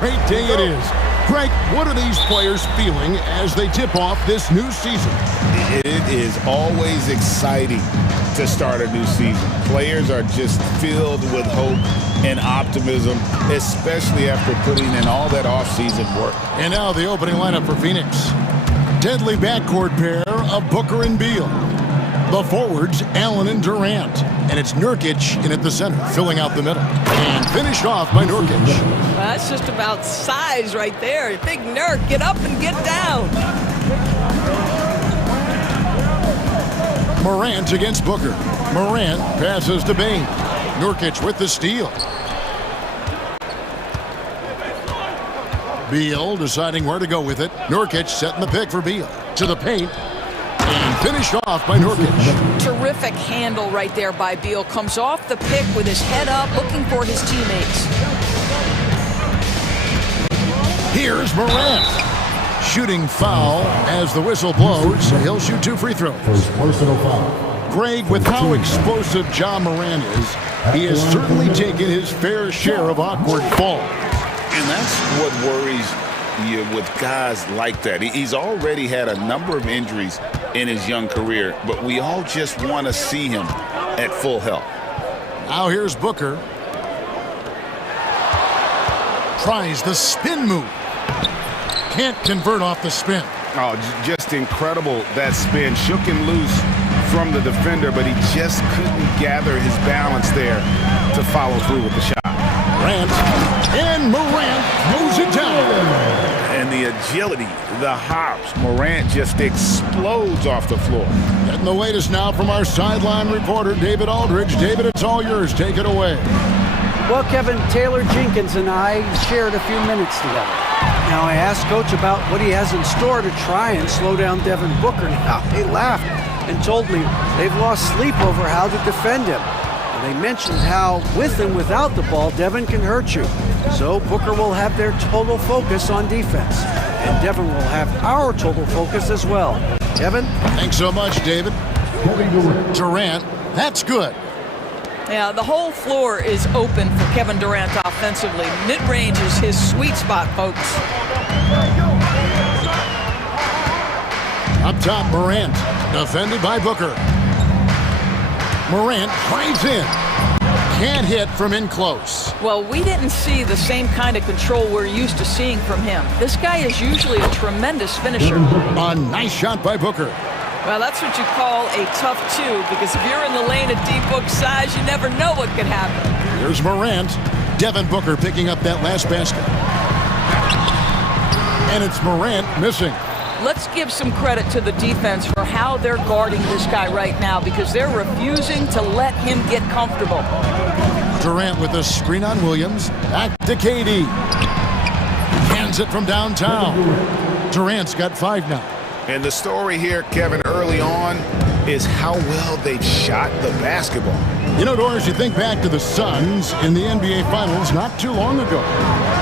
Great day it is. Greg, what are these players feeling as they tip off this new season? It is always exciting to start a new season. Players are just filled with hope and optimism, especially after putting in all that off-season work. And now the opening lineup for Phoenix. Deadly backcourt pair of Booker and Beal. The forwards, Allen and Durant. And it's Nurkic in at the center, filling out the middle. And finished off by Nurkic. Well, that's just about size right there. Big Nurk, get up and get down. Morant against Booker. Morant passes to Bain. Nurkic with the steal. Beal deciding where to go with it. Nurkic setting the pick for Beal. To the paint. And finished off by Nurkic. Terrific handle right there by Beal. Comes off the pick with his head up, looking for his teammates. Here's Morant. Shooting foul as the whistle blows. He'll shoot 2 free throws. First personal foul. Greg, with how explosive Ja Morant is, he has certainly taken his fair share of awkward falls. And that's what worries you with guys like that. He's already had a number of injuries in his young career, but we all just want to see him at full health. Now here's Booker. Tries the spin move. Can't convert off the spin. Oh, just incredible, that spin. Shook him loose from the defender, but he just couldn't gather his balance there to follow through with the shot. Morant, and Morant moves it down. And the agility, the hops, Morant just explodes off the floor. Getting the latest now from our sideline reporter, David Aldridge. David, it's all yours. Take it away. Well, Kevin, Taylor Jenkins and I shared a few minutes together. Now, I asked Coach about what he has in store to try and slow down Devin Booker. Now, he laughed and told me they've lost sleep over how to defend him. And they mentioned how, with and without the ball, Devin can hurt you. So Booker will have their total focus on defense. And Devin will have our total focus as well. Kevin? Thanks so much, David. Durant, that's good. Yeah, the whole floor is open for Kevin Durant offensively. Mid-range is his sweet spot, folks. Up top, Morant, defended by Booker. Morant drives in. Can't hit from in close. Well, we didn't see the same kind of control we're used to seeing from him. This guy is usually a tremendous finisher. A nice shot by Booker. Well, that's what you call a tough two, because if you're in the lane at D-Book size, you never know what could happen. Here's Morant. Devin Booker picking up that last basket. And it's Morant missing. Let's give some credit to the defense for how they're guarding this guy right now, because they're refusing to let him get comfortable. Durant with a screen on Williams. Back to KD. Hands it from downtown. Durant's got 5 now. And the story here, Kevin, early on is how well they've shot the basketball. You know, Doris, you think back to the Suns in the NBA Finals not too long ago.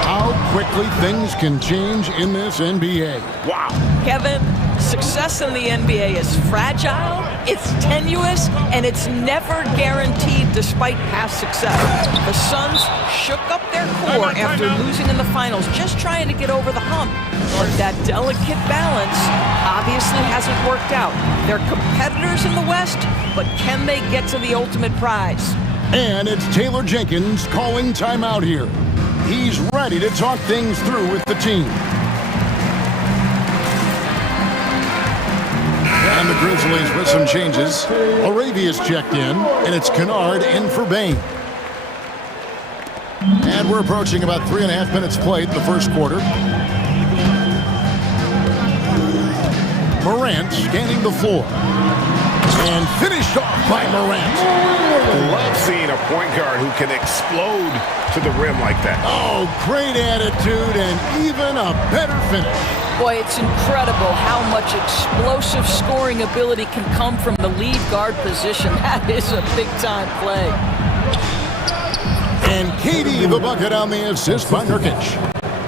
How quickly things can change in this NBA. Wow. Kevin, success in the NBA is fragile, it's tenuous, and it's never guaranteed despite past success. The Suns shook up their core after losing in the finals, just trying to get over the hump. But that delicate balance obviously hasn't worked out. They're competitors in the West, but can they get to the ultimate prize? And it's Taylor Jenkins calling timeout here. He's ready to talk things through with the team. And the Grizzlies with some changes. Arabia's checked in, and it's Kennard in for Bain. And we're approaching about 3.5 minutes played in the first quarter. Morant scanning the floor. And finished off by Morant. Love seeing a point guard who can explode to the rim like that. Oh, great attitude and even a better finish. Boy, it's incredible how much explosive scoring ability can come from the lead guard position. That is a big-time play. And KD the bucket on the assist by Nurkic.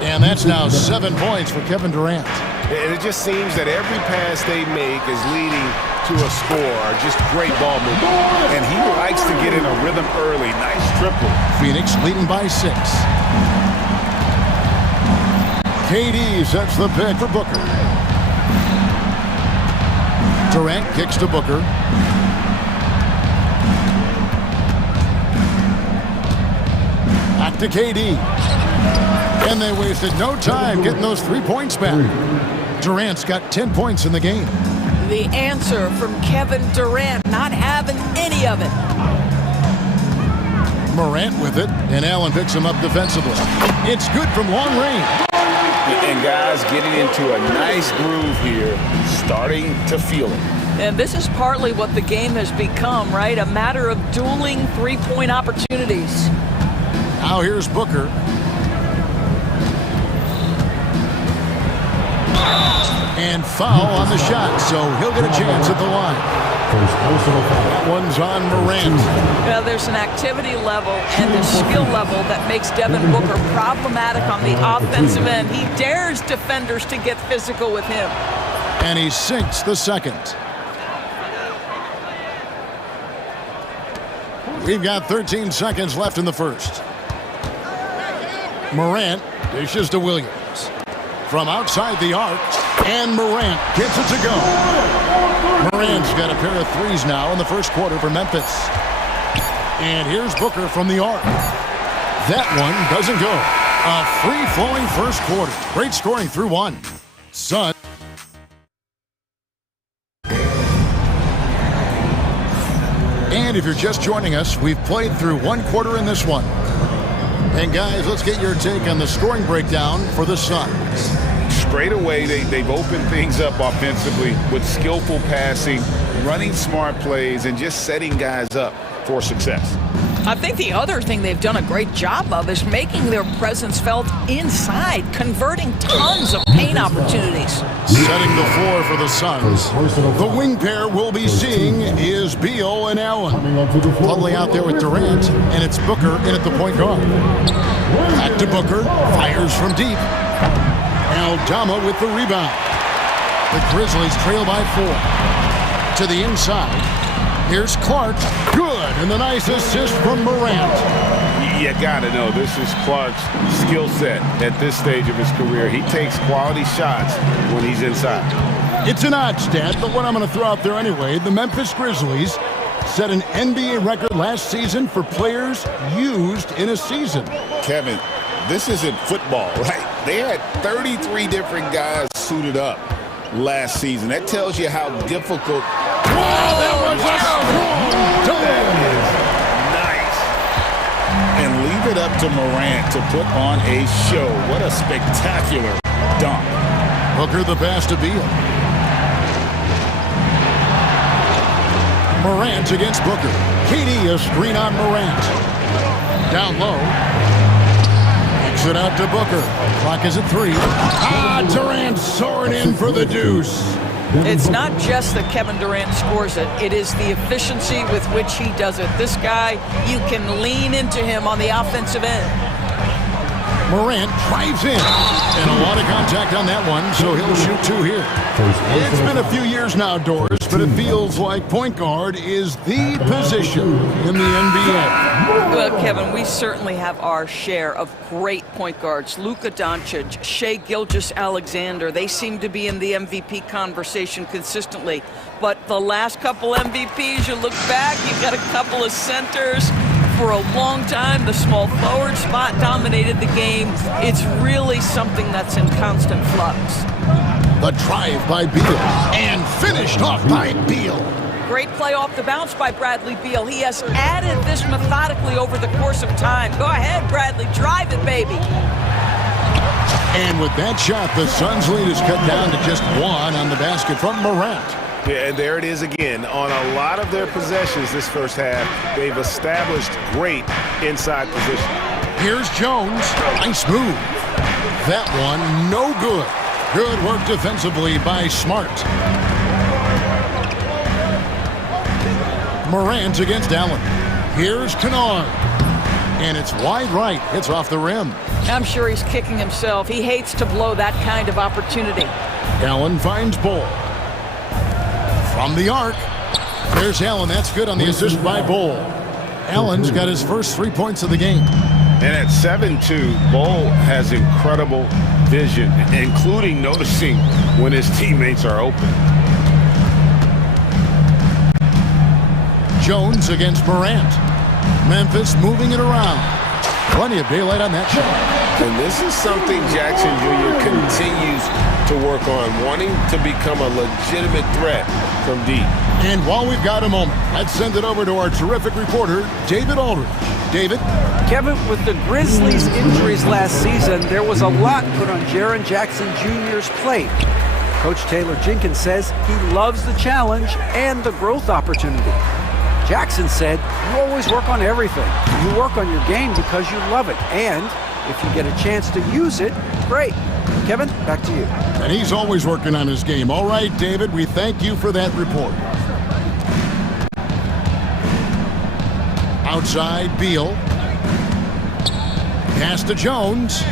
And that's now 7 points for Kevin Durant. And it just seems that every pass they make is leading to a score, or just great ball movement. And he likes to get in a rhythm early. Nice triple. Phoenix leading by 6. KD sets the pick for Booker. Durant kicks to Booker. Back to KD. And they wasted no time getting those 3 points back. Durant's got 10 points in the game. The answer from Kevin Durant, not having any of it. Morant with it, and Allen picks him up defensively. It's good from long range. And guys getting into a nice groove here, starting to feel it. And this is partly what the game has become, right? A matter of dueling three-point opportunities. Now here's Booker. And foul on the shot, so he'll get a chance at the line. That one's on Morant. Well, there's an activity level and a skill level that makes Devin Booker problematic on the offensive end. He dares defenders to get physical with him. And he sinks the second. We've got 13 seconds left in the first. Morant dishes to Williams. From outside the arc, and Morant gets it to go. Morant's got a pair of threes now in the first quarter for Memphis. And here's Booker from the arc. That one doesn't go. A free-flowing first quarter. Great scoring through one. Sun. And if you're just joining us, we've played through one quarter in this one. And guys, let's get your take on the scoring breakdown for the Suns. Straight away, they've opened things up offensively with skillful passing, running smart plays, and just setting guys up for success. I think the other thing they've done a great job of is making their presence felt inside, converting tons of paint opportunities. Setting the floor for the Suns. The wing pair we'll be seeing is Beal and Allen. Lovely out there with Durant, and it's Booker in at the point guard. Back to Booker, fires from deep. Aldama with the rebound. The Grizzlies trail by 4. To the inside. Here's Clark. Good. And the nice assist from Morant. You got to know this is Clark's skill set at this stage of his career. He takes quality shots when he's inside. It's an odd stat, but what I'm going to throw out there anyway, the Memphis Grizzlies set an NBA record last season for players used in a season. Kevin, this isn't football, right? They had 33 different guys suited up last season. That tells you how difficult. Wow, that was That is nice. And leave it up to Morant to put on a show. What a spectacular dunk. Booker the pass to Beal. Morant against Booker. KD a screen on Morant. Down low. Kicks it out to Booker. Clock is at 3. Durant soaring in for the deuce. It's not just that Kevin Durant scores it. It is the efficiency with which he does it. This guy, you can lean into him on the offensive end. Morant drives in. And a lot of contact on that one, so he'll shoot 2 here. It's been a few years now, Doris, but it feels like point guard is the position in the NBA. Well, Kevin, we certainly have our share of great point guards. Luka Doncic, Shai Gilgeous-Alexander, they seem to be in the MVP conversation consistently. But the last couple MVPs, you look back, you've got a couple of centers. For a long time, the small forward spot dominated the game. It's really something that's in constant flux. The drive by Beal, and finished off by Beal. Great play off the bounce by Bradley Beal. He has added this methodically over the course of time. Go ahead, Bradley, drive it, baby. And with that shot, the Suns' lead is cut down to just 1 on the basket from Morant. Yeah, and there it is again. On a lot of their possessions this first half, they've established great inside position. Here's Jones. Nice move. That one, no good. Good work defensively by Smart. Morant against Allen. Here's Kennard. And it's wide right. It's off the rim. I'm sure he's kicking himself. He hates to blow that kind of opportunity. Allen finds Bol. From the arc. There's Allen. That's good on the assist by Bol. Allen's got his first 3 points of the game. And at 7-2, Bol has incredible vision, including noticing when his teammates are open. Jones against Morant. Memphis moving it around. Plenty of daylight on that shot. And this is something Jackson Jr. continues to work on, wanting to become a legitimate threat from deep. And while we've got a moment, let's send it over to our terrific reporter, David Aldridge. David? Kevin, with the Grizzlies' injuries last season, there was a lot put on Jaren Jackson Jr.'s plate. Coach Taylor Jenkins says he loves the challenge and the growth opportunity. Jackson said, you always work on everything. You work on your game because you love it. And if you get a chance to use it, great. Kevin, back to you. And he's always working on his game. All right, David, we thank you for that report. Outside, Beal. Pass to Jones.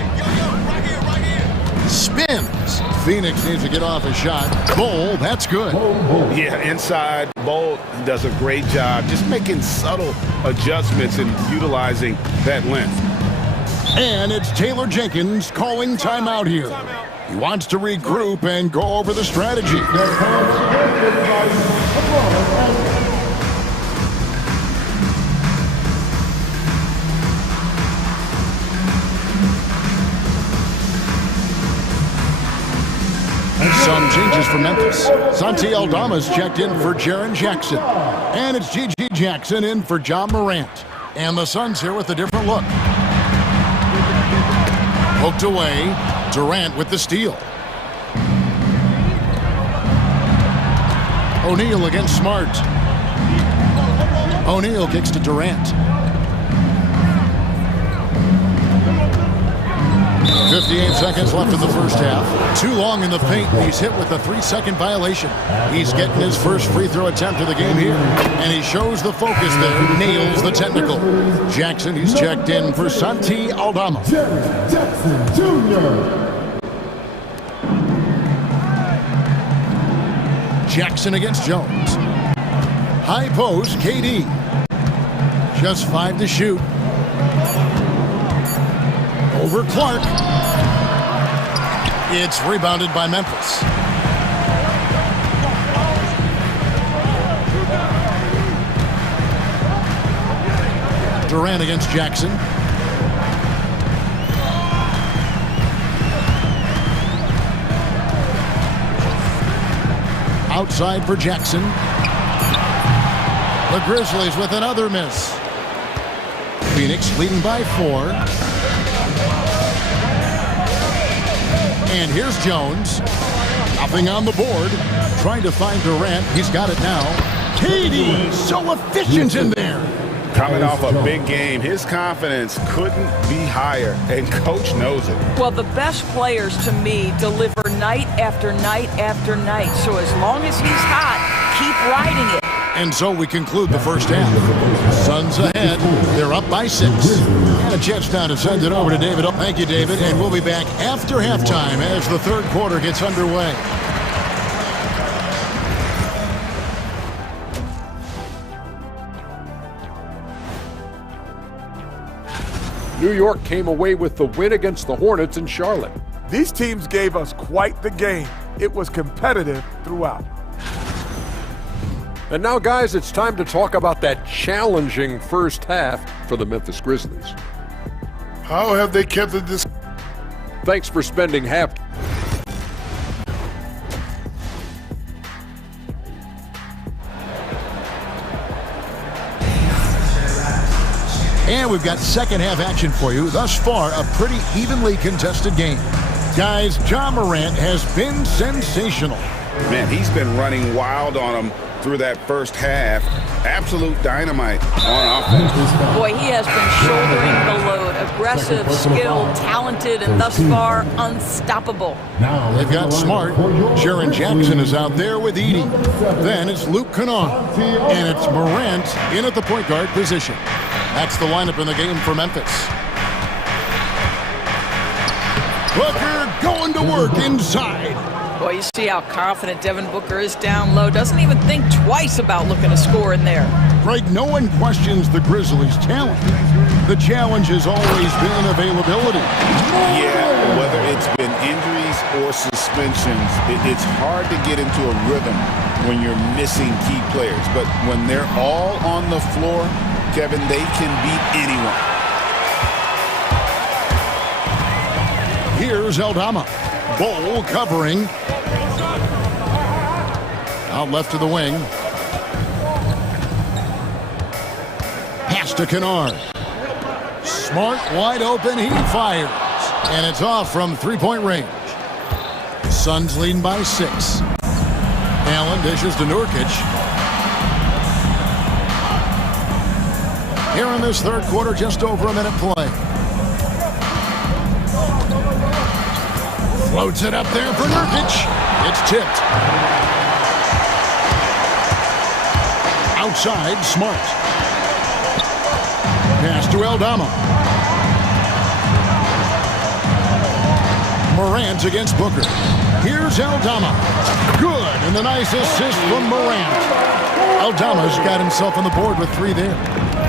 Spins. Phoenix needs to get off a shot. Bowl, that's good. Yeah, inside, Bowl does a great job just making subtle adjustments and utilizing that length. And it's Taylor Jenkins calling timeout here. He wants to regroup and go over the strategy. Some changes for Memphis. Santi Aldama's checked in for Jaren Jackson. And it's G.G. Jackson in for John Morant. And the Suns here with a different look. Poked away. Durant with the steal. O'Neal against Smart. O'Neal kicks to Durant. 58 seconds left in the first half. Too long in the paint. He's hit with a 3-second violation. He's getting his first free throw attempt of the game here. And he shows the focus there. Nails the technical. Jackson, he's checked in for Santi Aldama. Jackson Jr. Jackson against Jones. High post, KD. Just 5 to shoot. Over Clark. It's rebounded by Memphis. Durant against Jackson. Outside for Jackson. The Grizzlies with another miss. Phoenix leading by 4. And here's Jones. Nothing on the board. Trying to find Durant. He's got it now. KD, so efficient in there. Coming off a big game, his confidence couldn't be higher, and Coach knows it. Well, the best players, to me, deliver night after night after night. So as long as he's hot, keep riding it. And so we conclude the first half. Suns ahead. They're up by 6. And a chance now to send it over to David. Thank you, David. And we'll be back after halftime as the third quarter gets underway. New York came away with the win against the Hornets in Charlotte. These teams gave us quite the game. It was competitive throughout. And now, guys, it's time to talk about that challenging first half for the Memphis Grizzlies. How have they kept it this? Thanks for spending half. And we've got second half action for you. Thus far, a pretty evenly contested game. Guys, John Morant has been sensational. Man, he's been running wild on him through that first half. Absolute dynamite on offense. Boy, he has been shouldering the load. Aggressive, skilled, talented, and thus far unstoppable. They've got Smart. Jaren Jackson is out there with Edey. Then it's Luke Kennard. And it's Morant in at the point guard position. That's the lineup in the game for Memphis. Booker going to work inside. Boy, you see how confident Devin Booker is down low. Doesn't even think twice about looking to score in there. Greg, no one questions the Grizzlies' talent. The challenge has always been availability. Yeah, whether it's been injuries or suspensions, it's hard to get into a rhythm when you're missing key players. But when they're all on the floor, Kevin, they can beat anyone. Here's Aldama. Bowl covering. Out left to the wing. Pass to Kennard. Smart wide open. He fires. And it's off from three-point range. Suns leading by 6. Allen dishes to Nurkic. Here in this third quarter, just over a minute play. Floats it up there for Nurkic. It's tipped. Outside, Smart. Pass to Aldama. Morant against Booker. Here's Aldama. Good, and a nice assist from Morant. Aldama's got himself on the board with 3 there.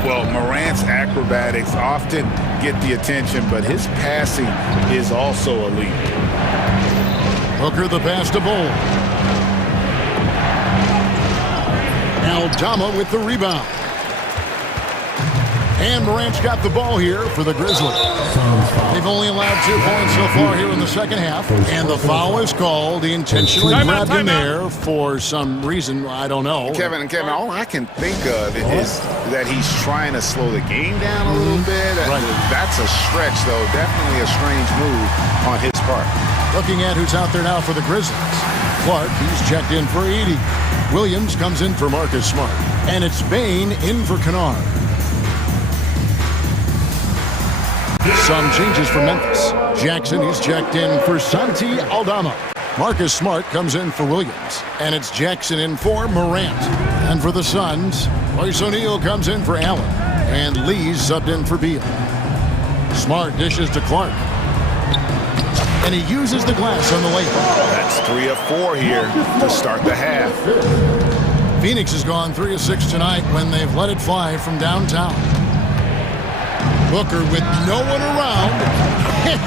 Well, Morant's acrobatics often get the attention, but his passing is also elite. Booker the pass to Bull. Aldama with the rebound. And Morant's got the ball here for the Grizzlies. They've only allowed 2 points so far here in the second half. And the foul is called. He intentionally grabbed him there for some reason. I don't know. Kevin, all I can think of is that he's trying to slow the game down a little bit. Right. That's a stretch, though. Definitely a strange move on his part. Looking at who's out there now for the Grizzlies. Clark, he's checked in for Edey. Williams comes in for Marcus Smart. And it's Bain in for Kennard. Some changes for Memphis. Jackson, he's checked in for Santi Aldama. Marcus Smart comes in for Williams. And it's Jackson in for Morant. And for the Suns, Royce O'Neal comes in for Allen. And Lee's subbed in for Beal. Smart dishes to Clark. And he uses the glass on the layup. That's 3 of 4 here to start the half. Phoenix has gone 3 of 6 tonight when they've let it fly from downtown. Booker with no one around.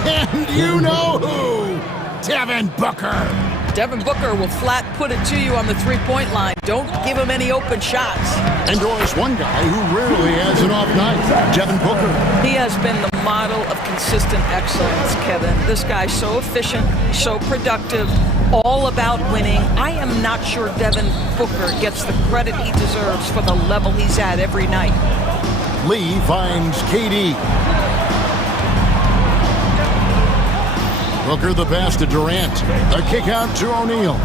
And you know who? Devin Booker. Devin Booker will flat put it to you on the three-point line. Don't give him any open shots. And Doris, one guy who rarely has an off night, Devin Booker. He has been the model of consistent excellence, Kevin. This guy's so efficient, so productive, all about winning. I am not sure Devin Booker gets the credit he deserves for the level he's at every night. Lee finds KD. Booker the pass to Durant. A kick out to O'Neal.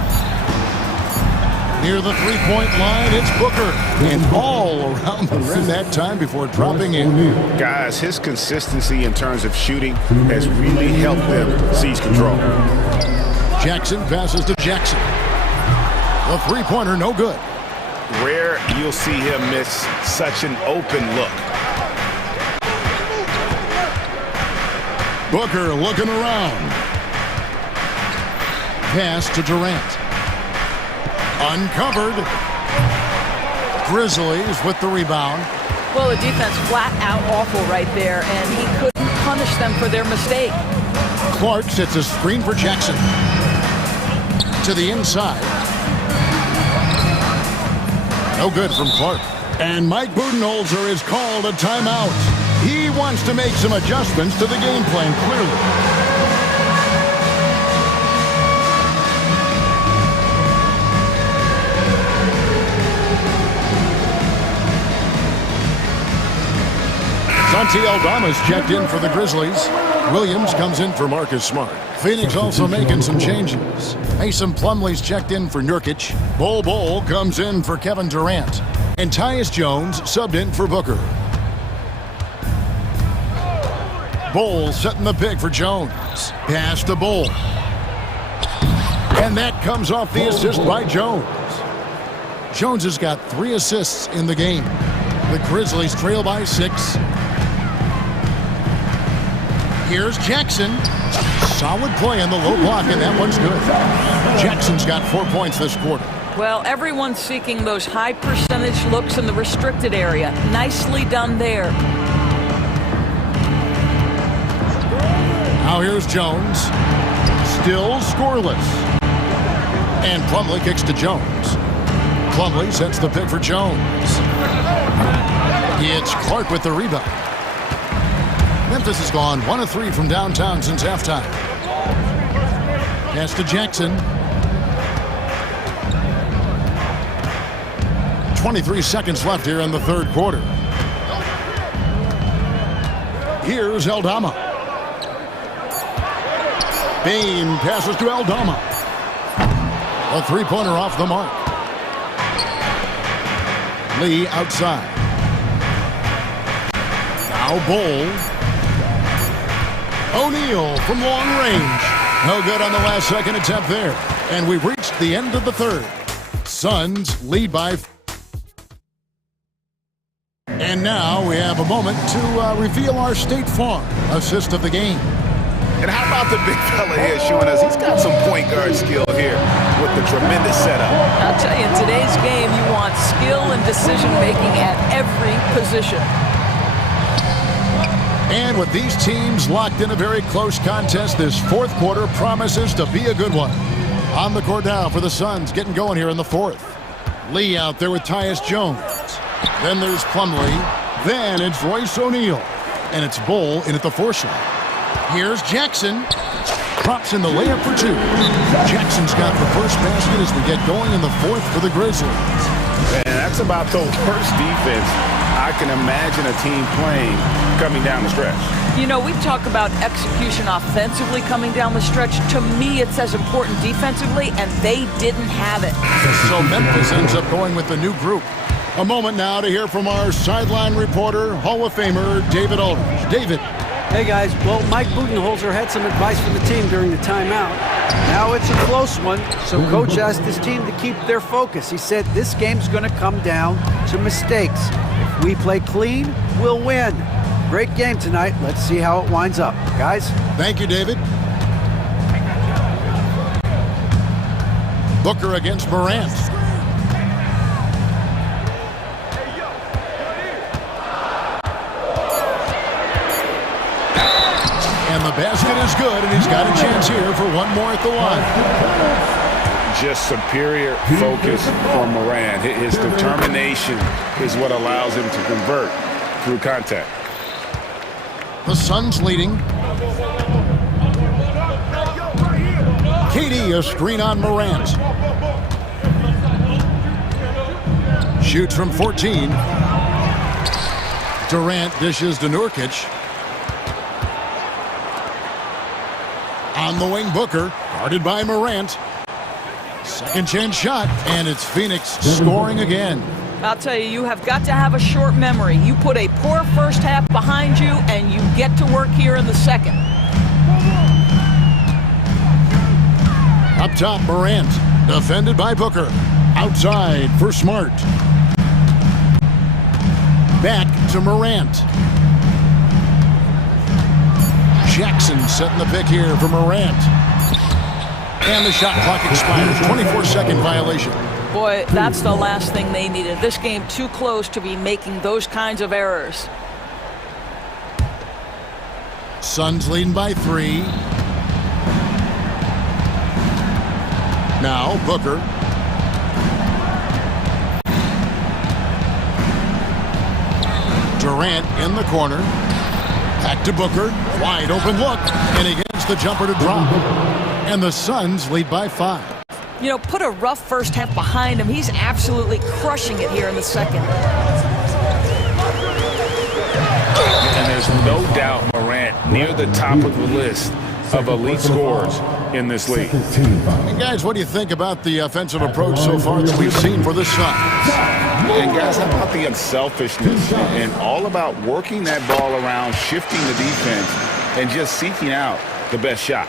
Near the three-point line, it's Booker. And all around the rim that time before dropping in. Guys, his consistency in terms of shooting has really helped them seize control. Jackson passes to Jackson. The three-pointer, no good. Rare you'll see him miss such an open look. Booker looking around. Pass to Durant. Uncovered. Grizzlies with the rebound. Well, the defense flat out awful right there, and he couldn't punish them for their mistake. Clark sets a screen for Jackson. To the inside. No good from Clark. And Mike Budenholzer is called a timeout. He wants to make some adjustments to the game plan, clearly. Santi Aldama's checked in for the Grizzlies. Williams comes in for Marcus Smart. Phoenix also making some changes. Mason Plumlee's checked in for Nurkic. Bol comes in for Kevin Durant. And Tyus Jones subbed in for Booker. Bol setting the pick for Jones. Pass to Bol. And that comes off the assist by Jones. Jones has got 3 assists in the game. The Grizzlies trail by 6. Here's Jackson. Solid play on the low block, and that one's good. Jackson's got 4 points this quarter. Well, everyone's seeking those high percentage looks in the restricted area. Nicely done there. Now here's Jones. Still scoreless. And Plumlee kicks to Jones. Plumlee sets the pick for Jones. It's Clark with the rebound. Memphis has gone 1 of 3 from downtown since halftime. Pass to Jackson. 23 seconds left here in the third quarter. Here's Eldama. Bain passes to Eldama. A three-pointer off the mark. Lee outside. Now Bull. O'Neal from long range. No good on the last second attempt there. And we've reached the end of the third. Suns lead by... And now we have a moment to reveal our State Farm assist of the game. And how about the big fella here showing us he's got some point guard skill here with the tremendous setup. I'll tell you, in today's game, you want skill and decision-making at every position. And with these teams locked in a very close contest, this fourth quarter promises to be a good one. On the court now for the Suns, getting going here in the fourth. Lee out there with Tyus Jones. Then there's Plumlee. Then it's Royce O'Neal. And it's Bull in at the four slot. Here's Jackson. Drops in the layup for two. Jackson's got the first basket as we get going in the fourth for the Grizzlies. And that's about the worst defense I can imagine a team playing coming down the stretch. You know, we talk about execution offensively coming down the stretch. To me, it's as important defensively, and they didn't have it. So Memphis ends up going with the new group. A moment now to hear from our sideline reporter, Hall of Famer David Aldridge. David. Hey guys, well, Mike Budenholzer had some advice for the team during the timeout. Now it's a close one, so Coach asked his team to keep their focus. He said this game's going to come down to mistakes. If we play clean, we'll win. Great game tonight. Let's see how it winds up. Guys? Thank you, David. Booker against Morant. And the basket is good, and he's got a chance here for one more at the line. Just superior focus from Morant. His determination is what allows him to convert through contact. The Suns leading. KD, a screen on Morant. Shoots from 14. Durant dishes to Nurkic. On the wing, Booker, guarded by Morant. Second chance shot, and it's Phoenix scoring again. I'll tell you, you have got to have a short memory. You put a poor first half behind you, and you get to work here in the second. Up top, Morant, defended by Booker. Outside for Smart. Back to Morant. Jackson setting the pick here for Morant. And the shot clock expires. 24-second violation. Boy, that's the last thing they needed. This game too close to be making those kinds of errors. Suns leading by 3. Now Booker. Durant in the corner. Back to Booker. Wide open look. And he gets the jumper to drop. And the Suns lead by 5. You know, put a rough first half behind him. He's absolutely crushing it here in the second. And there's no doubt Morant near the top of the list of elite scorers in this league. And guys, what do you think about the offensive approach so far that we've seen for the Suns? And guys, how about the unselfishness and all about working that ball around, shifting the defense, and just seeking out the best shot.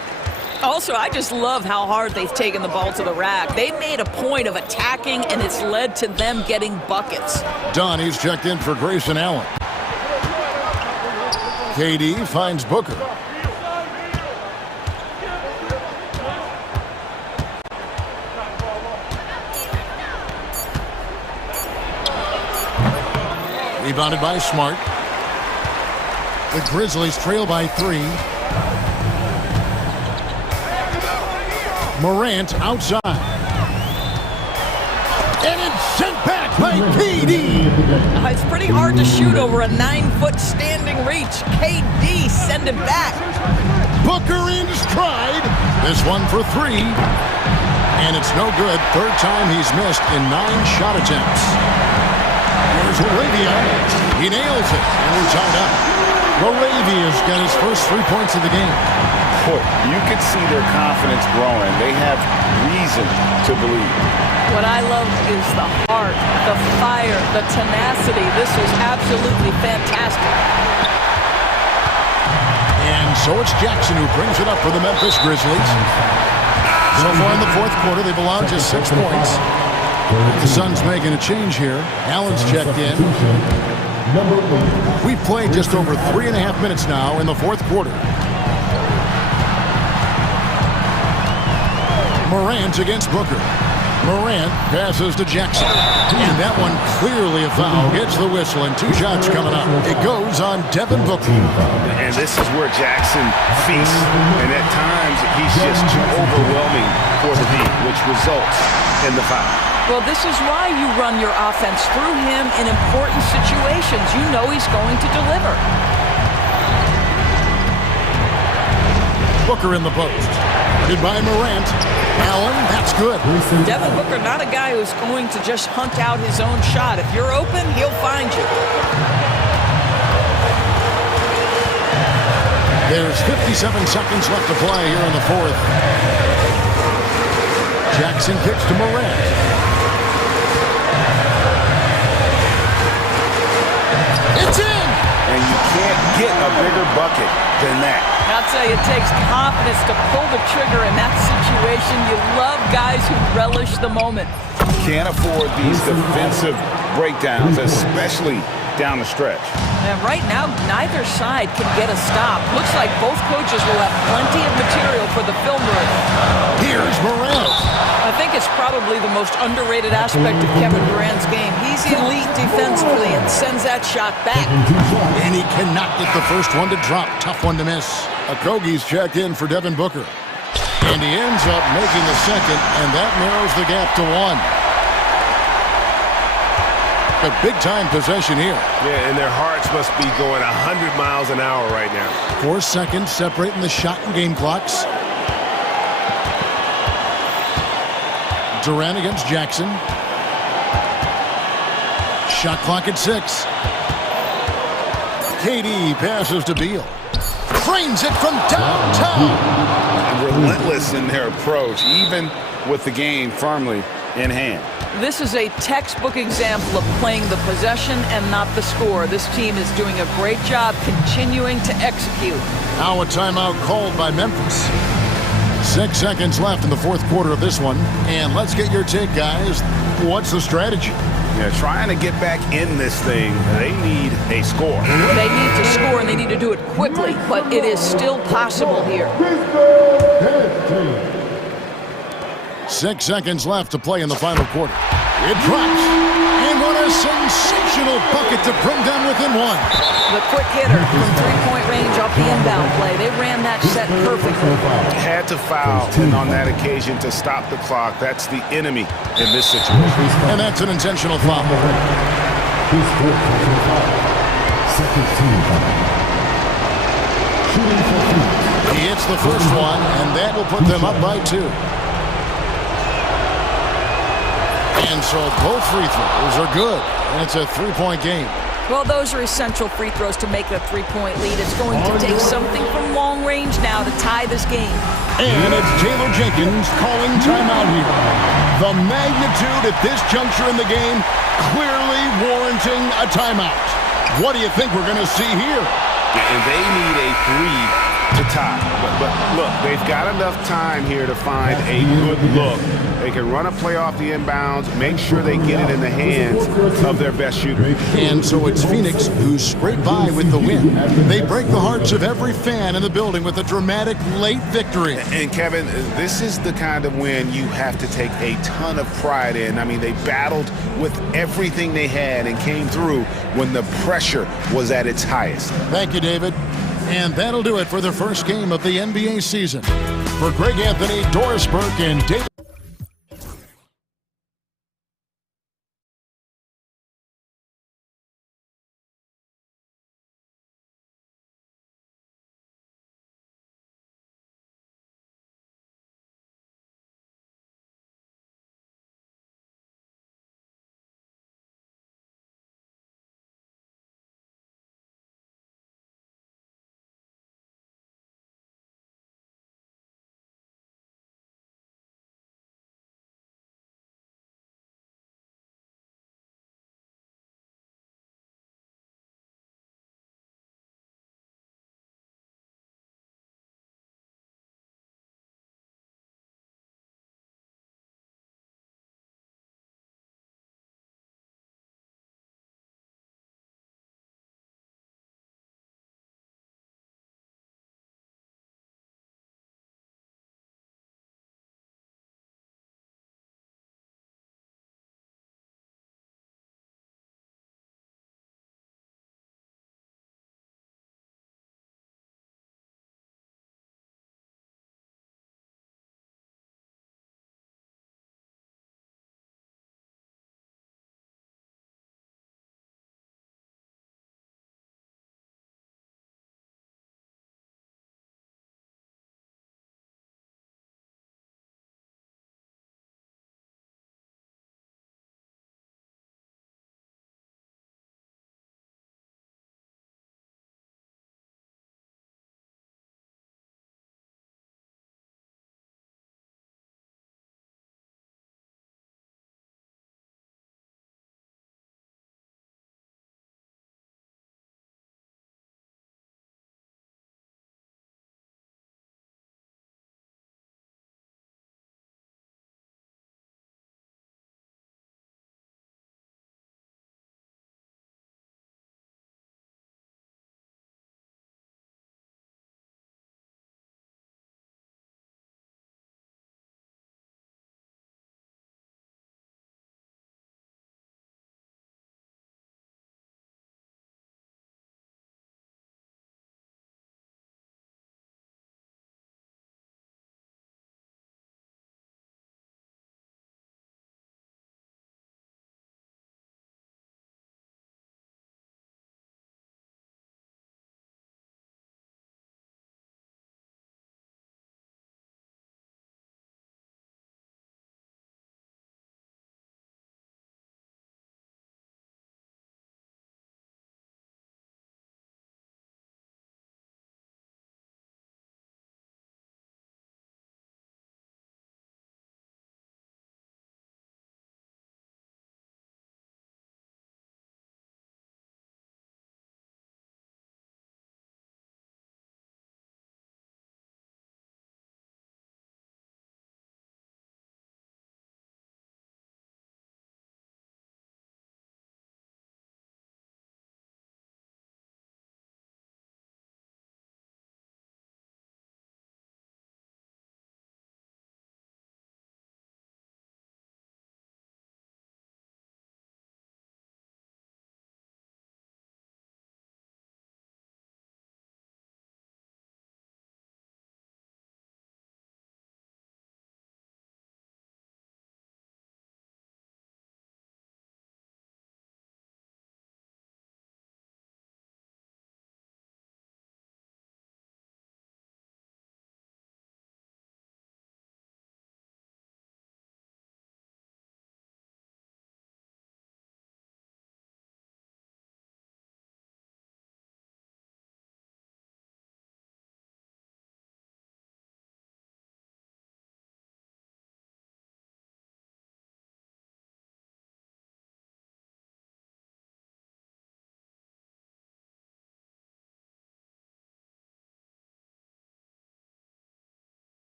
Also, I just love how hard they've taken the ball to the rack. They made a point of attacking, and it's led to them getting buckets. Donnie's checked in for Grayson Allen. KD finds Booker. Rebounded by Smart. The Grizzlies trail by 3. Morant outside. And it's sent back by KD. It's pretty hard to shoot over a 9-foot standing reach. KD send it back. Booker in stride. This one for three. And it's no good. Third time he's missed in 9 shot attempts. Here's Laravia. He nails it. And we're tied up. Laravia's got his first 3 points of the game. Boy, you could see their confidence growing. They have reason to believe. What I love is the heart, the fire, the tenacity. This was absolutely fantastic. And so it's Jackson who brings it up for the Memphis Grizzlies. So far in the fourth quarter, they've allowed just 6 points. The Suns making a change here. Allen's checked in. We've played just over 3.5 minutes now in the fourth quarter. Morant against Booker. Morant passes to Jackson. And that one clearly a foul. Gets the whistle and 2 shots coming up. It goes on Devin Booker. And this is where Jackson feasts. And at times, he's just too overwhelming for the D, which results in the foul. Well, this is why you run your offense through him in important situations. You know he's going to deliver. Booker in the post. Guarded by Morant. Allen, that's good. Devin Booker, not a guy who's going to just hunt out his own shot. If you're open, he'll find you. There's 57 seconds left to play here in the fourth. Jackson kicks to Morant. It's in! And you can't get a bigger bucket than that. I'll tell you, it takes confidence to pull the trigger in that situation. You love guys who relish the moment. Can't afford these defensive breakdowns, especially down the stretch. And right now, neither side can get a stop. Looks like both coaches will have plenty of material for the film room. Here's Morant. I think it's probably the most underrated aspect of Kevin Durant's game. He's elite defensively and sends that shot back. And he cannot get the first one to drop. Tough one to miss. Okogie's checked in for Devin Booker. And he ends up making the second, and that narrows the gap to 1. A big-time possession here. Yeah, and their hearts must be going 100 miles an hour right now. 4 seconds separating the shot and game clocks. Durant against Jackson. Shot clock at 6. KD passes to Beal. Frames it from downtown. Relentless in their approach, even with the game firmly in hand. This is a textbook example of playing the possession and not the score. This team is doing a great job continuing to execute. Now a timeout called by Memphis. 6 seconds left in the fourth quarter of this one. And let's get your take, guys. What's the strategy? Yeah, trying to get back in this thing, they need a score. They need to score, and they need to do it quickly, but it is still possible here. 6 seconds left to play in the final quarter. It drops. And what a sensational bucket to bring them within 1. The quick hitter from three-point range off the inbound play. They ran that set perfectly. Had to foul on that occasion to stop the clock. That's the enemy in this situation. And that's an intentional foul. He hits the first one, and that will put them up by 2. And so both free throws are good, and it's a 3-point game. Well, those are essential free throws to make a 3-point lead. It's going to take something from long range now to tie this game. And it's Taylor Jenkins calling timeout here. The magnitude at this juncture in the game clearly warranting a timeout. What do you think we're going to see here? And they need a 3 to tie. But look, they've got enough time here to find a good look. They can run a play off the inbounds, make sure they get it in the hands of their best shooter. And so it's Phoenix who scraped by with the win. They break the hearts of every fan in the building with a dramatic late victory. And Kevin, this is the kind of win you have to take a ton of pride in. I mean, they battled with everything they had and came through when the pressure was at its highest. Thank you, David. And that'll do it for the first game of the NBA season. For Greg Anthony, Doris Burke, and David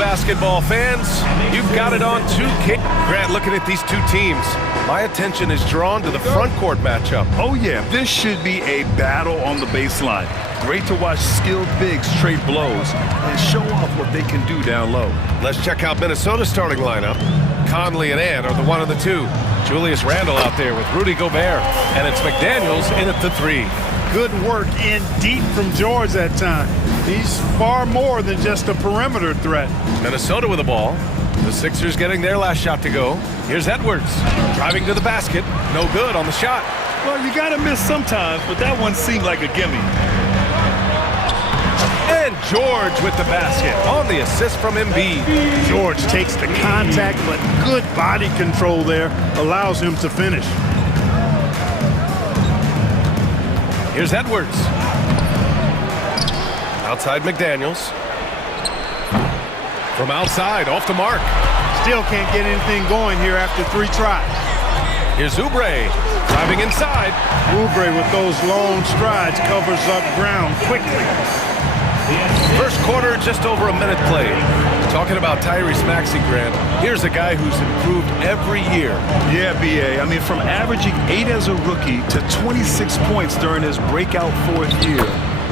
basketball fans, you've got it on 2K. Grant, looking at these two teams, my attention is drawn to the front court matchup. Oh yeah, this should be a battle on the baseline. Great to watch skilled bigs trade blows and show off what they can do down low. Let's check out Minnesota's starting lineup. Conley and Ant are the 1 and the 2. Julius Randle out there with Rudy Gobert, and it's McDaniels in at the 3. Good work in deep from George that time. He's far more than just a perimeter threat. Minnesota with the ball. The Sixers getting their last shot to go. Here's Edwards driving to the basket. No good on the shot. Well, you gotta miss sometimes, but that one seemed like a gimme. And George with the basket on the assist from Embiid. George takes the contact, but good body control there allows him to finish. Here's Edwards. Outside McDaniels. From outside, off the mark. Still can't get anything going here after 3 tries. Here's Oubre driving inside. Oubre with those long strides covers up ground quickly. First quarter, just over a minute played. Talking about Tyrese Maxey, Grant, here's a guy who's improved every year. Yeah, B.A. I mean, from averaging 8 as a rookie to 26 points during his breakout 4th year,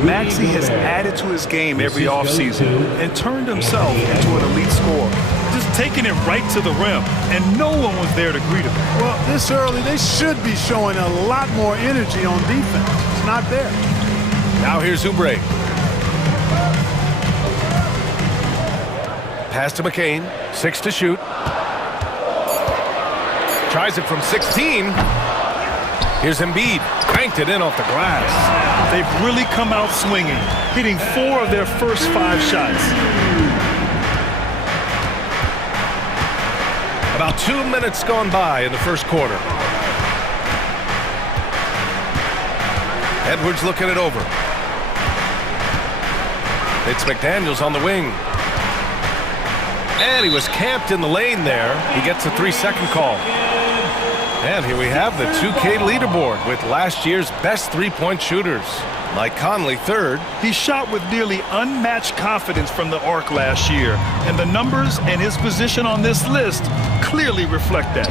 Maxey has added to his game every offseason and turned himself into an elite scorer. Just taking it right to the rim, and no one was there to greet him. Well, this early, they should be showing a lot more energy on defense. It's not there. Now here's Oubre. Pass to McCain, 6 to shoot. Tries it from 16. Here's Embiid, cranked it in off the glass. They've really come out swinging, hitting 4 of their first 5 shots. About 2 minutes gone by in the first quarter. Edwards looking it over. It's McDaniels on the wing. And he was camped in the lane there. He gets a 3-second call. And here we have the 2K leaderboard with last year's best 3-point shooters. Mike Conley, 3rd. He shot with nearly unmatched confidence from the arc last year, and the numbers and his position on this list clearly reflect that.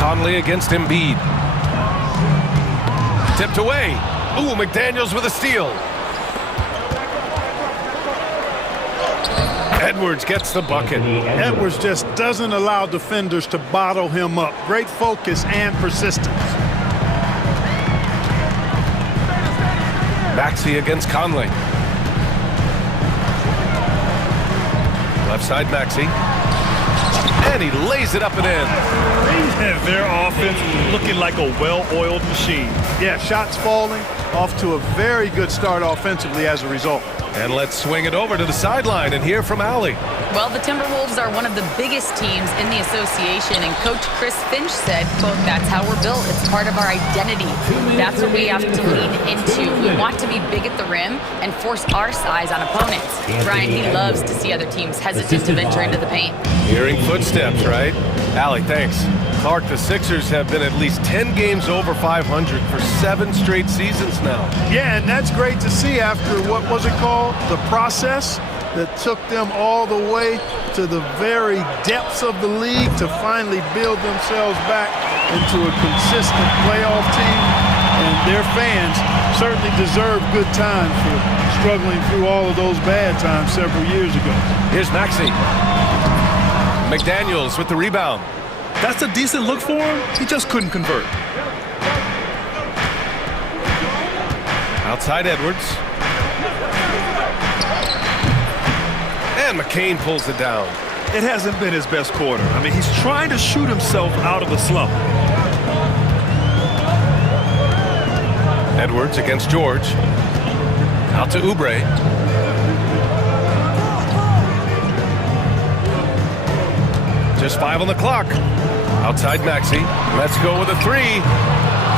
Conley against Embiid. Tipped away. Ooh, McDaniels with a steal. Edwards gets the bucket. Edwards just doesn't allow defenders to bottle him up. Great focus and persistence. Maxey against Conley. Left side Maxey. And he lays it up and in. Their offense looking like a well-oiled machine. Yeah, shots falling, off to a very good start offensively as a result. And let's swing it over to the sideline and hear from Allie. Well, the Timberwolves are one of the biggest teams in the association, and Coach Chris Finch said, quote, "That's how we're built. It's part of our identity. That's what we have to lean into. We want to be big at the rim and force our size on opponents." Brian, he loves to see other teams hesitant to venture into the paint. Hearing footsteps, right? Allie, thanks. Clark, the Sixers have been at least 10 games over 500 for 7 straight seasons now. Yeah, and that's great to see after, what was it called? The process that took them all the way to the very depths of the league to finally build themselves back into a consistent playoff team. And their fans certainly deserve good times for struggling through all of those bad times several years ago. Here's Maxey. McDaniels with the rebound. That's a decent look for him. He just couldn't convert. Outside Edwards. And McCain pulls it down. It hasn't been his best quarter. I mean, he's trying to shoot himself out of the slump. Edwards against George. Out to Oubre. Just 5 on the clock. Outside Maxey. Let's go with a 3.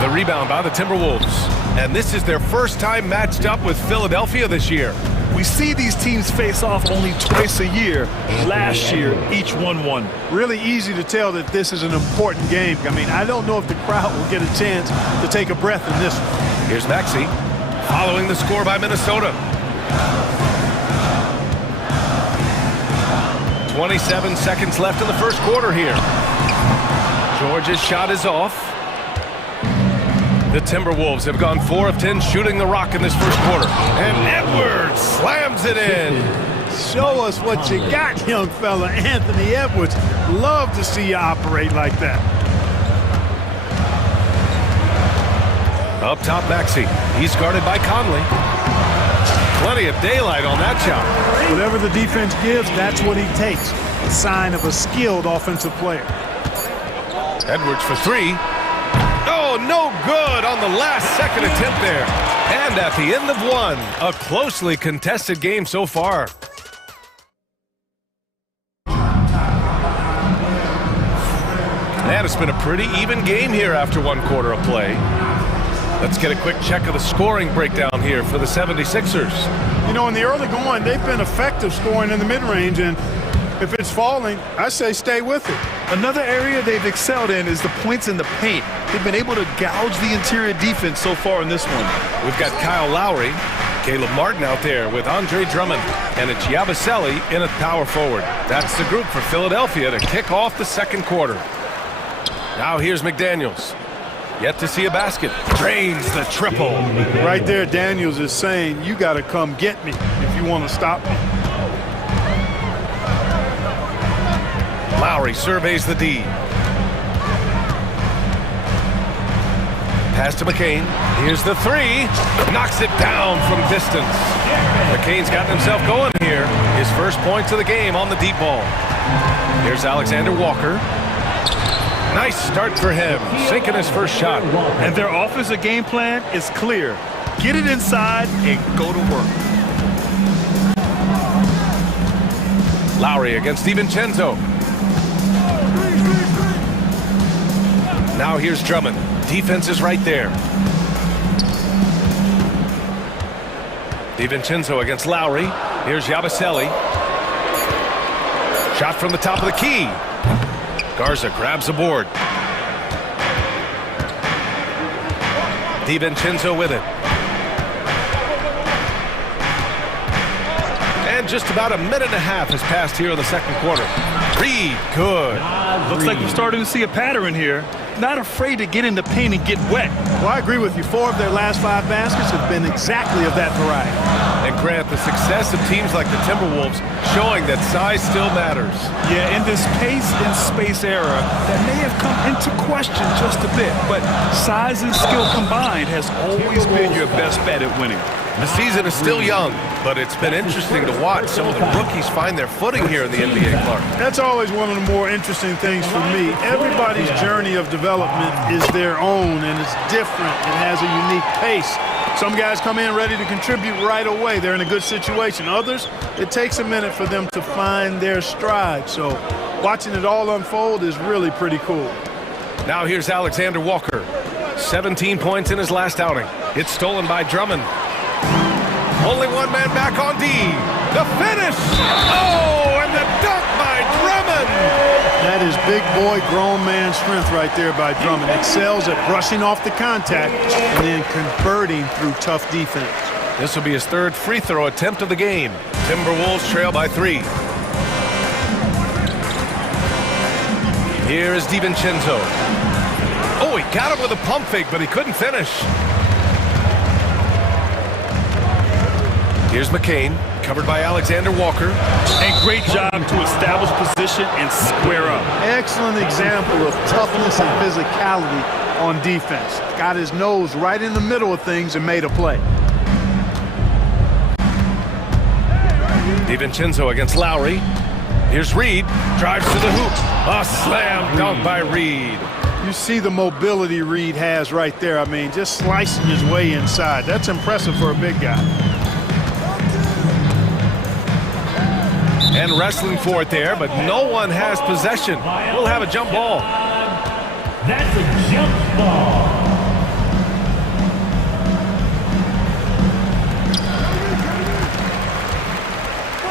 The rebound by the Timberwolves. And this is their first time matched up with Philadelphia this year. We see these teams face off only twice a year. Last year, each won. Really easy to tell that this is an important game. I mean, I don't know if the crowd will get a chance to take a breath in this one. Here's Maxey, following the score by Minnesota. 27 seconds left in the first quarter here. Georgia's shot is off. The Timberwolves have gone 4 of 10 shooting the rock in this first quarter. And Edwards slams it in. Show us what you got, young fella. Anthony Edwards. Love to see you operate like that. Up top, Maxey. He's guarded by Conley. Plenty of daylight on that shot. Whatever the defense gives, that's what he takes. A sign of a skilled offensive player. Edwards for three. Oh, no good on the last second attempt there. And at the end of one, a closely contested game so far. And it's been a pretty even game here after one quarter of play. Let's get a quick check of the scoring breakdown here for the 76ers. You know, in the early going, they've been effective scoring in the mid-range, and if it's falling, I say stay with it. Another area they've excelled in is the points in the paint. They've been able to gouge the interior defense so far in this one. We've got Kyle Lowry, Caleb Martin out there with Andre Drummond, and it's Yabusele in at power forward. That's the group for Philadelphia to kick off the second quarter. Now here's McDaniels. Yet to see a basket. Drains the triple. Right there, Daniels is saying, you got to come get me if you want to stop me. Lowry surveys the D. Pass to McCain. Here's the three. Knocks it down from distance. McCain's gotten himself going here. His first points of the game on the deep ball. Here's Alexander Walker. Nice start for him, sinking his first shot. And their offensive game plan is clear. Get it inside and go to work. Lowry against DiVincenzo. Now here's Drummond. Defense is right there. DiVincenzo against Lowry. Here's Yabusele. Shot from the top of the key. Garza grabs the board. DiVincenzo with it. And just about a minute and a half has passed here in the second quarter. Reed, good. Looks like we're starting to see a pattern here. Not afraid to get in the paint and get wet. Well, I agree with you. 4 of their last 5 baskets have been exactly of that variety. And Grant, the success of teams like the Timberwolves showing that size still matters. Yeah, in this pace and space era, that may have come into question just a bit, but size and skill combined has always been your best bet at winning. The season is still young, but it's been interesting to watch some of the rookies find their footing here in the NBA, Clark. That's always one of the more interesting things for me. Everybody's journey of development is their own, and it's different. It has a unique pace. Some guys come in ready to contribute right away. They're in a good situation. Others, it takes a minute for them to find their stride. So watching it all unfold is really pretty cool. Now here's Alexander Walker. 17 points in his last outing. It's stolen by Drummond. Only one man back on D. The finish! Oh, and the dunk by Drummond! That is big boy, grown man strength right there by Drummond. Excels at brushing off the contact and then converting through tough defense. This will be his third free throw attempt of the game. Timberwolves trail by 3. Here is DiVincenzo. Oh, he got him with a pump fake, but he couldn't finish. Here's McCain, covered by Alexander Walker. And great job to establish position and square up. Excellent example of toughness and physicality on defense. Got his nose right in the middle of things and made a play. DiVincenzo against Lowry. Here's Reed, drives to the hoop. A slam dunk by Reed. You see the mobility Reed has right there. I mean, just slicing his way inside. That's impressive for a big guy. And wrestling for it there, but no one has possession. We'll have a jump ball. That's a jump ball.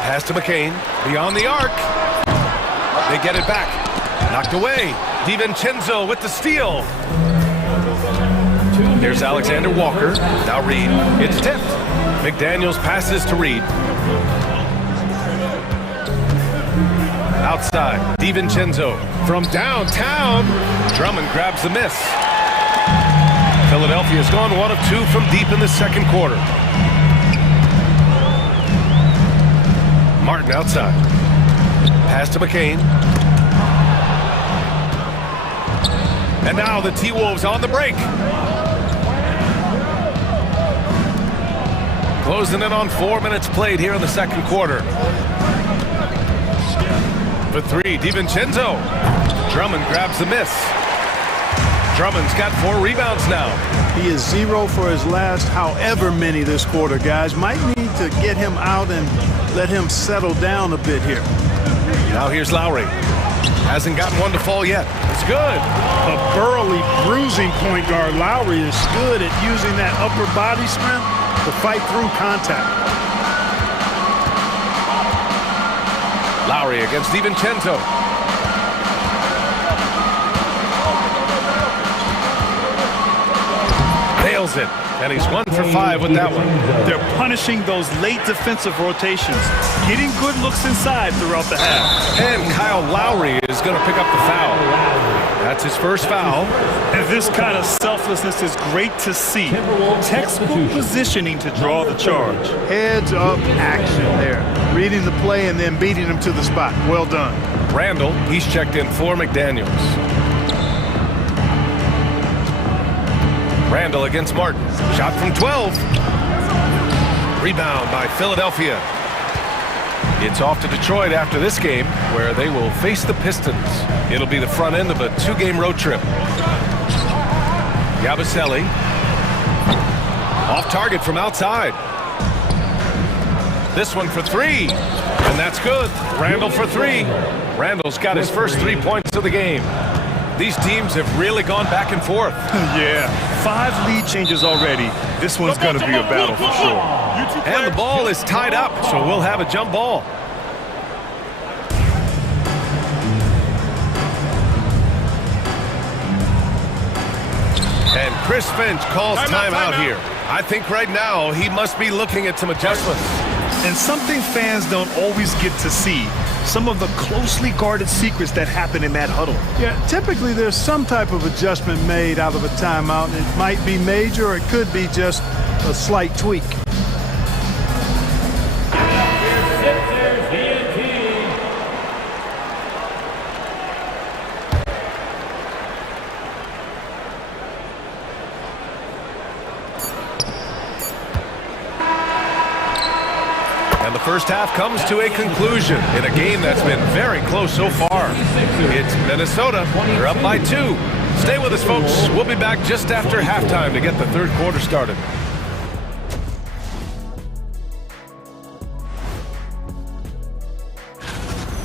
Pass to McCain, beyond the arc. They get it back. Knocked away. DiVincenzo with the steal. Here's Alexander Walker. Now Reed. It's tipped. McDaniels passes to Reed. Outside, DiVincenzo from downtown. Drummond grabs the miss. Philadelphia's gone 1 of 2 from deep in the second quarter. Martin outside. Pass to McCain. And now the T-Wolves on the break. Closing in on 4 minutes played here in the second quarter. For 3, DiVincenzo. Drummond grabs the miss. Drummond's got 4 rebounds now. He is 0 for his last however many this quarter, guys. Might need to get him out and let him settle down a bit here. Now here's Lowry. Hasn't gotten one to fall yet. It's good. A burly, bruising point guard. Lowry is good at using that upper body strength to fight through contact. Lowry against DiVincenzo. Nails it. And he's 1 for 5 with that one. They're punishing those late defensive rotations, getting good looks inside throughout the half. And Kyle Lowry is going to pick up the foul. That's his first foul. And this kind of selflessness is great to see. Textbook positioning to draw the charge. Heads up action there. Reading the play and then beating him to the spot. Well done. Randall, he's checked in for McDaniels. Randall against Martin. Shot from 12. Rebound by Philadelphia. It's off to Detroit after this game, where they will face the Pistons. It'll be the front end of a 2-game road trip. Yabusele. Off target from outside. This one for 3. And that's good. Randall for 3. Randall's got his first 3 points of the game. These teams have really gone back and forth. Yeah, 5 lead changes already. This one's going to be a battle for sure. And the ball is tied up, so we'll have a jump ball. And Chris Finch calls timeout here. I think right now he must be looking at some adjustments. And something fans don't always get to see. Some of the closely guarded secrets that happen in that huddle. Yeah, typically there's some type of adjustment made out of a timeout. It might be major, or it could be just a slight tweak. And the first half comes to a conclusion in a game that's been very close so far. It's Minnesota. They're up by 2. Stay with us, folks. We'll be back just after halftime to get the third quarter started.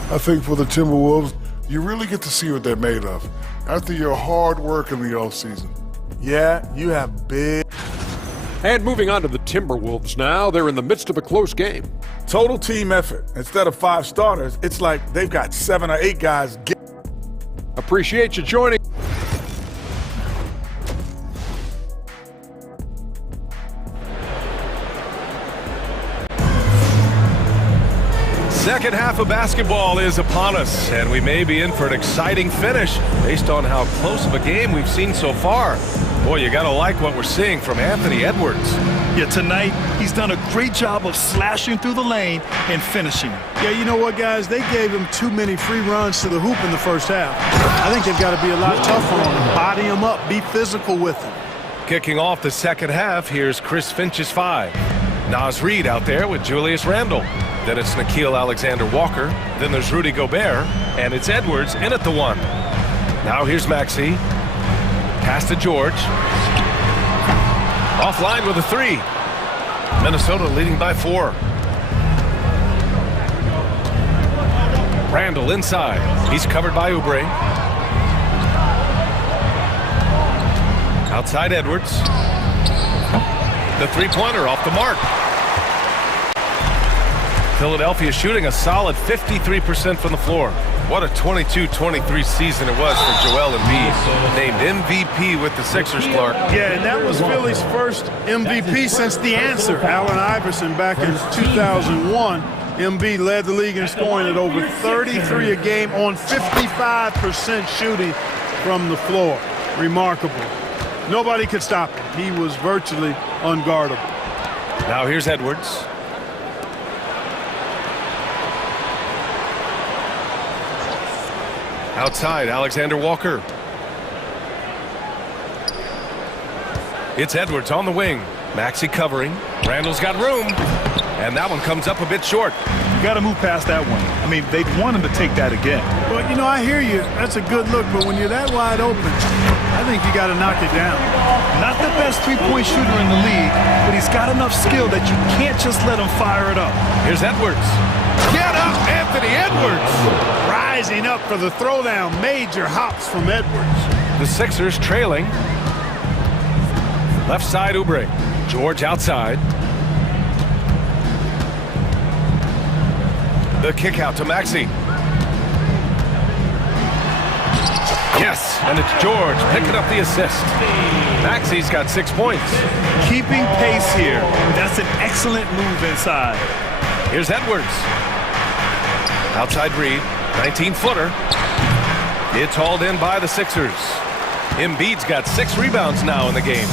I think for the Timberwolves, you really get to see what they're made of after your hard work in the offseason. Yeah, you have big... And moving on to the Timberwolves now, they're in the midst of a close game. Total team effort. Instead of 5 starters, it's like they've got 7 or 8 guys. Appreciate you joining. Second half of basketball is upon us, and we may be in for an exciting finish based on how close of a game we've seen so far. Boy, you gotta like what we're seeing from Anthony Edwards. Yeah, tonight he's done a great job of slashing through the lane and finishing. Yeah, you know what, guys? They gave him too many free runs to the hoop in the first half. I think they've got to be a lot tougher on him. Body him up, be physical with him. Kicking off the second half, here's Chris Finch's 5. Naz Reid out there with Julius Randle. Then it's Nickeil Alexander-Walker. Then there's Rudy Gobert. And it's Edwards in at the 1. Now here's Maxey. Pass to George. Offline with a 3. Minnesota leading by 4. Randle inside. He's covered by Oubre. Outside Edwards. The 3-pointer off the mark. Philadelphia shooting a solid 53% from the floor. What a 22-23 season it was for Joel Embiid. Named MVP with the Sixers, Clark. Yeah, and that was Philly's first MVP since the answer, Allen Iverson, back in 2001. Embiid led the league in scoring at over 33 a game on 55% shooting from the floor. Remarkable. Nobody could stop him. He was virtually unguardable. Now here's Edwards. Outside, Alexander Walker. It's Edwards on the wing. Maxey covering. Randall's got room. And that one comes up a bit short. You got to move past that one. I mean, they'd want him to take that again. Well, you know, I hear you. That's a good look, but when you're that wide open, I think you got to knock it down. Not the best three-point shooter in the league, but he's got enough skill that you can't just let him fire it up. Here's Edwards. Get up, Anthony Edwards! Rising up for the throwdown. Major hops from Edwards. The Sixers trailing. Left side, Oubre. George outside. The kick out to Maxey. Yes, and it's George picking up the assist. Maxey's got 6 points. Keeping pace here. That's an excellent move inside. Here's Edwards. Outside Reed, 19-footer. It's hauled in by the Sixers. Embiid's got 6 rebounds now in the game.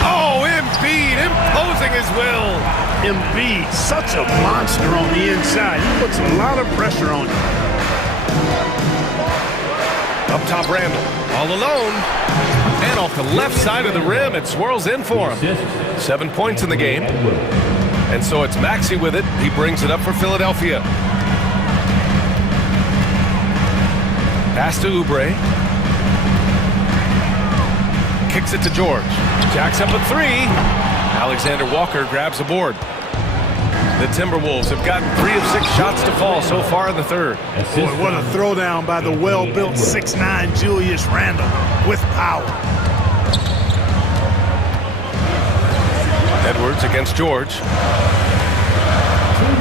Oh, Embiid imposing his will. Embiid, such a monster on the inside. He puts a lot of pressure on you. Up top, Randall, all alone. And off the left side of the rim, it swirls in for him. 7 points in the game. And so it's Maxey with it. He brings it up for Philadelphia. Pass to Oubre. Kicks it to George. Jacks up a 3. Alexander Walker grabs a board. The Timberwolves have gotten 3 of 6 shots to fall so far in the third. Boy, what a throwdown by the well-built 6'9" Julius Randle with power. Edwards against George. 2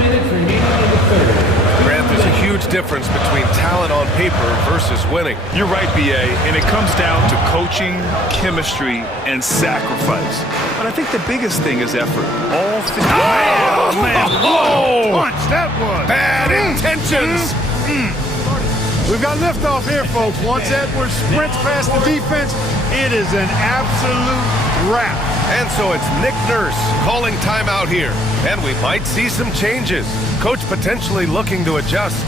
minutes remaining in the third. Grant, there's a huge difference between talent on paper versus winning. You're right, B.A., and it comes down to coaching, chemistry, and sacrifice. But I think the biggest thing is effort. All 50. Oh, man, what a punch that was. Bad intentions. We've got liftoff here, folks. Once Edwards sprints past the defense, it is an absolute wrap. And so it's Nick Nurse calling timeout here. And we might see some changes. Coach potentially looking to adjust.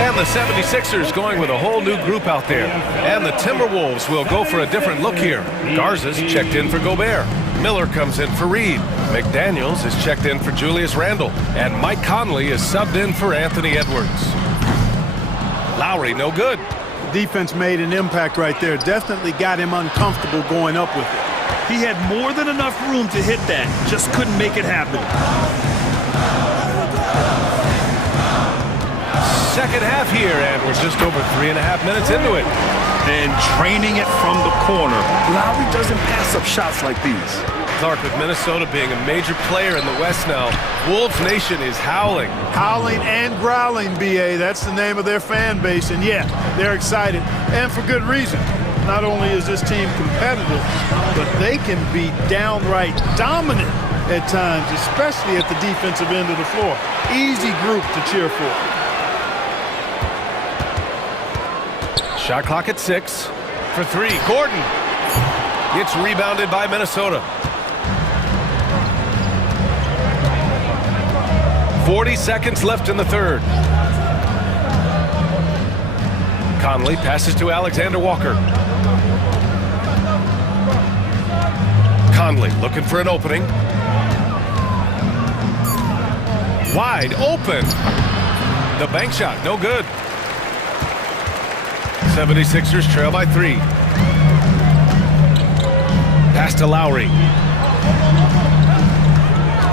And the 76ers going with a whole new group out there. And the Timberwolves will go for a different look here. Garza's checked in for Gobert. Miller comes in for Reed. McDaniels is checked in for Julius Randle. And Mike Conley is subbed in for Anthony Edwards. Lowry, no good. Defense made an impact right there. Definitely got him uncomfortable going up with it. He had more than enough room to hit that. Just couldn't make it happen. Second half here, and we're just over 3.5 minutes into it. And training it from the corner. Lowry doesn't pass up shots like these. Clark, with Minnesota being a major player in the West now, Wolves Nation is howling. Howling and growling, B.A. That's the name of their fan base. And yeah, they're excited, and for good reason. Not only is this team competitive, but they can be downright dominant at times, especially at the defensive end of the floor. Easy group to cheer for. Shot clock at 6. For 3, Gordon. It's rebounded by Minnesota. 40 seconds left in the third. Conley passes to Alexander Walker. Conley looking for an opening. Wide open. The bank shot, no good. 76ers trail by 3. Pass to Lowry.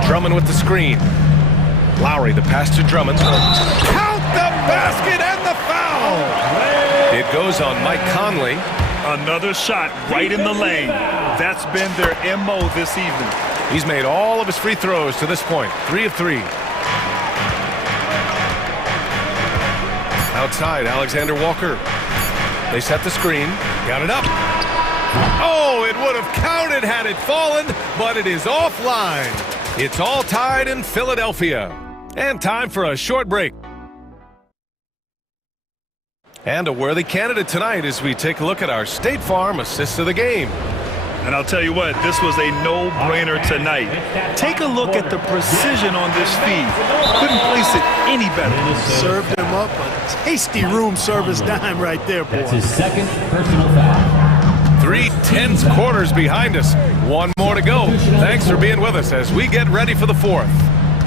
Drummond with the screen. Lowry, the pass to Drummond. Count the basket and the foul! It goes on Mike Conley. Another shot right in the lane. That's been their MO this evening. He's made all of his free throws to this point. 3 of 3. Outside, Alexander Walker. They set the screen. Got it up. Oh, it would have counted had it fallen, but it is offline. It's all tied in Philadelphia. And time for a short break. And a worthy candidate tonight as we take a look at our State Farm assist of the game. And I'll tell you what, this was a no-brainer tonight. Take a look at the precision on this feed. Couldn't place it any better. Served him up a tasty room service dime right there, boy. That's his second personal foul. 3 tense quarters behind us. One more to go. Thanks for being with us as we get ready for the fourth.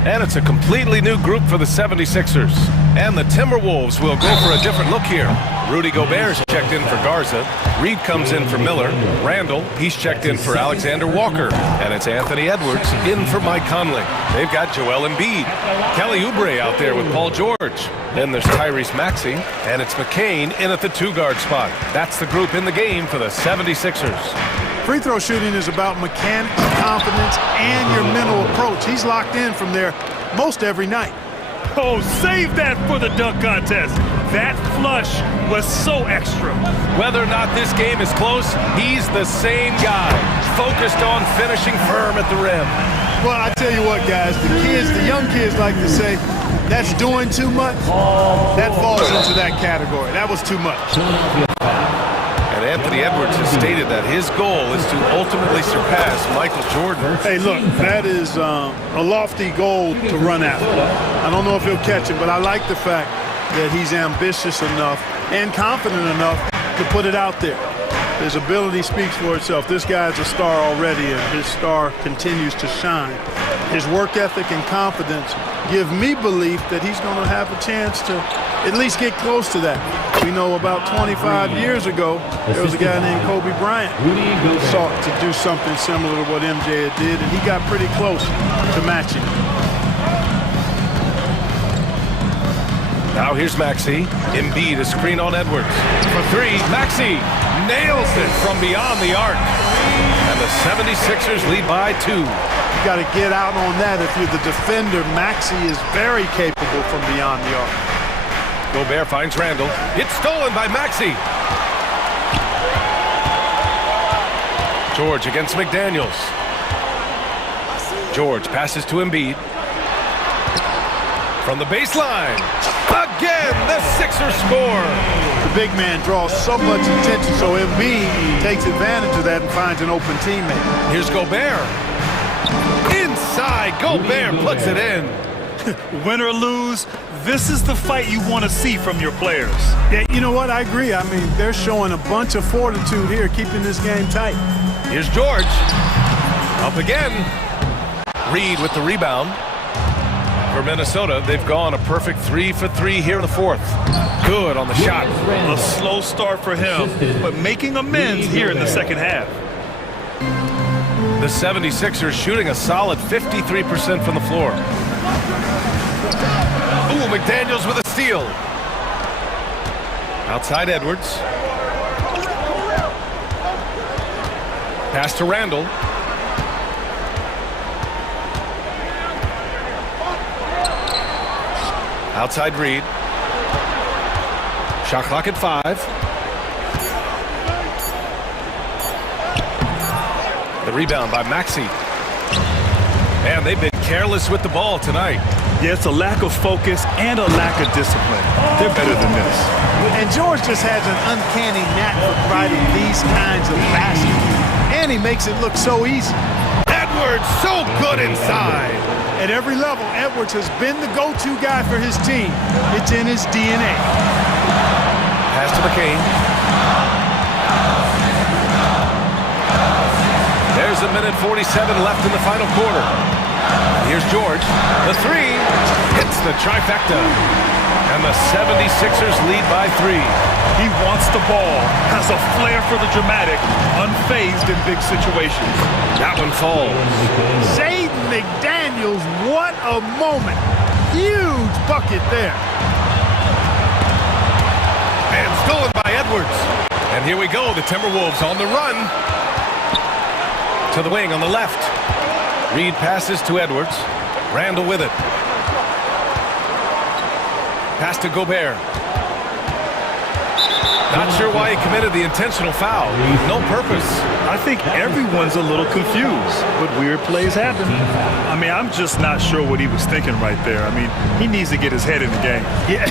And it's a completely new group for the 76ers. And the Timberwolves will go for a different look here. Rudy Gobert's checked in for Garza. Reed comes in for Miller. Randall, he's checked in for Alexander Walker. And it's Anthony Edwards in for Mike Conley. They've got Joel Embiid. Kelly Oubre out there with Paul George. Then there's Tyrese Maxey. And it's McCain in at the 2-guard spot. That's the group in the game for the 76ers. Free throw shooting is about mechanics, confidence, and your mental approach. He's locked in from there most every night. Oh, save that for the dunk contest. That flush was so extra. Whether or not this game is close, he's the same guy, focused on finishing firm at the rim. Well, I tell you what, guys, the young kids like to say, that's doing too much. That falls into that category. That was too much. And Anthony Edwards has stated that his goal is to ultimately surpass Michael Jordan. Hey, look, that is a lofty goal to run after. I don't know if he'll catch it, but I like the fact that he's ambitious enough and confident enough to put it out there. His ability speaks for itself. This guy's a star already, and his star continues to shine. His work ethic and confidence give me belief that he's going to have a chance to at least get close to that. We know about 25 years ago, there was a guy named Kobe Bryant who sought to do something similar to what MJ did, and he got pretty close to matching. Now here's Maxey. Embiid, a screen on Edwards. For 3, Maxey nails it from beyond the arc. And the 76ers lead by 2. You got to get out on that if you're the defender. Maxey is very capable from beyond the arc. Gobert finds Randall. It's stolen by Maxey. George against McDaniels. George passes to Embiid. From the baseline. Again, the Sixers score. The big man draws so much attention, so Embiid takes advantage of that and finds an open teammate. Here's Gobert. Inside, Gobert puts it in. Win or lose, this is the fight you want to see from your players. Yeah, you know what? I agree. I mean, they're showing a bunch of fortitude here, keeping this game tight. Here's George. Up again. Reed with the rebound. For Minnesota, they've gone a perfect 3 for 3 here in the fourth. Good on the shot. A slow start for him, but making amends here in the second half. The 76ers shooting a solid 53% from the floor. Ooh, McDaniels with a steal. Outside Edwards. Pass to Randall. Outside Reed. Shot clock at 5. The rebound by Maxey. Man, they've been careless with the ball tonight. Yeah, it's a lack of focus and a lack of discipline. They're better than this. And George just has an uncanny knack for providing these kinds of baskets. And he makes it look so easy. Edwards, so good inside. At every level, Edwards has been the go-to guy for his team. It's in his DNA. Pass to McCain. There's a minute 47 left in the final quarter. Here's George. The 3 hits the trifecta. And the 76ers lead by 3. He wants the ball, has a flair for the dramatic, unfazed in big situations. That one falls. Jaden McDaniels, what a moment. Huge bucket there. And stolen by Edwards. And here we go, the Timberwolves on the run. To the wing on the left. Reed passes to Edwards. Randall with it. Pass to Gobert. Not sure why he committed the intentional foul. No purpose. I think everyone's a little confused, but weird plays happen. I mean, I'm just not sure what he was thinking right there. I mean, he needs to get his head in the game. Yeah,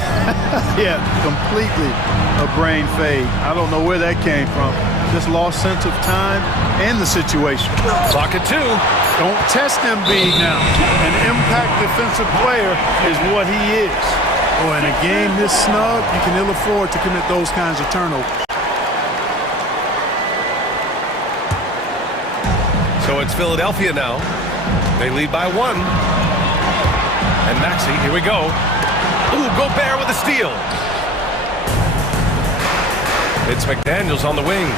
yeah, completely a brain fade. I don't know where that came from. Just lost sense of time and the situation. Clock at 2. Don't test Embiid now. An impact defensive player is what he is. Oh, in a game this snug, you can ill afford to commit those kinds of turnovers. So it's Philadelphia now. They lead by 1. And Maxey, here we go. Ooh, Gobert with a steal. It's McDaniels on the wing.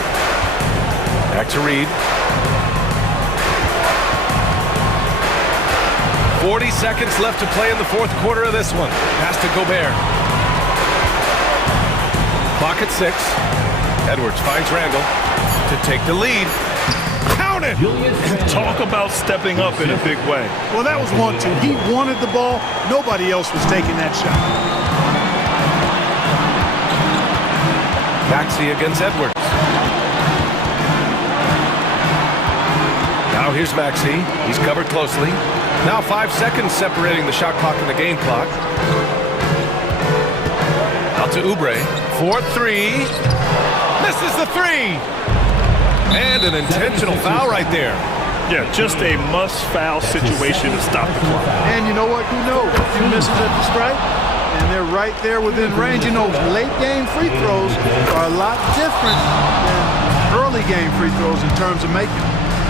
Back to Reed. 40 seconds left to play in the fourth quarter of this one. Pass to Gobert. Clock at 6. Edwards finds Randall to take the lead. Count it! Talk about stepping up in a big way. Well, that was 1-2. He wanted the ball. Nobody else was taking that shot. Maxey against Edwards. Now here's Maxey. He's covered closely. Now 5 seconds separating the shot clock and the game clock. Out to Oubre. 4-3. Misses the 3. And an intentional foul right there. Yeah, just a must-foul situation to stop the clock. And you know what? Who knows? A few misses at the stripe, and they're right there within range. You know, late game free throws are a lot different than early game free throws in terms of making.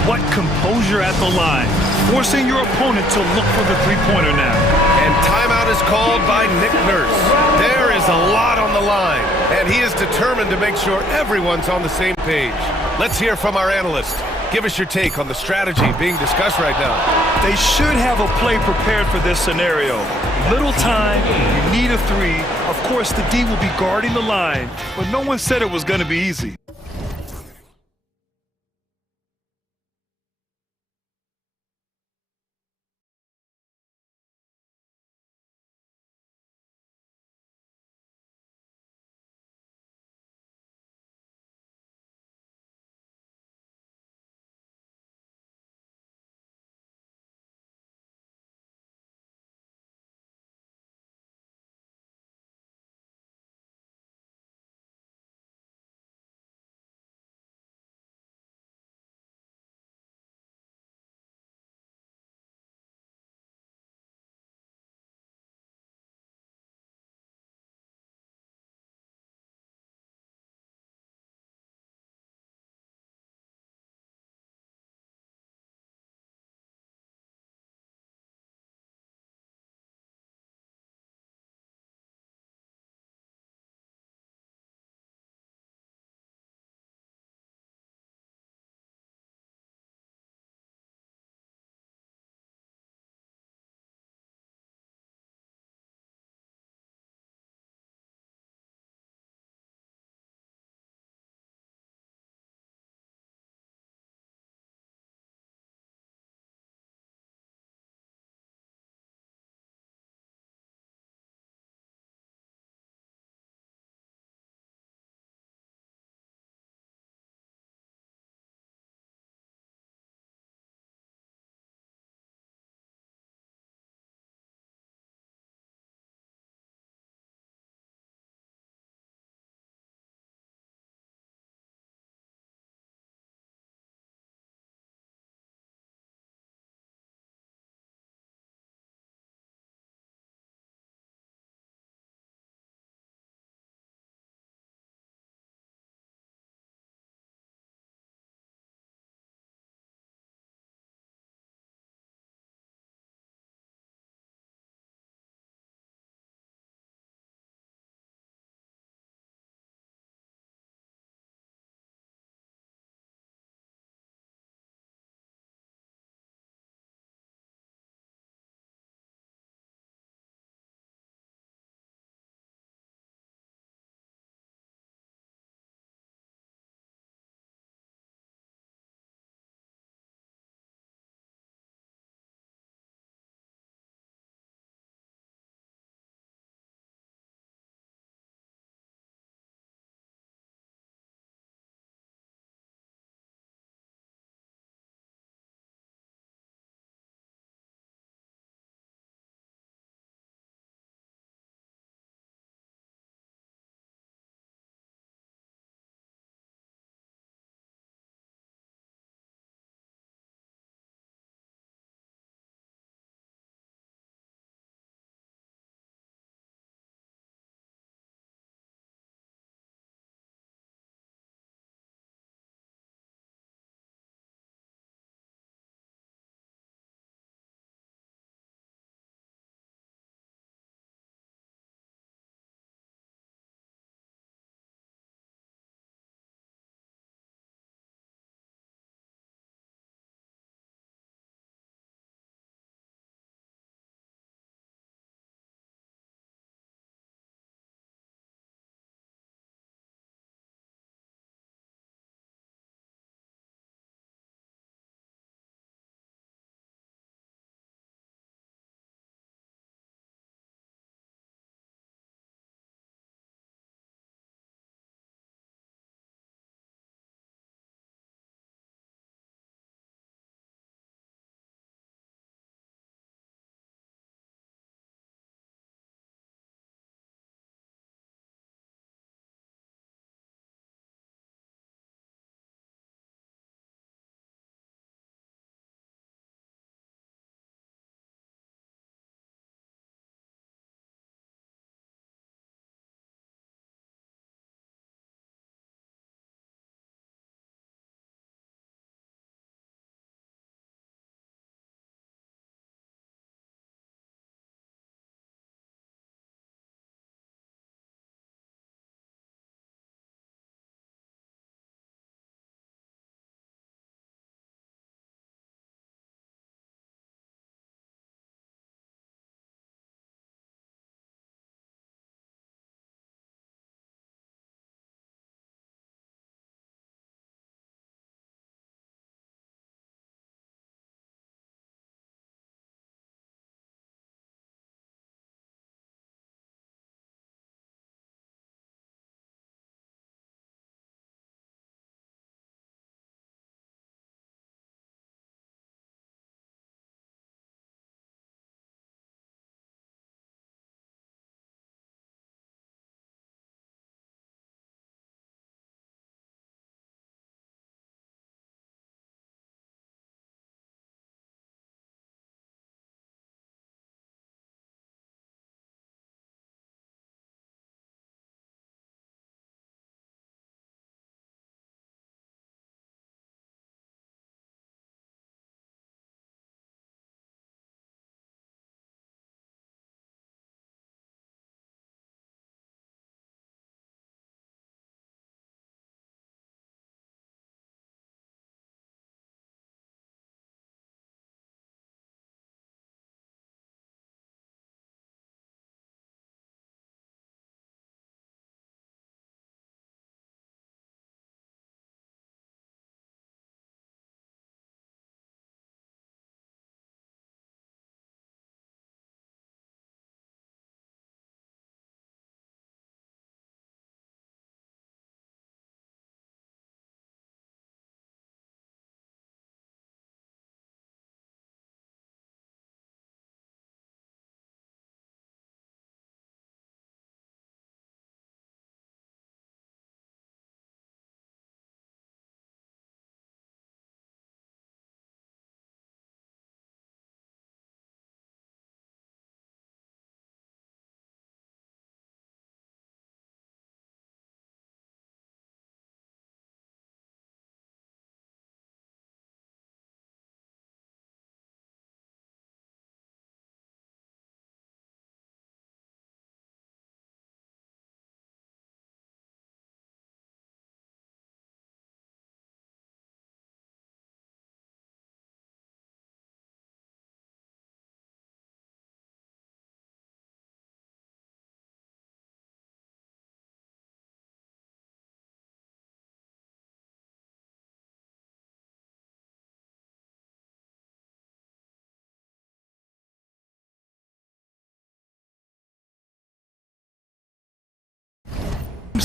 What composure at the line, forcing your opponent to look for the three-pointer now. And timeout is called by Nick Nurse. There is a lot on the line, and he is determined to make sure everyone's on the same page. Let's hear from our analyst. Give us your take on the strategy being discussed right now. They should have a play prepared for this scenario. Little time, you need a 3. Of course, the D will be guarding the line, but no one said it was going to be easy.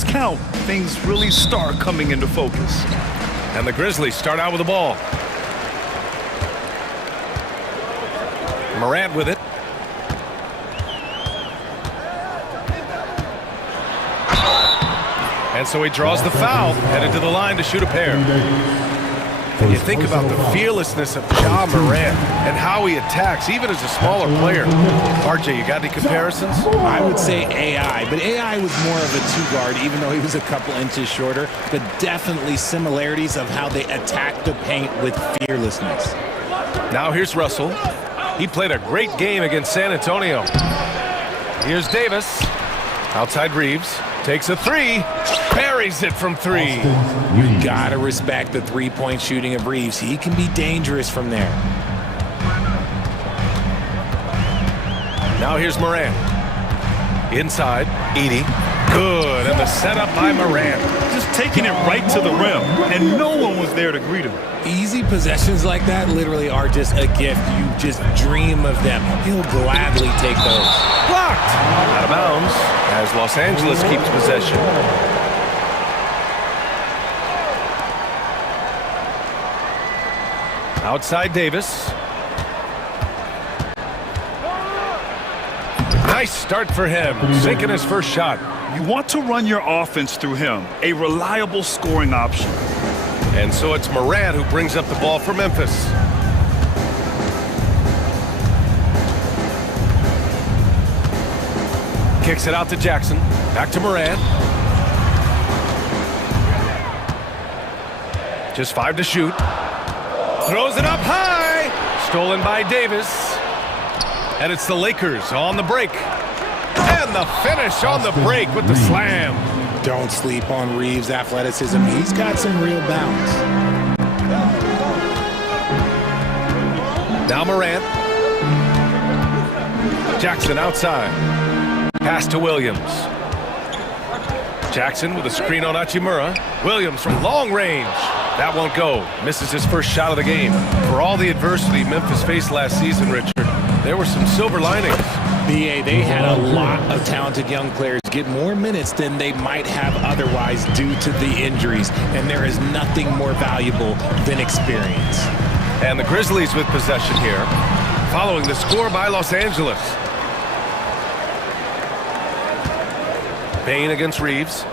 count, things really start coming into focus. And the Grizzlies start out with the ball. Morant with it. And so he draws the foul, headed to the line to shoot a pair. And you think about the fearlessness of Ja Morant and how he attacks, even as a smaller player. RJ, you got any comparisons? I would say AI, but AI was more of a two-guard, even though he was a couple inches shorter, but definitely similarities of how they attack the paint with fearlessness. Now here's Russell. He played a great game against San Antonio. Here's Davis. Outside Reeves. Takes a three. Buries it from three. You gotta respect the three-point shooting of Reeves. He can be dangerous from there. Now here's Morant. Inside. Edey. Good. And the setup by Morant. Just taking it right to the rim, and no one was there to greet him. Easy possessions like that literally are just a gift. You just dream of them. He'll gladly take those. Blocked. Out of bounds as Los Angeles keeps possession. Outside Davis. Nice start for him, sinking his first shot. You want to run your offense through him, a reliable scoring option. And so it's Morant who brings up the ball for Memphis. Kicks it out to Jackson. Back to Morant. Just 5 to shoot. Throws it up high. Stolen by Davis. And it's the Lakers on the break. And the finish on the break with the slam. Don't sleep on Reeves' athleticism. He's got some real bounce. Now Morant. Jackson outside. Pass to Williams. Jackson with a screen on Hachimura. Williams from long range. That won't go. Misses his first shot of the game. For all the adversity Memphis faced last season, Richard, there were some silver linings. BA, they had a lot of talented young players get more minutes than they might have otherwise due to the injuries, and there is nothing more valuable than experience. And the Grizzlies with possession here, following the score by Los Angeles. Payne against Reeves.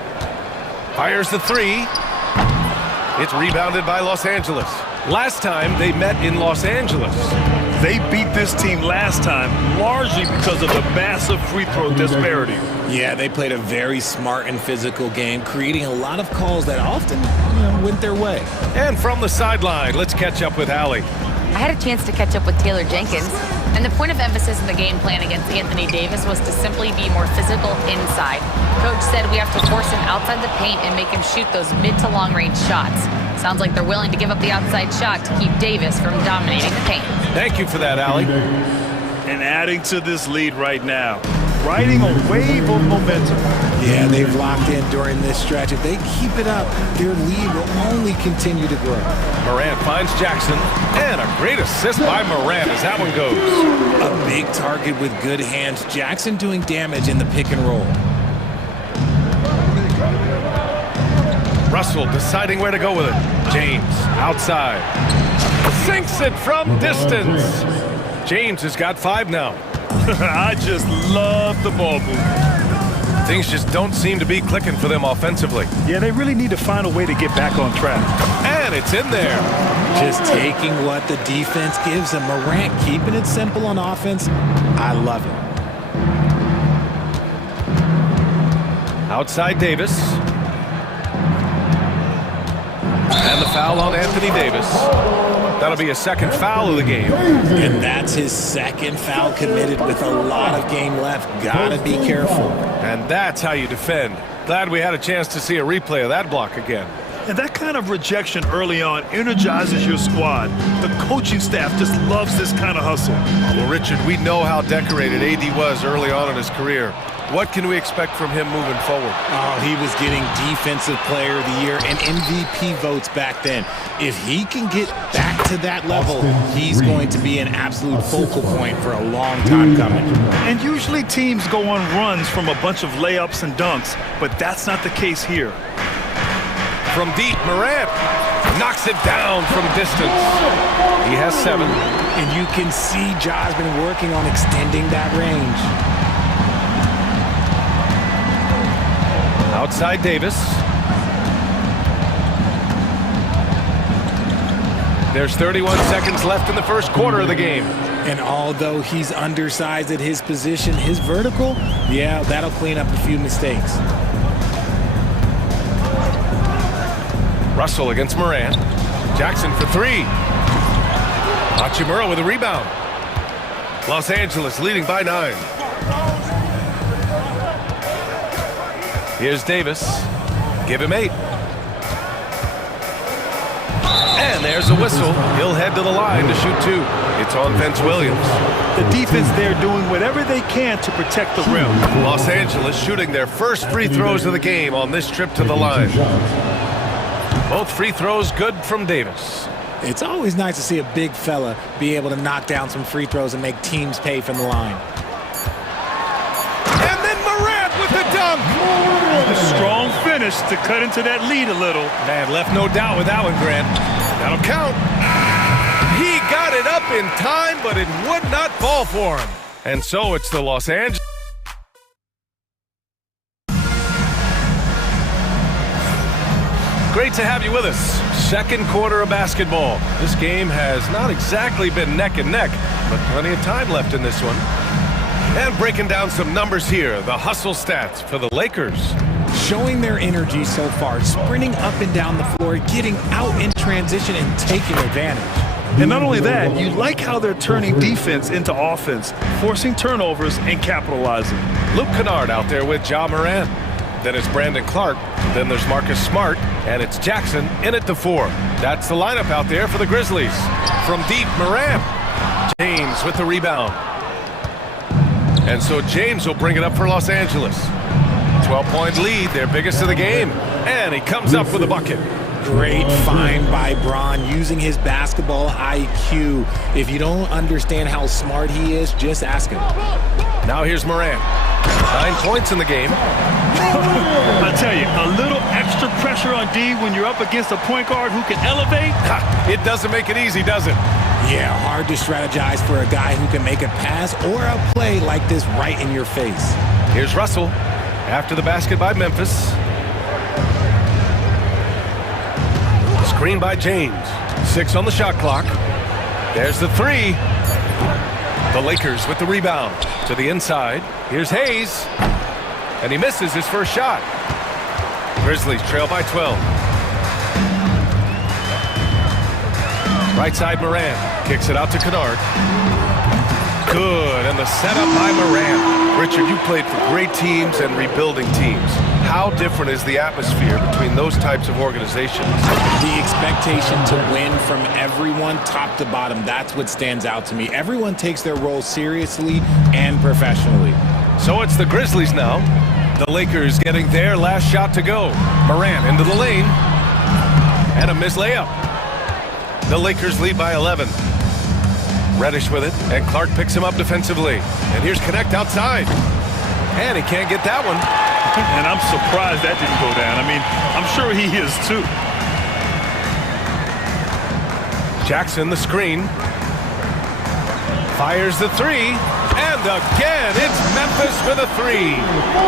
Fires the three. It's rebounded by Los Angeles. Last time they met in Los Angeles. They beat this team last time largely because of the massive free throw disparity. Yeah, they played a very smart and physical game, creating a lot of calls that often went their way. And from the sideline, let's catch up with Allie. I had a chance to catch up with Taylor Jenkins, and the point of emphasis in the game plan against Anthony Davis was to simply be more physical inside. Coach said we have to force him outside the paint and make him shoot those mid to long range shots. Sounds like they're willing to give up the outside shot to keep Davis from dominating the paint. Thank you for that, Allie. And adding to this lead right now, riding a wave of momentum. Yeah, they've locked in during this stretch. If they keep it up, their lead will only continue to grow. Morant finds Jackson, and a great assist by Morant as that one goes. A big target with good hands. Jackson doing damage in the pick and roll. Russell deciding where to go with it. James outside. Sinks it from distance. James has got 5 now. I just love the ball movement. Things just don't seem to be clicking for them offensively. Yeah, they really need to find a way to get back on track. And it's in there. Just taking what the defense gives them. Morant keeping it simple on offense. I love it. Outside Davis. And the foul on Anthony Davis. That'll be a second foul of the game. And that's his second foul committed with a lot of game left. Gotta be careful. And that's how you defend. Glad we had a chance to see a replay of that block again. And that kind of rejection early on energizes your squad. The coaching staff just loves this kind of hustle. Well, Richard, we know how decorated AD was early on in his career. What can we expect from him moving forward? Oh, he was getting Defensive Player of the Year and MVP votes back then. If he can get back to that level, he's going to be an absolute focal point for a long time coming. And usually teams go on runs from a bunch of layups and dunks, but that's not the case here. From deep, Morant knocks it down from distance. He has 7. And you can see Ja's been working on extending that range. Outside Davis. There's 31 seconds left in the first quarter of the game. And although he's undersized at his position, his vertical, yeah, that'll clean up a few mistakes. Russell against Morant. Jackson for 3. Hachimura with a rebound. Los Angeles leading by 9. Here's Davis. Give him 8. And there's a whistle. He'll head to the line to shoot 2. It's on Vince Williams. The defense there doing whatever they can to protect the rim. Los Angeles shooting their first free throws of the game on this trip to the line. Both free throws good from Davis. It's always nice to see a big fella be able to knock down some free throws and make teams pay from the line. And then Morant with the dunk. A strong finish to cut into that lead a little. Man, left no doubt with that one, Grant. That'll count. He got it up in time, but it would not fall for him. And so it's the Los Angeles. Great to have you with us. Second quarter of basketball. This game has not exactly been neck and neck, but plenty of time left in this one. And breaking down some numbers here, the hustle stats for the Lakers. Showing their energy so far, sprinting up and down the floor, getting out in transition and taking advantage. And not only that, you like how they're turning defense into offense, forcing turnovers and capitalizing. Luke Kennard out there with Ja Morant. Then it's Brandon Clark. Then there's Marcus Smart. And it's Jackson in at the 4. That's the lineup out there for the Grizzlies. From deep, Morant. James with the rebound. And so James will bring it up for Los Angeles. 12-point lead, their biggest of the game. And he comes up with a bucket. Great find by Bron using his basketball IQ. If you don't understand how smart he is, just ask him. Now here's Morant. 9 points in the game. I tell you, a little extra pressure on D when you're up against a point guard who can elevate. It doesn't make it easy, does it? Yeah, hard to strategize for a guy who can make a pass or a play like this right in your face. Here's Russell after the basket by Memphis. Screen by James. 6 on the shot clock. There's the 3. The Lakers with the rebound to the inside. Here's Hayes. And he misses his first shot. Grizzlies trail by 12. Right side Morant. Kicks it out to Kennard. Good. And the setup by Morant. Richard, you played for great teams and rebuilding teams. How different is the atmosphere between those types of organizations? The expectation to win from everyone, top to bottom, that's what stands out to me. Everyone takes their role seriously and professionally. So it's the Grizzlies now. The Lakers getting their last shot to go. Morant into the lane. And a missed layup. The Lakers lead by 11. Reddish with it, and Clark picks him up defensively. And here's Connect outside. And he can't get that one. And I'm surprised that didn't go down. I mean, I'm sure he is too. Jackson, the screen. Fires the 3. And again, it's Memphis with a 3.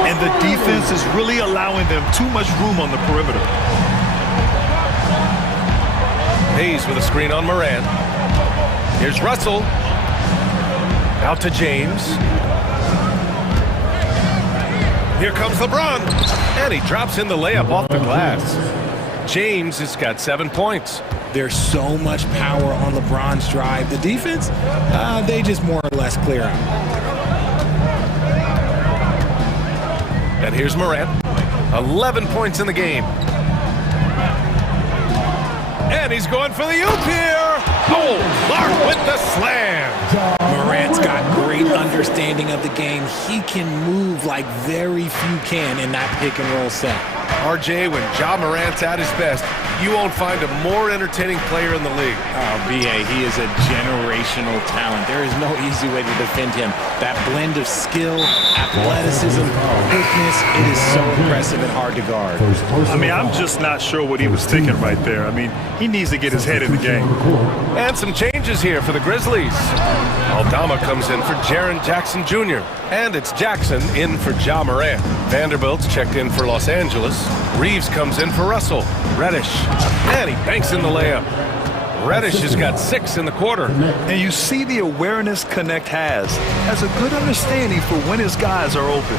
And the defense is really allowing them too much room on the perimeter. Hayes with a screen on Morant. Here's Russell. Out to James. Here comes LeBron. And he drops in the layup off the glass. James has got 7 points. There's so much power on LeBron's drive. The defense, they just more or less clear out. And here's Morant. 11 points in the game. And he's going for the oop here. Oh, Clark with the slam. Morant's got great understanding of the game. He can move like very few can in that pick and roll set. RJ, when Ja Morant's at his best, you won't find a more entertaining player in the league. Oh, B.A., he is a generational talent. There is no easy way to defend him. That blend of skill, athleticism, quickness, it is so impressive and hard to guard. I mean, I'm just not sure what he was thinking right there. I mean, he needs to get his head in the game. And some changes here for the Grizzlies. Aldama comes in for Jaren Jackson Jr. And it's Jackson in for Ja Morant. Vanderbilt's checked in for Los Angeles. Reeves comes in for Russell. Reddish. And he banks in the layup. Reddish has got 6 in the quarter. And you see the awareness Connect has a good understanding for when his guys are open.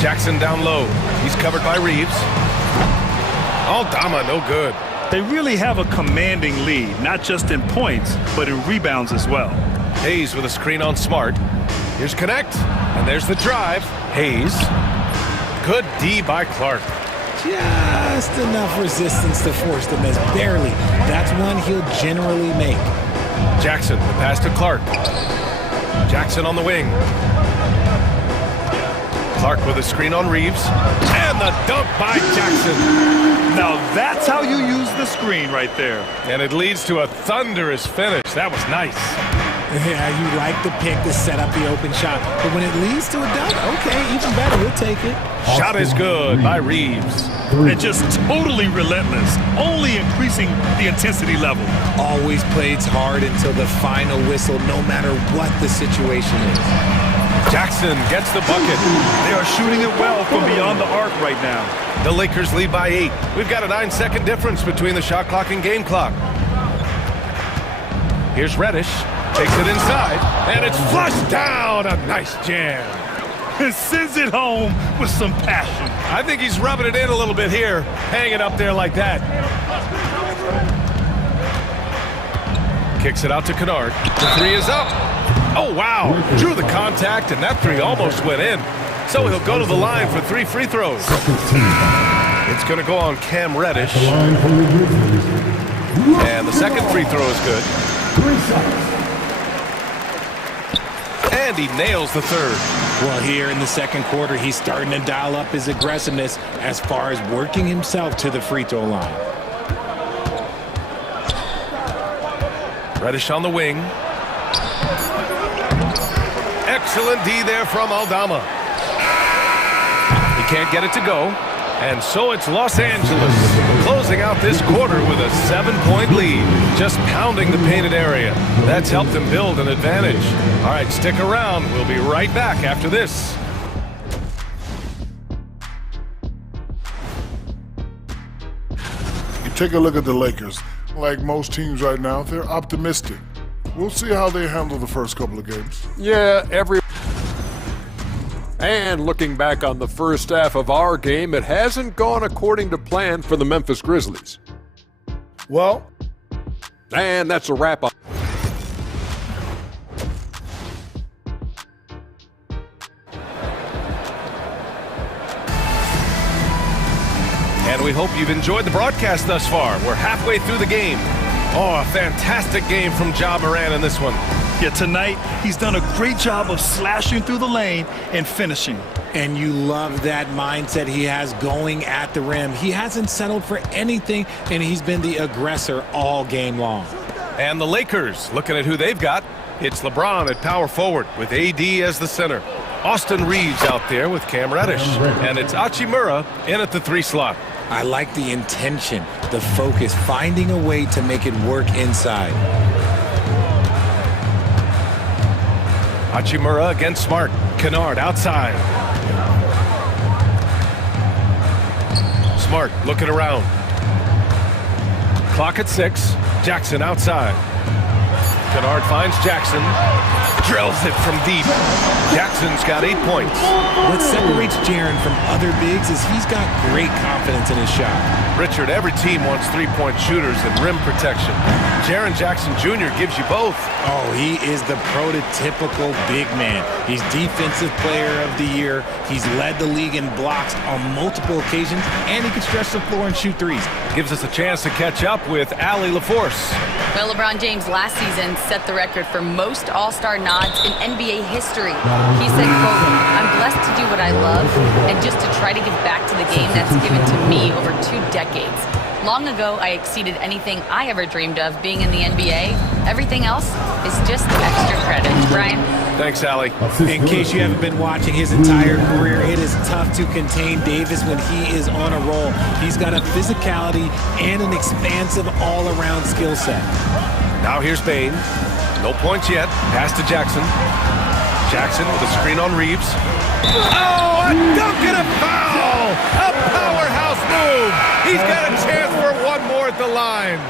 Jackson down low. He's covered by Reeves. Aldama, no good. They really have a commanding lead, not just in points, but in rebounds as well. Hayes with a screen on Smart. Here's Connect, and there's the drive. Hayes. Good D by Clark. Just enough resistance to force the miss. Barely. That's one he'll generally make. Jackson, the pass to Clark. Jackson on the wing. Clark with a screen on Reeves. And the dunk by Jackson. Now that's how you use the screen right there. And it leads to a thunderous finish. That was nice. Yeah, you like the pick to set up the open shot. But when it leads to a dunk, okay, even better, we'll take it. Shot is good by Reeves. And just totally relentless, only increasing the intensity level. Always plays hard until the final whistle, no matter what the situation is. Jackson gets the bucket. They are shooting it well from beyond the arc right now. The Lakers lead by 8. We've got a 9-second difference between the shot clock and game clock. Here's Reddish. Takes it inside, and it's flushed down. A nice jam. And sends it home with some passion. I think he's rubbing it in a little bit here, hanging up there like that. Kicks it out to Kennard. The 3 is up. Oh, wow. Drew the contact, and that 3 almost went in. So he'll go to the line for 3 free throws. It's going to go on Cam Reddish. And the second free throw is good. And he nails the third. Well, here in the second quarter, he's starting to dial up his aggressiveness as far as working himself to the free throw line. Reddish on the wing. Excellent D there from Aldama. He can't get it to go. And so it's Los Angeles closing out this quarter with a 7-point lead, just pounding the painted area. That's helped them build an advantage. All right, stick around. We'll be right back after this. You take a look at the Lakers. Like most teams right now, they're optimistic. We'll see how they handle the first couple of games. Yeah, And looking back on the first half of our game, it hasn't gone according to plan for the Memphis Grizzlies. Well, and that's a wrap up. And we hope you've enjoyed the broadcast thus far. We're halfway through the game. Oh, a fantastic game from Ja Morant in this one. Yeah, tonight he's done a great job of slashing through the lane and finishing. And you love that mindset he has going at the rim. He hasn't settled for anything, and he's been the aggressor all game long. And the Lakers, looking at who they've got, it's LeBron at power forward with AD as the center. Austin Reeves out there with Cam Reddish. And it's Hachimura in at the 3 slot. I like the intention, the focus, finding a way to make it work inside. Hachimura against Smart. Kennard outside. Smart looking around. Clock at 6. Jackson outside. Kennard finds Jackson. Drills it from deep. Jackson's got 8 points. What separates Jaren from other bigs is he's got great confidence in his shot. Richard, every team wants 3-point shooters and rim protection. Jaren Jackson Jr. gives you both. Oh, he is the prototypical big man. He's Defensive Player of the Year. He's led the league in blocks on multiple occasions, and he can stretch the floor and shoot threes. Gives us a chance to catch up with Allie LaForce. Well, LeBron James last season set the record for most All-Star nods in NBA history. He said, quote, "I'm blessed to do what I love and just to try to give back to the game that's given to me over 2 decades. Long ago, I exceeded anything I ever dreamed of being in the NBA. Everything else is just extra credit." Brian? Thanks, Allie. In case you haven't been watching his entire career, it is tough to contain Davis when he is on a roll. He's got a physicality and an expansive all-around skill set. Now here's Bain. No points yet. Pass to Jackson. Jackson with a screen on Reeves. Oh, a dunk and a foul! A powerhouse move! He's got a chance for one more at the line.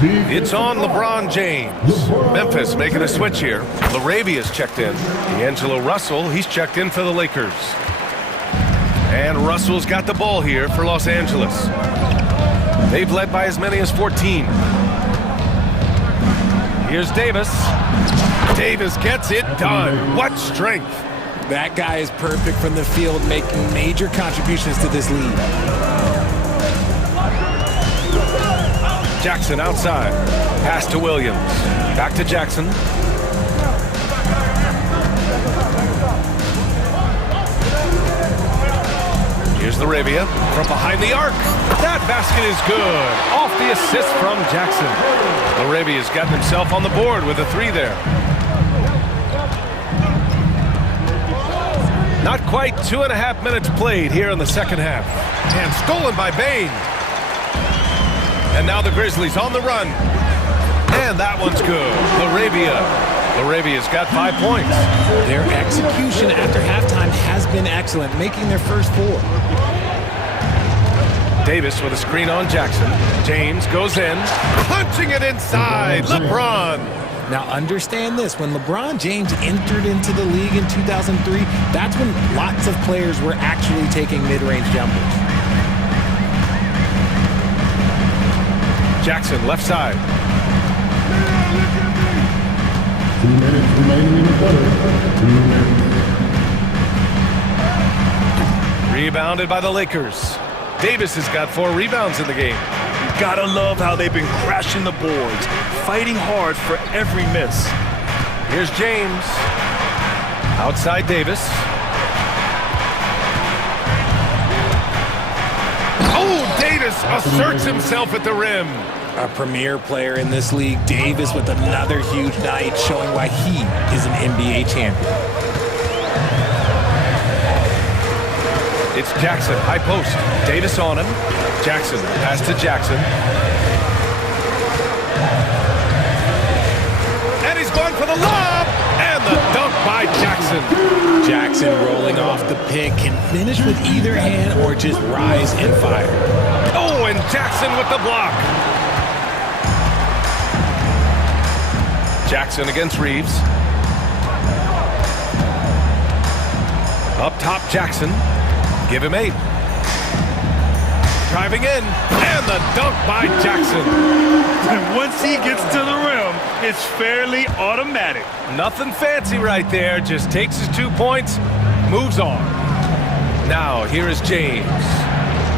It's on LeBron James. Memphis making a switch here. LaRavia's checked in. D'Angelo Russell, he's checked in for the Lakers. And Russell's got the ball here for Los Angeles. They've led by as many as 14. Here's Davis. Davis gets it done. What strength. That guy is perfect from the field, making major contributions to this league. Jackson outside. Pass to Williams. Back to Jackson. Here's LaRavia from behind the arc. That basket is good. Off the assist from Jackson. LaRavia's gotten himself on the board with a 3 there. Not quite 2.5 minutes played here in the second half. And stolen by Bain. And now the Grizzlies on the run. And that one's good. LaRavia's got 5 points. Their execution after halftime has been excellent, making their first 4. Davis with a screen on Jackson. James goes in, punching it inside. LeBron. Now understand this, when LeBron James entered into the league in 2003, that's when lots of players were actually taking mid-range jumpers. Jackson left side. 2 minutes remaining in the quarter. 2 minutes. Rebounded by the Lakers. Davis has got 4 rebounds in the game. You gotta love how they've been crashing the boards, fighting hard for every miss. Here's James. Outside Davis. Oh, Davis asserts himself at the rim. A premier player in this league, Davis with another huge night, showing why he is an NBA champion. It's Jackson, high post. Davis on him. Jackson, pass to Jackson. And he's going for the lob! And the dunk by Jackson. Jackson rolling off the pick, can finish with either hand or just rise and fire. Oh, and Jackson with the block. Jackson against Reeves. Up top, Jackson. Give him 8. Driving in, and the dunk by Jackson. And once he gets to the rim, it's fairly automatic. Nothing fancy right there, just takes his 2 points, moves on. Now, here is James.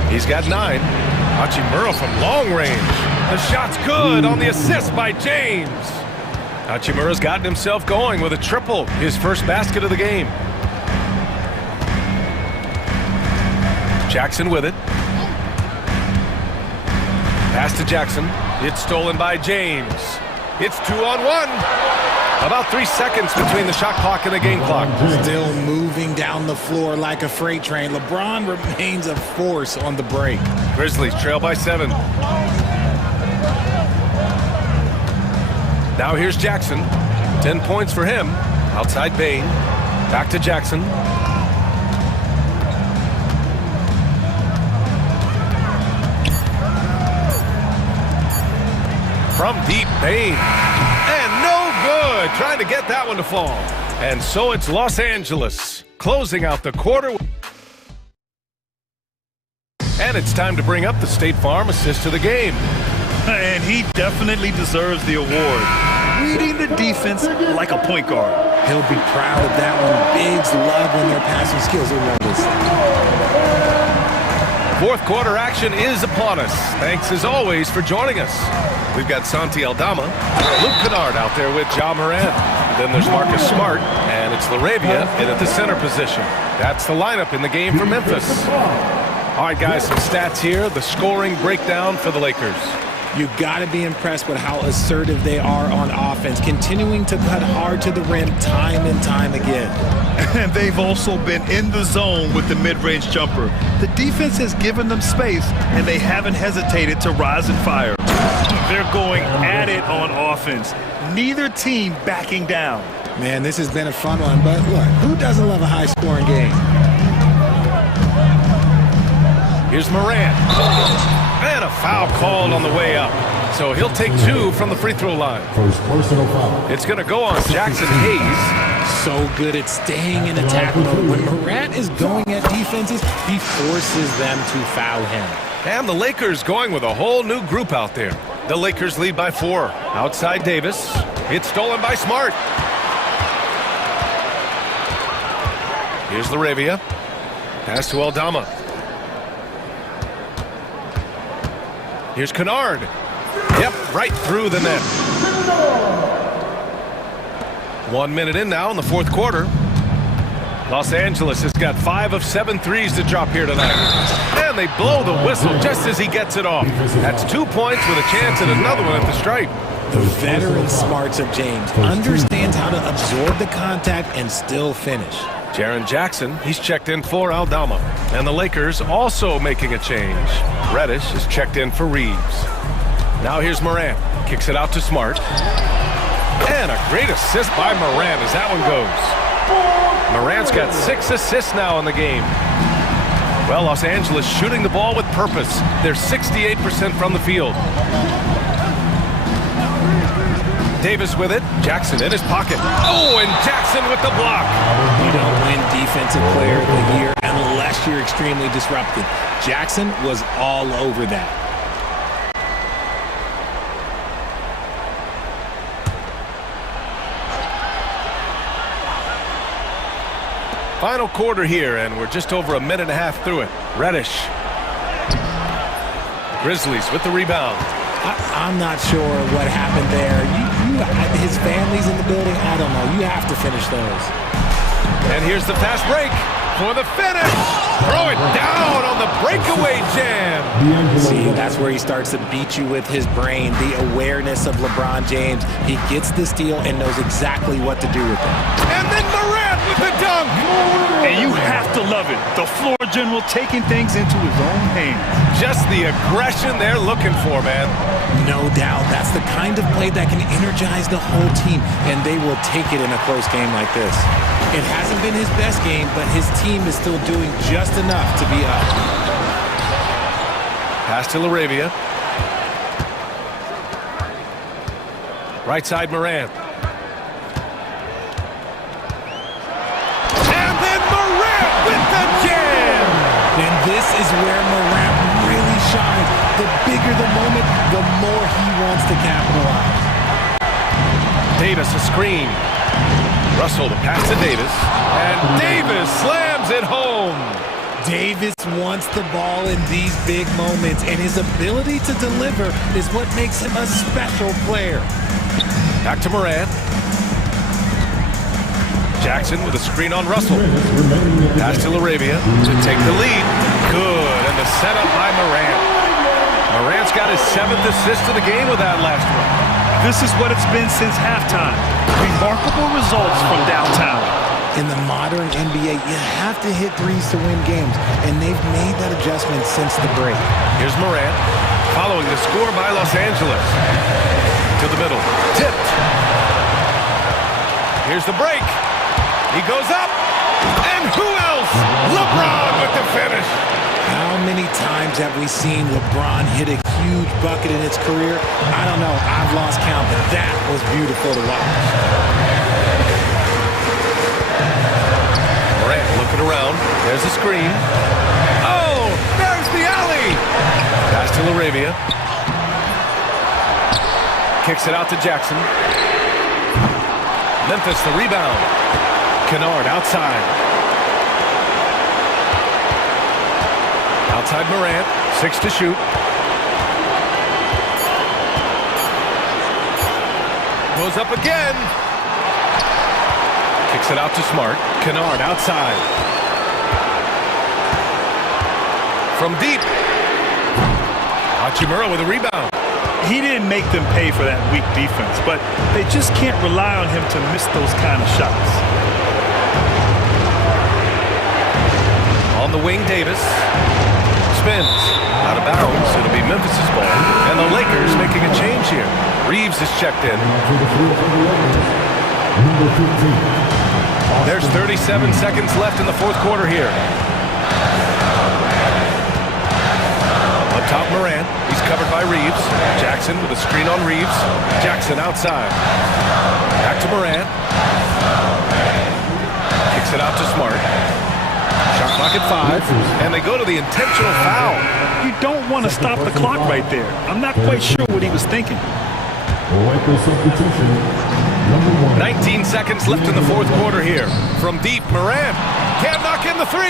He's got 9. Hachimura from long range. The shot's good on the assist by James. Hachimura's gotten himself going with a triple, his first basket of the game. Jackson with it. Pass to Jackson. It's stolen by James. It's 2-on-1. About 3 seconds between the shot clock and the game clock. Still moving down the floor like a freight train. LeBron remains a force on the break. Grizzlies trail by 7. Now here's Jackson. 10 points for him. Outside Bain. Back to Jackson. From deep, Bain. And no good. Trying to get that one to fall. And so it's Los Angeles closing out the quarter. And it's time to bring up the State Farm assist to the game. And he definitely deserves the award. Reading the defense like a point guard. He'll be proud of that one. Bigs love when their passing skills are noticed. Fourth quarter action is upon us. Thanks as always for joining us. We've got Santi Aldama, Luke Kennard out there with Ja Morant. Then there's Marcus Smart, and it's Laravia in at the center position. That's the lineup in the game for Memphis. All right, guys, some stats here. The scoring breakdown for the Lakers. You got to be impressed with how assertive they are on offense, continuing to cut hard to the rim time and time again. And they've also been in the zone with the mid-range jumper. The defense has given them space, and they haven't hesitated to rise and fire. They're going at it on offense. Neither team backing down. Man, this has been a fun one, but look, who doesn't love a high-scoring game? Here's Morant. And a foul called on the way up. So he'll take 2 from the free throw line. First personal foul. It's going to go on Jackson Hayes. So good at staying in attack mode. When Morant is going at defenses, he forces them to foul him. And the Lakers going with a whole new group out there. The Lakers lead by 4. Outside Davis. It's stolen by Smart. Here's Laravia. Pass to Aldama. Here's Kennard. Yep, right through the net. 1 minute in now in the fourth quarter. Los Angeles has got 5 of 7 threes to drop here tonight. And they blow the whistle just as he gets it off. That's 2 points with a chance at another one at the stripe. The veteran smarts of James understands how to absorb the contact and still finish. Jaren Jackson, he's checked in for Aldama. And the Lakers also making a change. Reddish is checked in for Reeves. Now here's Morant. Kicks it out to Smart. And a great assist by Morant as that one goes. Morant's got 6 assists now in the game. Well, Los Angeles shooting the ball with purpose. They're 68% from the field. Davis with it. Jackson in his pocket. Oh, and Jackson with the block. You don't win Defensive Player of the Year unless you're extremely disruptive. Jackson was all over that. Final quarter here, and we're just over a minute and a half through it. Reddish. Grizzlies with the rebound. I'm not sure what happened there. His family's in the building. I don't know. You have to finish those. And here's the fast break for the finish. Throw it down on the breakaway jam. See, that's where he starts to beat you with his brain. The awareness of LeBron James. He gets the steal and knows exactly what to do with it. And then Morant with the dunk. And you have to love it. The floor general taking things into his own hands. Just the aggression they're looking for, man. No doubt. That's the kind of play that can energize the whole team, and they will take it in a close game like this. It hasn't been his best game, but his team is still doing just enough to be up. Pass to Laravia. Right side Morant. And then Morant with the jam! And this is where Morant really shines. The bigger the moment, the more he wants to capitalize. Davis a screen. Russell the pass to Davis. And Davis slams it home. Davis wants the ball in these big moments, and his ability to deliver is what makes him a special player. Back to Morant. Jackson with a screen on Russell. Pass to Laravia to take the lead. Good, and the setup by Morant. Morant's got his 7th assist of the game with that last one. This is what it's been since halftime. Remarkable results from downtown. In the modern NBA, you have to hit threes to win games, and they've made that adjustment since the break. Here's Morant, following the score by Los Angeles. To the middle, tipped. Here's the break. He goes up, and who else? LeBron with the finish. How many times have we seen LeBron hit a huge bucket in his career? I don't know. I've lost count, but that was beautiful to watch. Morant looking around. There's the screen. Oh, there's the alley. Pass to Laravia. Kicks it out to Jackson. Memphis the rebound. Kennard outside. Outside Morant. 6 to shoot. Goes up again. Kicks it out to Smart. Kennard outside. From deep. Hachimura with a rebound. He didn't make them pay for that weak defense, but they just can't rely on him to miss those kind of shots. On the wing, Davis. Spins. Out of bounds. It'll be Memphis' ball. And the Lakers making a change here. Reeves is checked in. There's 37 seconds left in the fourth quarter here. Up top, Morant. He's covered by Reeves. Jackson with a screen on Reeves. Jackson outside. Back to Morant. Kicks it out to Smart. Shot clock at 5. And they go to the intentional foul. You don't want to stop the clock right there. I'm not quite sure what he was thinking. 19 seconds left in the fourth quarter here. From deep, Morant can't knock in the 3.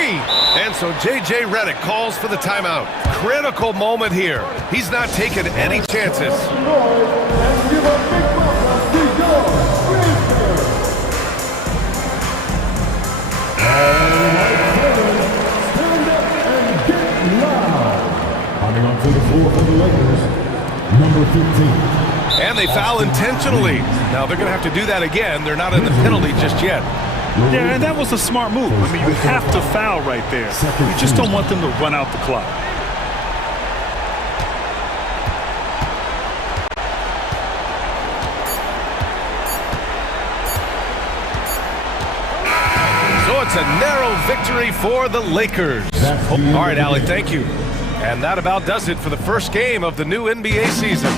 And so J.J. Redick calls for the timeout. Critical moment here. He's not taking any chances. Coming onto the floor for the Lakers, number 15. And they foul intentionally. Now they're going to have to do that again. They're not in the penalty just yet. Yeah, and that was a smart move. I mean, you have to foul right there. You just don't want them to run out the clock. So it's a narrow victory for the Lakers. All right, Allie, thank you. And that about does it for the first game of the new NBA season.